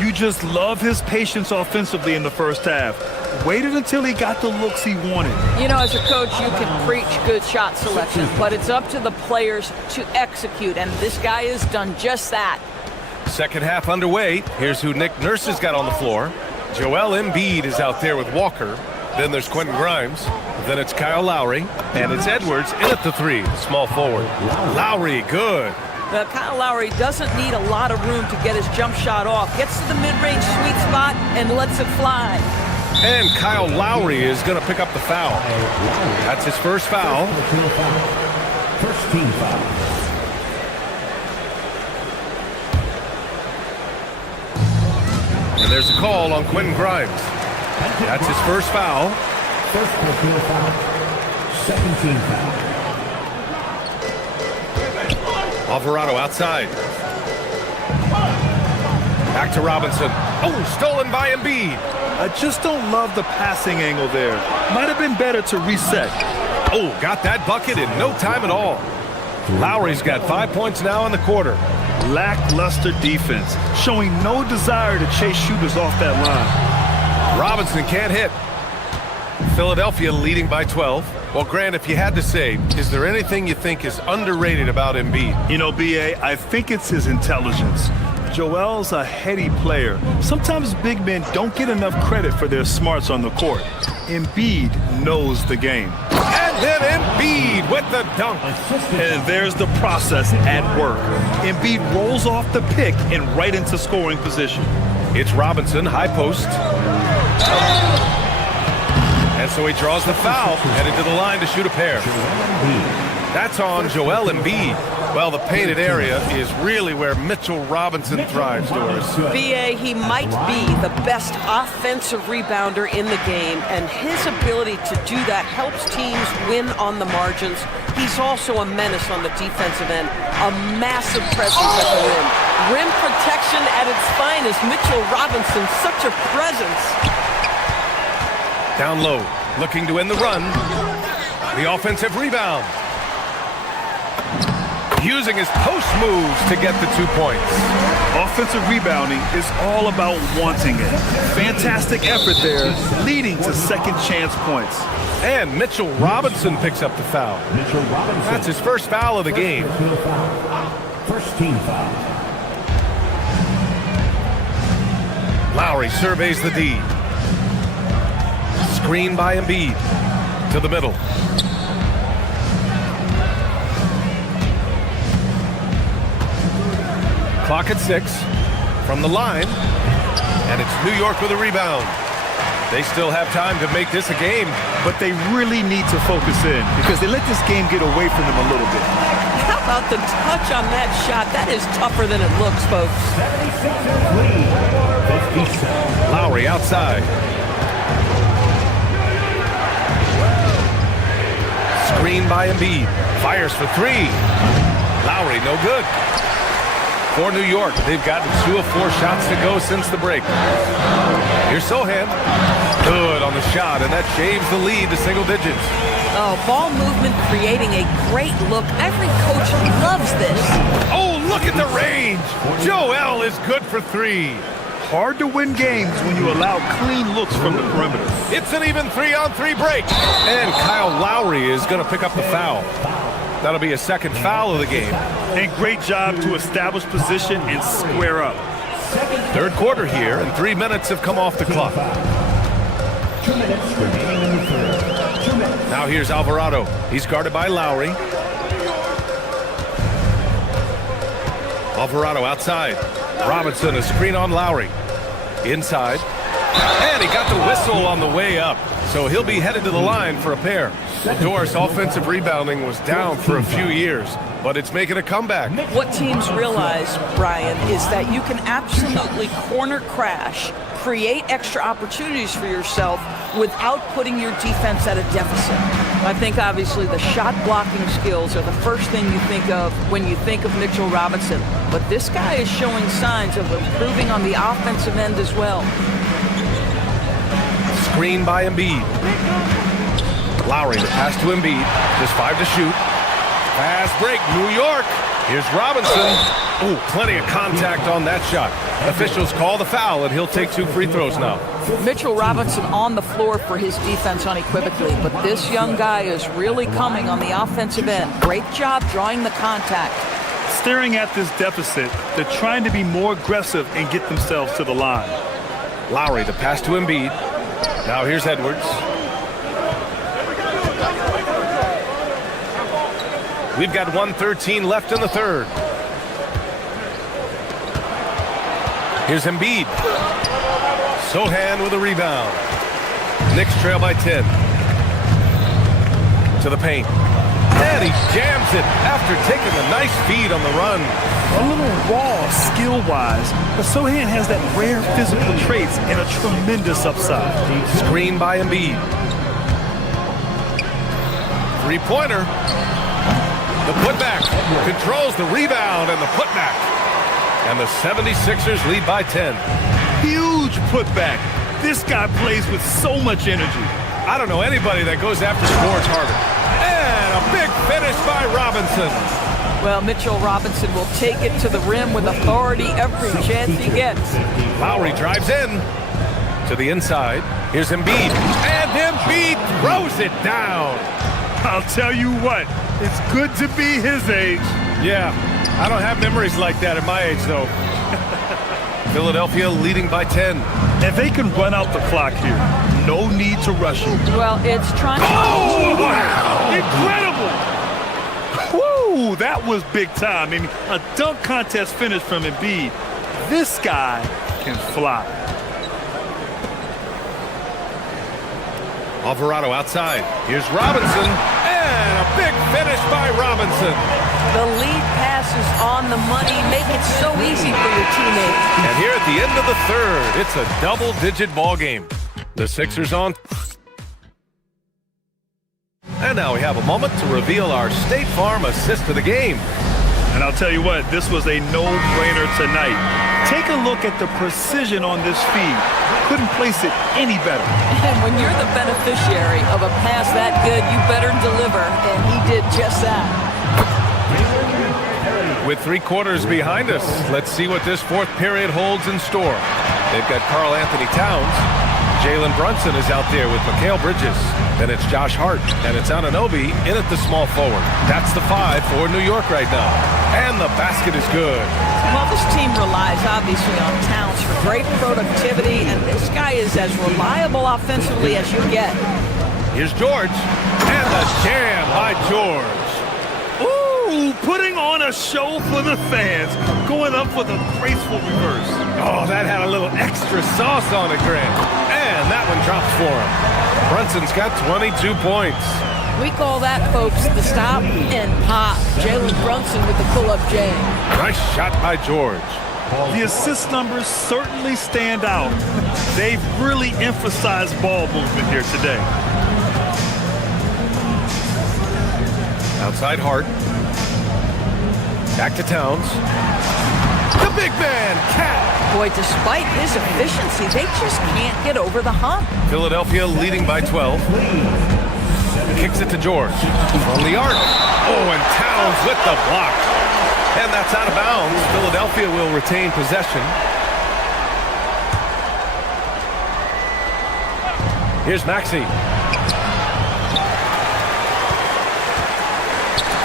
You just love his patience offensively in the first half. Waited until he got the looks he wanted. You know, as a coach, you can preach good shot selection, but it's up to the players to execute, and this guy has done just that. Second half underway. Here's who Nick Nurse has got on the floor. Joel Embiid is out there with Walker. Then there's Quentin Grimes. Then it's Kyle Lowry. And it's Edwards in at the 3, small forward. Lowry, good. Now, Kyle Lowry doesn't need a lot of room to get his jump shot off. Gets to the mid-range sweet spot and lets it fly. And Kyle Lowry is going to pick up the foul. That's his first foul. First team foul. And there's a call on Quentin Grimes. That's his first foul. First personal foul. Second team foul. Alvarado outside. Back to Robinson. Oh, stolen by Embiid. I just don't love the passing angle there. Might have been better to reset. Oh, got that bucket in no time at all. Lowry's got 5 points now in the quarter. Lackluster defense, showing no desire to chase shooters off that line. Robinson can't hit. Philadelphia leading by 12. Well, Grant, if you had to say, is there anything you think is underrated about Embiid? You know, B.A., I think it's his intelligence. Joel's a heady player. Sometimes big men don't get enough credit for their smarts on the court. Embiid knows the game. And then Embiid with the dunk. And there's the process at work. Embiid rolls off the pick and right into scoring position. It's Robinson, high post. And And so he draws the foul, headed to the line to shoot a pair. That's on Joel Embiid. Well, the painted area is really where Mitchell Robinson thrives, Doris. BA, he might be the best offensive rebounder in the game, and his ability to do that helps teams win on the margins. He's also a menace on the defensive end, a massive presence at the rim. Rim protection at its finest. Mitchell Robinson, such a presence. Down low, looking to end the run. The offensive rebound. Using his post moves to get the 2 points. Offensive rebounding is all about wanting it. Fantastic effort there, leading to second chance points. And Mitchell Robinson picks up the foul. That's his first foul of the game. First team foul. Lowry surveys the D. Screen by Embiid. To the middle. Clock at 6. From the line. And it's New York with a rebound. They still have time to make this a game. But they really need to focus in because they let this game get away from them a little bit. How about the touch on that shot? That is tougher than it looks, folks. 76ers lead. 57. Lowry outside. Screen by Embiid. Fires for 3. Lowry, no good. For New York, they've gotten 2 of 4 shots to go since the break. Here's Sohan. Good on the shot, and that shaves the lead to single digits. Oh, ball movement creating a great look. Every coach loves this. Oh, look at the range. Joel is good for 3. Hard to win games when you allow clean looks from the perimeter. It's an even 3-on-3 break. And Kyle Lowry is going to pick up the foul. That'll be a second foul of the game. And great job to establish position and square up. Third quarter here, and 3 minutes have come off the clock. 2 minutes remaining in the third. 2 minutes. Now here's Alvarado. He's guarded by Lowry. Alvarado outside. Robinson, a screen on Lowry. Inside. And he got the whistle on the way up. So he'll be headed to the line for a pair. Doris, offensive rebounding was down for a few years, but it's making a comeback. What teams realize, Brian, is that you can absolutely corner crash, create extra opportunities for yourself without putting your defense at a deficit. I think obviously the shot blocking skills are the first thing you think of when you think of Mitchell Robinson. But this guy is showing signs of improving on the offensive end as well. Screen by Embiid. Lowry, the pass to Embiid. Just 5 to shoot. Fast break, New York. Here's Robinson. Ooh, plenty of contact on that shot. Officials call the foul, and he'll take 2 free throws now. Mitchell Robinson on the floor for his defense unequivocally, but this young guy is really coming on the offensive end. Great job drawing the contact. Staring at this deficit, they're trying to be more aggressive and get themselves to the line. Lowry, the pass to Embiid. Now here's Edwards. We've got 1:13 left in the third. Here's Embiid. Sohan with a rebound. Knicks trail by 10. To the paint. And he jams it after taking a nice feed on the run. A little raw skill-wise, but Sohan has that rare physical traits and a tremendous upside. Screen by Embiid. Three-pointer. The putback controls the rebound and the putback. And the 76ers lead by 10. Huge putback. This guy plays with so much energy. I don't know anybody that goes after scores harder. And a big finish by Robinson. Well, Mitchell Robinson will take it to the rim with authority every chance he gets. Lowry drives in to the inside. Here's Embiid. And Embiid throws it down. I'll tell you what, it's good to be his age. Yeah, I don't have memories like that at my age, though. Philadelphia leading by 10. And they can run out the clock here. No need to rush it. Well, it's trying to... Oh, wow! Incredible! Woo, that was big time. I mean, a dunk contest finish from Embiid. This guy can fly. Alvarado outside. Here's Robinson. And a big finish by Robinson. The lead pass is on the money. Make it so easy for your teammates. And here at the end of the third, it's a double-digit ball game. The Sixers on. And now we have a moment to reveal our State Farm assist of the game. And I'll tell you what, this was a no-brainer tonight. Take a look at the precision on this feed. Couldn't place it any better. And when you're the beneficiary of a pass that good, you better deliver. And he did just that. With 3 quarters behind us, let's see what this fourth period holds in store. They've got Karl Anthony Towns. Jalen Brunson is out there with Mikal Bridges. Then it's Josh Hart, and it's Anunoby in at the small forward. That's the 5 for New York right now. And the basket is good. Well, this team relies obviously on Towns for great productivity, and this guy is as reliable offensively as you get. Here's George, and the jam by George. Ooh, putting on a show for the fans, going up for the graceful reverse. Oh, that had a little extra sauce on it, Grant. And that one drops for him. Brunson's got 22 points. We call that, folks, the stop and pop. Jalen Brunson with the pull-up jam. Nice shot by George. The assist numbers certainly stand out. They've really emphasized ball movement here today. Outside Hart. Back to Towns. The big man, Cat. Boy, despite his efficiency, they just can't get over the hump. Philadelphia leading by 12. Kicks it to George. From the arc. Oh, and Towns with the block. And that's out of bounds. Philadelphia will retain possession. Here's Maxey.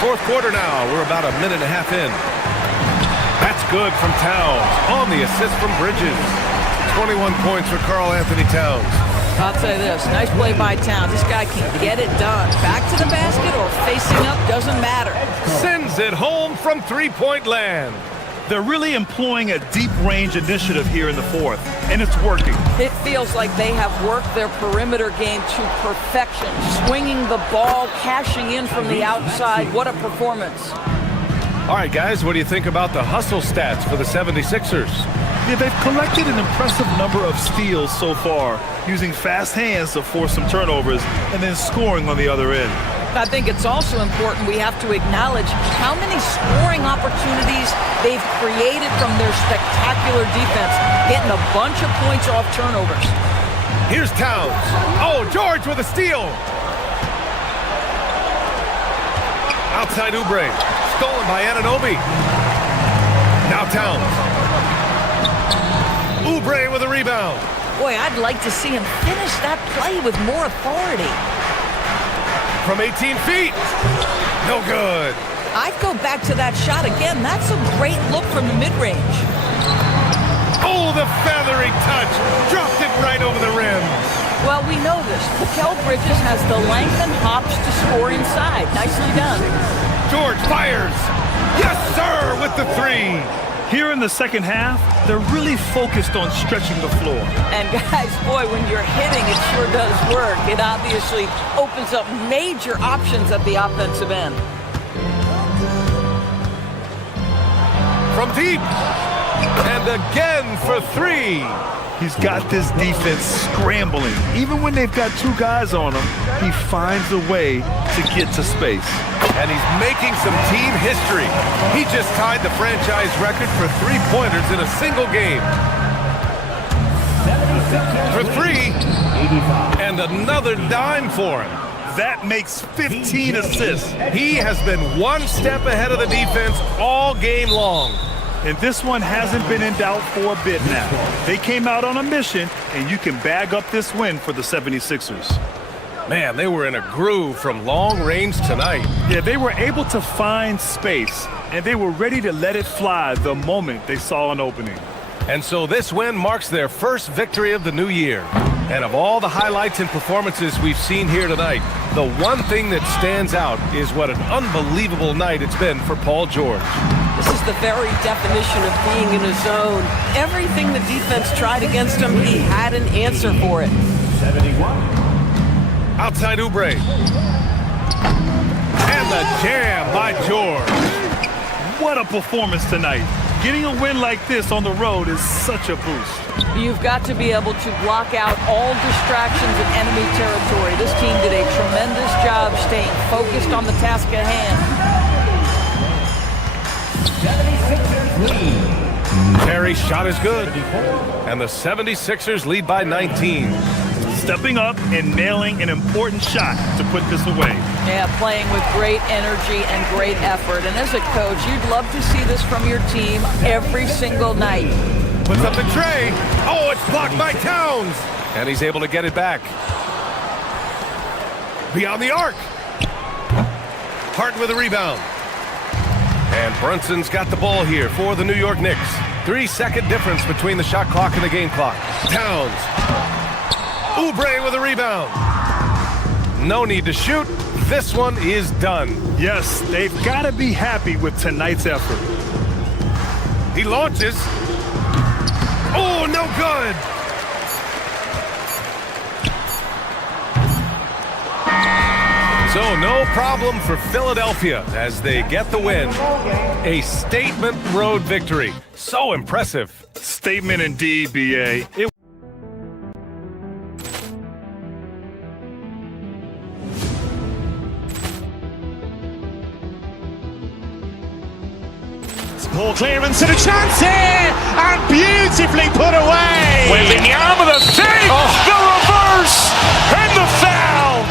Fourth quarter now. We're about a minute and a half in. That's good from Towns on the assist from Bridges. 21 points for Karl Anthony Towns. I'll tell you this, nice play by Towns. This guy can get it done. Back to the basket or facing up, doesn't matter. Sends it home from three-point land. They're really employing a deep range initiative here in the fourth, and it's working. It feels like they have worked their perimeter game to perfection. Swinging the ball, cashing in from the outside. What a performance. All right, guys, what do you think about the hustle stats for the 76ers? Yeah, they've collected an impressive number of steals so far, using fast hands to force some turnovers and then scoring on the other end. I think it's also important we have to acknowledge how many scoring opportunities they've created from their spectacular defense, getting a bunch of points off turnovers. Here's Towns. Oh, George with a steal. Outside Oubre. Stolen by Anunoby. Now Towns. Oubre with a rebound. Boy, I'd like to see him finish that play with more authority. From 18 feet. No good. I'd go back to that shot again. That's a great look from the mid-range. Oh, the feathery touch. Dropped it right over the rim. Well, we know this. Mikal Bridges has the length and hops to score inside. Nicely done. George fires. Yes, sir, with the 3. Here in the second half, they're really focused on stretching the floor. And guys, boy, when you're hitting, it sure does work. It obviously opens up major options at the offensive end. From deep. And again for 3. He's got this defense scrambling. Even when they've got 2 guys on him, he finds a way to get to space. And he's making some team history. He just tied the franchise record for 3-pointers in a single game. For 3, and another dime for him. That makes 15 assists. He has been one step ahead of the defense all game long. And this one hasn't been in doubt for a bit now. They came out on a mission, and you can bag up this win for the 76ers. Man, they were in a groove from long range tonight. Yeah, they were able to find space, and they were ready to let it fly the moment they saw an opening. And so this win marks their first victory of the new year. And of all the highlights and performances we've seen here tonight, the one thing that stands out is what an unbelievable night it's been for Paul George. This is the very definition of being in a zone. Everything the defense tried against him, he had an answer for it. 71. Outside Oubre. And the jam by George. What a performance tonight. Getting a win like this on the road is such a boost. You've got to be able to block out all distractions in enemy territory. This team did a tremendous job staying focused on the task at hand. 76ers lead. Terry's shot is good. And the 76ers lead by 19. Stepping up and nailing an important shot to put this away. Yeah, playing with great energy and great effort. And as a coach, you'd love to see this from your team every single night. Puts up the tray. Oh, it's blocked by Towns. And he's able to get it back. Beyond the arc. Hart with a rebound. And Brunson's got the ball here for the New York Knicks. 3-second difference between the shot clock and the game clock. Towns. Oubre with a rebound. No need to shoot. This one is done. Yes, they've got to be happy with tonight's effort. He launches. Oh, no good. So no problem for Philadelphia as they get the win. A statement road victory. So impressive. Statement indeed, BA. Ball clearance and a chance here, and beautifully put away. Wembanyama the save, the reverse, and the foul.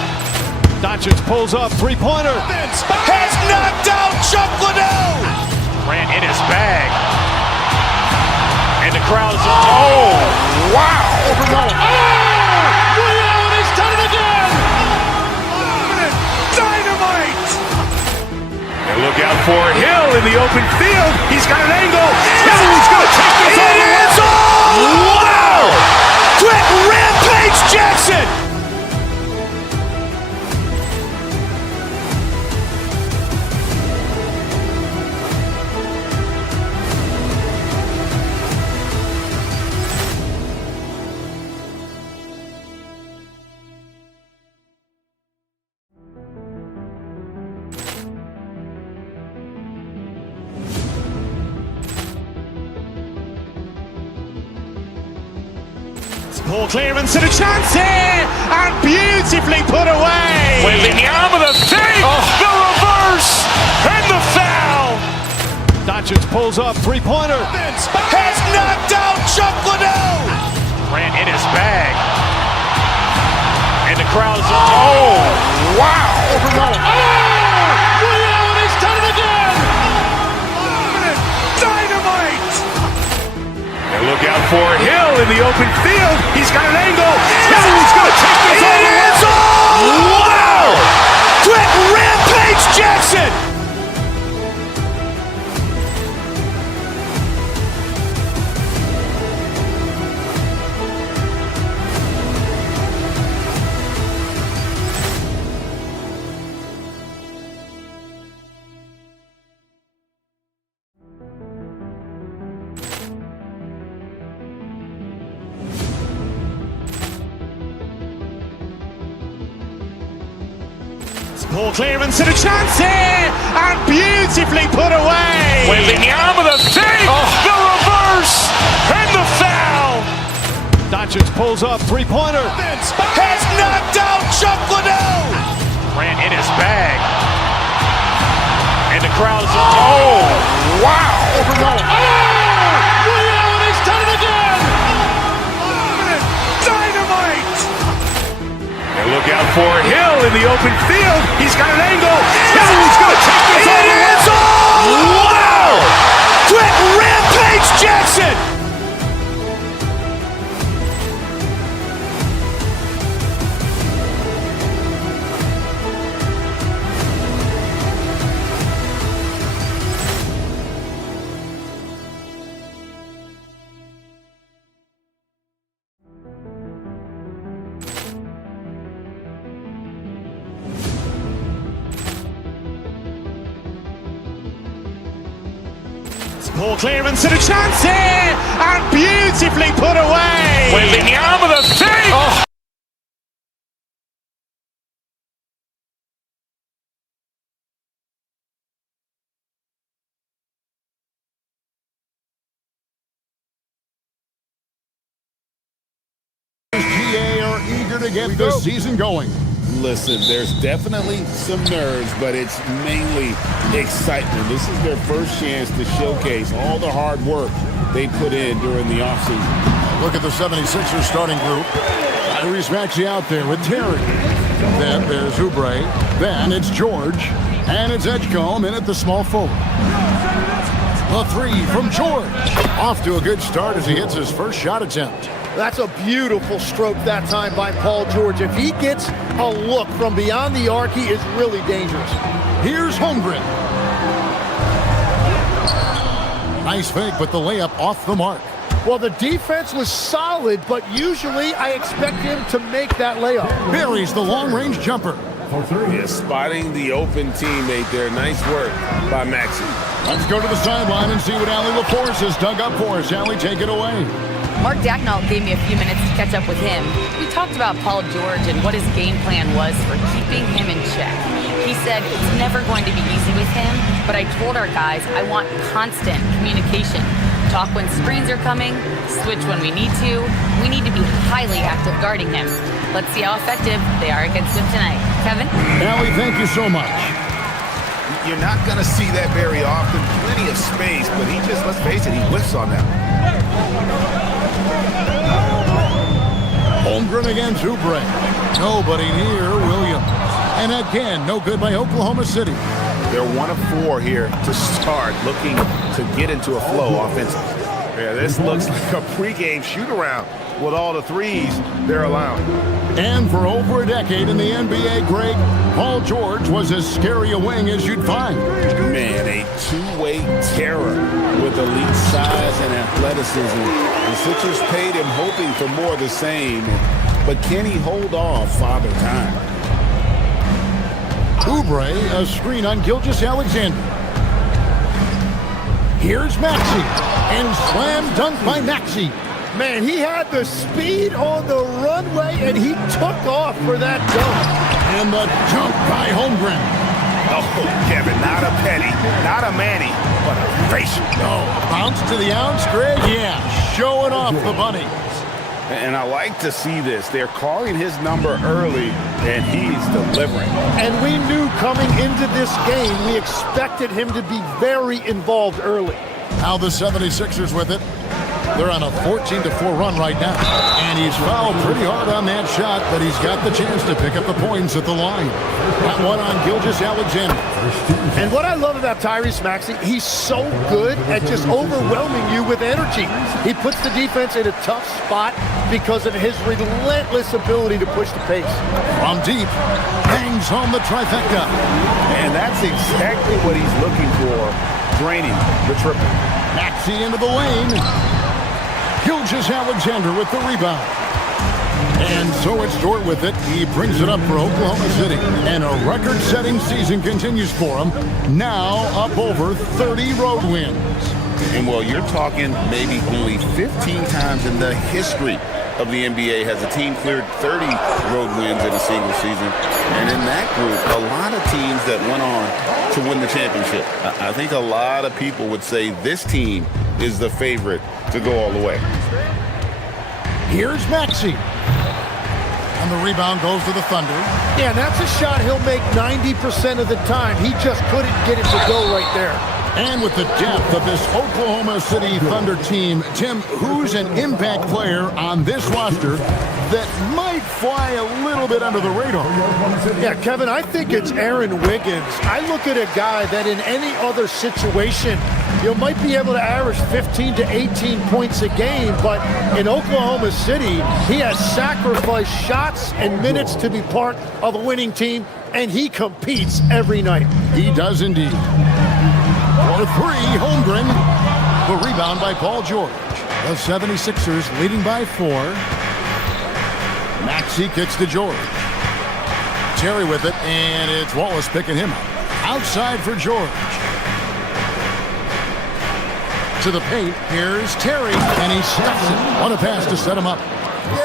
Doncic pulls up, three-pointer. Has knocked out Chuck Liddell. Ran in his bag. And the crowd is, oh, wow. He's done it again. Dynamite. And look out for Hill in the open field. He's got an angle. He's going to take this all the way. Wow! Quick Rampage Jackson. Ball clearance and a chance here, and beautifully put away. Wembanyama the save, the reverse, and the foul. Doncic pulls up, three-pointer. Has knocked out Chuck Liddell. Ran in his bag. And the crowd is, oh, wow. He's done it again. Dynamite. And look out for Hill in the open field. He's got an angle. He's going to take this all the way. Wow! Quick Rampage Jackson. Ball clearance and a chance here, and beautifully put away. Wembanyama the save, the reverse, and the foul. Doncic pulls up, three-pointer. Has knocked out Chuck Liddell. Ran in his bag. And the crowd is, oh, wow. He's done it again. Dynamite. And look out for Hill in the open field. He's got an angle. He's going to take this all the way. Wow! Quick Rampage Jackson. Ball clearance and a chance here, and beautifully put away. Wembanyama the save. to get the season going. Listen, there's definitely some nerves, but it's mainly excitement. This is their first chance to showcase all the hard work they put in during the offseason. Look at the 76ers starting group. Tyrese Maxey out there with Terry. Then there's Oubre. Then it's George. And it's Edgecombe in at the small forward. A three from George. Off to a good start as he hits his first shot attempt. That's a beautiful stroke that time by Paul George. If he gets a look from beyond the arc, he is really dangerous. Here's Holmgren. Nice fake, but the layup off the mark. Well, the defense was solid, but usually I expect him to make that layup. Buries the long-range jumper. Yeah, spotting the open teammate there. Nice work by Maxey. Let's go to the sideline and see what Allie LaForce has dug up for us. Allie, take it away. Mark Daigneault gave me a few minutes to catch up with him. We talked about Paul George and what his game plan was for keeping him in check. He said it's never going to be easy with him, but I told our guys I want constant communication. Talk when screens are coming, switch when we need to. We need to be highly active guarding him. Let's see how effective they are against him tonight. Kevin? Allie, thank you so much. You're not going to see that very often. Plenty of space, but he just, let's face it, he whiffs on that. Holmgren against Oubre. Nobody near Williams. And again, no good by Oklahoma City. They're 1 of 4 here to start, looking to get into a flow offensively. Yeah, this looks like a pregame shoot-around with all the threes they're allowing. And for over a decade in the NBA, Greg, Paul George was as scary a wing as you'd find. Man, a two-way terror with elite size and athleticism. The Sixers paid him hoping for more of the same, but can he hold off Father Time? Oubre, a screen on Gilgeous-Alexander. Here's Maxey, and slam dunk by Maxey. Man, he had the speed on the runway, and he took off for that dunk. And the dunk by Holmgren. Oh, Kevin, not a Petty, not a Manny, but a facial. No, bounce to the ounce, Greg. Yeah, showing off the bunny. And I like to see this. They're calling his number early, and he's delivering. And we knew coming into this game, we expected him to be very involved early. Now the 76ers with it. They're on a 14-4 run right now. And he's fouled pretty hard on that shot, but he's got the chance to pick up the points at the line. That one on Gilgeous-Alexander. And what I love about Tyrese Maxey, he's so good at just overwhelming you with energy. He puts the defense in a tough spot because of his relentless ability to push the pace. From deep, bangs home the trifecta. And that's exactly what he's looking for, draining the triple. Maxey into the lane. Gilgeous-Alexander with the rebound. And so it's Dort with it. He brings it up for Oklahoma City. And a record-setting season continues for him. Now up over 30 road wins. And well, you're talking maybe only 15 times in the history of the NBA has a team cleared 30 road wins in a single season. And in that group, a lot of teams that went on to win the championship. I think a lot of people would say this team is the favorite to go all the way. Here's Maxey. And the rebound goes to the Thunder. Yeah, that's a shot he'll make 90% of the time. He just couldn't get it to go right there. And with the depth of this Oklahoma City Thunder team, Tim, who's an impact player on this roster that might fly a little bit under the radar? Yeah, Kevin, I think it's Aaron Wiggins. I look at a guy that in any other situation, you might be able to average 15 to 18 points a game, but in Oklahoma City, he has sacrificed shots and minutes to be part of a winning team, and he competes every night. He does indeed. For three, Holmgren. The rebound by Paul George. The 76ers leading by 4. Maxey kicks to George. Terry with it, and it's Wallace picking him up. Outside for George. To the paint, here's Terry, and he stuffs it. What a pass to set him up.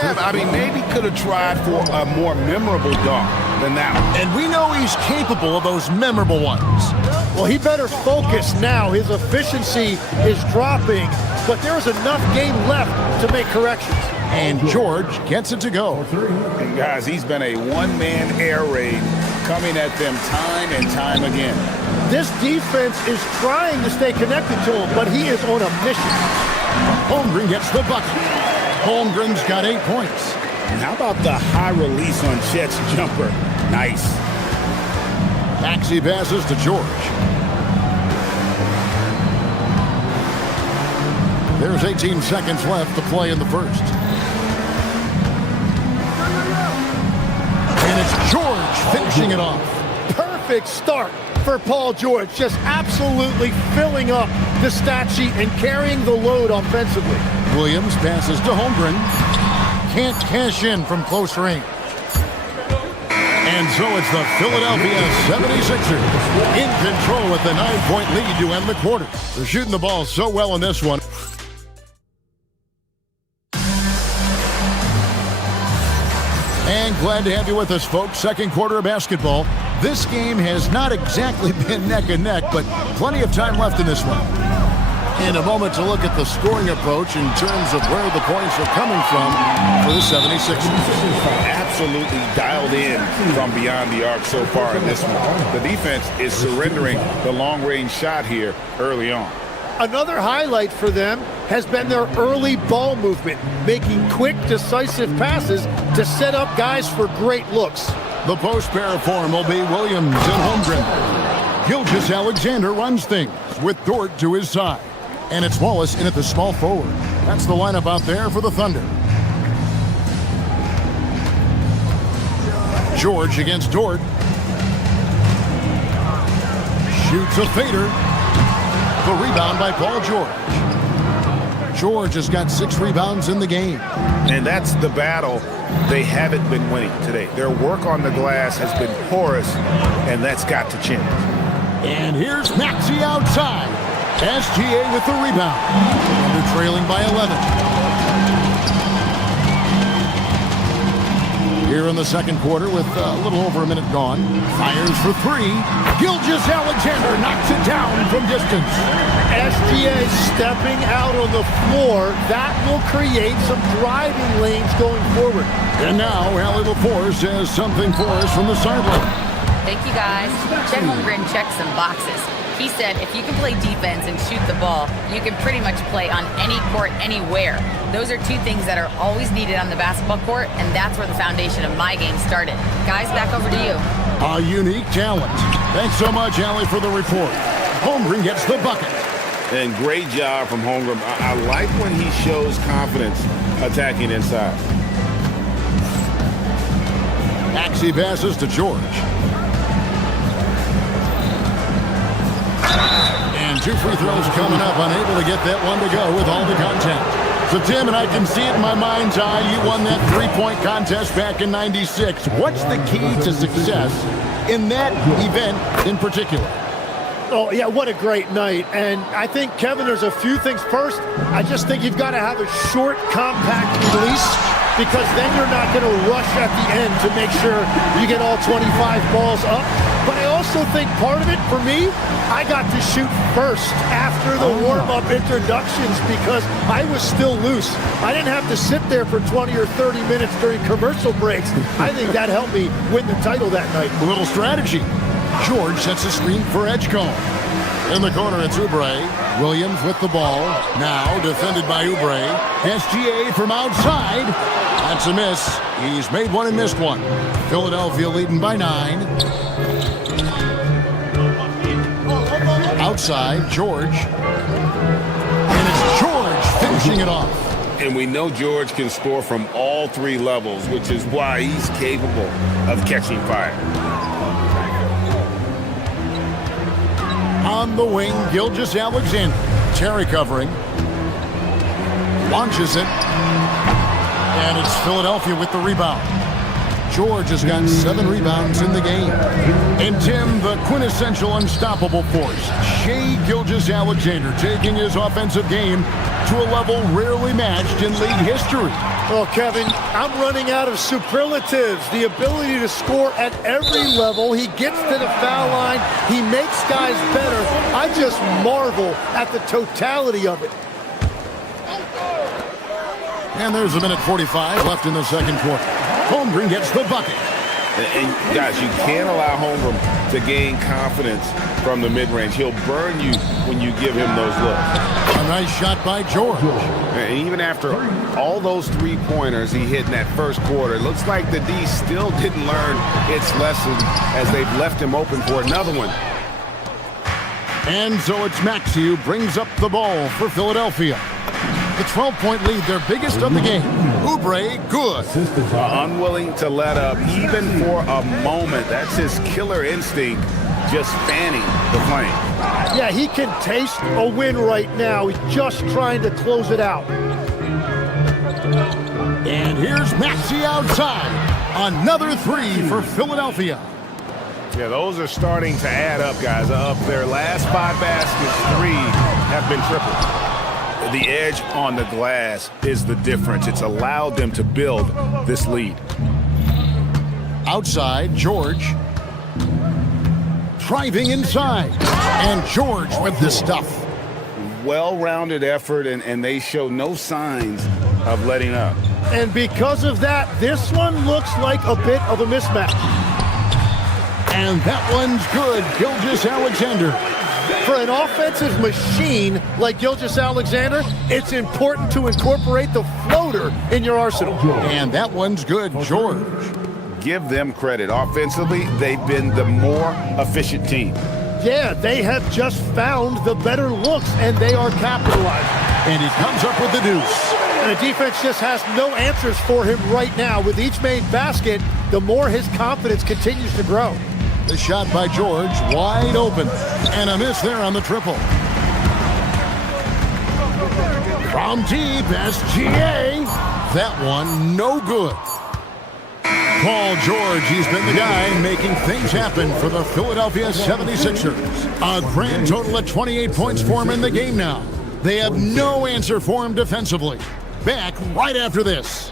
Yeah, I mean, maybe could have tried for a more memorable dunk than that one. And we know he's capable of those memorable ones. Well, he better focus now. His efficiency is dropping, but there's enough game left to make corrections. And George gets it to go. And guys, he's been a one-man air raid coming at them time and time again. This defense is trying to stay connected to him, but he is on a mission. Holmgren gets the bucket. Holmgren's got 8 points. And how about the high release on Chet's jumper? Nice. Maxey passes to George. There's 18 seconds left to play in the first. And it's George finishing it off. Perfect start for Paul George, just absolutely filling up the stat sheet and carrying the load offensively. Williams passes to Holmgren. Can't cash in from close range. And so it's the Philadelphia 76ers in control with the 9-point lead to end the quarter. They're shooting the ball so well in this one. And glad to have you with us, folks. Second quarter of basketball. This game has not exactly been neck and neck, but plenty of time left in this one. In a moment to look at the scoring approach in terms of where the points are coming from for the 76ers. Absolutely dialed in from beyond the arc so far in this one. The defense is surrendering the long-range shot here early on. Another highlight for them has been their early ball movement, making quick, decisive passes to set up guys for great looks. The post pair form will be Williams and Holmgren. Gilgeous-Alexander runs things with Dort to his side. And it's Wallace in at the small forward. That's the lineup out there for the Thunder. George against Dort. Shoots a fader. The rebound by Paul George. George has got 6 rebounds in the game. And that's the battle they haven't been winning today. Their work on the glass has been porous, and that's got to change. And here's Maxey outside. SGA with the rebound. They're trailing by 11. Here in the second quarter with a little over a minute gone. Fires for 3. Gilgeous-Alexander knocks it down from distance. SGA stepping out on the floor. That will create some driving lanes going forward. And now Allie LaForce has something for us from the sideline. Thank you, guys. Chet Holmgren checked some boxes. He said if you can play defense and shoot the ball, you can pretty much play on any court, anywhere. Those are 2 things that are always needed on the basketball court, and that's where the foundation of my game started. Guys, back over to you. A unique talent. Thanks so much, Allie, for the report. Holmgren gets the bucket. And great job from Holmgren. I like when he shows confidence attacking inside. Maxey passes to George. And 2 free throws coming up, unable to get that one to go with all the contact. So, Tim, and I can see it in my mind's eye, you won that 3-point contest back in '96. What's the key to success in that event in particular? Oh, yeah, what a great night. And I think, Kevin, there's a few things. First, I just think you've got to have a short, compact release, because then you're not going to rush at the end to make sure you get all 25 balls up. But I also think part of it, for me, I got to shoot first after the warm-up introductions because I was still loose. I didn't have to sit there for 20 or 30 minutes during commercial breaks. I think that helped me win the title that night. A little strategy. George sets a screen for Edgecombe. In the corner, it's Oubre. Williams with the ball. Now defended by Oubre. SGA from outside. That's a miss. He's made one and missed one. Philadelphia leading by 9. Outside, George. And it's George finishing it off. And we know George can score from all 3 levels, which is why he's capable of catching fire. On the wing, Gilgeous-Alexander. Terry covering. Launches it. And it's Philadelphia with the rebound. George has got 7 rebounds in the game. And Tim, the quintessential unstoppable force, Shai Gilgeous-Alexander, taking his offensive game to a level rarely matched in league history. Well, Kevin, I'm running out of superlatives. The ability to score at every level. He gets to the foul line. He makes guys better. I just marvel at the totality of it. And there's a minute 45 left in the second quarter. Holmgren gets the bucket. And guys, you can't allow Holmgren to gain confidence from the mid-range. He'll burn you when you give him those looks. A nice shot by George. And even after all those three-pointers he hit in that first quarter, it looks like the D still didn't learn its lesson as they've left him open for another one. And so it's Maxey who brings up the ball for Philadelphia. The 12-point lead, their biggest of the game. Oubre, good. Unwilling to let up even for a moment. That's his killer instinct, just fanning the flame. Yeah, he can taste a win right now. He's just trying to close it out. And here's Maxey outside. Another three for Philadelphia. Yeah, those are starting to add up, guys. Of their last 5 baskets, 3 have been tripled. The edge on the glass is the difference. It's allowed them to build this lead. Outside, George. Driving inside. And George with the stuff. Well-rounded effort, and they show no signs of letting up. And because of that, this one looks like a bit of a mismatch. And that one's good. Gilgeous-Alexander. For an offensive machine like Gilgeous-Alexander, it's important to incorporate the floater in your arsenal. And that one's good, George. Give them credit. Offensively, they've been the more efficient team. Yeah, they have just found the better looks, and they are capitalizing. And he comes up with the deuce. And the defense just has no answers for him right now. With each made basket, the more his confidence continues to grow. The shot by George, wide open. And a miss there on the triple. From deep, SGA. That one, no good. Paul George, he's been the guy making things happen for the Philadelphia 76ers. A grand total of 28 points for him in the game now. They have no answer for him defensively. Back right after this.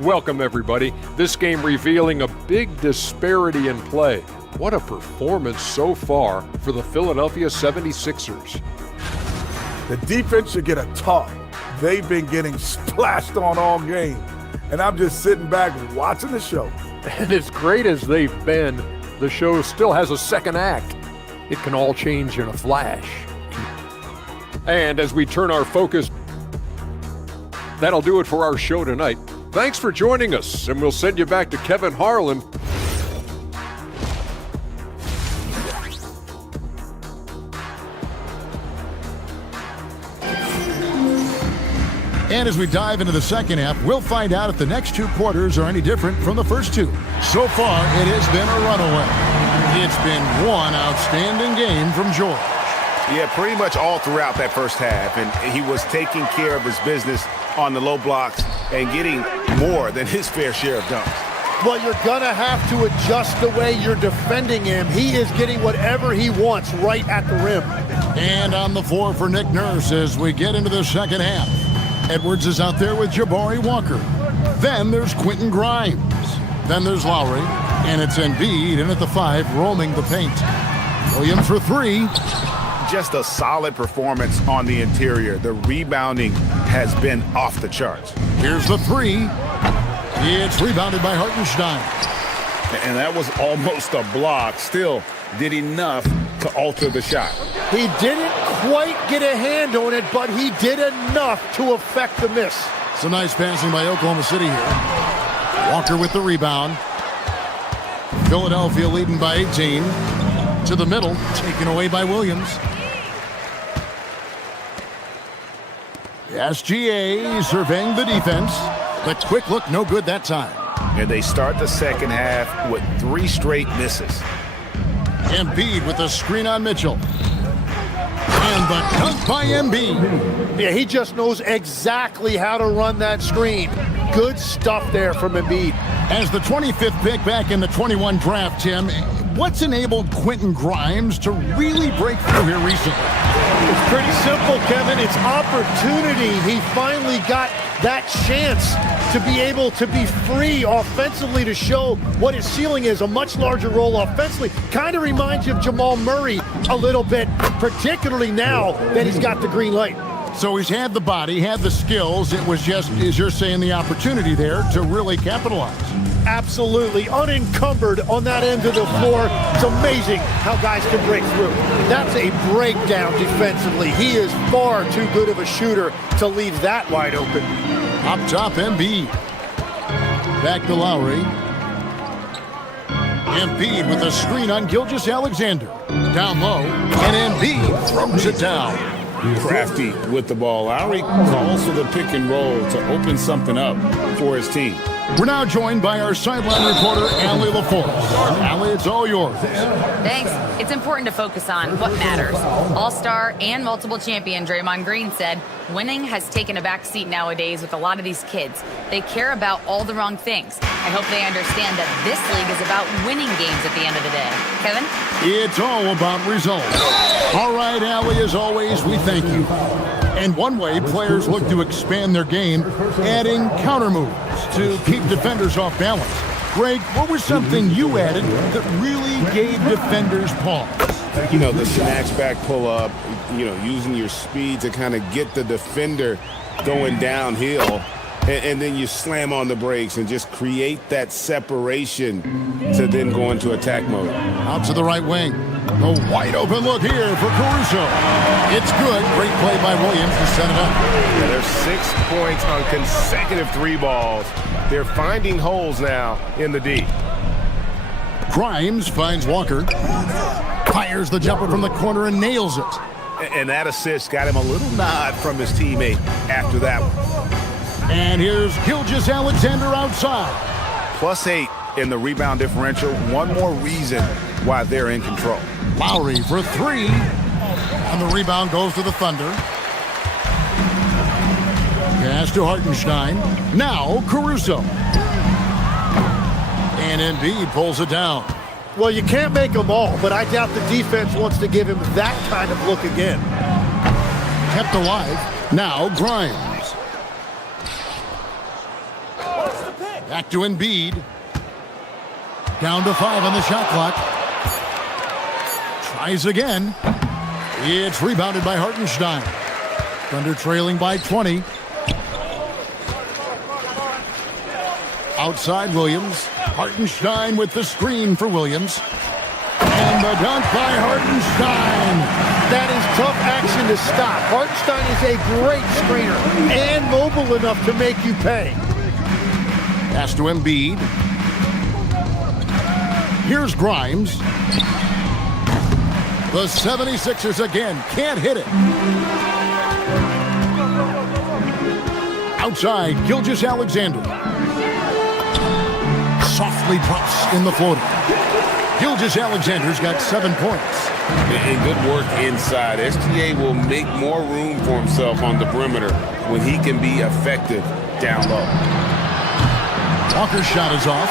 Welcome, everybody. This game revealing a big disparity in play. What a performance so far for the Philadelphia 76ers. The defense should get a talk. They've been getting splashed on all game. And I'm just sitting back watching the show. And as great as they've been, the show still has a second act. It can all change in a flash. And as we turn our focus, that'll do it for our show tonight. Thanks for joining us, and we'll send you back to Kevin Harlan. And as we dive into the second half, we'll find out if the next 2 quarters are any different from the first 2. So far, it has been a runaway. It's been one outstanding game from George. Yeah, pretty much all throughout that first half, and he was taking care of his business on the low blocks and getting more than his fair share of dunks. Well, you're going to have to adjust the way you're defending him. He is getting whatever he wants right at the rim. And on the floor for Nick Nurse as we get into the second half. Edwards is out there with Jabari Walker. Then there's Quentin Grimes. Then there's Lowry. And it's Embiid in at the 5, roaming the paint. Williams for 3. Just a solid performance on the interior. The rebounding has been off the charts. Here's the 3. It's rebounded by Hartenstein. And that was almost a block. Still did enough to alter the shot. He didn't quite get a hand on it, but he did enough to affect the miss. Some nice passing by Oklahoma City here. Walker with the rebound. Philadelphia leading by 18. To the middle, taken away by Williams. SGA surveying the defense. The quick look, no good that time. And they start the second half with 3 straight misses. Embiid with the screen on Mitchell. And the dunk by Embiid. Yeah, he just knows exactly how to run that screen. Good stuff there from Embiid. As the 25th pick back in the 21 draft, Tim, what's enabled Quentin Grimes to really break through here recently? It's pretty simple, Kevin. It's opportunity. He finally got that chance to be able to be free offensively, to show what his ceiling is, a much larger role offensively. Kind of reminds you of Jamal Murray a little bit, particularly now that he's got the green light. So he's had the body, had the skills. It was just, as you're saying, the opportunity there to really capitalize. Absolutely unencumbered on that end of the floor. It's amazing how guys can break through. That's a breakdown defensively. He is far too good of a shooter to leave that wide open. Up top, Embiid. Back to Lowry. Embiid with a screen on Gilgeous-Alexander. Down low, and Embiid throws it down. Crafty with the ball. Lowry calls for the pick and roll to open something up for his team. We're now joined by our sideline reporter, Allie LaForce. Allie, it's all yours. Thanks. It's important to focus on what matters. All-star and multiple champion Draymond Green said winning has taken a back seat nowadays with a lot of these kids. They care about all the wrong things. I hope they understand that this league is about winning games at the end of the day. Kevin? It's all about results. All right, Allie, as always, we thank you. And one way players look to expand their game, adding counter moves to keep defenders off balance. Greg, what was something you added that really gave defenders pause? You know, the snatch back pull up, you know, using your speed to kind of get the defender going downhill. And then you slam on the brakes and just create that separation to then go into attack mode. Out to the right wing. A wide open look here for Caruso. It's good. Great play by Williams to set it up. Yeah, there's 6 points on consecutive 3 balls. They're finding holes now in the D. Grimes finds Walker. Fires the jumper from the corner and nails it. And that assist got him a little nod from his teammate after that one. And here's Gilgeous-Alexander outside. +8 in the rebound differential. One more reason why they're in control. Lowry for 3. And the rebound goes to the Thunder. Pass to Hartenstein. Now Caruso. And Embiid pulls it down. Well, you can't make them all, but I doubt the defense wants to give him that kind of look again. Kept alive. Now Grimes. Back to Embiid. Down to 5 on the shot clock. Tries again. It's rebounded by Hartenstein. Thunder trailing by 20. Outside Williams. Hartenstein with the screen for Williams. And the dunk by Hartenstein. That is tough action to stop. Hartenstein is a great screener and mobile enough to make you pay. Pass to Embiid. Here's Grimes. The 76ers again can't hit it. Outside, Gilgeous-Alexander. Softly drops in the floater. Gilgeous-Alexander's got 7 points. And good work inside. SGA will make more room for himself on the perimeter when he can be effective down low. Walker's shot is off.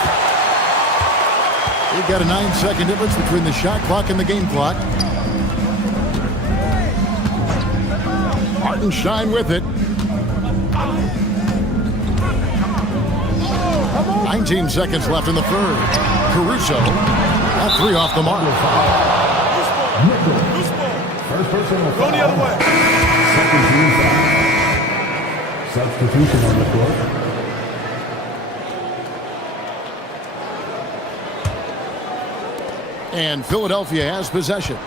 We've got a 9-second difference between the shot clock and the game clock. Hartenstein with it. 19 seconds left in the third. Caruso, that 3 off the mark. First person will Go the other way. Substitution on the court. And Philadelphia has possession.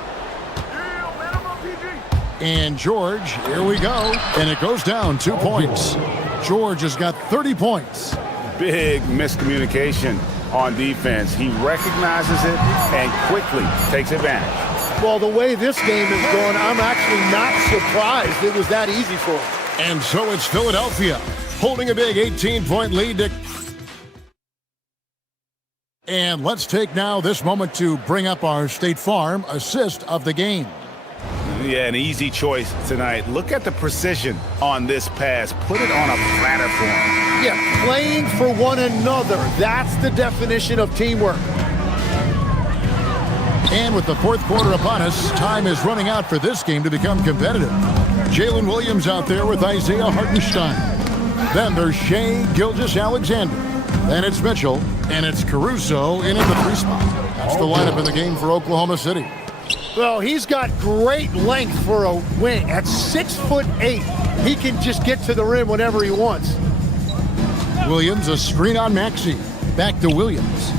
And George, here we go. And it goes down 2 points. George has got 30 points. Big miscommunication on defense. He recognizes it and quickly takes advantage. Well, the way this game is going, I'm actually not surprised it was that easy for him. And so it's Philadelphia holding a big 18-point lead. And let's take now this moment to bring up our State Farm assist of the game. Yeah, an easy choice tonight. Look at the precision on this pass. Put it on a platter for him. Yeah, playing for one another. That's the definition of teamwork. And with the fourth quarter upon us, time is running out for this game to become competitive. Jalen Williams out there with Isaiah Hartenstein. Then there's Shea Gilgeous-Alexander. Then it's Mitchell, and it's Caruso in at the 3 spot. That's the lineup in the game for Oklahoma City. Well, he's got great length for a wing. At 6'8", he can just get to the rim whenever he wants. Williams, a screen on Maxey. Back to Williams.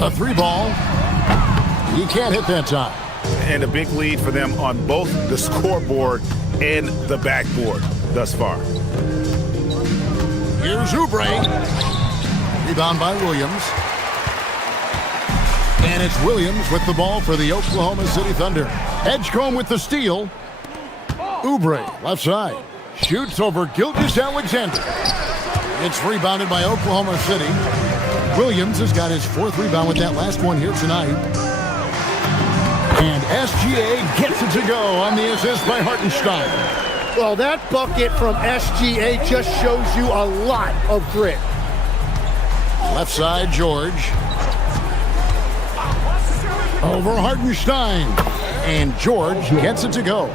A 3 ball. He can't hit that time. And a big lead for them on both the scoreboard and the backboard thus far. Here's Oubre. Rebound by Williams. And it's Williams with the ball for the Oklahoma City Thunder. Edgecombe with the steal. Oubre, left side. Shoots over Gilgeous-Alexander. It's rebounded by Oklahoma City. Williams has got his 4th rebound with that last one here tonight. And SGA gets it to go on the assist by Hartenstein. Well, that bucket from SGA just shows you a lot of grit. Left side, George. Over Hartenstein. And George gets it to go.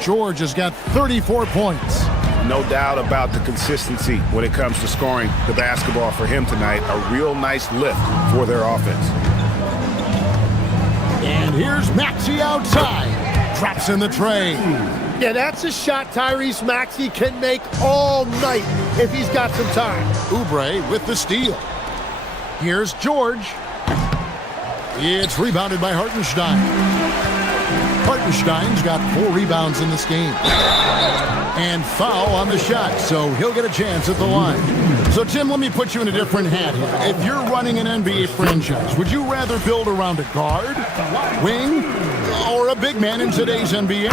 George has got 34 points. No doubt about the consistency when it comes to scoring the basketball for him tonight. A real nice lift for their offense. And here's Maxey outside. Drops in the tray. Yeah, that's a shot Tyrese Maxey can make all night if he's got some time. Oubre with the steal. Here's George. It's rebounded by Hartenstein. Hartenstein's got 4 rebounds in this game. And foul on the shot, so he'll get a chance at the line. So, Tim, let me put you in a different hat here. If you're running an NBA franchise, would you rather build around a guard, wing, or a big man in today's NBA?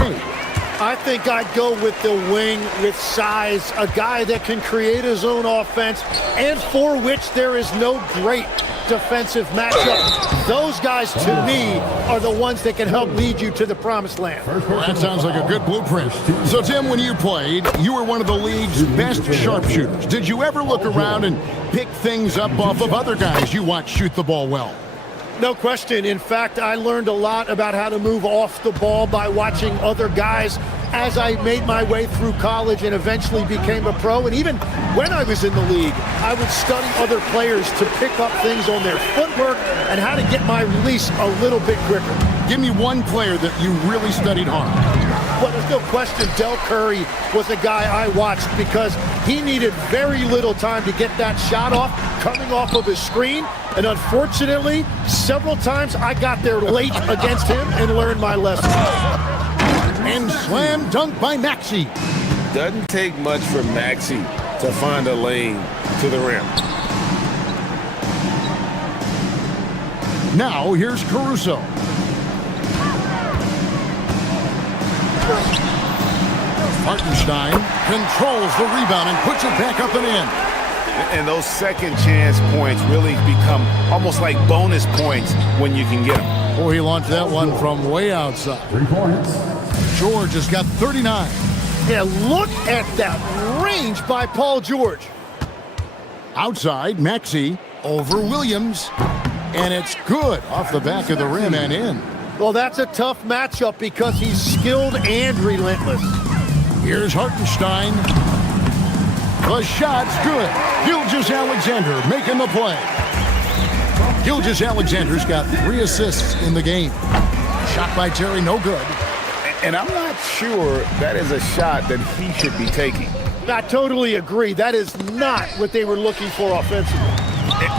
I think I'd go with the wing with size, a guy that can create his own offense and for which there is no great defensive matchup. Those guys, to me, are the ones that can help lead you to the promised land. Well, that sounds like a good blueprint. So, Tim, when you played, you were one of the league's best sharpshooters. Did you ever look around and pick things up off of other guys you watch shoot the ball well? No question. In fact, I learned a lot about how to move off the ball by watching other guys as I made my way through college and eventually became a pro. And even when I was in the league, I would study other players to pick up things on their footwork and how to get my release a little bit quicker. Give me one player that you really studied hard. Well, there's no question Del Curry was a guy I watched because he needed very little time to get that shot off coming off of his screen. And unfortunately, several times I got there late against him and learned my lesson. And slam dunk by Maxey. Doesn't take much for Maxey to find a lane to the rim. Now here's Caruso. Hartenstein controls the rebound and puts it back up and in. And those second chance points really become almost like bonus points when you can get them. Boy, he launched that one from way outside. 3 points. George has got 39. Yeah, look at that range by Paul George. Outside, Maxey over Williams. And it's good off the back of the rim and in. Well, that's a tough matchup because he's skilled and relentless. Here's Hartenstein. The shot's good. Gilgeous-Alexander making the play. Gilgeous-Alexander's got 3 assists in the game. Shot by Terry, no good. And I'm not sure that is a shot that he should be taking. I totally agree. That is not what they were looking for offensively.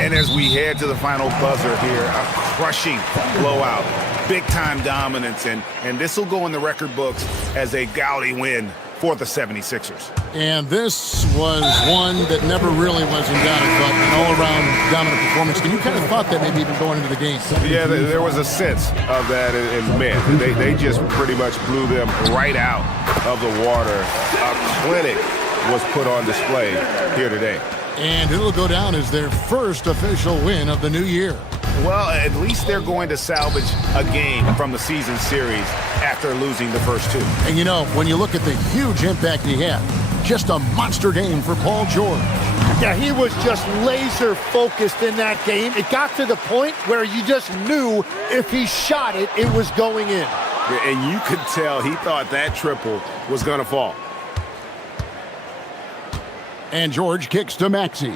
And as we head to the final buzzer here, a crushing blowout, big-time dominance, and this will go in the record books as a gaudy win for the 76ers. And this was one that never really was in doubt, but an all-around dominant performance. And you kind of thought that maybe even going into the game. Yeah, there was a sense of that in men. They just pretty much blew them right out of the water. A clinic was put on display here today. And it'll go down as their first official win of the new year. Well, at least they're going to salvage a game from the season series after losing the first 2. And you know, when you look at the huge impact he had, just a monster game for Paul George. Yeah, he was just laser focused in that game. It got to the point where you just knew if he shot it, it was going in. And you could tell he thought that triple was going to fall. And George kicks to Maxey.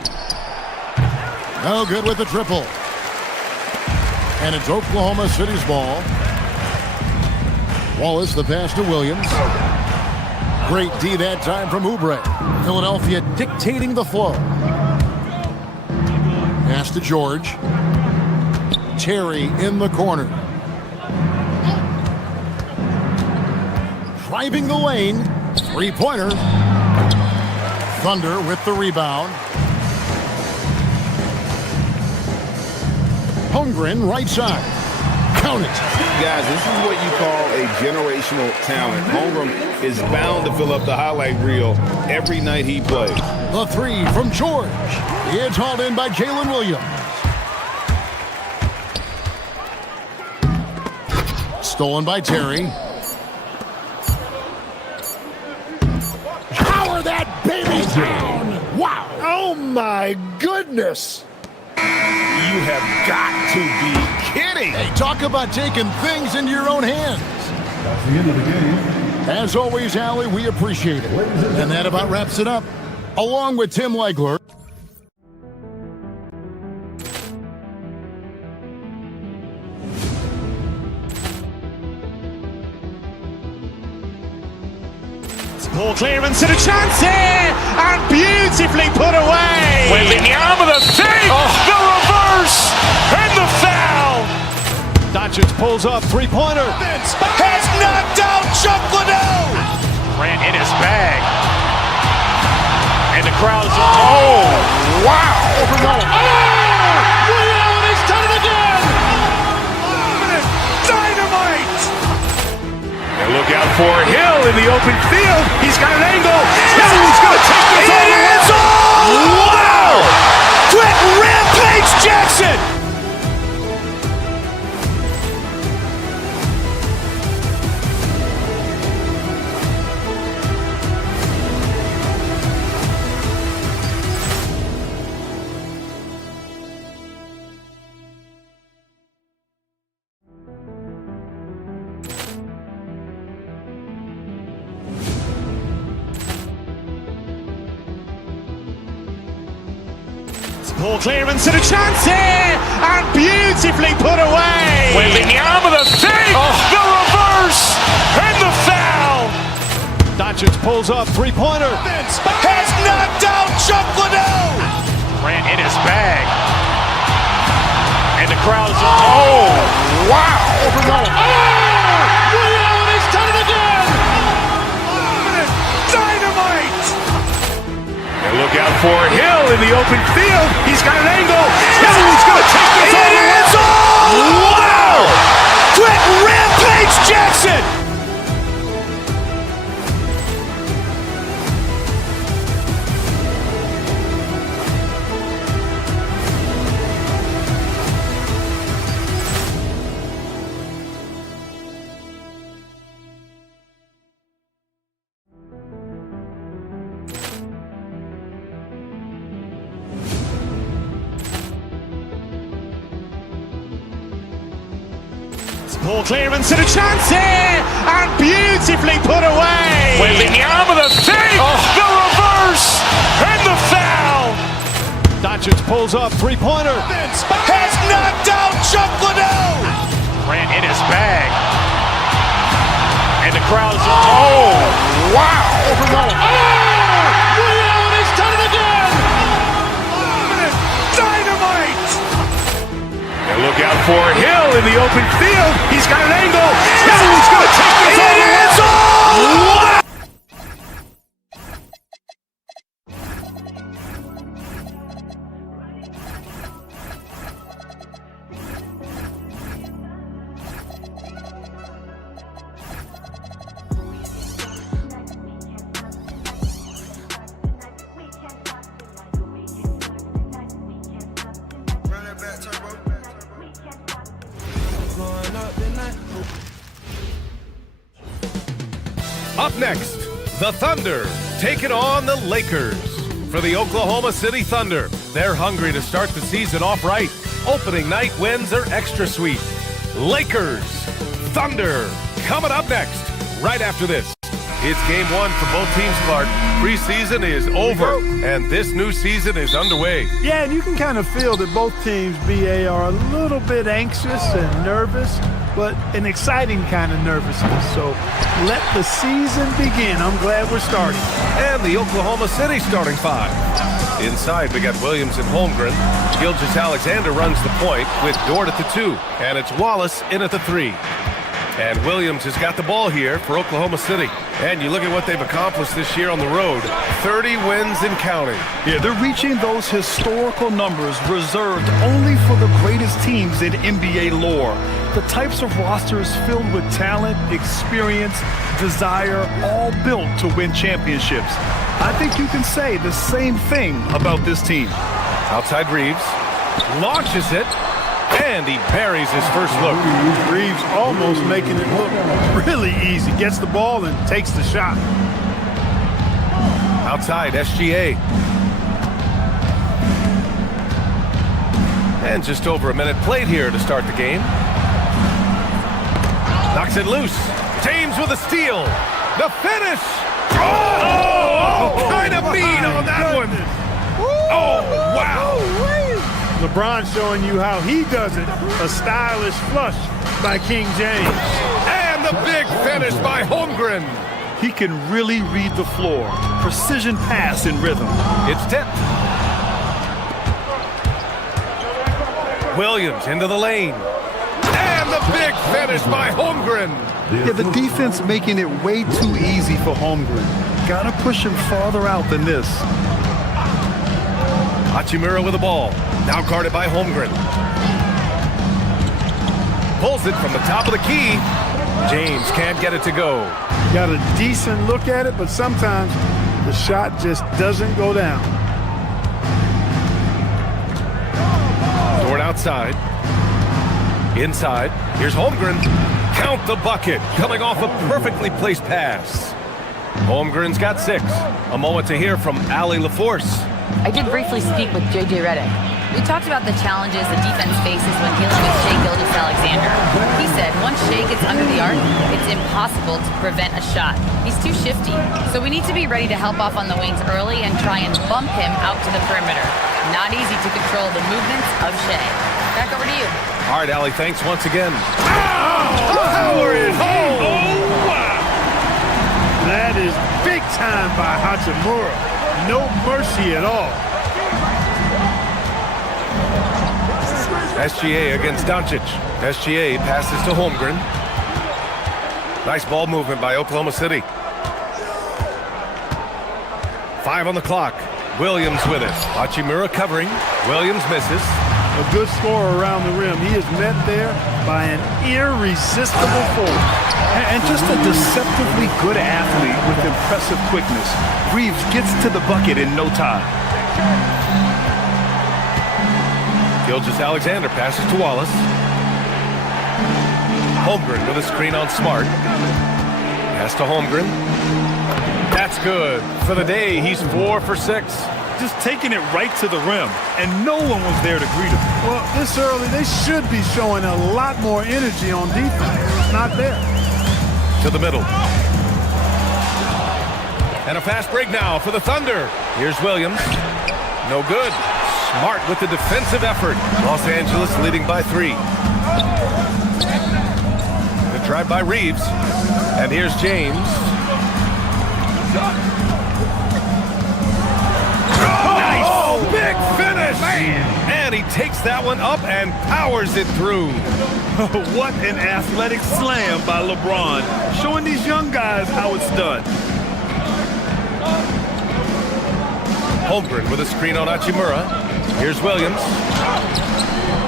No good with the triple. And it's Oklahoma City's ball. Wallace, the pass to Williams. Great D that time from Oubre. Philadelphia dictating the flow. Pass to George. Terry in the corner. Driving the lane. Three-pointer. Thunder with the rebound. Holmgren right side. Count it. Guys, this is what you call a generational talent. Holmgren is bound to fill up the highlight reel every night he plays. The three from George. It's hauled in by Jalen Williams. Stolen by Terry. Power that baby down. Wow. Oh, my goodness. You have got to be kidding. Hey, talk about taking things into your own hands. That's the end of the game. As always, Allie, we appreciate it. And that about wraps it up. Along with Tim Legler. Ball clearance and a chance here, and beautifully put away. Wembanyama the save, the reverse, and the foul. Doncic pulls up, three-pointer. Has knocked out Chuck Liddell. Grant in his bag, and the crowd is wow! He's done it again. Dynamite. And look out for Hill in the open field. He's got an angle. Hill's going to take this all the way. Wow! Quick Rampage Jackson. Ball clearance and a chance here, and beautifully put away. Wembanyama the save, the reverse, and the foul. Doncic pulls up, three-pointer. Has knocked out Chuck Liddell. Grant in his bag, and the crowd is wow! He's done it again. Dynamite. And look out for Hill in the open field. He's got an angle. Hill's going to take this all the way. Wow! Quick Rampage Jackson. Ball clearance and a chance here, and beautifully put away. Wembanyama the save, the reverse, and the foul. Doncic pulls up, three-pointer. Has knocked out Chuck Liddell. Grant in his bag, and the crowd is wow! He's done it again. Dynamite. And look out for Hill in the open field. He's got an angle. Hill's going to take this all the way. Wow! Up next, the Thunder taking on the Lakers. for the Oklahoma City Thunder. They're hungry to start the season off right. Opening night wins are extra sweet. Lakers, Thunder, coming up next, right after this. It's game one for both teams, Clark. Preseason is over, and this new season is underway. Yeah, and you can kind of feel that both teams, BA, are a little bit anxious and nervous, but an exciting kind of nervousness. So let the season begin. I'm glad we're starting. And the Oklahoma City starting five. Inside, we got Williams and Holmgren. Gilgeous-Alexander runs the point with Dort at the 2, and it's Wallace in at the 3. And Williams has got the ball here for Oklahoma City. And you look at what they've accomplished this year on the road. 30 wins and counting. Yeah, they're reaching those historical numbers reserved only for the greatest teams in NBA lore. The types of rosters filled with talent, experience, desire, all built to win championships. I think you can say the same thing about this team. Outside Reeves. Launches it. And he buries his first look. Reeves almost making it look really easy. Gets the ball and takes the shot. Outside, SGA. And just over a minute played here to start the game. Knocks it loose. James with a steal. The finish. Oh, kind of mean on that one. Oh, wow. LeBron showing you how he does it. A stylish flush by King James. And the big finish by Holmgren. He can really read the floor. Precision pass in rhythm. It's tipped. Williams into the lane. And the big finish by Holmgren. Yeah, the defense making it way too easy for Holmgren. Gotta push him farther out than this. Hachimura with the ball. Now guarded by Holmgren. Pulls it from the top of the key. James can't get it to go. Got a decent look at it, but sometimes the shot just doesn't go down. Dort outside. Inside. Here's Holmgren. Count the bucket. Coming off a perfectly placed pass. Holmgren's got 6. A moment to hear from Allie LaForce. I did briefly speak with J.J. Redick. We talked about the challenges the defense faces when dealing with Shai Gilgeous-Alexander. He said once Shai gets under the arc, it's impossible to prevent a shot. He's too shifty, so we need to be ready to help off on the wings early and try and bump him out to the perimeter. Not easy to control the movements of Shai. Back over to you. All right, Allie, thanks once again. Power it home! Oh, wow! That is big time by Hachimura. No mercy at all. SGA against Doncic. SGA passes to Holmgren. Nice ball movement by Oklahoma City. 5 on the clock. Williams with it. Hachimura covering. Williams misses. A good scorer around the rim. He is met there by an irresistible force. And just a deceptively good athlete with impressive quickness. Reeves gets to the bucket in no time. Gilgeous-Alexander passes to Wallace. Holmgren with a screen on Smart. Pass to Holmgren. That's good. For the day, he's 4 for 6. Just taking it right to the rim, and no one was there to greet him. Well, this early, they should be showing a lot more energy on defense. It's not there. To the middle. And a fast break now for the Thunder. Here's Williams. No good. Smart with the defensive effort. Los Angeles leading by 3. Good drive by Reeves. And here's James. Nice! Big finish! Man. And he takes that one up and powers it through. What an athletic slam by LeBron. Showing these young guys how it's done. Holmgren with a screen on Hachimura. Here's Williams.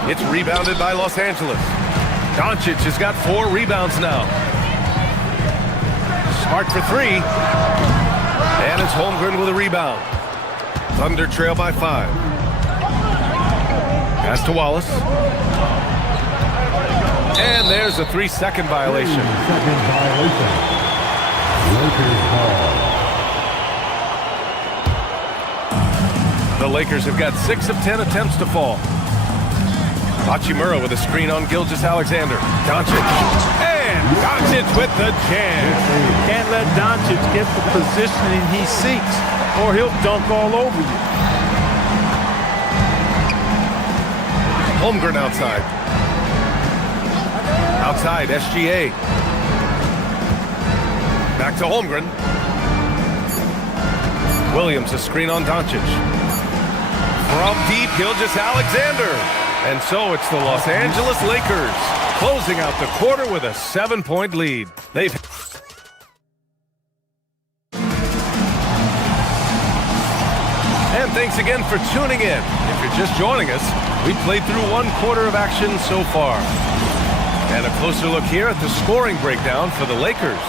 It's rebounded by Los Angeles. Doncic has got 4 rebounds now. Smart for 3. And it's Holmgren with a rebound. Thunder trail by 5. Pass to Wallace. And there's a 3-second violation. 3-second violation. Lakers ball. The Lakers have got 6 of 10 attempts to fall. Hachimura with a screen on Gilgeous-Alexander. Doncic. And Doncic with the jam. Can't let Doncic get the positioning he seeks, or he'll dunk all over you. Holmgren outside. Outside, SGA. Back to Holmgren. Williams, a screen on Doncic. From deep, Gilgeous-Alexander. And so it's the Los Angeles Lakers closing out the quarter with a 7-point lead. And thanks again for tuning in. If you're just joining us, we played through 1 quarter of action so far. And a closer look here at the scoring breakdown for the Lakers.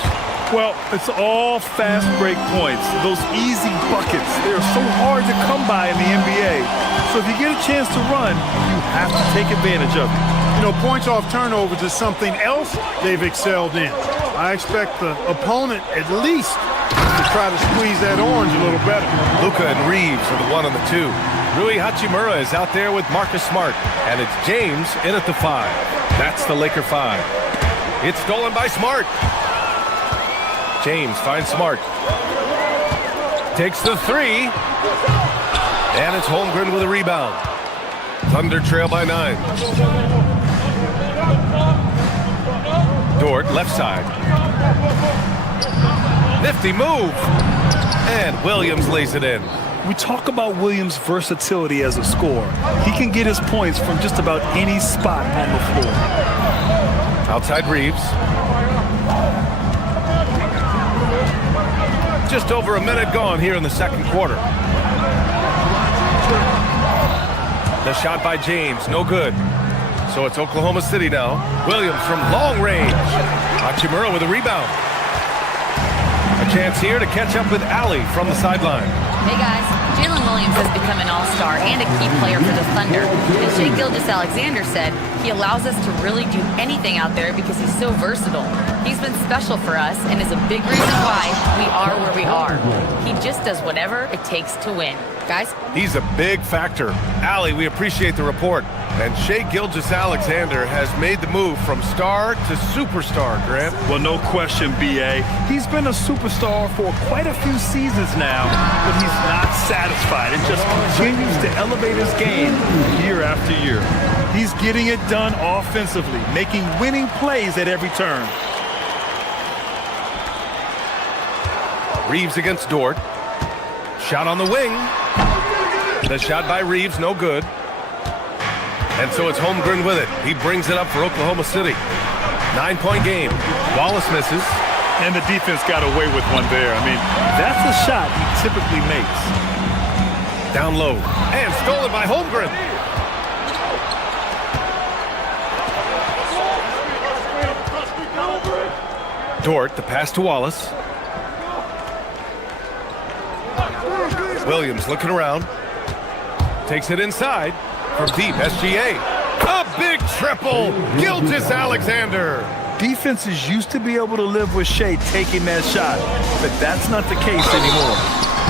Well, it's all fast break points. Those easy buckets, they're so hard to come by in the NBA. So if you get a chance to run, you have to take advantage of it. You know, points off turnovers is something else they've excelled in. I expect the opponent at least to try to squeeze that orange a little better. Luka and Reeves are the 1 and the 2. Rui Hachimura is out there with Marcus Smart. And it's James in at the 5. That's the Laker 5. It's stolen by Smart. James finds Smart. Takes the 3. And it's Holmgren with a rebound. Thunder trail by 9. Dort, left side. Nifty move. And Williams lays it in. We talk about Williams' versatility as a scorer. He can get his points from just about any spot on the floor. Outside Reeves. Just over a minute gone here in the second quarter. The shot by James, no good. So it's Oklahoma City now. Williams from long range. Hachimura with a rebound. A chance here to catch up with Ali from the sideline. Hey guys, Jalen Williams has become an all-star and a key player for the Thunder. And Shai Gilgeous-Alexander said he allows us to really do anything out there because he's so versatile. He's been special for us and is a big reason why we are where we are. He just does whatever it takes to win. Guys? He's a big factor. Ali, we appreciate the report. And Shai Gilgeous-Alexander has made the move from star to superstar, Grant. Well, no question, B.A. He's been a superstar for quite a few seasons now, but he's not satisfied and just continues to elevate his game year after year. He's getting it done offensively, making winning plays at every turn. Reeves against Dort. Shot on the wing. The shot by Reeves, no good. And so it's Holmgren with it. He brings it up for Oklahoma City. 9-point game. Wallace misses. And the defense got away with one there. I mean, that's a shot he typically makes. Down low. And stolen by Holmgren. Dort, the pass to Wallace. Williams looking around. Takes it inside. From deep, SGA. A big triple. Gilgeous-Alexander. Defenses used to be able to live with Shai taking that shot, but that's not the case anymore.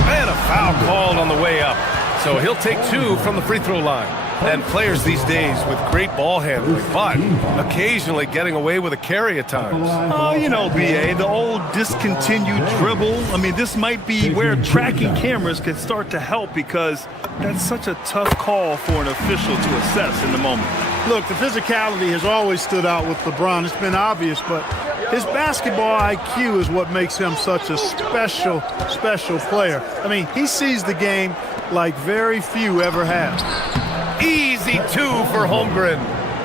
And a foul called on the way up. So he'll take 2 from the free throw line. And players these days with great ball handling, but occasionally getting away with a carry at times. Oh, you know, B.A., the old discontinued dribble. I mean, this might be where tracking cameras can start to help because that's such a tough call for an official to assess in the moment. Look, the physicality has always stood out with LeBron. It's been obvious, but his basketball IQ is what makes him such a special player. I mean, he sees the game like very few ever have. Easy 2 for Holmgren.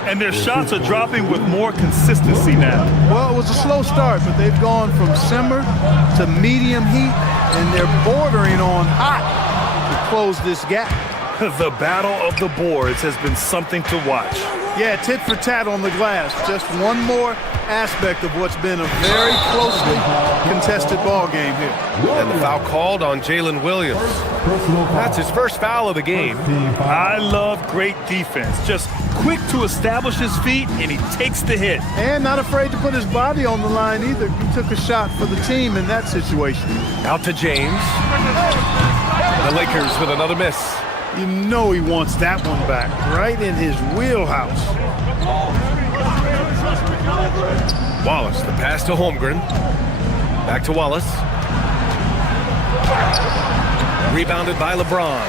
And their shots are dropping with more consistency now. Well, it was a slow start, but they've gone from simmer to medium heat, and they're bordering on hot to close this gap. The battle of the boards has been something to watch. Yeah, tit for tat on the glass. Just one more aspect of what's been a very closely contested ball game here. And the foul called on Jalen Williams. That's his first foul of the game. I love great defense. Just quick to establish his feet, and he takes the hit. And not afraid to put his body on the line either. He took a shot for the team in that situation. Out to James. The Lakers with another miss. You know he wants that one back, right in his wheelhouse. Wallace, the pass to Holmgren. Back to Wallace. Rebounded by LeBron.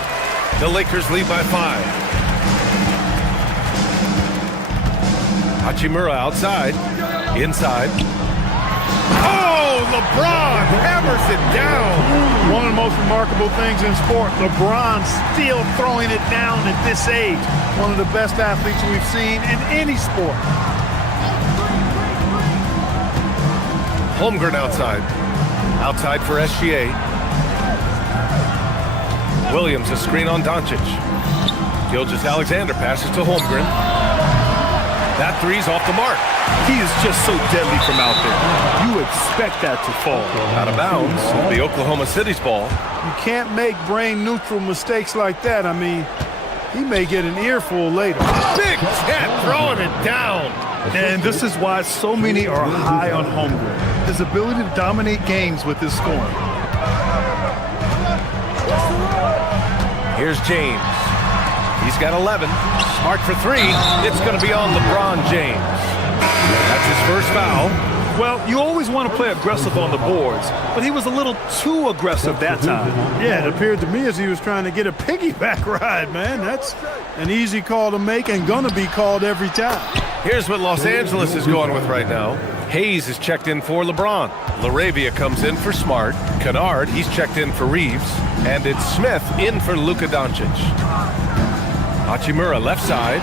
The Lakers lead by 5. Hachimura outside. Inside. Oh, LeBron hammers it down. One of the most remarkable things in sport, LeBron still throwing it down at this age. One of the best athletes we've seen in any sport. Holmgren outside. Outside for SGA. Williams, a screen on Doncic. Gilgeous-Alexander passes to Holmgren. That three's off the mark. He is just so deadly from out there. You expect that to fall. Out of bounds. It'll be Oklahoma City's ball. You can't make brain-neutral mistakes like that. I mean, he may get an earful later. Big Cat throwing it down. And this is why so many are high on Holmgren. His ability to dominate games with his scoring. Here's James. He's got 11. Smart for 3. It's going to be on LeBron James. That's his first foul. Well, you always want to play aggressive on the boards, but he was a little too aggressive that time. Yeah, it appeared to me as he was trying to get a piggyback ride, man. That's an easy call to make and gonna be called every time. Here's what Los Angeles is going with right now. Hayes is checked in for LeBron. LaRavia comes in for Smart. Kennard, he's checked in for Reeves. And it's Smith in for Luka Doncic. Hachimura left side.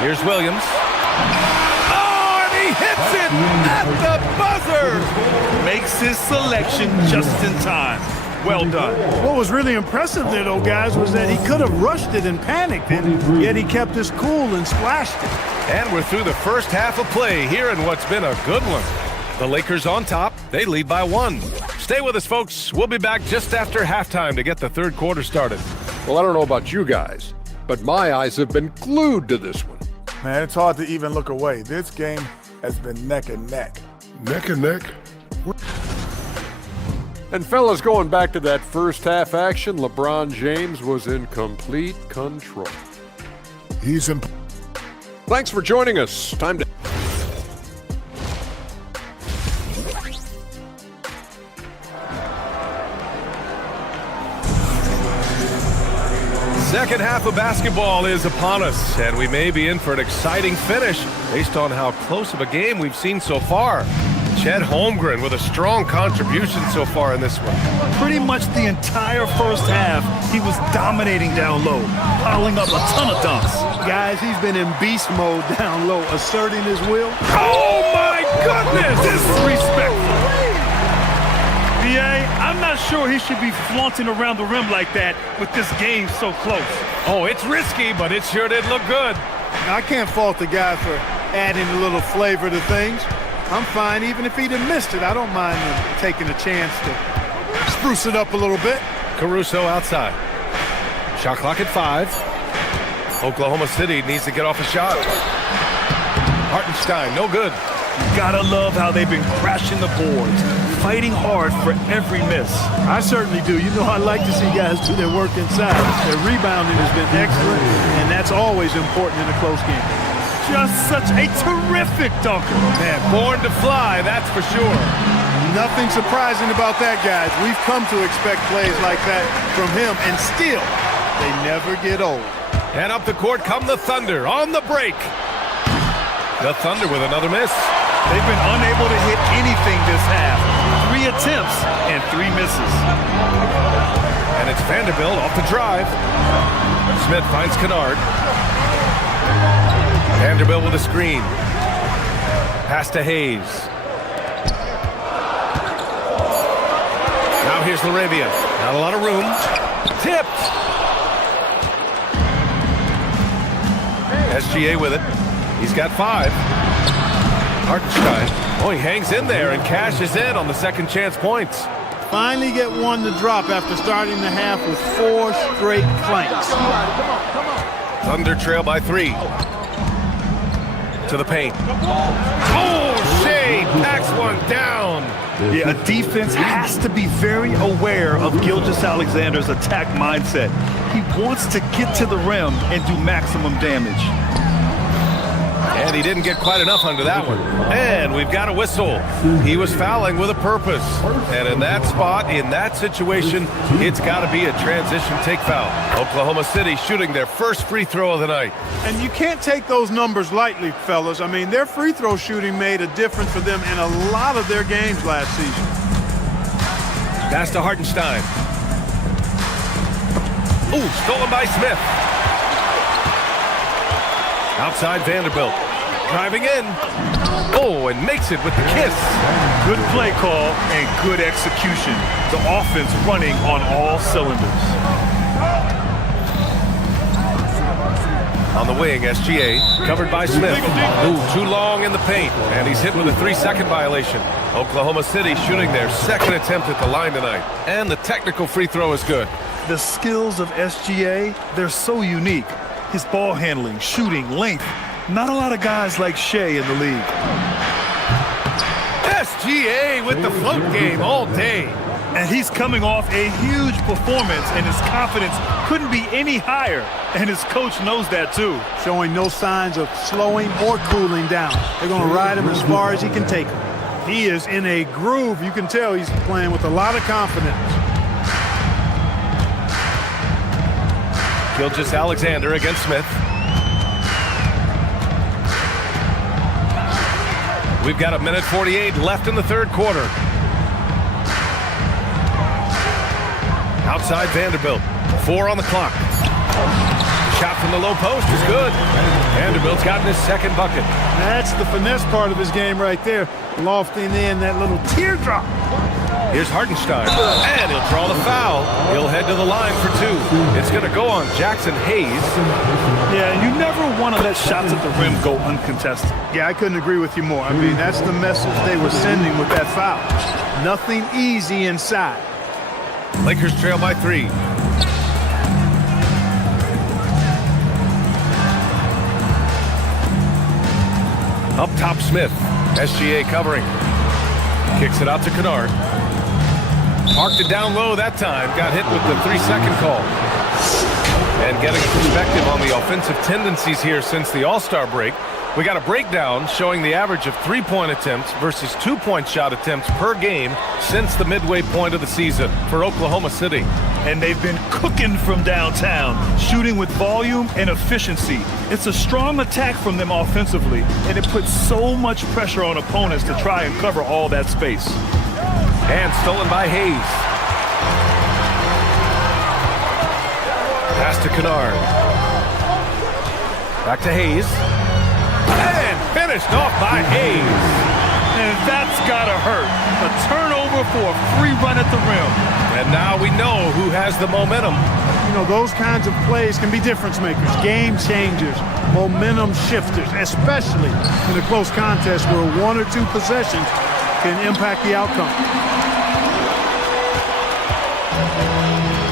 Here's Williams. Oh, and he hits it at the buzzer! Makes his selection just in time. Well done. What was really impressive there, though, guys, was that he could have rushed it and panicked it, yet he kept his cool and splashed it. And we're through the first half of play here in what's been a good one. The Lakers on top. They lead by 1. Stay with us, folks. We'll be back just after halftime to get the third quarter started. Well, I don't know about you guys, but my eyes have been glued to this one. Man, it's hard to even look away. This game has been neck and neck. Neck and neck? And fellas, going back to that first half action, LeBron James was in complete control. He's in. Thanks for joining us. Time to. Second half of basketball is upon us, and we may be in for an exciting finish based on how close of a game we've seen so far. Chet Holmgren with a strong contribution so far in this one. Pretty much the entire first half, he was dominating down low, piling up a ton of dunks. Guys, he's been in beast mode down low, asserting his will. Oh my goodness! Disrespectful. BA, I'm not sure he should be flaunting around the rim like that with this game so close. Oh, it's risky, but it sure did look good. I can't fault the guy for adding a little flavor to things. I'm fine even if he'd have missed it. I don't mind him taking a chance to spruce it up a little bit. Caruso outside. Shot clock at 5. Oklahoma City needs to get off a shot. Hartenstein, no good. You gotta love how they've been crashing the boards, fighting hard for every miss. I certainly do. You know, I like to see guys do their work inside. Their rebounding has been excellent, and that's always important in a close game. Just such a terrific dunker. Man, born to fly, that's for sure. Nothing surprising about that, guys. We've come to expect plays like that from him, and still, they never get old. And up the court come the Thunder on the break. The Thunder with another miss. They've been unable to hit anything this half. 3 attempts and 3 misses. And it's Vanderbilt off the drive. Smith finds Kennard. Vanderbilt with a screen. Pass to Hayes. Now here's LaRavia. Not a lot of room. Tipped. SGA with it. He's got 5. Hartenstein. Oh, he hangs in there and cashes in on the second chance points. Finally get one to drop after starting the half with 4 straight clanks. Thunder trail by 3. To the paint. Oh, Shea Packs one down. Yeah, a defense has to be very aware of Gilgeous-Alexander's attack mindset. He wants to get to the rim and do maximum damage. And he didn't get quite enough under that one. And we've got a whistle. He was fouling with a purpose. And in that spot, in that situation, it's got to be a transition take foul. Oklahoma City shooting their first free throw of the night. And you can't take those numbers lightly, fellas. I mean, their free throw shooting made a difference for them in a lot of their games last season. Pass to Hartenstein. Ooh, stolen by Smith. Outside Vanderbilt. Driving in. Oh, and makes it with the kiss. Good play call and good execution. The offense running on all cylinders. On the wing, SGA, covered by Smith. Ooh, too long in the paint, and he's hit with a 3-second violation. Oklahoma City shooting their second attempt at the line tonight, and the technical free throw is good. The skills of SGA, they're so unique. His ball handling, shooting, length. Not a lot of guys like Shea in the league. SGA with the float game all day. And he's coming off a huge performance, and his confidence couldn't be any higher. And his coach knows that too. Showing no signs of slowing or cooling down. They're going to ride him as far as he can take him. He is in a groove. You can tell he's playing with a lot of confidence. Gilgeous-Alexander against Smith. We've got 1:48 left in the third quarter. Outside Vanderbilt. 4 on the clock. Shot from the low post is good. Vanderbilt's gotten his second bucket. That's the finesse part of his game right there. Lofting in that little teardrop. Here's Hartenstein, and he'll draw the foul. He'll head to the line for 2. It's going to go on Jackson Hayes. Yeah, you never want to let shots at the rim go uncontested. Yeah, I couldn't agree with you more. I mean, that's the message they were sending with that foul. Nothing easy inside. Lakers trail by 3. Up top, Smith. SGA covering. Kicks it out to Kennard. Parked it down low that time. Got hit with the 3-second call. And getting a perspective on the offensive tendencies here since the All-Star break. We got a breakdown showing the average of 3-point attempts versus 2-point shot attempts per game since the midway point of the season for Oklahoma City. And they've been cooking from downtown, shooting with volume and efficiency. It's a strong attack from them offensively, and it puts so much pressure on opponents to try and cover all that space. And stolen by Hayes. Pass to Kennard. Back to Hayes. And finished off by Hayes. And that's gotta hurt. A turnover for a free run at the rim. And now we know who has the momentum. You know, those kinds of plays can be difference makers, game changers, momentum shifters, especially in a close contest where 1 or 2 possessions can impact the outcome.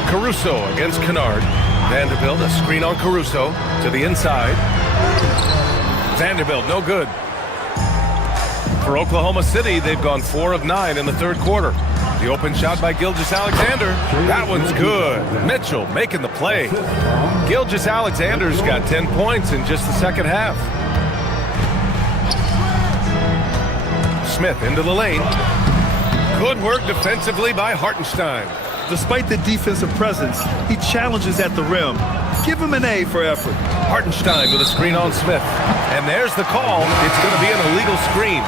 Caruso against Kennard. Vanderbilt, a screen on Caruso to the inside. Vanderbilt, no good. For Oklahoma City, they've gone 4 of 9 in the third quarter. The open shot by Gilgeous-Alexander. That one's good. Mitchell making the play. Gilgeous-Alexander's got 10 points in just the second half. Smith into the lane. Good work defensively by Hartenstein. Despite the defensive presence, he challenges at the rim. Give him an A for effort. Hartenstein with a screen on Smith. And there's the call. It's going to be an illegal screen.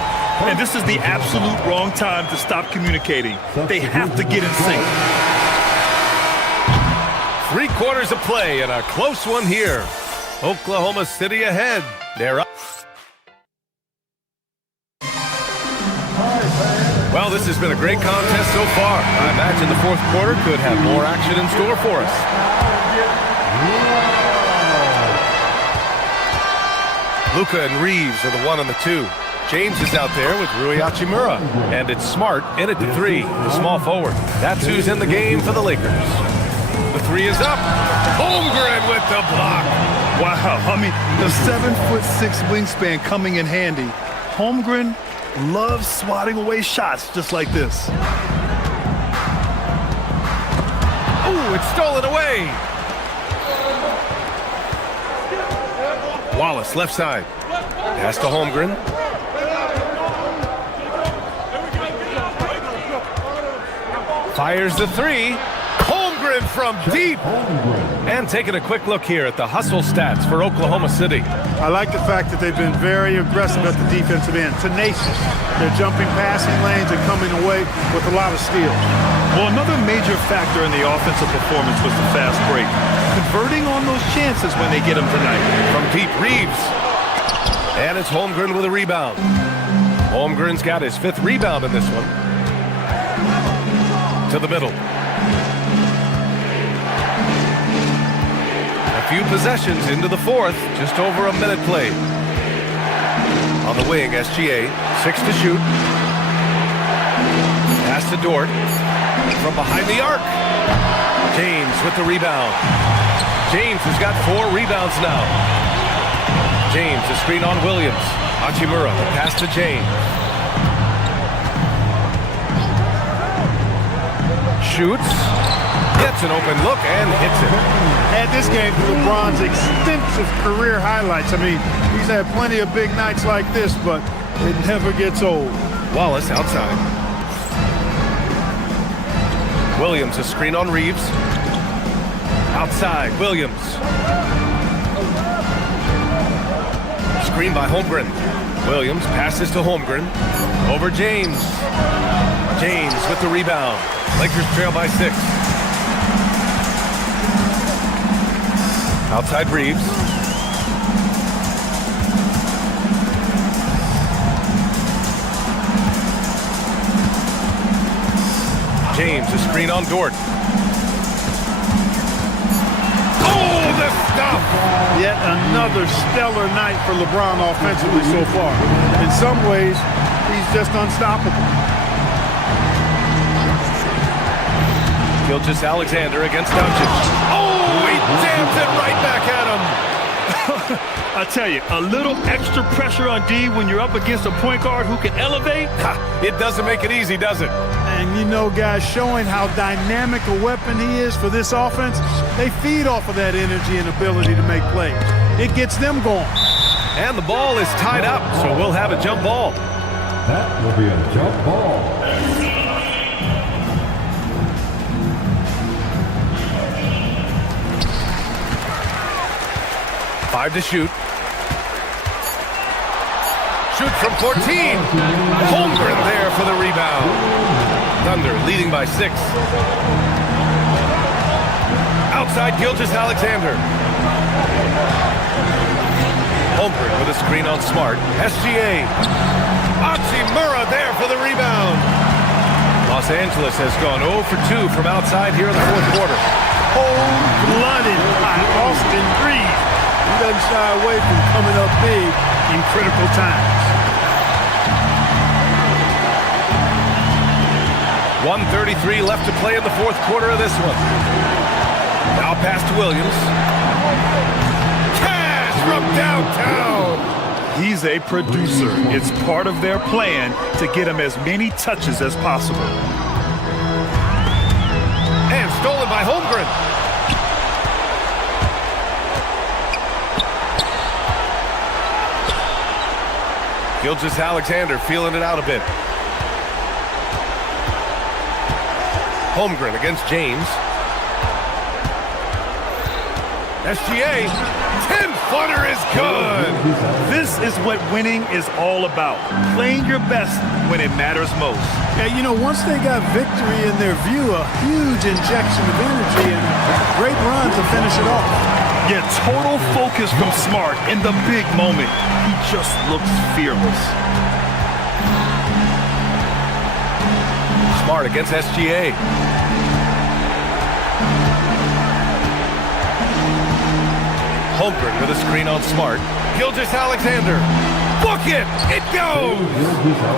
And this is the absolute wrong time to stop communicating. They have to get in sync. 3 quarters of play and a close one here. Oklahoma City ahead. They're up. Well, this has been a great contest so far. I imagine the fourth quarter could have more action in store for us. Luka and Reeves are the 1 and the 2. James is out there with Rui Hachimura. And it's Smart in at the 3, the small forward. That's who's in the game for the Lakers. The 3 is up. Holmgren with the block. Wow, I mean, the 7'6" wingspan coming in handy. Holmgren loves swatting away shots just like this. Ooh, it's stolen away. Wallace, left side. Pass to Holmgren. Fires the three. Holmgren from deep. And taking a quick look here at the hustle stats for Oklahoma City. I like the fact that they've been very aggressive at the defensive end, tenacious. They're jumping passing lanes and coming away with a lot of steals. Well, another major factor in the offensive performance was the fast break. Converting on those chances when they get them tonight. From deep, Reeves. And it's Holmgren with a rebound. Holmgren's got his 5th rebound in this one. To the middle. A few possessions into the 4th. Just over a minute played. On the wing, SGA. 6 to shoot. Pass to Dort. From behind the arc. James with the rebound. James has got 4 rebounds now. James, a screen on Williams. Hachimura, the pass to James. Shoots. Gets an open look and hits it. Add this game to LeBron's extensive career highlights. I mean, he's had plenty of big nights like this, but it never gets old. Wallace outside. Williams, a screen on Reeves. Outside, Williams. Screen by Holmgren. Williams passes to Holmgren. Over James. James with the rebound. Lakers trail by 6. Outside Reeves. James, a screen on Dort. Oh, the stuff! Yet another stellar night for LeBron offensively so far. In some ways, he's just unstoppable. Gilgeous-Alexander against Doncic. Oh, he jams it right back at him. I tell you, a little extra pressure on D when you're up against a point guard who can elevate. It doesn't make it easy, does it? And you know, guys, showing how dynamic a weapon he is for this offense, they feed off of that energy and ability to make plays. It gets them going. And the ball is tied up, so we'll have a jump ball. That will be a jump ball. 5 to shoot. Shoot from 14. Holmgren there for the rebound. Thunder leading by 6. Outside Gilgeous-Alexander. Holmgren with a screen on Smart. SGA. Hachimura there for the rebound. Los Angeles has gone 0 for 2 from outside here in the 4th quarter. Cold-blooded by Austin Reeves. He doesn't shy away from coming up big in critical times. 1:33 left to play in the 4th quarter of this one. Now pass to Williams. Cash from downtown. He's a producer. It's part of their plan to get him as many touches as possible. And stolen by Holmgren. Gilgeous-Alexander feeling it out a bit. Holmgren against James. SGA, 10-footer is good. This is what winning is all about. Playing your best when it matters most. Yeah, you know, once they got victory in their view, a huge injection of energy and a great run to finish it off. Yeah, total focus from Smart in the big moment. He just looks fearless. Smart against SGA. Holmgren with a screen on Smart. Gilgeous-Alexander. Book it! It goes!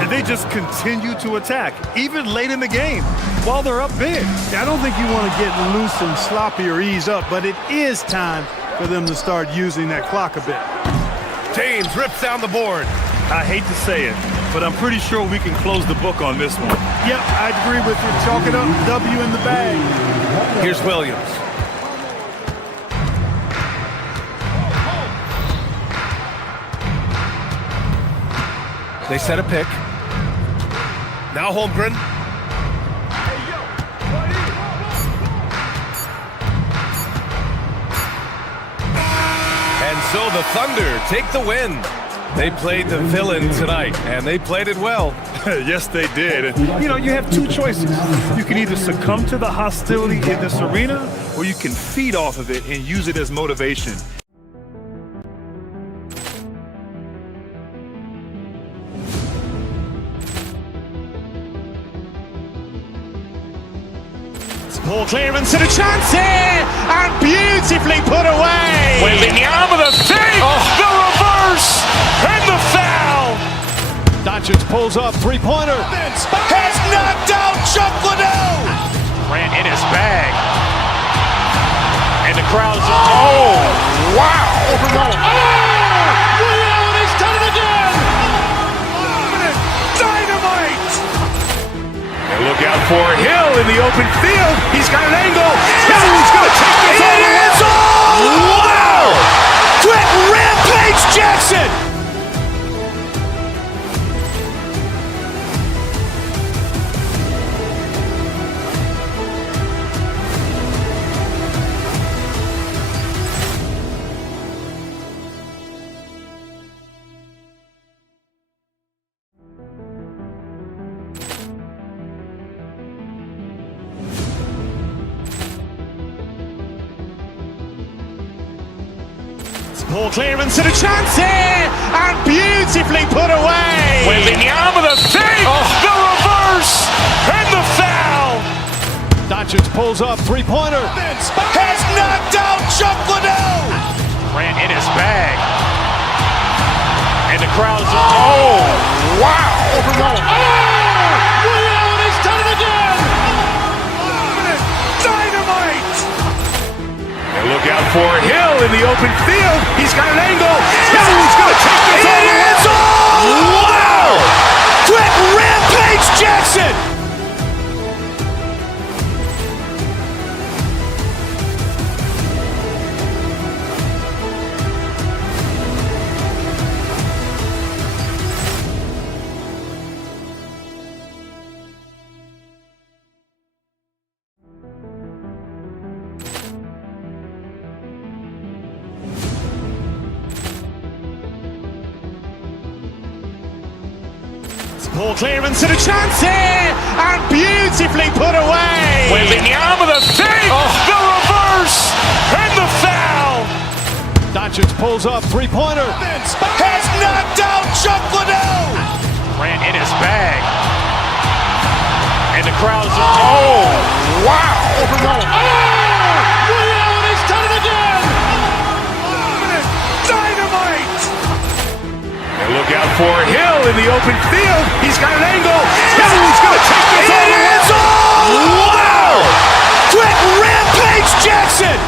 And they just continue to attack, even late in the game, while they're up big. I don't think you want to get loose and sloppy or ease up, but it is time for them to start using that clock a bit. James rips down the board. I hate to say it, but I'm pretty sure we can close the book on this one. Yep, I agree with you. Chalk it up. W in the bag. Here's Williams. They set a pick. Now Holmgren. And so the Thunder take the win. They played the villain tonight, and they played it well. Yes, they did. And, you have two choices. You can either succumb to the hostility in this arena, or you can feed off of it and use it as motivation. Ball clearance and a chance here, and beautifully put away. Wembanyama the fake, the reverse, and the foul. Doncic pulls up, three-pointer. Has knocked out Chuck Liddell. Ran in his bag, and the crowd's wow! Liddell, and he's done it again. Dynamite. And look out for Hill in the open field. He's got an angle. He's going to take this all the way. Wow! Quick rampage Jackson. Ball clearance and a chance here, and beautifully put away. Wembanyama the fake, the reverse, and the foul. Doncic pulls up, three-pointer. Has knocked out Chuck Liddell. Ran in his bag, and the crowd's wow! Liddell, and he's done it again. Dynamite. And look out for Hill in the open field. He's got an angle. He's going to take this all the way. Wow! Quick rampage Jackson. Ball clearance and a chance here, and beautifully put away. Wembanyama the fake, the reverse, and the foul. Doncic pulls up, three-pointer. Has knocked out Chuck Liddell. Ran in his bag, and the crowd's wow! Liddell, and he's done it again. Dynamite. And look out for Hill in the open field. He's got an angle. He's going to take this all the way. Wow! Quick rampage Jackson.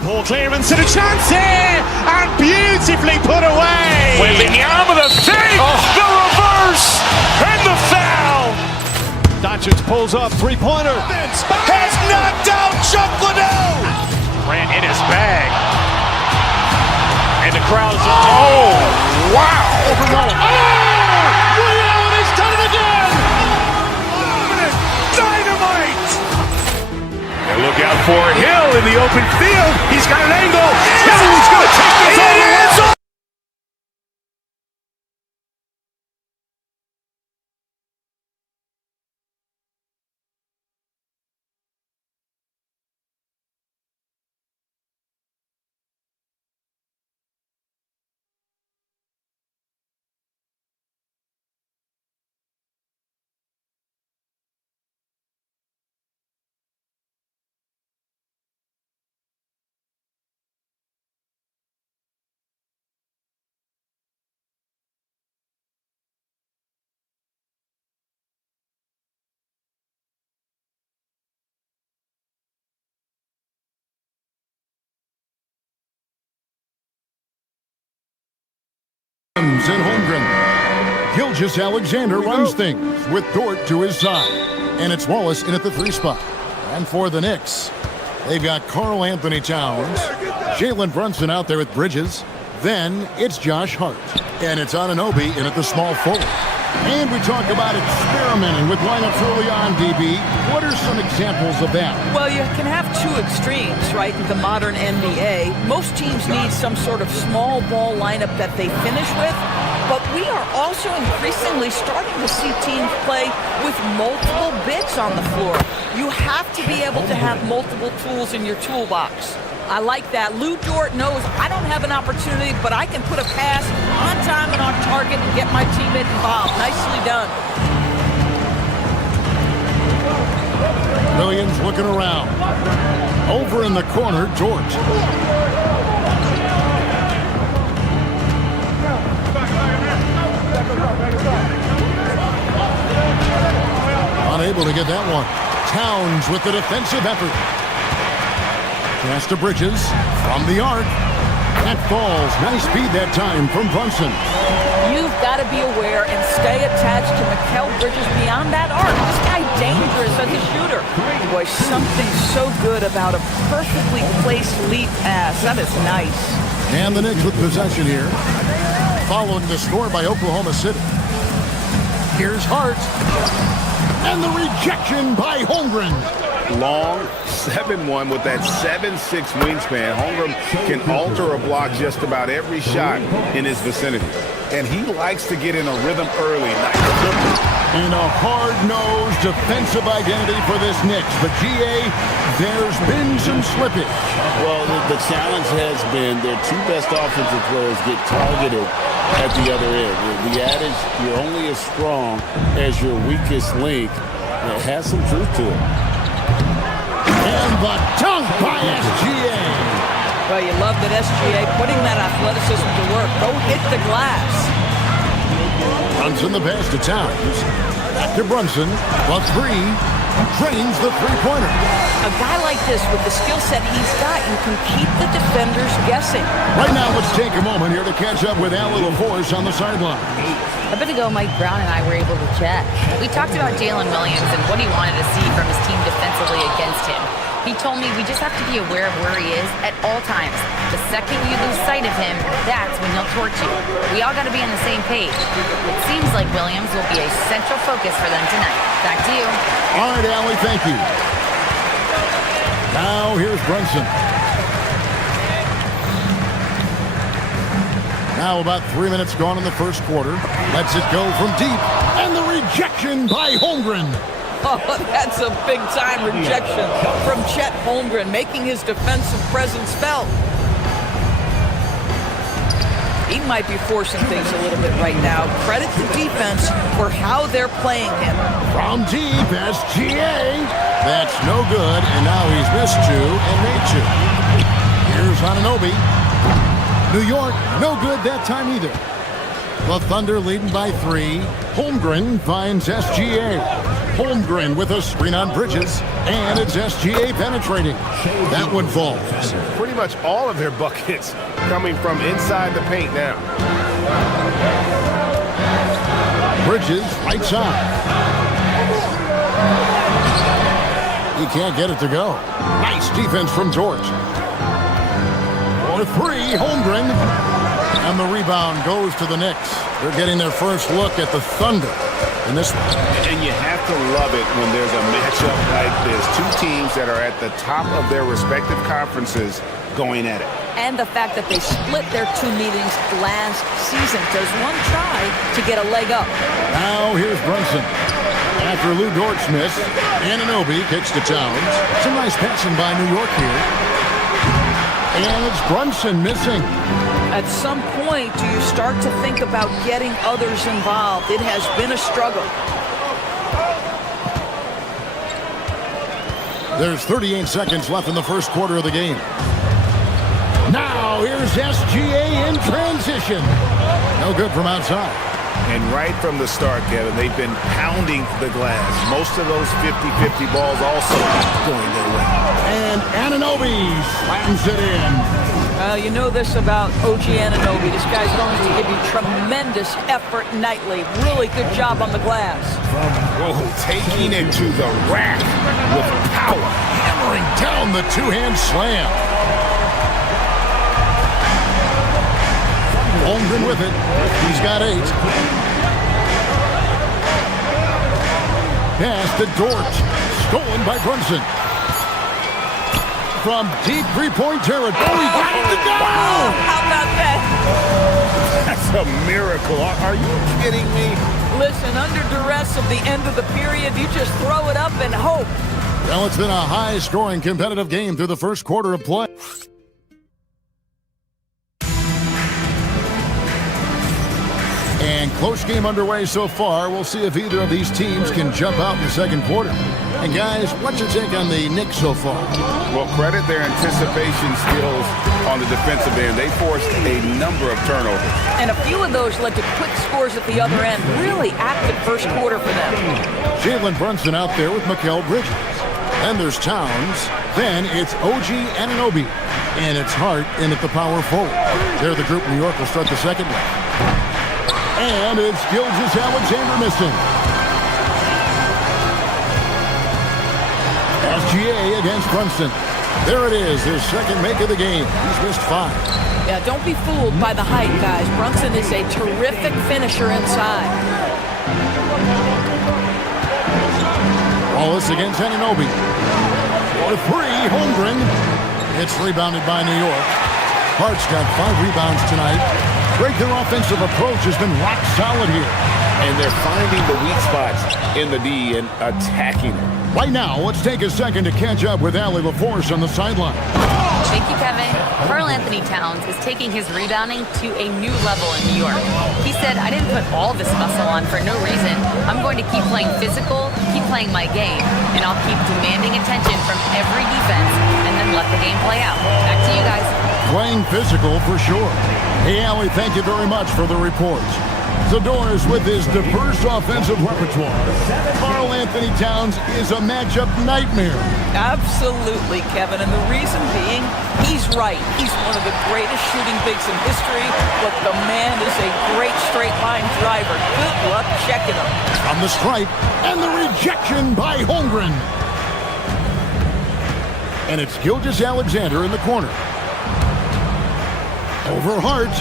Ball clearance and a chance here, and beautifully put away. Wembanyama the fake, the reverse, and the foul. Doncic pulls up, three-pointer. Has knocked out Chuck Liddell. Ran in his bag, and the crowd's wow! Liddell, and he's done it again. Dynamite. And look out for Hill in the open field. He's got an angle. He's going to take this all the way. Gilgeous-Alexander runs things with Dort to his side. And it's Wallace in at the 3 spot. And for the Knicks, they've got Karl Anthony Towns, Jalen Brunson out there with Bridges. Then it's Josh Hart. And it's Anunoby in at the small forward. And we talk about experimenting with lineups early on, DB. What are some examples of that? Well, you can have two extremes, right, in the modern NBA. Most teams need some sort of small ball lineup that they finish with. But we are also increasingly starting to see teams play with multiple bigs on the floor. You have to be able to have multiple tools in your toolbox. I like that. Lou Dort knows I don't have an opportunity, but I can put a pass on time and on target and get my teammate involved. Nicely done. Williams looking around. Over in the corner, Dort. Unable to get that one. Towns with the defensive effort. Pass to Bridges from the arc. That falls. Nice speed that time from Brunson. You've got to be aware and stay attached to Mikal Bridges beyond that arc. This guy dangerous as a shooter. Boy, something so good about a perfectly placed lead pass. That is nice. And the Knicks with possession here. Following the score by Oklahoma City. Here's Hart. And the rejection by Holmgren. Long 7-1 with that 7'6" wingspan. Holmgren can alter a block just about every shot in his vicinity. And he likes to get in a rhythm early. And a hard-nosed defensive identity for this Knicks. But, GA, there's been some slippage. Well, the challenge has been their two best offensive players get targeted at the other end. The adage, you're only as strong as your weakest link, it has some truth to it. And the dunk by SGA. Well, you love that SGA putting that athleticism to work. Go hit the glass. Brunson the pass to Towns. Back to Brunson. The 3. Drains the 3-pointer. A guy like this with the skill set he's got, you can keep the defenders guessing. Right now, let's take a moment here to catch up with Al LaForce on the sideline. A bit ago, Mike Brown and I were able to chat. We talked about Jalen Williams and what he wanted to see from his team defensively against him. He told me we just have to be aware of where he is at all times. The second you lose sight of him, that's when he'll torch you. We all got to be on the same page. It seems like Williams will be a central focus for them tonight. Back to you. All right, Allie, thank you. Now here's Brunson. Now about 3 minutes gone in the first quarter. Lets it go from deep. And the rejection by Holmgren. Oh, that's a big-time rejection from Chet Holmgren, making his defensive presence felt. He might be forcing things a little bit right now. Credit the defense for how they're playing him. From deep, SGA. That's no good, and now he's missed 2 and made 2. Here's Anunoby. New York, no good that time either. The Thunder leading by 3. Holmgren finds SGA. Holmgren with a screen on Bridges, and it's SGA penetrating. That one falls. Pretty much all of their buckets coming from inside the paint now. Bridges, right side. He can't get it to go. Nice defense from George. For 3, Holmgren. And the rebound goes to the Knicks. They're getting their first look at the Thunder in this one. And you have to love it when there's a matchup like this. Two teams that are at the top of their respective conferences going at it. And the fact that they split their 2 meetings last season. Does one try to get a leg up? Now here's Brunson. After Lou Dort's miss, Anunoby kicks to Towns. Some nice passing by New York here. And it's Brunson missing. At some point, do you start to think about getting others involved? It has been a struggle. There's 38 seconds left in the first quarter of the game. Now here's SGA in transition. No good from outside. And right from the start, Kevin, they've been pounding the glass. Most of those 50-50 balls also going their way. And Anunoby slams it in. Well, you know this about OG Anunoby. This guy's going to give you tremendous effort nightly. Really good job on the glass. Whoa, taking it to the rack with power. Hammering down the two-hand slam. Holmgren with it. He's got 8. Pass to Dort. Stolen by Brunson. From deep three-point territory. Got it to go! How about that? That's a miracle. Are you kidding me? Listen, under duress of the end of the period, you just throw it up and hope. Well, it's been a high-scoring competitive game through the first quarter of play. And close game underway so far. We'll see if either of these teams can jump out in the second quarter. And guys, what's your take on the Knicks so far? Well, credit their anticipation skills on the defensive end. They forced a number of turnovers. And a few of those led to quick scores at the other end. Really active first quarter for them. Jalen Brunson out there with Mikal Bridges. Then there's Towns. Then it's OG Anunoby. And it's Hart in at the power forward. They're the group. New York will start the second leg. And it's Gilgeous-Alexander missing. SGA against Brunson. There it is, his second make of the game. He's missed 5. Yeah, don't be fooled by the height, guys. Brunson is a terrific finisher inside. Wallace against Anunoby. For 3, Holmgren. It's rebounded by New York. Hart's got 5 rebounds tonight. Their offensive approach has been rock solid here. And they're finding the weak spots in the D and attacking them. Right now, let's take a second to catch up with Allie LaForce on the sideline. Thank you, Kevin. Karl Anthony Towns is taking his rebounding to a new level in New York. He said, I didn't put all this muscle on for no reason. I'm going to keep playing physical, keep playing my game, and I'll keep demanding attention from every defense and then let the game play out. Back to you guys. Playing physical for sure. Hey, Allie, thank you very much for the report. Zador's with his diverse offensive repertoire. Karl Anthony Towns is a matchup nightmare. Absolutely, Kevin. And the reason being, he's right. He's one of the greatest shooting bigs in history, but the man is a great straight-line driver. Good luck checking him. From the stripe, and the rejection by Holmgren. And it's Gilgeous-Alexander in the corner. Over Hart.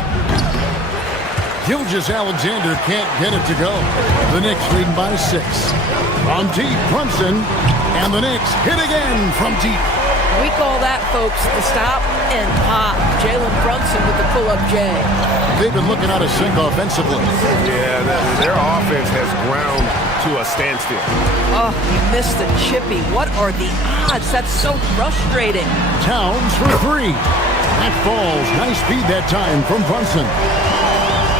Gilgeous-Alexander can't get it to go. The Knicks leading by 6. From deep, Brunson. And the Knicks hit again from deep. We call that, folks, the stop and pop. Jalen Brunson with the pull-up J. They've been looking out of sync offensively. Yeah, their offense has ground to a standstill. Oh, you missed the chippy. What are the odds? That's so frustrating. Towns for 3. That falls. Nice speed that time from Brunson.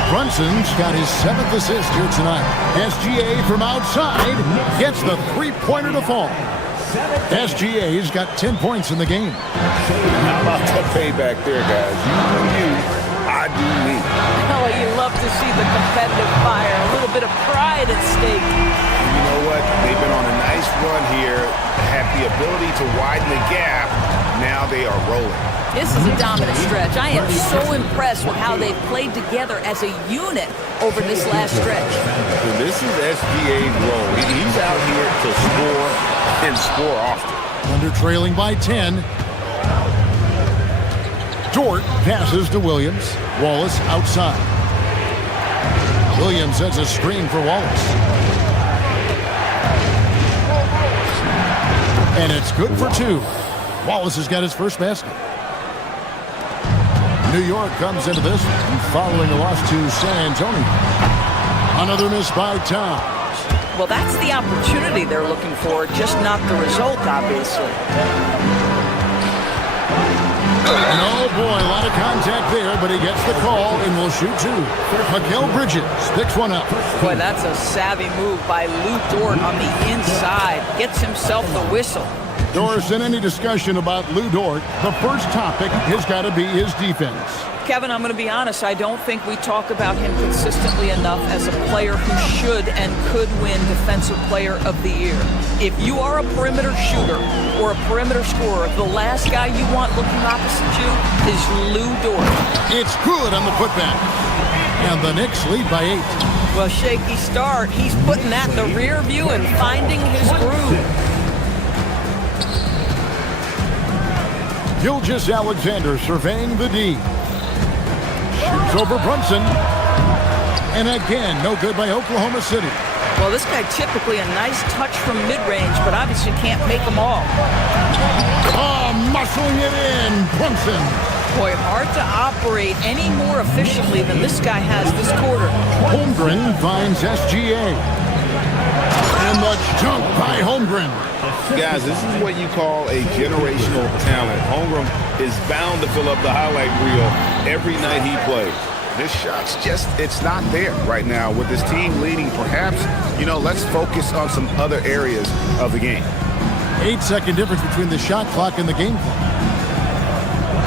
Brunson's got his 7th assist here tonight. SGA from outside gets the three-pointer to fall. SGA's got 10 points in the game. How about the payback there, guys? You do you, I do me. Oh, you love to see the competitive fire. A little bit of pride at stake. You know what? They've been on a nice run here, have the ability to widen the gap. Now they are rolling. This is a dominant stretch. I am so impressed with how they've played together as a unit over this last stretch. So this is SGA's role. He's out here to score and score often. Under trailing by 10. Dort passes to Williams. Wallace outside. Williams sets a screen for Wallace. And it's good for 2. Wallace has got his first basket. New York comes into this following a loss to San Antonio. Another miss by Towns. Well, that's the opportunity they're looking for, just not the result, obviously. And oh boy, a lot of contact there, but he gets the call and will shoot 2. Mikal Bridges picks one up. Boy, that's a savvy move by Lou Dort on the inside. Gets himself the whistle. Doris, in any discussion about Lou Dort, the first topic has got to be his defense. Kevin, I'm going to be honest, I don't think we talk about him consistently enough as a player who should and could win Defensive Player of the Year. If you are a perimeter shooter or a perimeter scorer, the last guy you want looking opposite you is Lou Dort. It's good on the putback. And the Knicks lead by 8. Well, shaky start. He's putting that in the rear view and finding his groove. Gilgeous-Alexander surveying the D. Shoots over Brunson. And again, no good by Oklahoma City. Well, this guy typically a nice touch from mid-range, but obviously can't make them all. Oh, muscling it in, Brunson. Boy, hard to operate any more efficiently than this guy has this quarter. Holmgren finds SGA. And the jump by Holmgren. Guys, this is what you call a generational talent. Holmgren is bound to fill up the highlight reel every night he plays. This shot's just, it's not there right now. With this team leading, perhaps, let's focus on some other areas of the game. 8-second difference between the shot clock and the game clock.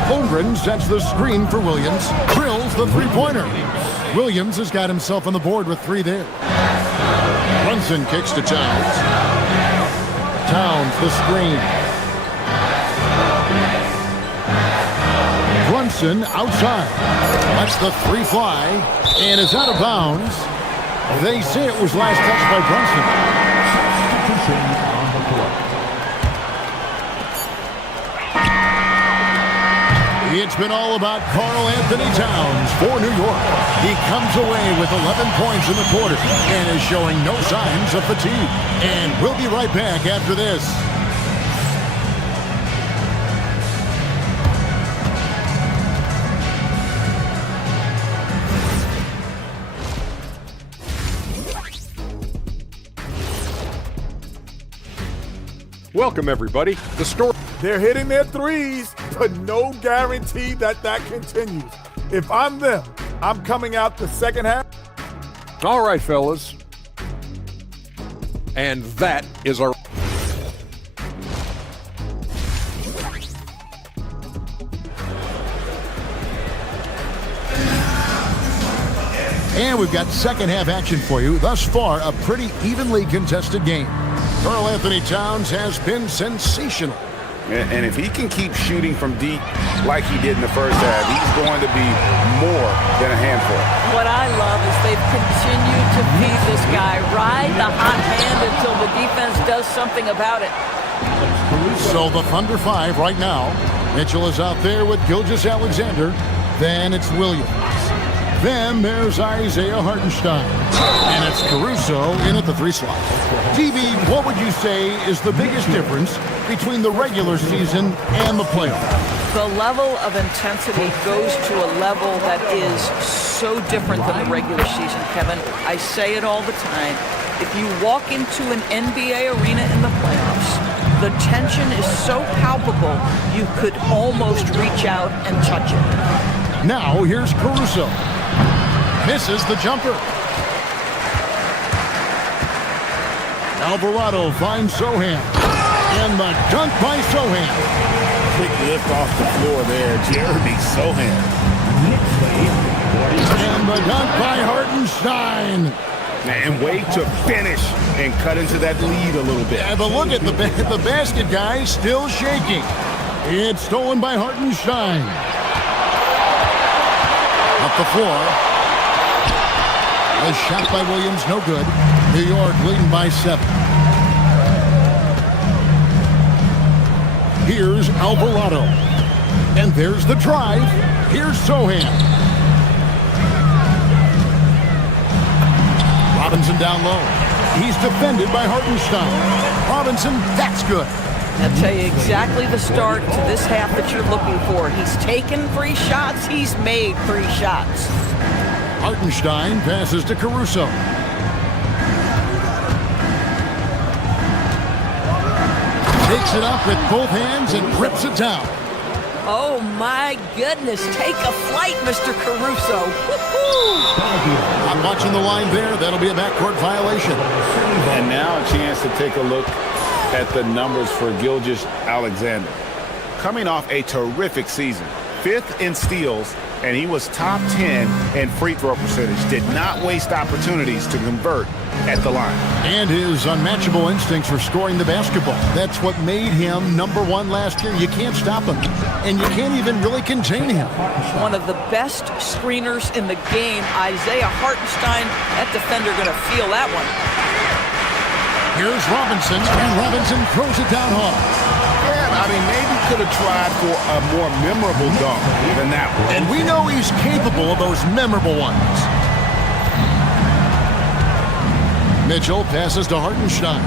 Holmgren sets the screen for Williams. Drills the three-pointer. Williams has got himself on the board with 3 there. Brunson kicks to Towns. Towns the screen. Brunson outside. Lets the 3 fly and is out of bounds. They say it was last touched by Brunson. It's been all about Karl Anthony Towns for New York. He comes away with 11 points in the quarter and is showing no signs of fatigue. And we'll be right back after this. Welcome, everybody. The story. They're hitting their threes, but no guarantee that continues. If I'm them, I'm coming out the second half. All right, fellas. And that is our... And we've got second half action for you. Thus far, a pretty evenly contested game. Karl Anthony Towns has been sensational. And if he can keep shooting from deep like he did in the first half, he's going to be more than a handful. What I love is they've continued to feed this guy, ride the hot hand until the defense does something about it. So the Thunder 5 right now. Mitchell is out there with Gilgeous-Alexander. Then it's Williams. Then there's Isaiah Hartenstein. And it's Caruso in at the 3 slot. TV, what would you say is the biggest difference between the regular season and the playoffs? The level of intensity goes to a level that is so different than the regular season, Kevin. I say it all the time. If you walk into an NBA arena in the playoffs, the tension is so palpable, you could almost reach out and touch it. Now here's Caruso. Misses the jumper. Alvarado finds Sohan. And the dunk by Sohan. Quick lift off the floor there. Jeremy Sohan. And the dunk by Hartenstein. And way to finish and cut into that lead a little bit. Yeah, but look at the basket guy still shaking. It's stolen by Hartenstein. Up the floor. A shot by Williams, no good. New York leading by 7. Here's Alvarado. And there's the drive. Here's Sohan. Robinson down low. He's defended by Hartenstein. Robinson, that's good. I'll tell you exactly the start to this half that you're looking for. He's taken 3 shots. He's made 3 shots. Hartenstein passes to Caruso. Takes it up with both hands and rips it down. Oh, my goodness. Take a flight, Mr. Caruso. I'm watching the line there. That'll be a backcourt violation. And now a chance to take a look at the numbers for Gilgeous-Alexander. Coming off a terrific season, 5th in steals, and he was top 10 in free throw percentage. Did not waste opportunities to convert at the line. And his unmatchable instincts for scoring the basketball. That's what made him #1 last year. You can't stop him, and you can't even really contain him. One of the best screeners in the game, Isaiah Hartenstein. That defender going to feel that one. Here's Robinson, and Robinson throws it down hard. Yeah, I mean, maybe could have tried for a more memorable dunk than that one. And we know he's capable of those memorable ones. Mitchell passes to Hartenstein.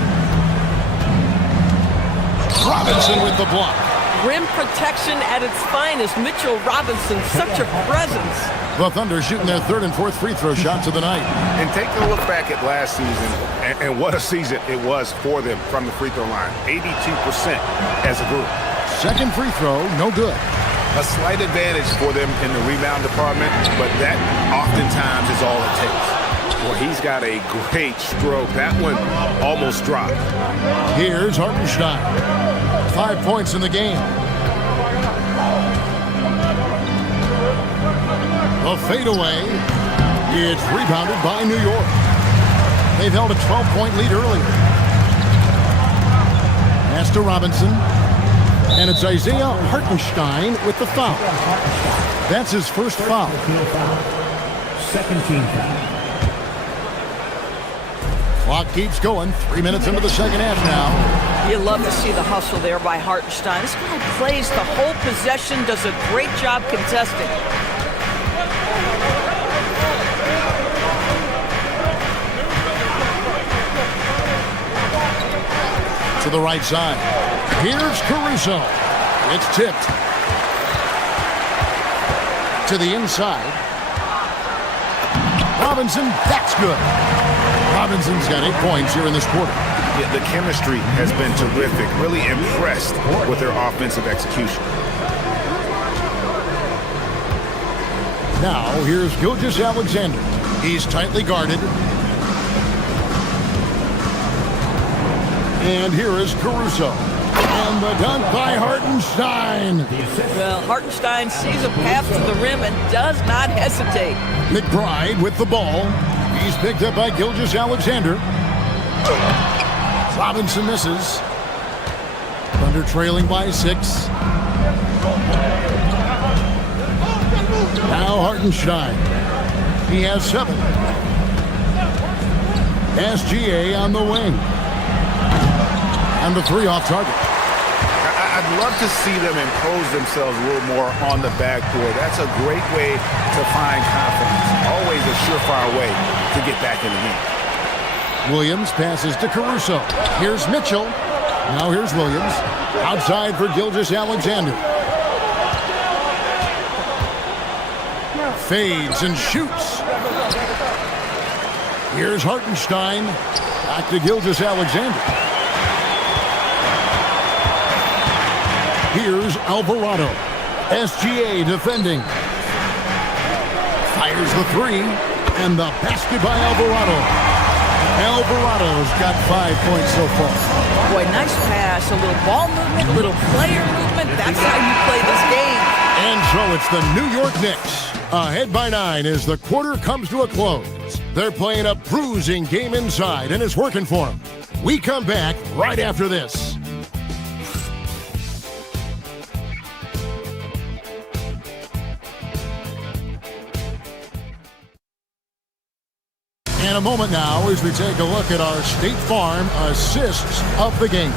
Robinson with the block. Rim protection at its finest. Mitchell Robinson, such a presence. The Thunder shooting their 3rd and 4th free throw shots of the night. And take a look back at last season, and what a season it was for them from the free throw line. 82% as a group. 2nd free throw, no good. A slight advantage for them in the rebound department, but that oftentimes is all it takes. Well, he's got a great stroke. That one almost dropped. Here's Hartenstein. 5 points in the game. The fadeaway. It's rebounded by New York. They've held a 12-point lead earlier. Pass to Robinson. And it's Isaiah Hartenstein with the foul. That's his first foul. 2nd team foul. Clock keeps going. 3 minutes into the second half now. You love to see the hustle there by Hartenstein. This guy plays the whole possession, does a great job contesting. To the right side. Here's Caruso. It's tipped. To the inside. Robinson, that's good. Robinson's got 8 points here in this quarter. Yeah, the chemistry has been terrific. Really impressed with their offensive execution. Now, here's Gilgeous-Alexander. He's tightly guarded. And here is Caruso. And the dunk by Hartenstein. Well, Hartenstein sees a path to the rim and does not hesitate. McBride with the ball. He's picked up by Gilgeous-Alexander. Robinson misses. Thunder trailing by 6. Now Hartenstein. He has 7. SGA on the wing. And the 3 off target. I'd love to see them impose themselves a little more on the backboard. That's a great way to find confidence. Always a surefire way to get back in the game. Williams passes to Caruso. Here's Mitchell. Now here's Williams. Outside for Gilgeous-Alexander. Fades and shoots. Here's Hartenstein. Back to Gilgeous-Alexander. Here's Alvarado. SGA defending. Fires the 3. And the basket by Alvarado. Alvarado's got 5 points so far. Boy, nice pass. A little ball movement, little player movement. That's how you play this game. And so it's the New York Knicks. Ahead by 9 as the quarter comes to a close. They're playing a bruising game inside, and it's working for them. We come back right after this. In a moment now as we take a look at our State Farm assists of the game.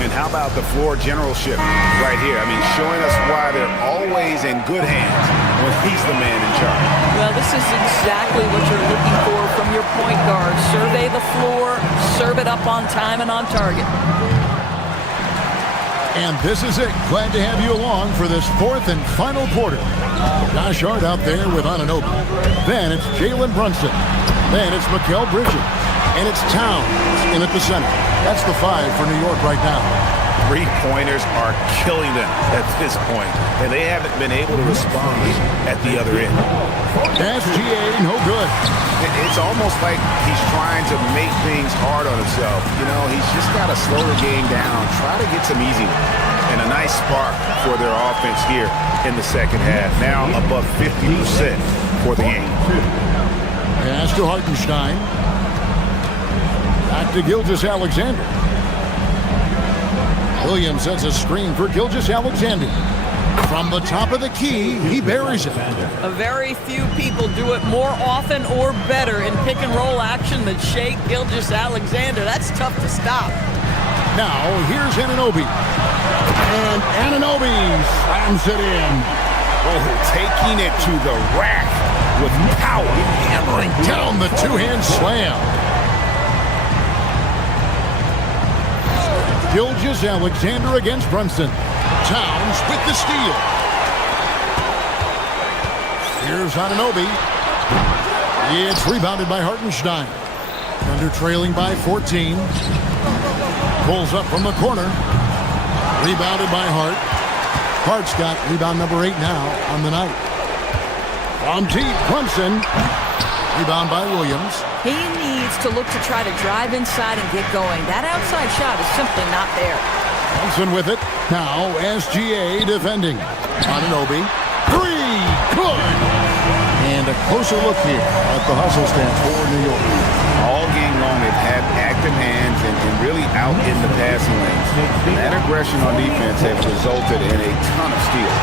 And how about the floor generalship right here? I mean, showing us why they're always in good hands when he's the man in charge. Well, this is exactly what you're looking for from your point guard. Survey the floor, serve it up on time and on target. And this is it. Glad to have you along for this 4th and final quarter. Josh Hart out there with Anunoby. Then it's Jalen Brunson. Then it's Mikal Bridges. And it's Towns in at the center. That's the 5 for New York right now. three-pointers are killing them at this point, and they haven't been able to respond at the other end. SGA, no good. It's almost like he's trying to make things hard on himself. You know, he's just got to slow the game down, try to get some easy ones, and a nice spark for their offense here in the second half. Now above 50% for the game. Pass to Hartenstein. Back to Gilgeous-Alexander. Williams sets a screen for Gilgeous-Alexander. From the top of the key, he buries it. A very few people do it more often or better in pick-and-roll action than Shai Gilgeous-Alexander. That's tough to stop. Now, here's Anunoby. And Anunoby slams it in. Oh, taking it to the rack with power. Hammering down the two-hand slam. Gilgeous-Alexander against Brunson. Towns with the steal. Here's Anunoby. It's rebounded by Hartenstein. Thunder trailing by 14. Pulls up from the corner. Rebounded by Hart. Hart's got rebound number 8 now on the night. From deep, Brunson. Rebound by Williams. He needs to look to try to drive inside and get going. That outside shot is simply not there. Brunson with it. Now SGA defending. Anunoby. 3. Good. And a closer look here at the hustle stance for New York. All game long, they've had active hands and really out in the passing lanes. And that aggression on defense has resulted in a ton of steals.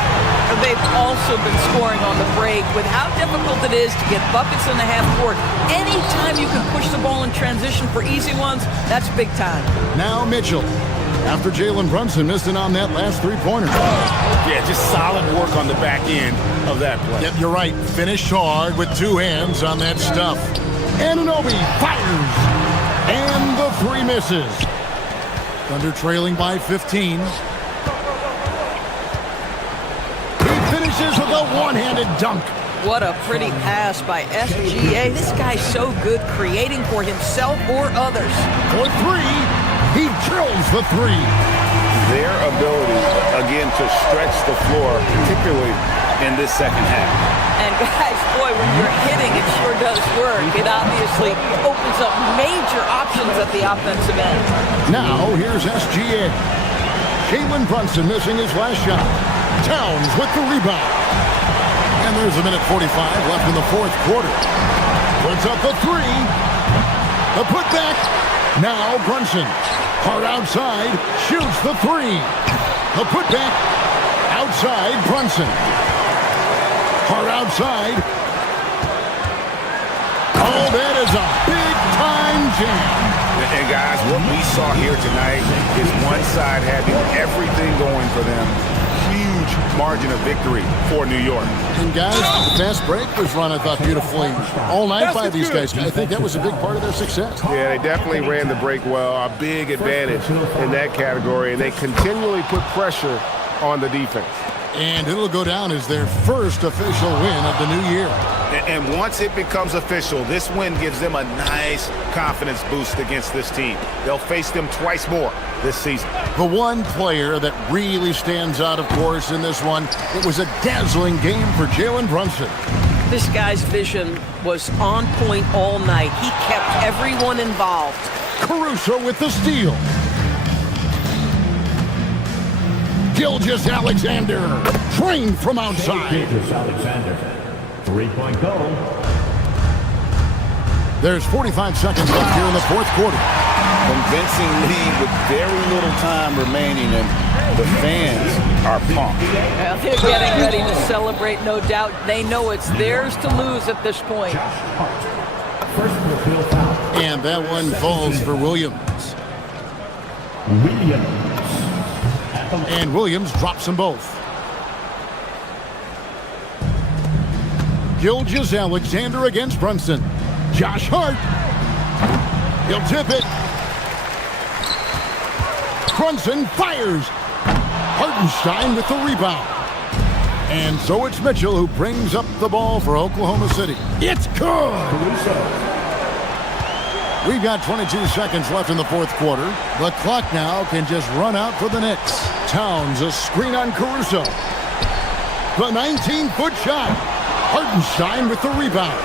They've also been scoring on the break. With how difficult it is to get buckets in the half court, anytime you can push the ball in transition for easy ones, that's big time. Now Mitchell. After Jalen Brunson missed it on that last three-pointer. Yeah, just solid work on the back end of that play. Yep, you're right. Finished hard with two hands on that stuff. Anunoby fires. And the three misses. Thunder trailing by 15. He finishes with a one-handed dunk. What a pretty pass by SGA. This guy's so good creating for himself or others. For 3. He drills the 3. Their ability, again, to stretch the floor, particularly in this second half. And guys, boy, when you're hitting, it sure does work. It obviously opens up major options at the offensive end. Now, here's SGA. Jalen Brunson missing his last shot. Towns with the rebound. And there's a minute 45 left in the fourth quarter. Puts up the 3. The putback. Now Brunson. Hard outside. Shoots the 3. The putback. Outside Brunson. Hard outside. Oh, that is a big-time jam. And guys, what we saw here tonight is one side having everything going for them. Huge margin of victory for New York. And guys, the fast break was run, I thought, beautifully all night by these guys. I think that was a big part of their success. Yeah, they definitely ran the break well. A big advantage in that category. And they continually put pressure on the defense. And it'll go down as their first official win of the new year. And once it becomes official, this win gives them a nice confidence boost against this team. They'll face them twice more this season. The one player that really stands out, of course, in this one, it was a dazzling game for Jalen Brunson. This guy's vision was on point all night. He kept everyone involved. Caruso with the steal. Gilgeous-Alexander, trained from outside. Gilgeous-Alexander, 3-point goal. There's 45 seconds left here in the fourth quarter. Convincing lead with very little time remaining, and the fans are pumped. Well, they're getting ready to celebrate, no doubt. They know it's theirs to lose at this point. And that one falls for Williams. And Williams drops them both. Gilgeous-Alexander against Brunson. Josh Hart. He'll tip it. Brunson fires. Hartenstein with the rebound. And so it's Mitchell who brings up the ball for Oklahoma City. It's good. We've got 22 seconds left in the fourth quarter. The clock now can just run out for the Knicks. Towns, a screen on Caruso. The 19-foot shot. Hartenstein with the rebound.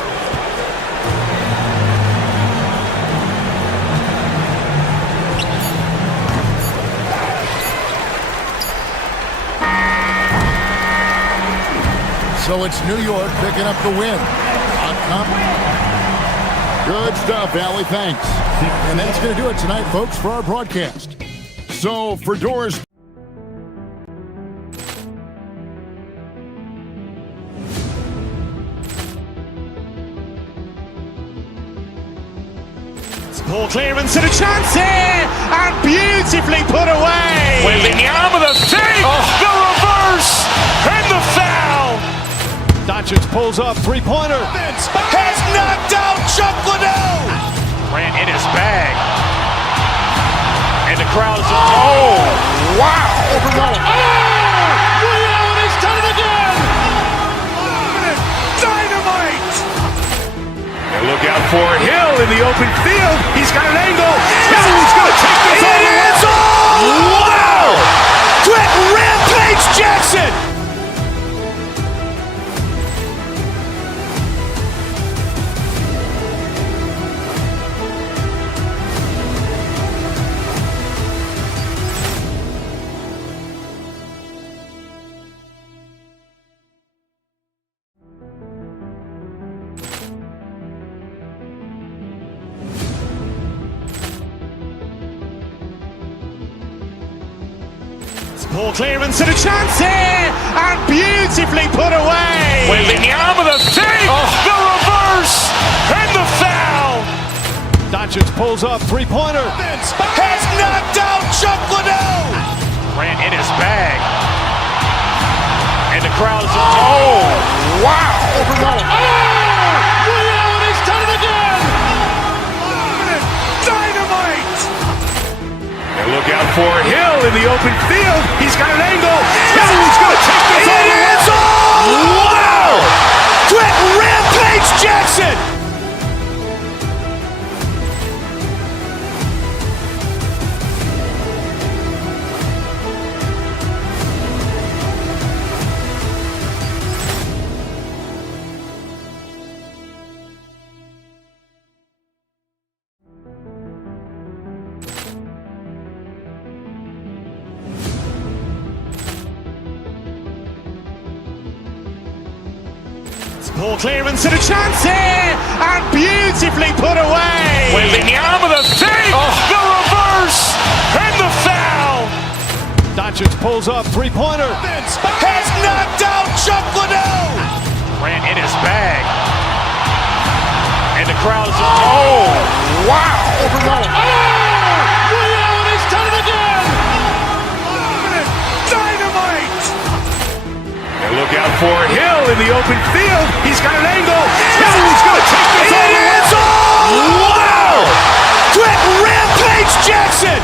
So it's New York picking up the win. Good stuff, Allie. Thanks. And that's going to do it tonight, folks, for our broadcast. So for Doors. Ball clearance and a chance here, and beautifully put away. Waving the arm of the fake, the reverse, and the foul. Doncic pulls up, three-pointer. Has knocked out Chuck Liddell. Ran in his bag. And the crowd is, wow. Overrun. Ray Allen has done it again. Dynamite. And look out for Hill in the open field. He's got an angle. Hill's going to take this all the way. Wow. Quick rampage Jackson. Ball clearance and a chance here, and beautifully put away. Waving the arm of the fake, the reverse, and the foul. Doncic pulls up, three-pointer. Has knocked out Chuck Liddell. Ran in his bag. And the crowd is, wow. Overrun. Ray Allen has done it again. Dynamite. And look out for Hill in the open field. He's got an angle. Hill's going to take this all the way. Wow. Quick rampage Jackson. Ball clearance and a chance here, and beautifully put away. Waving the arm of the fake, the reverse, and the foul. Doncic pulls up, three-pointer. Has knocked out Chuck Liddell. Ran in his bag. And the crowd is, wow. Overrun. Ray Allen has done it again. Dynamite. And look out for Hill in the open field. He's got an angle. Hill's going to take this all the way. Wow. Quick rampage Jackson.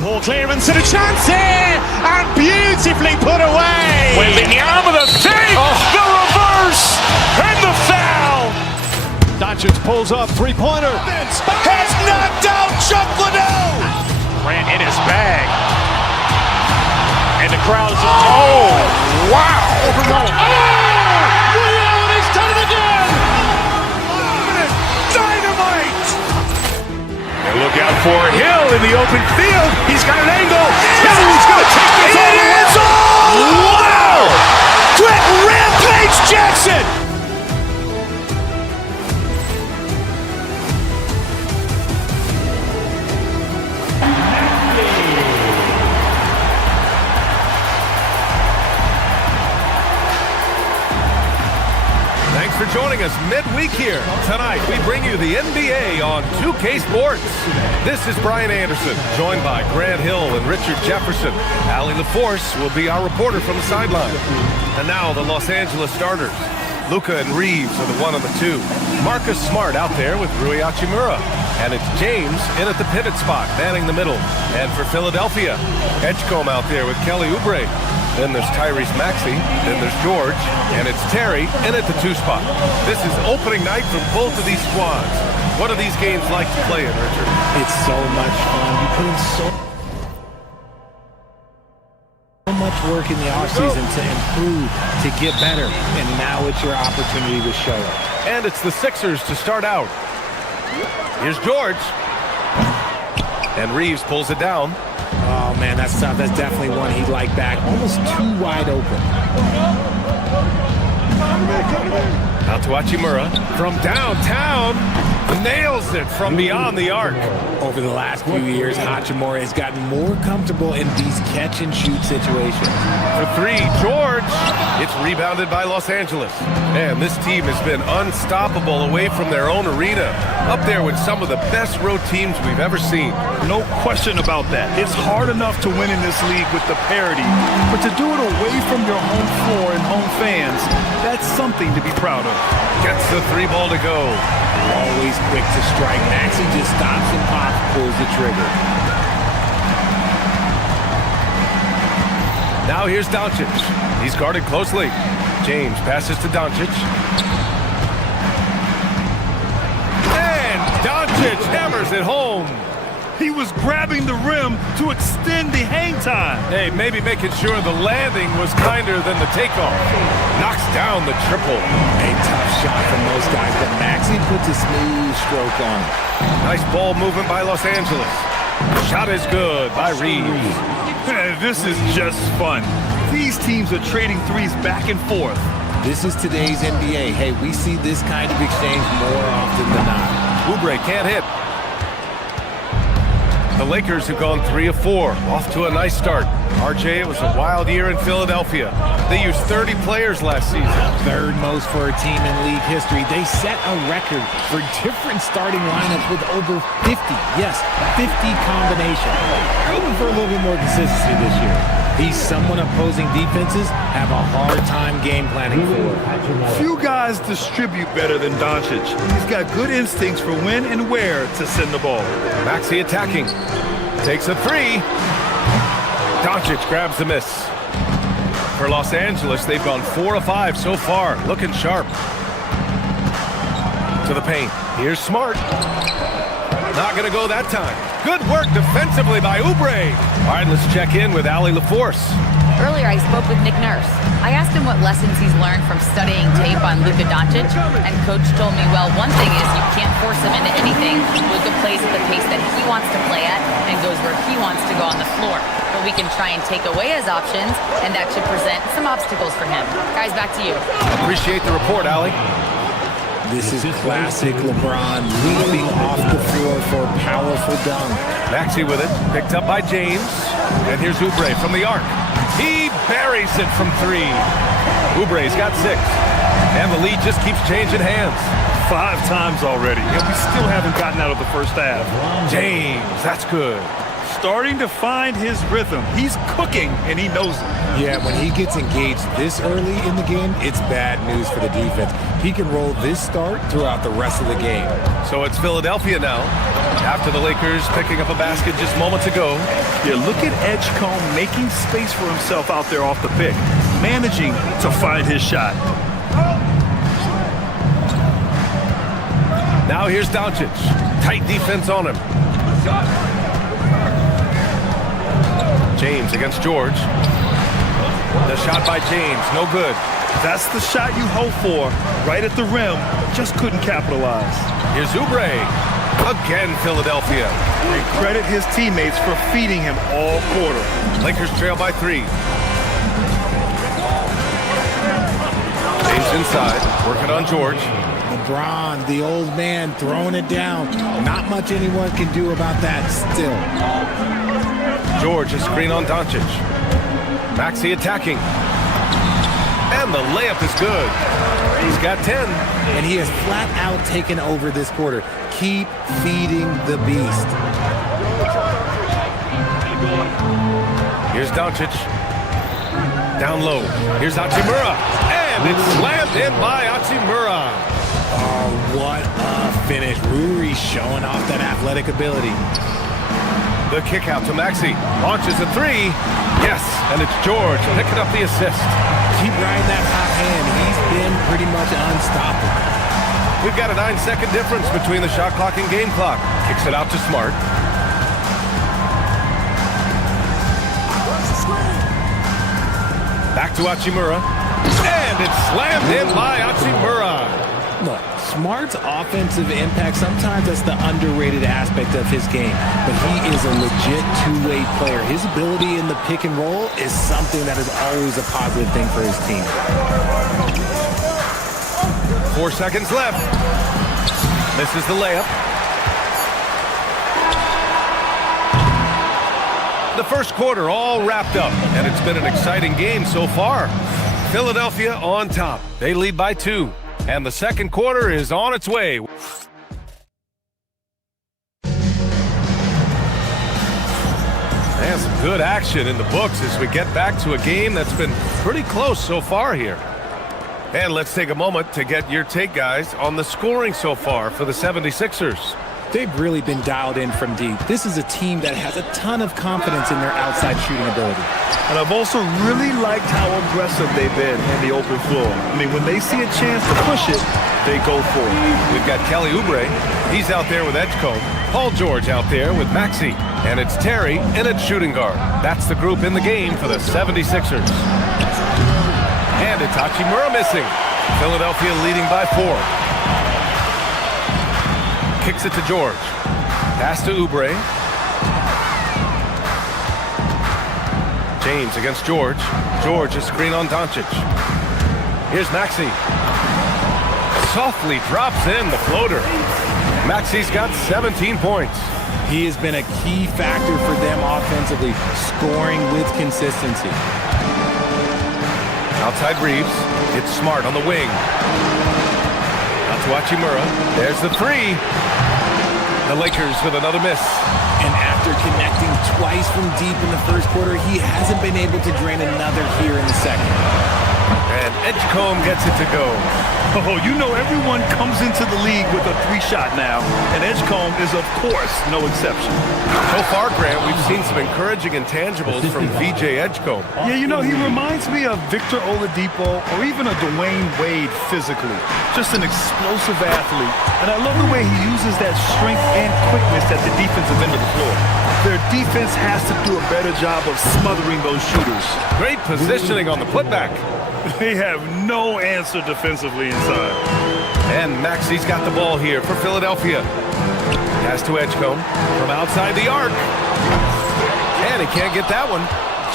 Ball clearance and a chance here, and beautifully put away. Waving the arm of the fake, the reverse, and the foul. Doncic pulls up, three-pointer. Has knocked out Chuck Liddell. Ran in his bag. And the crowd is, wow. Overrun. Ray Allen has done it again. Dynamite. And look out for Hill in the open field. He's got an angle. Hill's going to take this all the way. Wow. Quick rampage Jackson. Thanks for joining us midweek here. Tonight, we bring you the NBA on 2K Sports. This is Brian Anderson, joined by Grant Hill and Richard Jefferson. Allie LaForce will be our reporter from the sideline. And now the Los Angeles starters. Luka and Reeves are the 1 and the 2. Marcus Smart out there with Rui Hachimura. And it's James in at the pivot spot, manning the middle. And for Philadelphia, Edgecombe out there with Kelly Oubre. Then there's Tyrese Maxey, then there's George, and it's Terry in at the 2 spot. This is opening night for both of these squads. What are these games like to play in, Richard? It's so much fun. You put in so much work in the offseason to improve, to get better, and now it's your opportunity to show it. And it's the Sixers to start out. Here's George. And Reeves pulls it down. Oh, man, that's tough. That's definitely one he'd like back. Almost too wide open. Out to Hachimura. From downtown. Nails it from beyond the arc. Over the last few years, Hachimura has gotten more comfortable in these catch-and-shoot situations. For 3, George. It's rebounded by Los Angeles. And this team has been unstoppable away from their own arena. Up there with some of the best road teams we've ever seen. No question about that. It's hard enough to win in this league with the parity, but to do it away from your home floor and home fans, that's something to be proud of. Gets the 3 ball to go. Always quick to strike. Maxey just stops and pops, pulls the trigger. Now here's Doncic. He's guarded closely. James passes to Doncic. And Doncic hammers it home. He was grabbing the rim to extend the hang time. Hey, maybe making sure the landing was kinder than the takeoff. Knocks down the triple. A tough shot from most guys, but Maxey puts a smooth stroke on it. Nice ball movement by Los Angeles. Shot is good by Reeves. This is just fun. These teams are trading threes back and forth. This is today's NBA. Hey, we see this kind of exchange more often than not. Oubre can't hit. The Lakers have gone 3 of 4, off to a nice start. RJ, it was a wild year in Philadelphia. They used 30 players last season. 3rd most for a team in league history. They set a record for different starting lineups with over 50. Yes, 50 combinations. Hoping for a little bit more consistency this year. He's someone opposing defenses have a hard time game planning for. Few guys distribute better than Doncic. He's got good instincts for when and where to send the ball. Maxey attacking. Takes a 3. Doncic grabs the miss. For Los Angeles, they've gone 4 of 5 so far. Looking sharp. To the paint. Here's Smart. Not going to go that time. Good work defensively by Oubre. All right, let's check in with Allie LaForce. Earlier, I spoke with Nick Nurse. I asked him what lessons he's learned from studying tape on Luka Doncic, and Coach told me, well, one thing is you can't force him into anything. Luka plays at the pace that he wants to play at and goes where he wants to go on the floor. But we can try and take away his options, and that should present some obstacles for him. Guys, back to you. Appreciate the report, Allie. This is classic LeBron, leaping off the floor for a powerful dunk. Maxey with it, picked up by James. And here's Oubre from the arc. He buries it from 3. Oubre's got 6. And the lead just keeps changing hands. 5 times already, and we still haven't gotten out of the first half. James, that's good. Starting to find his rhythm. He's cooking, and he knows it. Yeah, when he gets engaged this early in the game, it's bad news for the defense. He can roll this start throughout the rest of the game. So it's Philadelphia now, after the Lakers picking up a basket just moments ago. Yeah, look at Edgecombe making space for himself out there off the pick, managing to find his shot. Now here's Doncic. Tight defense on him. James against George. The shot by James, no good. That's the shot you hope for, right at the rim. Just couldn't capitalize. Here's Oubre. Again, Philadelphia. And credit his teammates for feeding him all quarter. Lakers trail by 3. James inside, working on George. LeBron, the old man, throwing it down. Not much anyone can do about that still. George, a screen on Doncic. Maxey attacking. And the layup is good. He's got 10. And he has flat out taken over this quarter. Keep feeding the beast. Here's Doncic. Down low. Here's Hachimura. And it's slammed in by Hachimura. Oh, what a finish. Ruri showing off that athletic ability. The kick out to Maxey. Launches a three. Yes, and it's George picking up the assist. Keep riding that hot hand. He's been pretty much unstoppable. We've got a 9-second difference between the shot clock and game clock. Kicks it out to Smart. Back to Hachimura. And it's slammed in by Hachimura. Look, Smart's offensive impact, sometimes that's the underrated aspect of his game. But he is a legit two-way player. His ability in the pick and roll is something that is always a positive thing for his team. 4 seconds left. Misses the layup. The first quarter all wrapped up, and it's been an exciting game so far. Philadelphia on top. They lead by 2, and the second quarter is on its way. And some good action in the books as we get back to a game that's been pretty close so far here. And let's take a moment to get your take, guys, on the scoring so far for the 76ers. They've really been dialed in from deep. This is a team that has a ton of confidence in their outside shooting ability. And I've also really liked how aggressive they've been in the open floor. I mean, when they see a chance to push it, they go for it. We've got Kelly Oubre. He's out there with Edgecombe. Paul George out there with Maxey. And it's Terry in at shooting guard. That's the group in the game for the 76ers. And it's Hachimura missing. Philadelphia leading by 4. Kicks it to George. Pass to Oubre. James against George. George, a screen on Doncic. Here's Maxey. Softly drops in the floater. Maxey's got 17 points. He has been a key factor for them offensively, scoring with consistency. Outside Reeves. It's Smart on the wing. Out to Hachimura. There's the three. The Lakers with another miss. And after connecting twice from deep in the first quarter, he hasn't been able to drain another here in the second. And Edgecombe gets it to go. Oh, you know everyone comes into the league with a three-shot now, and Edgecombe is, of course, no exception. So far, Grant, we've seen some encouraging intangibles from VJ Edgecombe. Yeah, you know, he reminds me of Victor Oladipo or even a Dwayne Wade physically. Just an explosive athlete, and I love the way he uses that strength and quickness at the defensive end of the floor. Their defense has to do a better job of smothering those shooters. Great positioning on the putback. They have no answer defensively inside. And Maxey's got the ball here for Philadelphia. Pass to Edgecombe from outside the arc. And he can't get that one.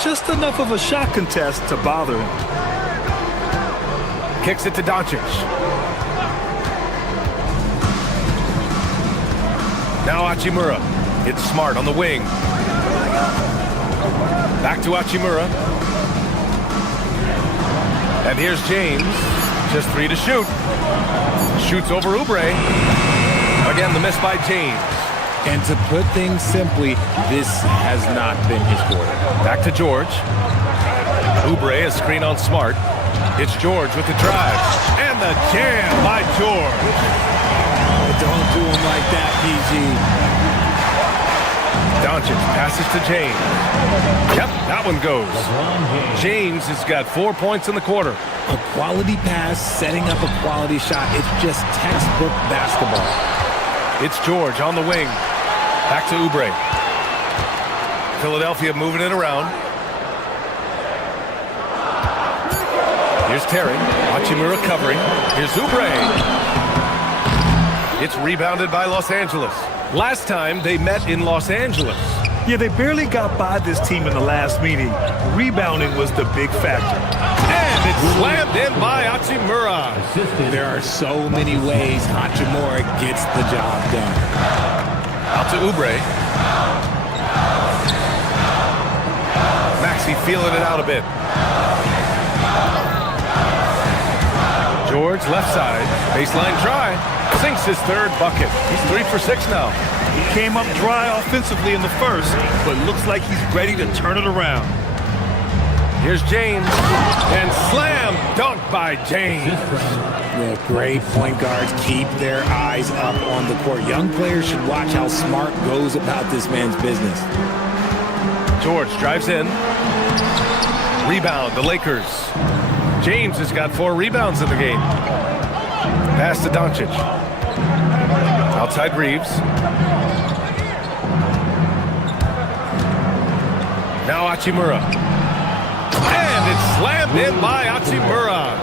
Just enough of a shot contest to bother him. Kicks it to Doncic. Now Hachimura. It's Smart on the wing. Back to Hachimura. And here's James. Just 3 to shoot. Shoots over Oubre. Again, the miss by James. And to put things simply, this has not been his quarter. Back to George. Oubre, a screen on Smart. It's George with the drive. And the jam by George. Don't do him like that, PG. Doncic passes to James. Yep, that one goes. James has got 4 points in the quarter. A quality pass, setting up a quality shot. It's just textbook basketball. It's George on the wing. Back to Oubre. Philadelphia moving it around. Here's Terry. Hachimura covering. Here's Oubre. It's rebounded by Los Angeles. Last time they met in Los Angeles. Yeah, they barely got by this team in the last meeting. Rebounding was the big factor. And it's slammed in by Hachimura. There are so many ways Hachimura gets the job done. Out to Oubre. Maxey feeling it out a bit. George, left side, baseline try, sinks his third bucket. He's 3 for 6 now. He came up dry offensively in the first, but looks like he's ready to turn it around. Here's James, and slam dunk by James. Yeah, great point guards keep their eyes up on the court. Young players should watch how Smart goes about this man's business. George drives in. Rebound, the Lakers. James has got 4 rebounds in the game. Pass to Doncic. Outside Reeves. Now Hachimura. And it's slammed in by Hachimura.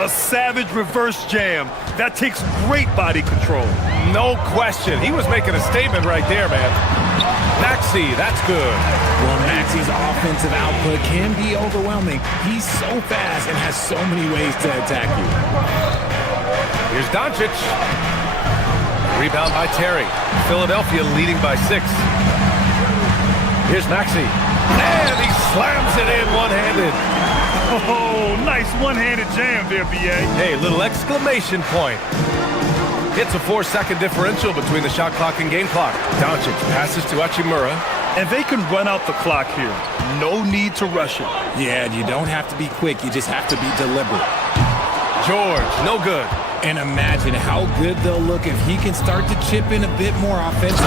A savage reverse jam. That takes great body control. No question. He was making a statement right there, man. Maxey, that's good. Well, Maxey's offensive output can be overwhelming. He's so fast and has so many ways to attack you. Here's Doncic. Rebound by Terry. Philadelphia leading by 6. Here's Maxey. And he slams it in one-handed. Oh, nice one-handed jam there, B.A. Hey, little exclamation point. It's a 4-second differential between the shot clock and game clock. Doncic passes to Hachimura. And they can run out the clock here. No need to rush it. Yeah, you don't have to be quick. You just have to be deliberate. George, no good. And imagine how good they'll look if he can start to chip in a bit more offensively.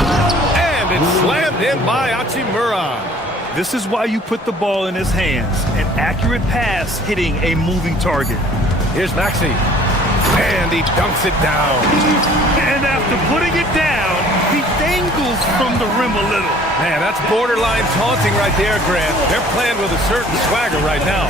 And it's slammed in by Hachimura. This is why you put the ball in his hands. An accurate pass hitting a moving target. Here's Maxey. And he dunks it down. And after putting it down, he dangles from the rim a little. Man, that's borderline taunting right there, Grant. They're playing with a certain swagger right now.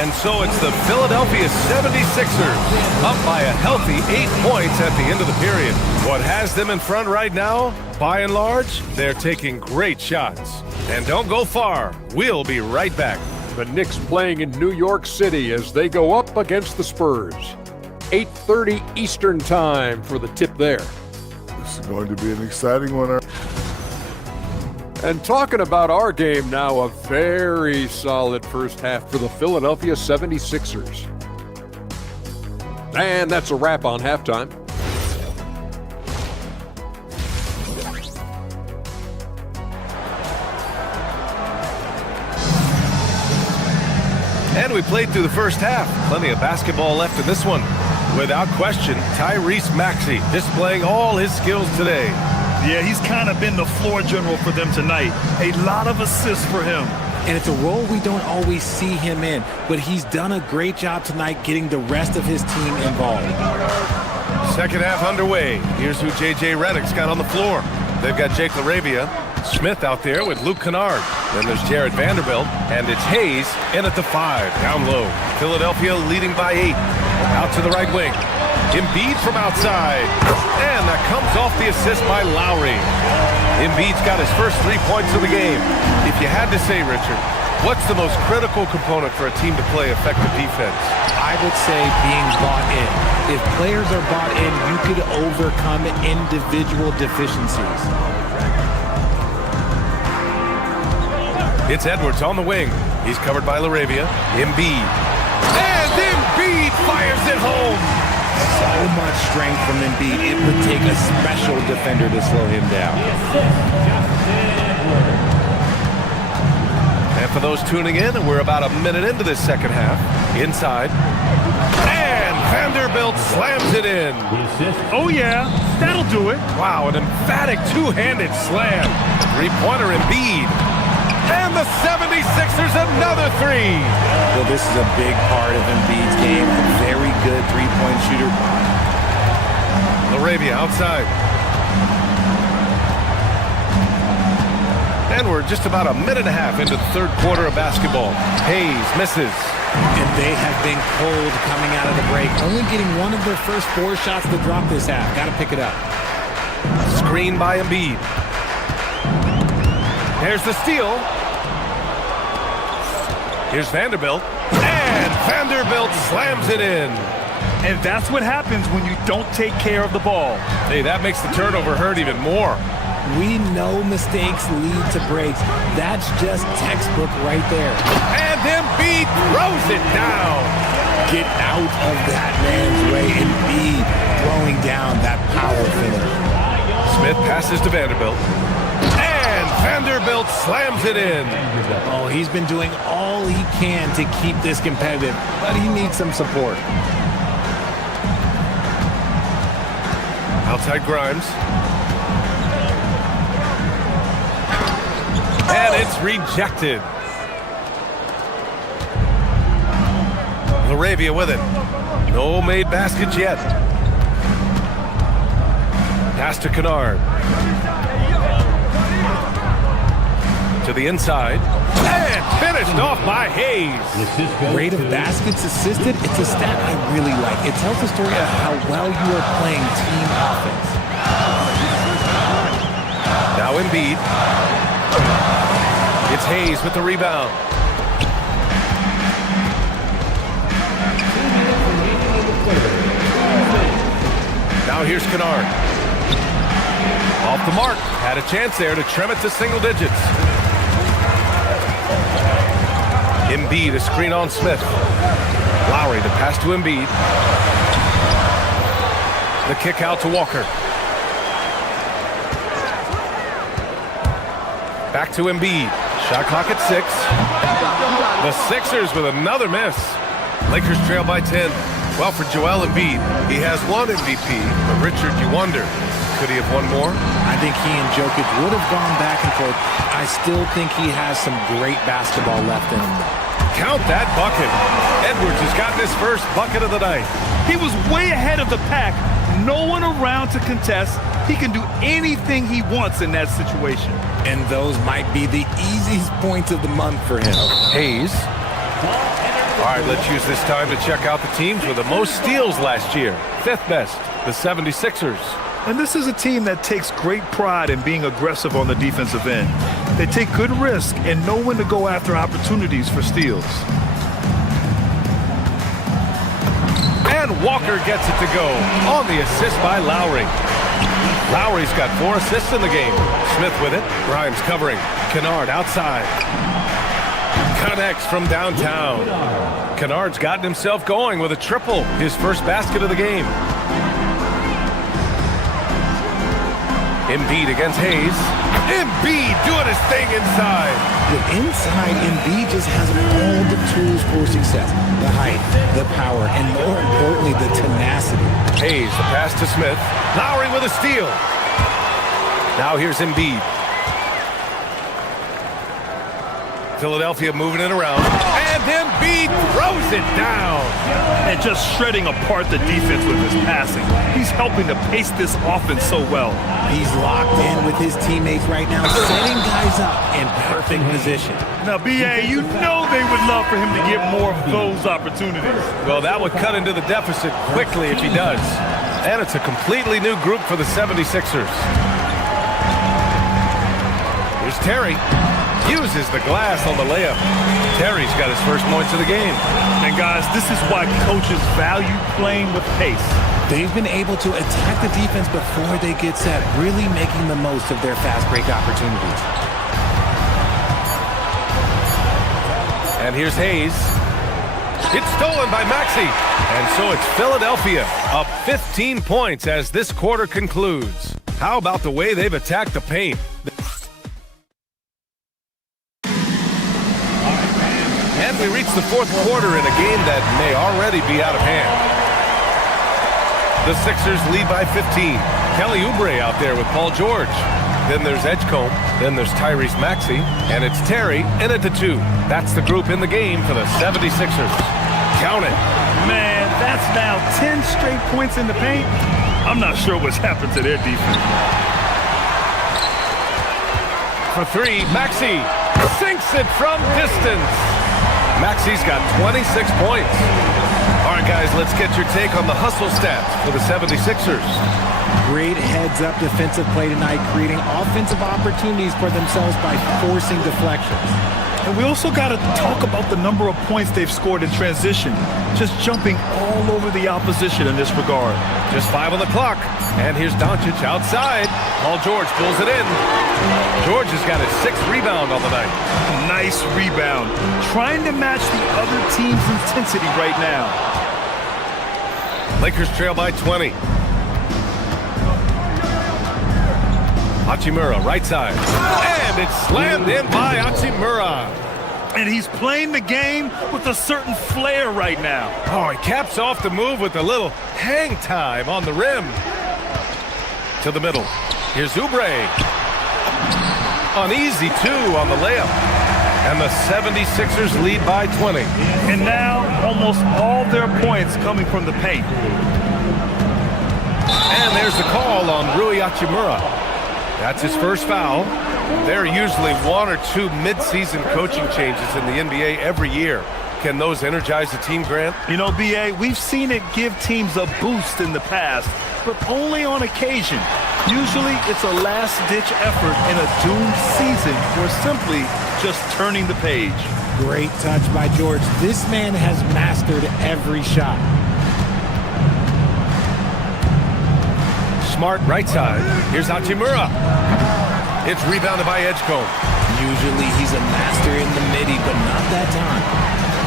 And so it's the Philadelphia 76ers up by a healthy 8 points at the end of the period. What has them in front right now, by and large, they're taking great shots. And don't go far. We'll be right back. The Knicks playing in New York City as they go up against the Spurs. 8:30 Eastern time for the tip there. This is going to be an exciting one. And talking about our game now, a very solid first half for the Philadelphia 76ers. And that's a wrap on halftime. And we played through the first half. Plenty of basketball left in this one. Without question, Tyrese Maxey displaying all his skills today. Yeah, he's kind of been the floor general for them tonight. A lot of assists for him. And it's a role we don't always see him in, but he's done a great job tonight getting the rest of his team involved. Second half underway. Here's who J.J. Redick's got on the floor. They've got Jake LaRavia. Smith out there with Luke Kennard. Then there's Jared Vanderbilt, and it's Hayes in at the 5, down low. Philadelphia leading by 8. Out to the right wing. Embiid from outside. And that comes off the assist by Lowry. Embiid's got his first 3 points of the game. If you had to say, Richard, what's the most critical component for a team to play effective defense? I would say being bought in. If players are bought in, you could overcome individual deficiencies. It's Edwards on the wing. He's covered by LaRavia. Embiid. And Embiid fires it home. So much strength from Embiid. It would take a special defender to slow him down. And for those tuning in, we're about a minute into this second half. Inside. And Vanderbilt slams it in. Oh, yeah. That'll do it. Wow, an emphatic two-handed slam. Three-pointer Embiid. And the 76ers another 3. Well, this is a big part of Embiid's game. A very good three-point shooter. LaRavia outside. And we're just about a minute and a half into the third quarter of basketball. Hayes misses. And they have been cold coming out of the break. Only getting one of their first 4 shots to drop this half. Got to pick it up. Screen by Embiid. There's the steal. Here's Vanderbilt. And Vanderbilt slams it in. And that's what happens when you don't take care of the ball. Hey, that makes the turnover hurt even more. We know mistakes lead to breaks. That's just textbook right there. And Embiid throws it down. get out of that man's way and be throwing down that power finisher. Smith passes to Vanderbilt. And Vanderbilt slams it in. Oh, he's been doing all he can to keep this competitive, but he needs some support. Outside Grimes. And it's rejected. Laravia with it. No made baskets yet. Pass to Kennard. To the inside. And finished off by Hayes. Rate of baskets assisted, it's a stat I really like. It tells the story of how well you are playing team offense. Now Embiid. It's Hayes with the rebound. Now here's Kennard. Off the mark. Had a chance there to trim it to single digits. Embiid, a screen on Smith. Lowry, the pass to Embiid. The kick out to Walker. Back to Embiid. Shot clock at 6. The Sixers with another miss. Lakers trail by 10. Well, for Joel Embiid, he has one MVP, but Richard, you wonder, could he have won more? I think he and Jokic would have gone back and forth. I still think he has some great basketball left in him. Count that bucket. Edwards has gotten his first bucket of the night. He was way ahead of the pack. No one around to contest. He can do anything he wants in that situation. And those might be the easiest points of the month for him. Hayes. All right, let's use this time to check out the teams with the most steals last year. 5th best, the 76ers. And this is a team that takes great pride in being aggressive on the defensive end. They take good risk and know when to go after opportunities for steals. And Walker gets it to go on the assist by Lowry. Lowry's got 4 assists in the game. Smith with it. Grimes covering. Kennard outside. Connects from downtown. Kennard's gotten himself going with a triple. His first basket of the game. Embiid against Hayes. Embiid doing his thing inside. With inside, Embiid just has all the tools for success. The height, the power, and more importantly, the tenacity. Hayes, the pass to Smith. Lowry with a steal. Now here's Embiid. Philadelphia moving it around. And Embiid throws it down. And just shredding apart the defense with his passing. He's helping to pace this offense so well. He's locked in with his teammates right now, setting guys up in perfect position. Now, B.A., you know they would love for him to get more of those opportunities. Well, that would cut into the deficit quickly if he does. And it's a completely new group for the 76ers. Here's Terry. Uses the glass on the layup. Terry's got his first points of the game. And guys, this is why coaches value playing with pace. They've been able to attack the defense before they get set, really making the most of their fast break opportunities. And here's Hayes. It's stolen by Maxey. And so it's Philadelphia up 15 points as this quarter concludes. How about the way they've attacked the paint? And we reach the 4th quarter in a game that may already be out of hand. The Sixers lead by 15. Kelly Oubre out there with Paul George. Then there's Edgecombe. Then there's Tyrese Maxey. And it's Terry in it to 2. That's the group in the game for the 76ers. Count it. Man, that's now 10 straight points in the paint. I'm not sure what's happened to their defense. For 3, Maxey sinks it from distance. Maxey's got 26 points. All right, guys, let's get your take on the hustle stats for the 76ers. Great heads-up defensive play tonight, creating offensive opportunities for themselves by forcing deflections. And we also got to talk about the number of points they've scored in transition, just jumping all over the opposition in this regard. Just 5 on the clock. And here's Doncic outside. Paul George pulls it in. George has got his 6th rebound on the night. Nice rebound. Trying to match the other team's intensity right now. Lakers trail by 20. Hachimura, right side. And it's slammed in by Hachimura. And he's playing the game with a certain flair right now. Oh, he caps off the move with a little hang time on the rim. To the middle. Here's Oubre. Uneasy, too, on the layup. And the 76ers lead by 20. And now, almost all their points coming from the paint. And there's the call on Rui Hachimura. That's his first foul. There are usually one or two mid-season coaching changes in the NBA every year. Can those energize the team, Grant? You know, B.A., we've seen it give teams a boost in the past, but only on occasion. Usually it's a last-ditch effort in a doomed season or simply just turning the page. Great touch by George. This man has mastered every shot. Smart right side. Here's Hachimura. It's rebounded by Edgecombe. Usually he's a master in the midi, but not that time.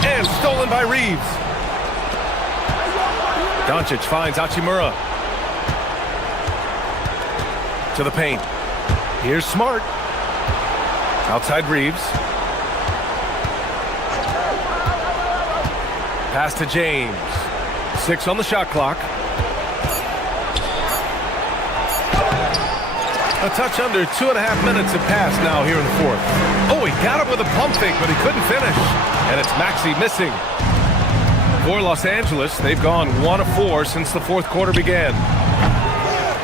And stolen by Reeves. Doncic finds Hachimura. To the paint. Here's Smart. Outside Reeves. Pass to James. 6 on the shot clock. A touch under 2.5 minutes have passed now here in the fourth. Oh, he got him with a pump fake, but he couldn't finish. And it's Maxey missing. For Los Angeles, they've gone 1 of 4 since the fourth quarter began.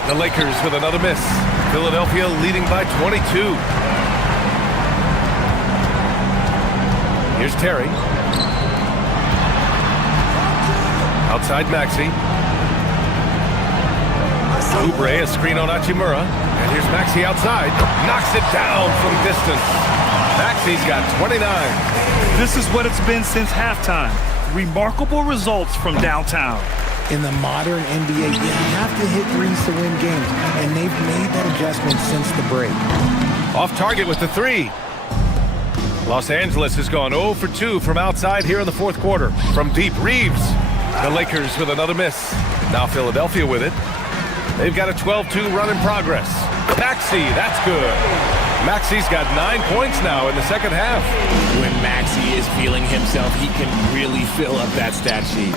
The Lakers with another miss. Philadelphia leading by 22. Here's Terry. Outside Maxey. Oubre, a screen on Hachimura. And here's Maxey outside. Knocks it down from distance. Maxey's got 29. This is what it's been since halftime. Remarkable results from downtown. In the modern NBA, you have to hit threes to win games, and they've made that adjustment since the break. Off target with the 3. Los Angeles has gone 0 for 2 from outside here in the fourth quarter. From deep, Reeves. The Lakers with another miss. Now Philadelphia with it. They've got a 12-2 run in progress. Maxey, that's good. Maxey's got 9 points now in the second half. When Maxey is feeling himself, he can really fill up that stat sheet.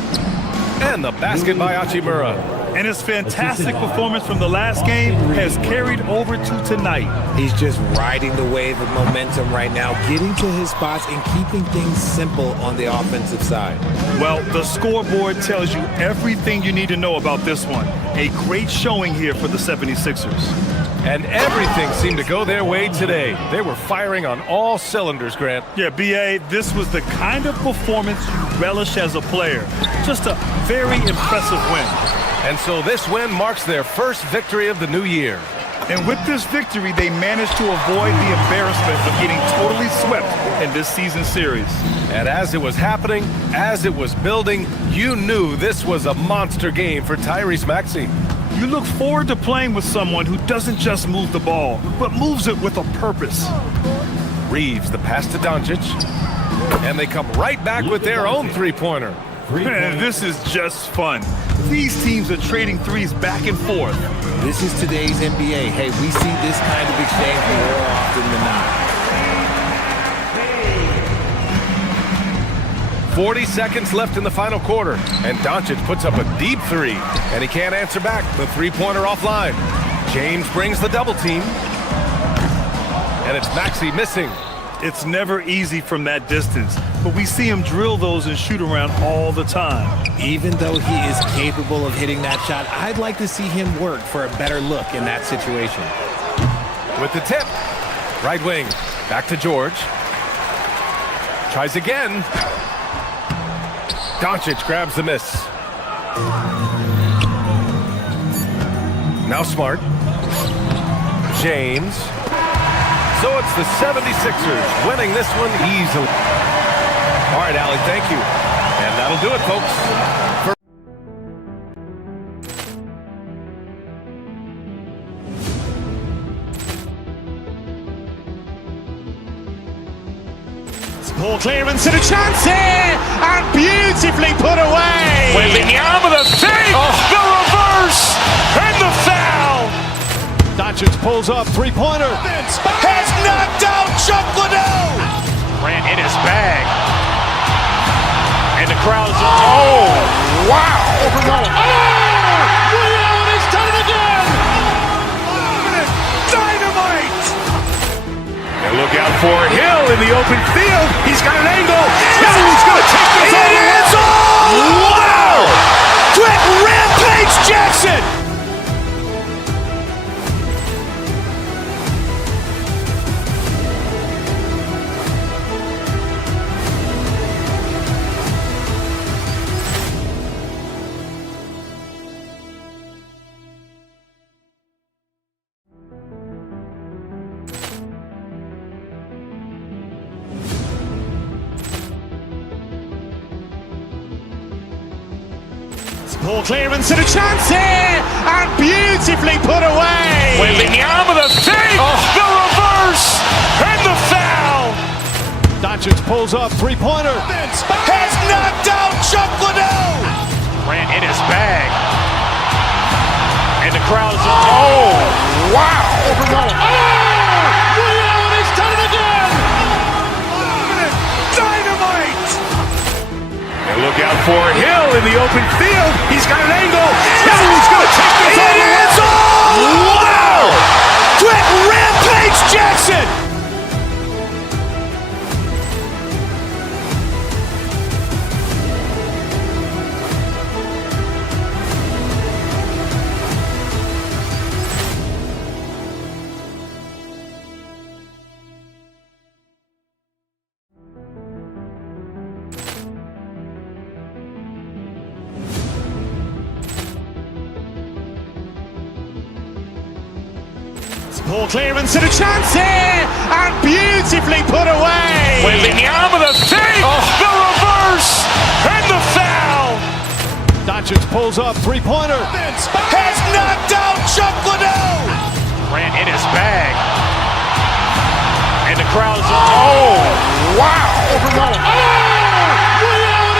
And the basket by Hachimura. And his fantastic performance from the last game has carried over to tonight. He's just riding the wave of momentum right now, getting to his spots and keeping things simple on the offensive side. Well, the scoreboard tells you everything you need to know about this one. A great showing here for the 76ers. And everything seemed to go their way today. They were firing on all cylinders, Grant. Yeah, B.A., this was the kind of performance you relish as a player. Just a very impressive win. And so this win marks their first victory of the new year. And with this victory, they managed to avoid the embarrassment of getting totally swept in this season series. And as it was happening, as it was building, you knew this was a monster game for Tyrese Maxey. You look forward to playing with someone who doesn't just move the ball, but moves it with a purpose. Reeves, the pass to Doncic. And they come right back with their own three-pointer. Man, this is just fun. These teams are trading threes back and forth. This is today's NBA. Hey, we see this kind of exchange more often than not. 40 seconds left in the final quarter, and Doncic puts up a deep 3, and he can't answer back. The three-pointer offline. James brings the double team, and it's Maxey missing. It's never easy from that distance, but we see him drill those and shoot around all the time. Even though he is capable of hitting that shot, I'd like to see him work for a better look in that situation. With the tip, right wing, back to George. Tries again. Doncic grabs the miss. Now Smart. James. So it's the 76ers winning this one easily. All right, Allie, thank you. And that'll do it, folks. Ball clearance and a chance here, and beautifully put away. Wembanyama the fake, the reverse, and the foul. Doncic pulls up, three-pointer. Has knocked out Chuck Liddell. Grant in his bag. And the crowd's, oh, wow. Leon has done it again. Dynamite. And look out for Hill in the open field. He's got an angle. Hill's going to take this all the way. Wow. Quick rampage Jackson. Ball clearance and a chance here, and beautifully put away. Wembanyama the fake, the reverse, and the foul. Doncic pulls up, three-pointer. Has knocked out Chuck Liddell. Grant in his bag. And the crowd's, oh, wow. Leon has done it again. Dynamite. And look out for Hill in the open field. He's got an angle. Hill's going to take this all the way. Wow! Quick rampage Jackson. Ball clearance and a chance here, and beautifully put away. Wembanyama the fake, the reverse, and the foul. Doncic pulls up, three-pointer. Has knocked out Chuck Liddell. Grant in his bag. And the crowd's, oh, wow. Leon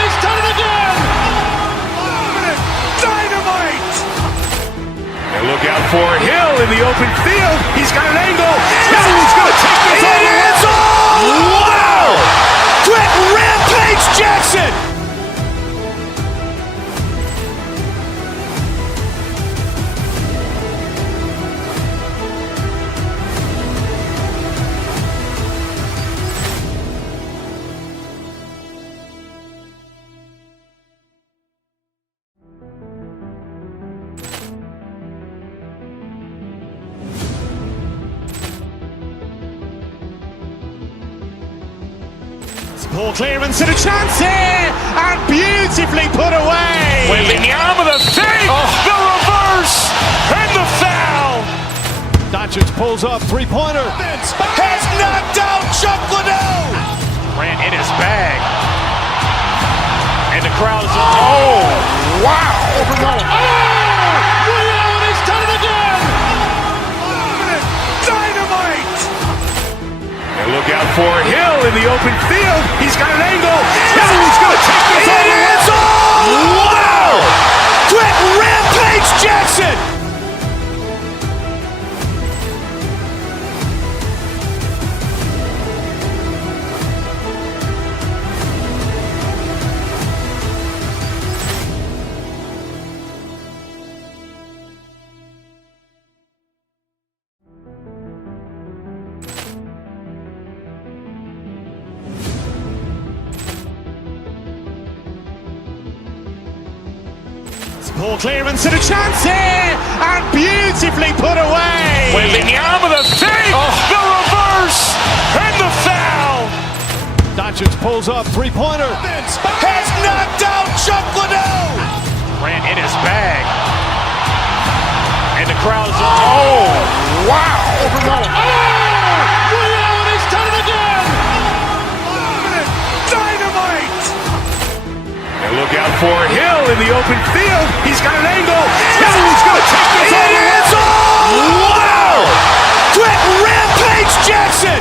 has done it again. Dynamite. And look out for Hill in the open field. He's got an angle. Hill's going to take this all the way. Wow! Quick rampage Jackson. Ball clearance and a chance here, and beautifully put away. Wembanyama the fake, the reverse, and the foul. Doncic pulls up, three-pointer. Has knocked out Chuck Liddell. Grant in his bag. And the crowd's, oh, wow. Leon has done it again. Dynamite. And look out for Hill in the open field. He's got an angle. Hill's going to take this all the way. Wow! Quick rampage Jackson. Ball clearance and a chance here, and beautifully put away. Wembanyama the fake, the reverse, and the foul. Doncic pulls up, three-pointer. Has knocked out Chuck Liddell. Grant in his bag. And the crowd's, oh, wow. Leon has done it again. Dynamite. And look out for Hill in the open field. He's got an angle. Hill's going to take this all the way. Wow! Quick rampage Jackson.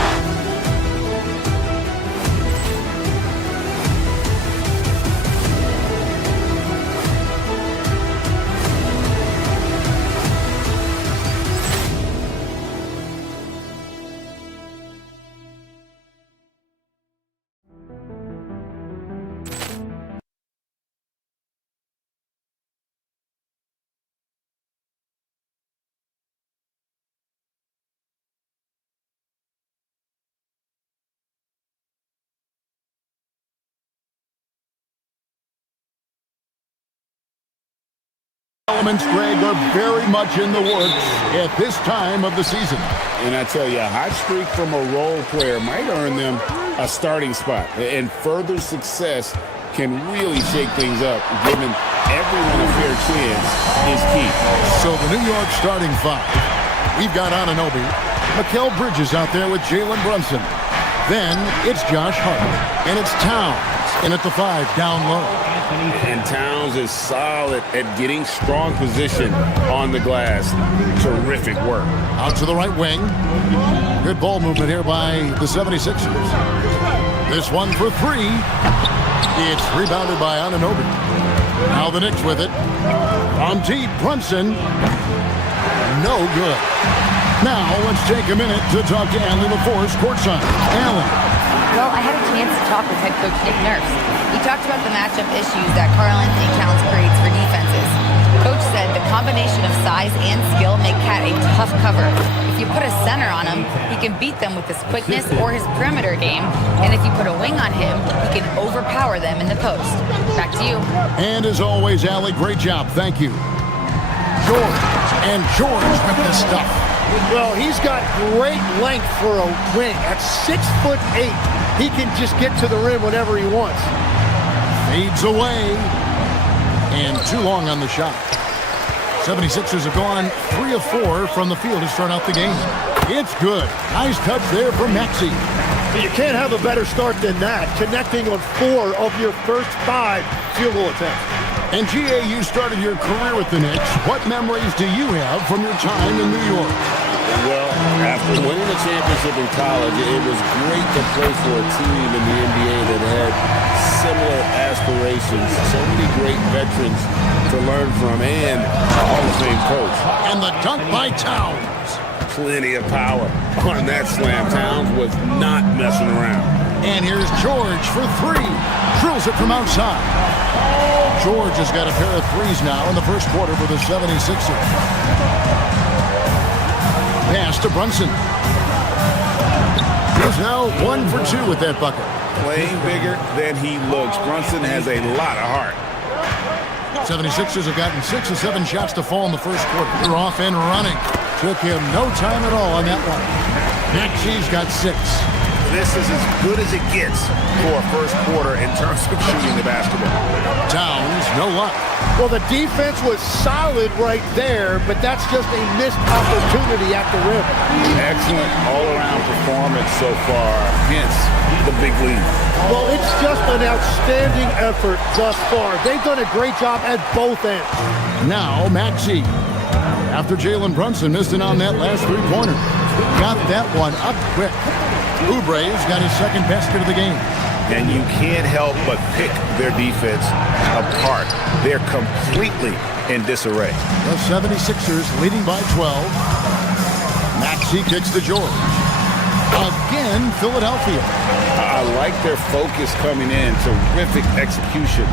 Elements, Greg, are very much in the works at this time of the season. And I tell you, a hot streak from a role player might earn them a starting spot. And further success can really shake things up. Giving everyone a fair chance is key. So the New York starting five. We've got Anunoby, Mikal Bridges out there with Jalen Brunson. Then it's Josh Hart, and it's Towns, and at the 5 down low. And Towns is solid at getting strong position on the glass. Terrific work. Out to the right wing. Good ball movement here by the 76ers. This one for 3. It's rebounded by Anunoby. Now the Knicks with it. On deep, Brunson. No good. Now let's take a minute to talk to Allen LaForce courtside. Allen. Well, I had a chance to talk with head coach Nick Nurse. He talked about the matchup issues that Karl-Anthony Towns creates for defenses. Coach said the combination of size and skill make Cat a tough cover. If you put a center on him, he can beat them with his quickness or his perimeter game. And if you put a wing on him, he can overpower them in the post. Back to you. And as always, Allie, great job. Thank you. George. And George with the stuff. Well, he's got great length for a wing. At 6'8", he can just get to the rim whenever he wants. Fades away. And too long on the shot. 76ers have gone 3 of 4 from the field to start out the game. It's good. Nice touch there from Maxey. You can't have a better start than that, connecting on 4 of your first 5 field goal attempts. And GA, you started your career with the Knicks. What memories do you have from your time in New York? Well, after winning a championship in college, it was great to play for a team in the NBA that had similar aspirations. So many great veterans to learn from, and a Hall of Fame coach. And the dunk by Towns. Plenty of power on that slam. Towns was not messing around. And here's George for 3. Drills it from outside. George has got a pair of 3s now in the first quarter for the 76ers. Pass to Brunson. He's now 1 for 2 with that bucket. Playing bigger than he looks. Brunson has a lot of heart. 76ers have gotten 6 of 7 shots to fall in the first quarter. They're off and running. Took him no time at all on that one. Maxey's got 6. This is as good as it gets for a first quarter in terms of shooting the basketball. Towns, no luck. Well, the defense was solid right there, but that's just a missed opportunity at the rim. Excellent all-around performance so far, hence the big lead. Well, it's just an outstanding effort thus far. They've done a great job at both ends. Now, Maxey. After Jalen Brunson missed it on that last 3-pointer. Got that one up quick. Oubre's got his second basket of the game. And you can't help but pick their defense apart. They're completely in disarray. The 76ers leading by 12. Maxey kicks to George. Again, Philadelphia. I like their focus coming in. Terrific execution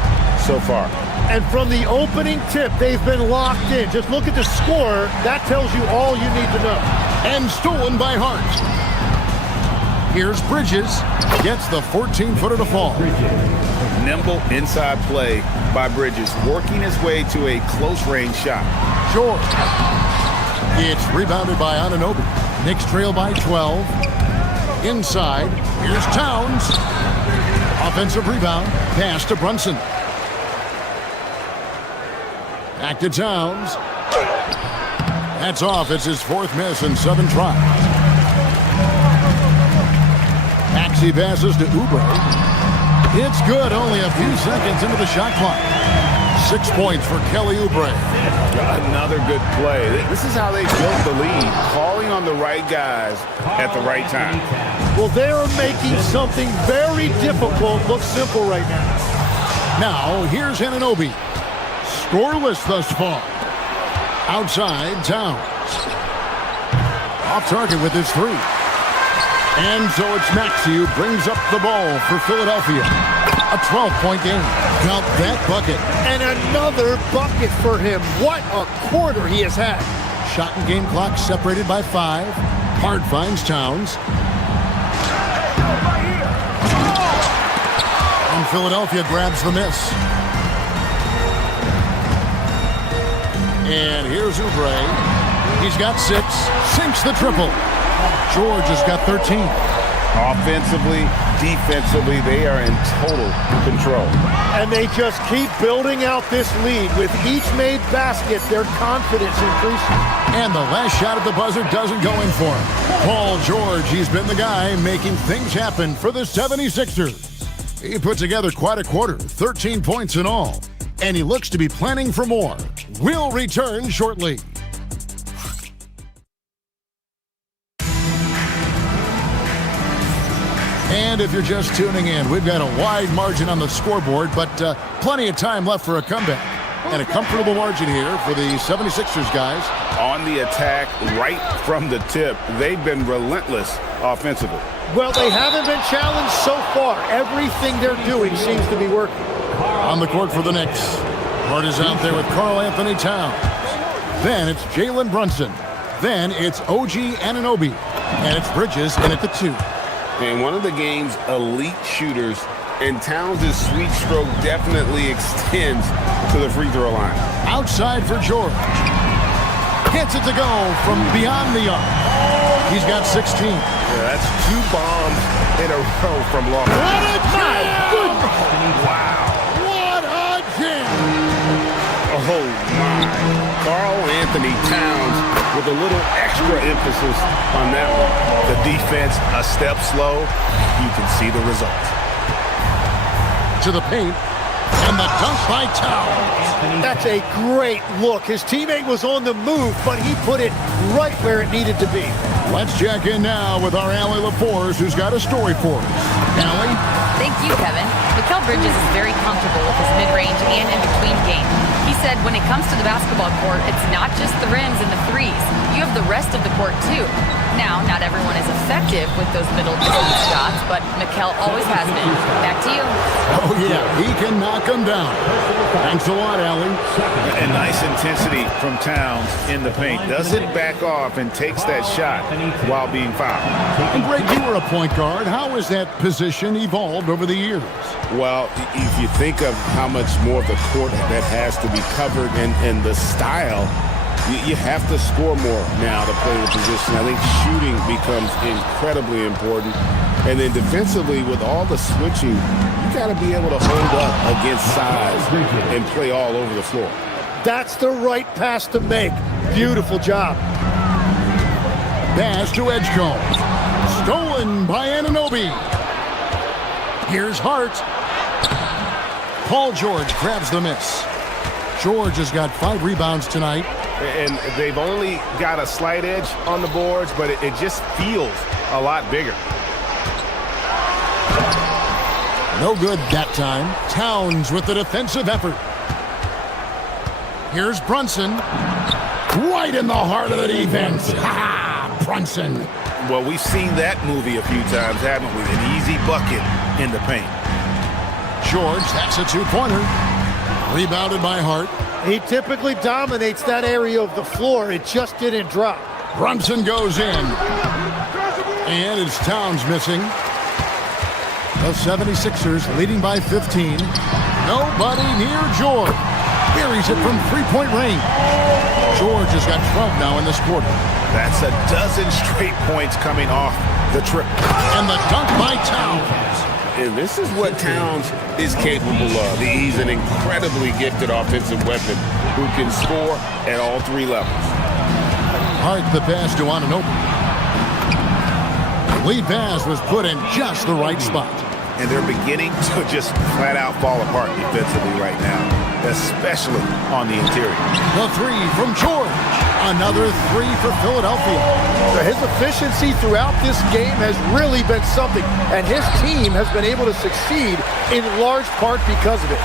so far. And from the opening tip, they've been locked in. Just look at the score. That tells you all you need to know. And stolen by Hart. Here's Bridges. Gets the 14-footer to fall. Nimble inside play by Bridges, working his way to a close-range shot. George. It's rebounded by Anunoby. Knicks trail by 12. Inside. Here's Towns. Offensive rebound. Pass to Brunson. Back to Towns. That's off. It's his 4th miss in 7 tries. Maxey passes to Oubre. It's good. Only a few seconds into the shot clock. 6 points for Kelly Oubre. Another good play. This is how they built the lead. Calling on the right guys at the right time. Well, they're making something very difficult look simple right now. Now, here's Anunoby. Scoreless thus far. Outside, Towns. Off target with his 3. And so it's Maxey who brings up the ball for Philadelphia. A 12-point game. Count that bucket. And another bucket for him. What a quarter he has had. Shot and game clock separated by 5. Hart finds Towns. And Philadelphia grabs the miss. And here's Oubre. He's got 6, sinks the triple. George has got 13. Offensively, defensively, they are in total control. And they just keep building out this lead. With each made basket, their confidence increases. And the last shot at the buzzer doesn't go in for him. Paul George, he's been the guy making things happen for the 76ers. He put together quite a quarter, 13 points in all. And he looks to be planning for more. We'll return shortly. And if you're just tuning in, we've got a wide margin on the scoreboard, but plenty of time left for a comeback. And a comfortable margin here for the 76ers guys. On the attack, right from the tip, they've been relentless offensively. Well, they haven't been challenged so far. Everything they're doing seems to be working. On the court for the Knicks. Hart is out there with Karl Anthony Towns. Then it's Jalen Brunson. Then it's OG Anunoby. And it's Bridges in at the 2. And one of the game's elite shooters, and Towns' sweet stroke definitely extends to the free throw line. Outside for George. Gets it to go from beyond the arc. He's got 16. Yeah, that's 2 bombs in a row from long. What a jam! Wow. What a jam! Oh, my. Karl Anthony Towns with a little extra emphasis on that one. The defense a step slow. You can see the results. To the paint. And the dunk by Towns. That's a great look. His teammate was on the move, but he put it right where it needed to be. Let's check in now with our Allie LaForce, who's got a story for us. Allie? Thank you, Kevin. Mikal Bridges is very comfortable with his mid-range and in-between game. He said when it comes to the basketball court, it's not just the rims and the threes. You have the rest of the court, too. Now, not everyone is effective with those middle-distance shots, but Mikal always has been. Back to you. Oh, yeah, he can knock them down. Thanks a lot, Allie. And nice intensity from Towns in the paint. Doesn't back off and takes that shot while being fouled. And Greg, you were a point guard. How has that position evolved over the years? Well, if you think of how much more of the court that has to be covered and the style, you have to score more now to play the position. I think shooting becomes incredibly important. And then defensively, with all the switching, you got to be able to hold up against size and play all over the floor. That's the right pass to make. Beautiful job. Pass to Edgecombe. Stolen by Anunoby. Here's Hart. Paul George grabs the miss. George has got 5 rebounds tonight. And they've only got a slight edge on the boards, but it just feels a lot bigger. No good that time. Towns with the defensive effort. Here's Brunson. Right in the heart of the defense. Ha! Brunson. Well, we've seen that movie a few times, haven't we? An easy bucket in the paint. George, that's a 2-pointer. Rebounded by Hart. He typically dominates that area of the floor. It just didn't drop. Brunson goes in. And it's Towns missing. The 76ers leading by 15. Nobody near George. Buries it from 3-point range. George has got 12 now in this quarter. That's a dozen straight points coming off the trip. And the dunk by Towns. And this is what Towns is capable of. He's an incredibly gifted offensive weapon who can score at all 3 levels. Hart the pass to Anunoby. The lead pass was put in just the right spot. And they're beginning to just flat out fall apart defensively right now, especially on the interior. The 3 from George. Another 3 for Philadelphia. So his efficiency throughout this game has really been something, and his team has been able to succeed in large part because of it.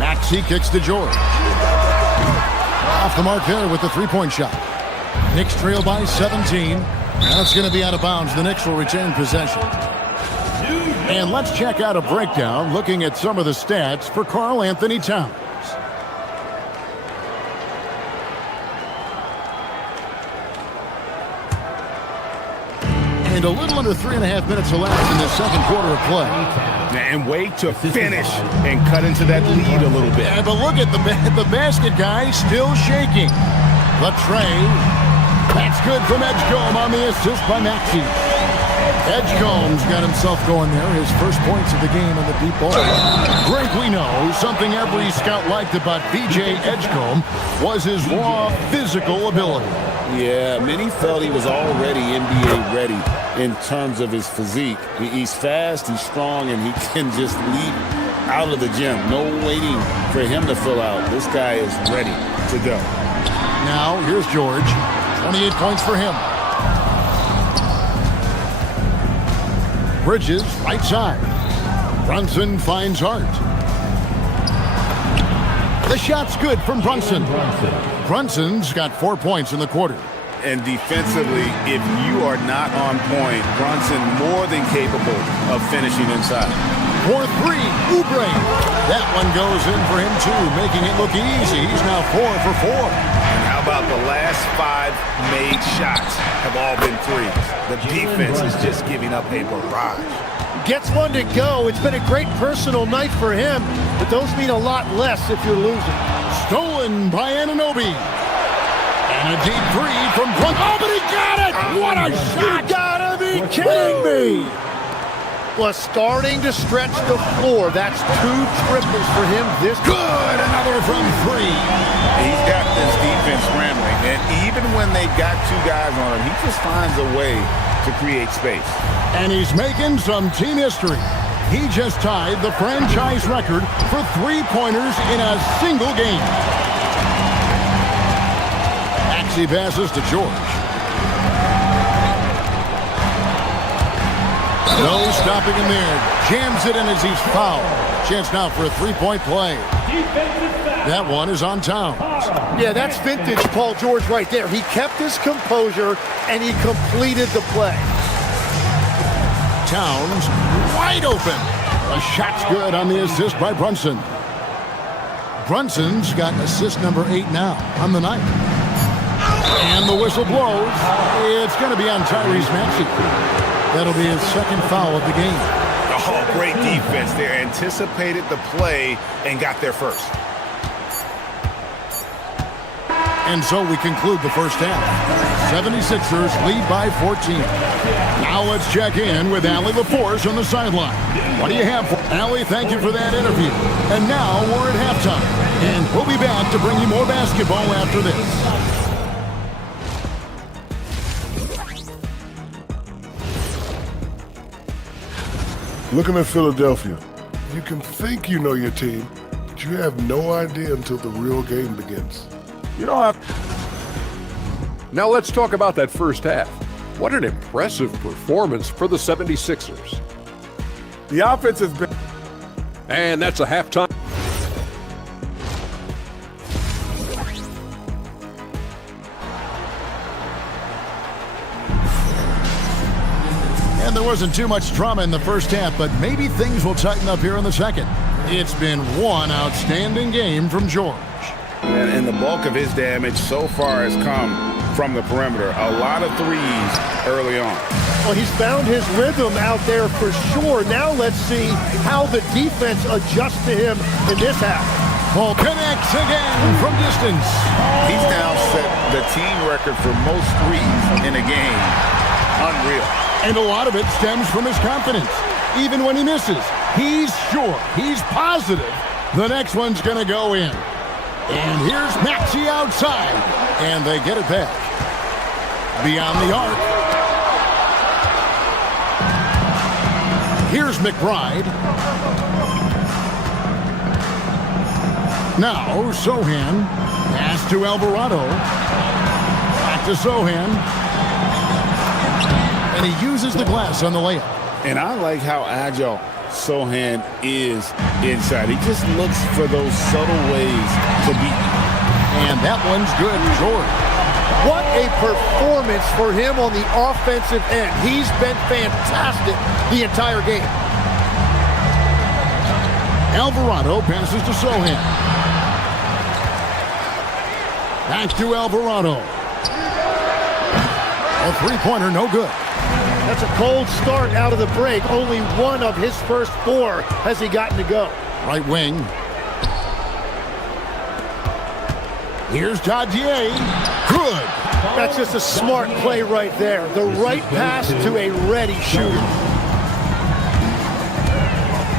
Maxey kicks to George. Off the mark there with the 3-point shot. Knicks trail by 17. Now it's going to be out of bounds. The Knicks will retain possession. And let's check out a breakdown looking at some of the stats for Karl Anthony Towns. And a little under 3.5 minutes elapsed in the second quarter of play. And wait to finish and cut into that lead a little bit. Yeah, but look at the basket guy still shaking. Latrey. That's good from Edgecombe on the assist by Maxey. Edgecombe's got himself going there. His first points of the game on the deep ball. Greg, we know something every scout liked about VJ Edgecombe was his raw physical ability. Yeah, many felt he was already NBA ready in terms of his physique. He's fast, he's strong, and he can just leap out of the gym. No waiting for him to fill out. This guy is ready to go. Now, here's George. 28 points for him. Bridges, right side. Brunson finds Hart. The shot's good from Brunson. Brunson's got 4 points in the quarter. And defensively, if you are not on point, Brunson more than capable of finishing inside. 4-3, Oubre. That one goes in for him too, making it look easy. He's now 4 for 4. And how about the last 5 made shots have all been threes? The defense is just giving up a barrage. Gets one to go. It's been a great personal night for him, but those mean a lot less if you're losing. Stolen by Anunoby. And a deep three from Brunson. Oh, but he got it! What a shot! You gotta be kidding me! Was starting to stretch the floor. That's 2 triples for him this good. Another from 3. He's got this defense scrambling, and even when they've got 2 guys on him, he just finds a way to create space. And he's making some team history. He just tied the franchise record for 3-pointers in a single game. Maxey passes to George. No stopping him there. Jams it in as he's fouled. Chance now for a 3-point play. That one is on Towns. Yeah, that's vintage Paul George right there. He kept his composure and he completed the play. Towns wide open. A shot's good on the assist by Brunson. Brunson's got assist number 8 now on the night. And the whistle blows. It's going to be on Tyrese Maxey. That'll be his second foul of the game. Oh, great defense there. Anticipated the play and got there first. And so we conclude the first half. 76ers lead by 14. Now let's check in with Allie LaForce on the sideline. What do you have for Allie? Thank you for that interview. And now we're at halftime. And we'll be back to bring you more basketball after this. Looking at Philadelphia, you can think you know your team, but you have no idea until the real game begins. You don't have. Now let's talk about that first half. What an impressive performance for the 76ers. The offense has been. And that's a halftime. And there wasn't too much drama in the first half, but maybe things will tighten up here in the second. It's been one outstanding game from George. And the bulk of his damage so far has come from the perimeter. A lot of threes early on. Well, he's found his rhythm out there for sure. Now let's see how the defense adjusts to him in this half. Paul connects again from distance. He's now set the team record for most threes in a game. Unreal. And a lot of it stems from his confidence. Even when he misses, he's sure, he's positive the next one's going to go in. And here's Maxey outside. And they get it back. Beyond the arc. Here's McBride. Now Sohan. Pass to Alvarado. Back to Sohan. And he uses the glass on the layup. And I like how agile Sohan is inside. He just looks for those subtle ways to beat you. And that one's good, George. What a performance for him on the offensive end. He's been fantastic the entire game. Alvarado passes to Sohan. Back to Alvarado. A three-pointer, no good. That's a cold start out of the break. Only one of his first 4 has he gotten to go. Right wing. Here's Dadier. Good. That's just a smart play right there. The right pass to a ready shooter.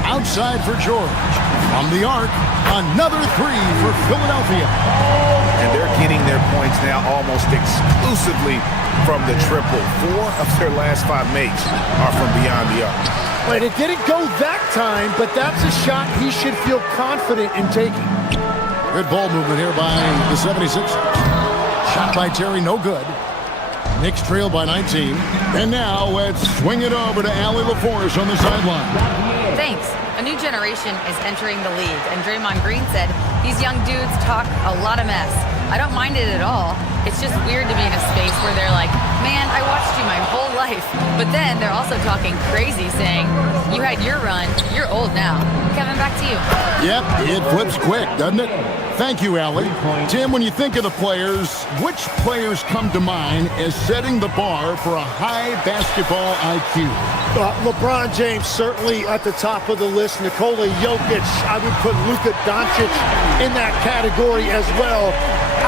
Outside for George. From the arc, another 3 for Philadelphia. And they're getting their points now almost exclusively from the triple. 4 of their last 5 makes are from beyond the arc. Right, it didn't go that time, but that's a shot he should feel confident in taking. Good ball movement here by the 76ers. Shot by Terry, no good. Knicks trail by 19. And now let's swing it over to Allie LaForce on the sideline. Thanks. A new generation is entering the league, and Draymond Green said, these young dudes talk a lot of mess. I don't mind it at all. It's just weird to be in a space where they're like, man, I watched you my whole life. But then they're also talking crazy, saying, you had your run, you're old now. Kevin, back to you. Yep, it flips quick, doesn't it? Thank you, Allie. Tim, when you think of the players, which players come to mind as setting the bar for a high basketball IQ? LeBron James certainly at the top of the list. Nikola Jokic, I would put Luka Doncic in that category as well.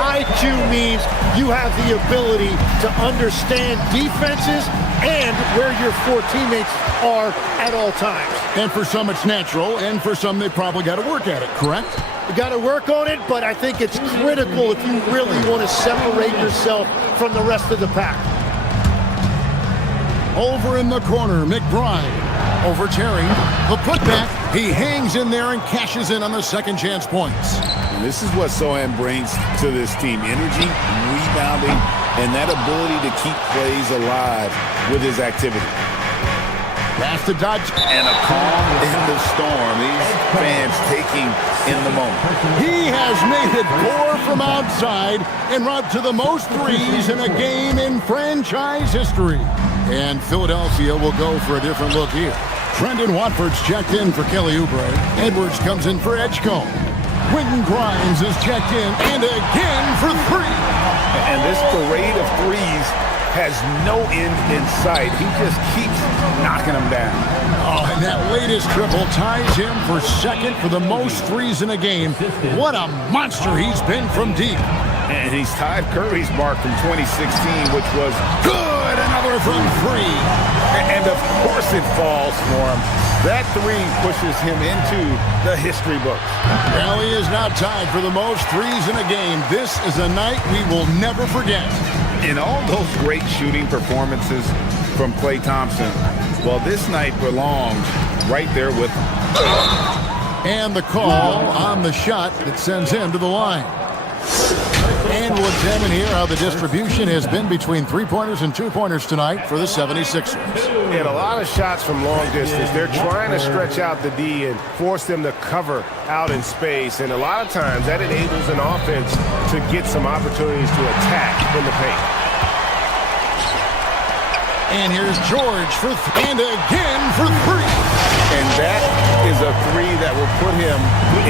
IQ means you have the ability to understand defenses and where your 4 teammates are at all times. And for some it's natural, and for some they probably got to work at it, correct? You got to work on it, but I think it's critical if you really want to separate yourself from the rest of the pack. Over in the corner, McBride. Over Terry. The putback. He hangs in there and cashes in on the second chance points. And this is what Sohan brings to this team. Energy, rebounding, and that ability to keep plays alive with his activity. Pass to Dodge. And a calm in the storm. These fans taking in the moment. He has made it 4 from outside and route to the most threes in a game in franchise history. And Philadelphia will go for a different look here. Brendan Watford's checked in for Kelly Oubre. Edwards comes in for Edgecombe. Quentin Grimes is checked in and again for 3. And this parade of threes has no end in sight. He just keeps knocking them down. Oh, and that latest triple ties him for second for the most threes in a game. What a monster he's been from deep. And he's tied Curry's mark from 2016, which was good. Another from 3. And of course it falls for him. That 3 pushes him into the history books. Well, he is now tied for the most threes in a game. This is a night we will never forget. In all those great shooting performances from Klay Thompson, well, this night belongs right there with him. And the call on the shot that sends him to the line. And we'll examine here how the distribution has been between 3-pointers and 2-pointers tonight for the 76ers. And a lot of shots from long distance. They're trying to stretch out the D and force them to cover out in space. And a lot of times that enables an offense to get some opportunities to attack in the paint. And here's George for and again for 3. And that is a 3 that will put him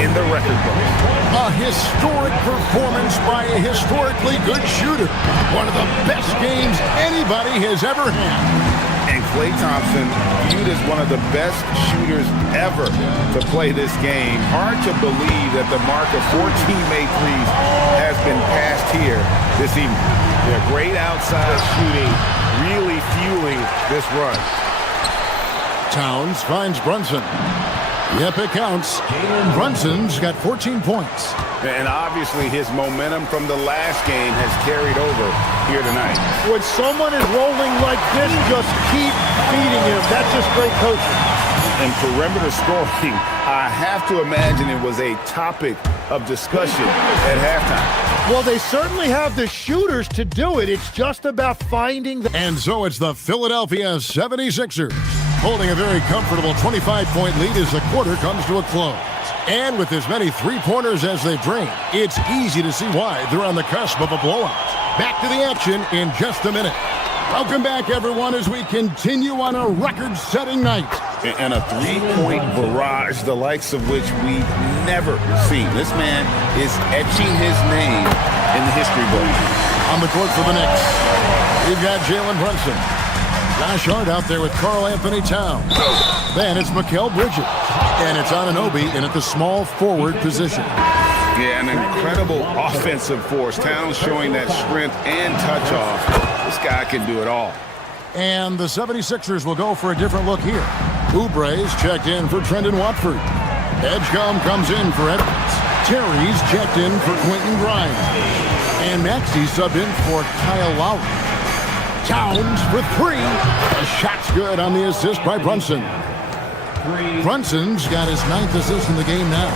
in the record book. A historic performance by a historically good shooter. One of the best games anybody has ever had. And Klay Thompson viewed as one of the best shooters ever to play this game. Hard to believe that the mark of 14 made threes has been passed here this evening. Yeah, great outside shooting, really fueling this run. Towns finds Brunson. Yep, it counts. Brunson's got 14 points. And obviously his momentum from the last game has carried over here tonight. When someone is rolling like this, just keep feeding him. That's just great coaching. And perimeter scoring, I have to imagine it was a topic of discussion at halftime. Well, they certainly have the shooters to do it. It's just about finding the... And so it's the Philadelphia 76ers holding a very comfortable 25-point lead as the quarter comes to a close. And with as many 3-pointers as they've drained, it's easy to see why they're on the cusp of a blowout. Back to the action in just a minute. Welcome back, everyone, as we continue on a record-setting night. And a 3-point barrage, the likes of which we've never seen. This man is etching his name in the history book. On the court for the Knicks, we've got Jalen Brunson. Josh Hart out there with Karl Anthony Towns. Then it's Mikal Bridges. And it's Anunoby in at the small forward position. Yeah, an incredible offensive force. Towns showing that strength and touch off. This guy can do it all. And the 76ers will go for a different look here. Oubre's checked in for Trendon Watford. Edgecombe comes in for Edwards. Terry's checked in for Quentin Grimes. And Maxey subbed in for Kyle Lowry. Towns for 3. The shot's good on the assist by Brunson. Brunson's got his 9th assist in the game now.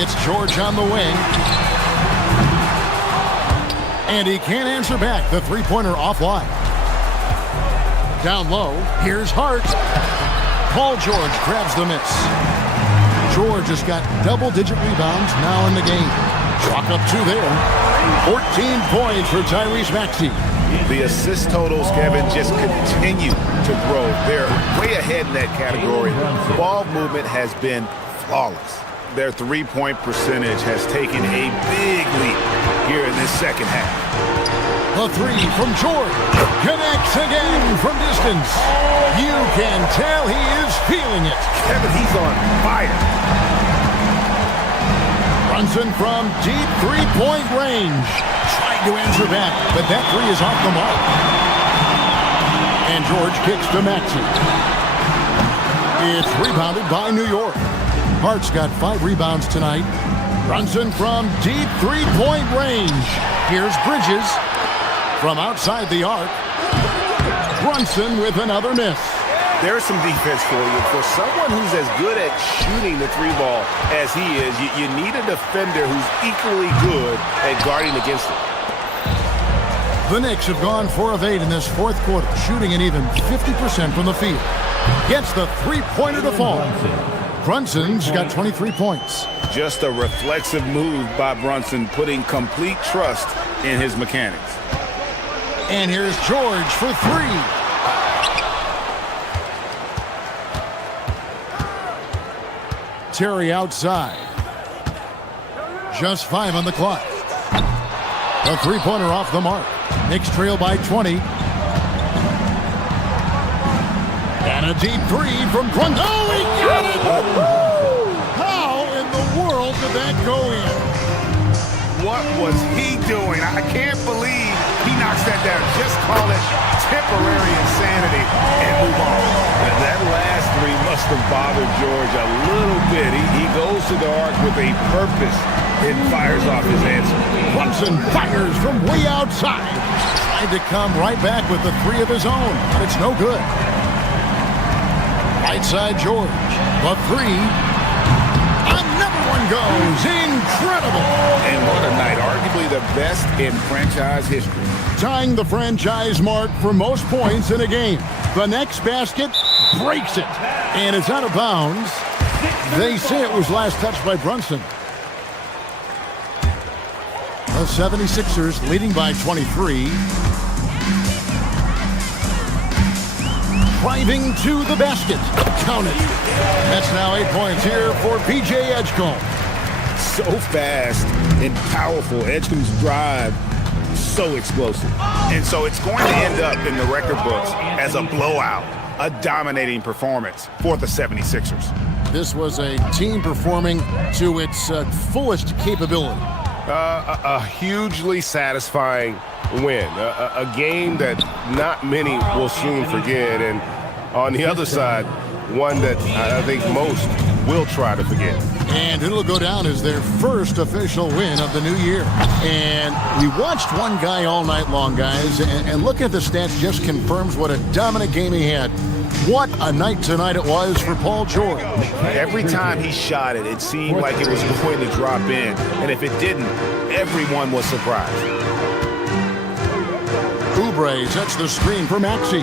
It's George on the wing. And he can't answer back. The three-pointer offline. Down low, here's Hart. Paul George grabs the miss. George has got double-digit rebounds now in the game. Chalk up 2 there. 14 points for Tyrese Maxey. The assist totals, Kevin, just continue to grow. They're way ahead in that category. Ball movement has been flawless. Their three-point percentage has taken a big leap here in this second half. A 3 from George. Connects again from distance. You can tell he is feeling it. Kevin, he's on fire. Brunson from deep three-point range. Tried to answer back, but that 3 is off the mark. And George kicks to Maxey. It's rebounded by New York. Hart's got 5 rebounds tonight. Brunson from deep three-point range. Here's Bridges from outside the arc. Brunson with another miss. There's some defense for you. For someone who's as good at shooting the 3-ball as he is, you need a defender who's equally good at guarding against it. The Knicks have gone 4 of 8 in this fourth quarter, shooting an even 50% from the field. Gets the three-pointer to fall. Brunson's got 23 points. Just a reflexive move by Brunson, putting complete trust in his mechanics. And here's George for 3. Terry outside. Just 5 on the clock. A three-pointer off the mark. Knicks trail by 20. And a deep 3 from Brunson. Oh, he got it! How in the world did that go in? What was he doing? I can't believe he knocks that down. Just call it temporary insanity and move on. That last 3 must have bothered George a little bit. He goes to the arc with a purpose and fires off his answer. Brunson fires from way outside. Tried to come right back with the 3 of his own, but it's no good. Right side George, the 3. Another one goes. Incredible. And what a night. Arguably the best in franchise history. Tying the franchise mark for most points in a game. The next basket breaks it. And it's out of bounds. They say it was last touched by Brunson. The 76ers leading by 23. Driving to the basket. Count it. That's now 8 points here for PJ Edgecombe. So fast and powerful. Edgecombe's drive, so explosive. And so it's going to end up in the record books as a blowout, a dominating performance for the 76ers. This was a team performing to its fullest capability. A hugely satisfying win. A game that not many will soon forget. And on the other side, one that I think most will try to forget. And it'll go down as their first official win of the new year. And we watched one guy all night long, guys, and looking at the stats just confirms what a dominant game he had. What a night tonight it was for Paul George. Every time he shot it, it seemed like it was going to drop in. And if it didn't, everyone was surprised. Oubre sets the screen for Maxey.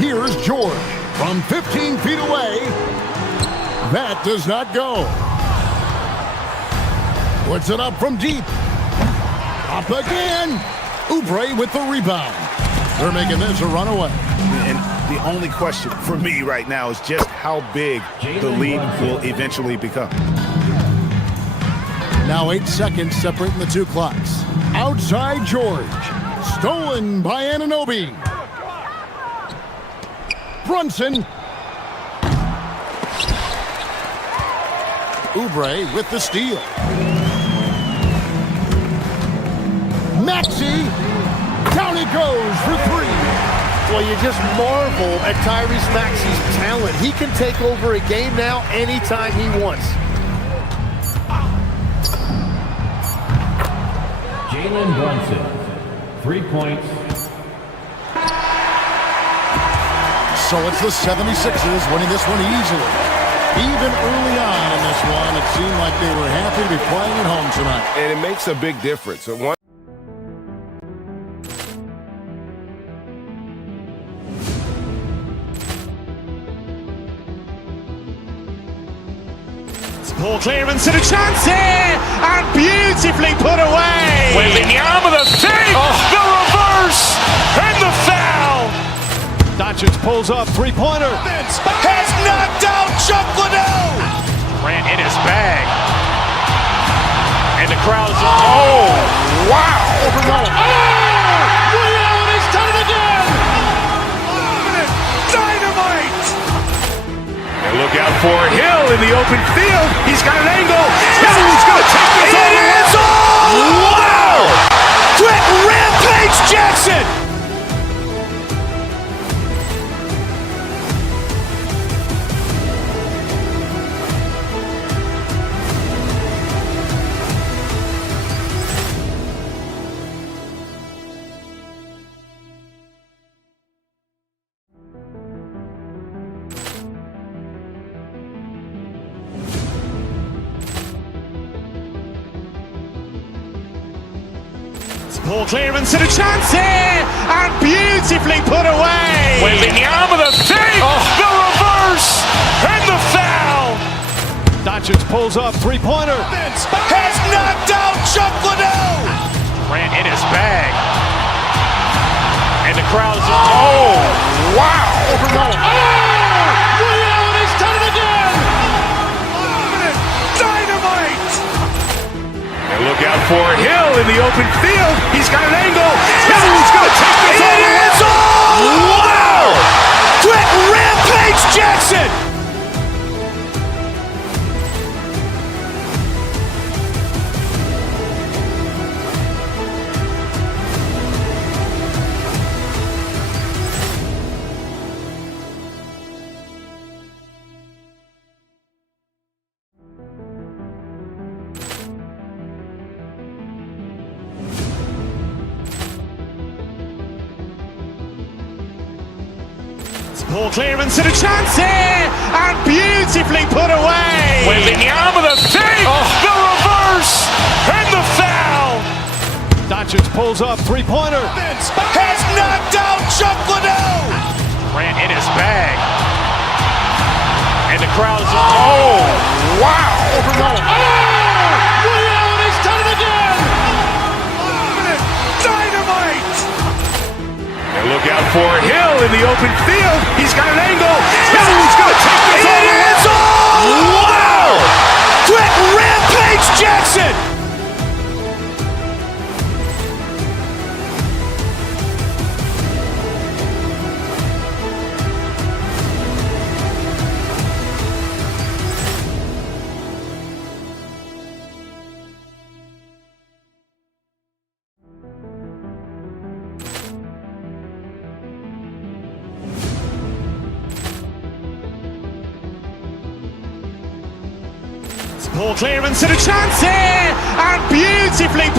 Here's George from 15 feet away. That does not go. Puts it up from deep. Up again. Oubre with the rebound. They're making this a runaway. And the only question for me right now is just how big the lead will eventually become. Now 8 seconds separating the 2 clocks. Outside George. Stolen by Anunoby. Brunson. Oubre with the steal. Maxey. Down he goes for three. Well, you just marvel at Tyrese Maxey's talent. He can take over a game now anytime he wants. Jalen Brunson, 3 points. So it's the 76ers winning this one easily. Even early on in this one, it seemed like they were happy to be playing at home tonight. And it makes a big difference. Ball clearance and a chance here, and beautifully put away. Wembanyama the save, the reverse, and the foul. Doncic pulls up, three-pointer. Has knocked out Chuck Liddell. Ran in his bag. And the crowd's, oh, wow. Ray Allen has done it again. Dynamite. And look out for Hill in the open field. He's got an angle. Hill's going to take this all the way. Wow. Quick rampage Jackson. Ball clearance and a chance here, and beautifully put away. Wembanyama the save, the reverse, and the foul. Doncic pulls up, three-pointer. Has knocked out Chuck Liddell. Ran in his bag. And the crowd's, oh, wow. Ray Allen has done it again. Dynamite. And look out for Hill in the open field. He's got an angle. Hill's going to take this all the way. Wow! Quick rampage Jackson. Ball clearance and a chance here, and beautifully put away. Wembanyama the save, the reverse, and the foul. Doncic pulls up, three-pointer. Has knocked out Chuck Liddell. Ran in his bag. And the crowd's, oh, wow. Ray Allen has done it again. Dynamite. And look out for Hill in the open field. He's got an angle. Hill's going to take this all the way. Wow! Quick rampage Jackson. Ball clearance and a chance here, and beautifully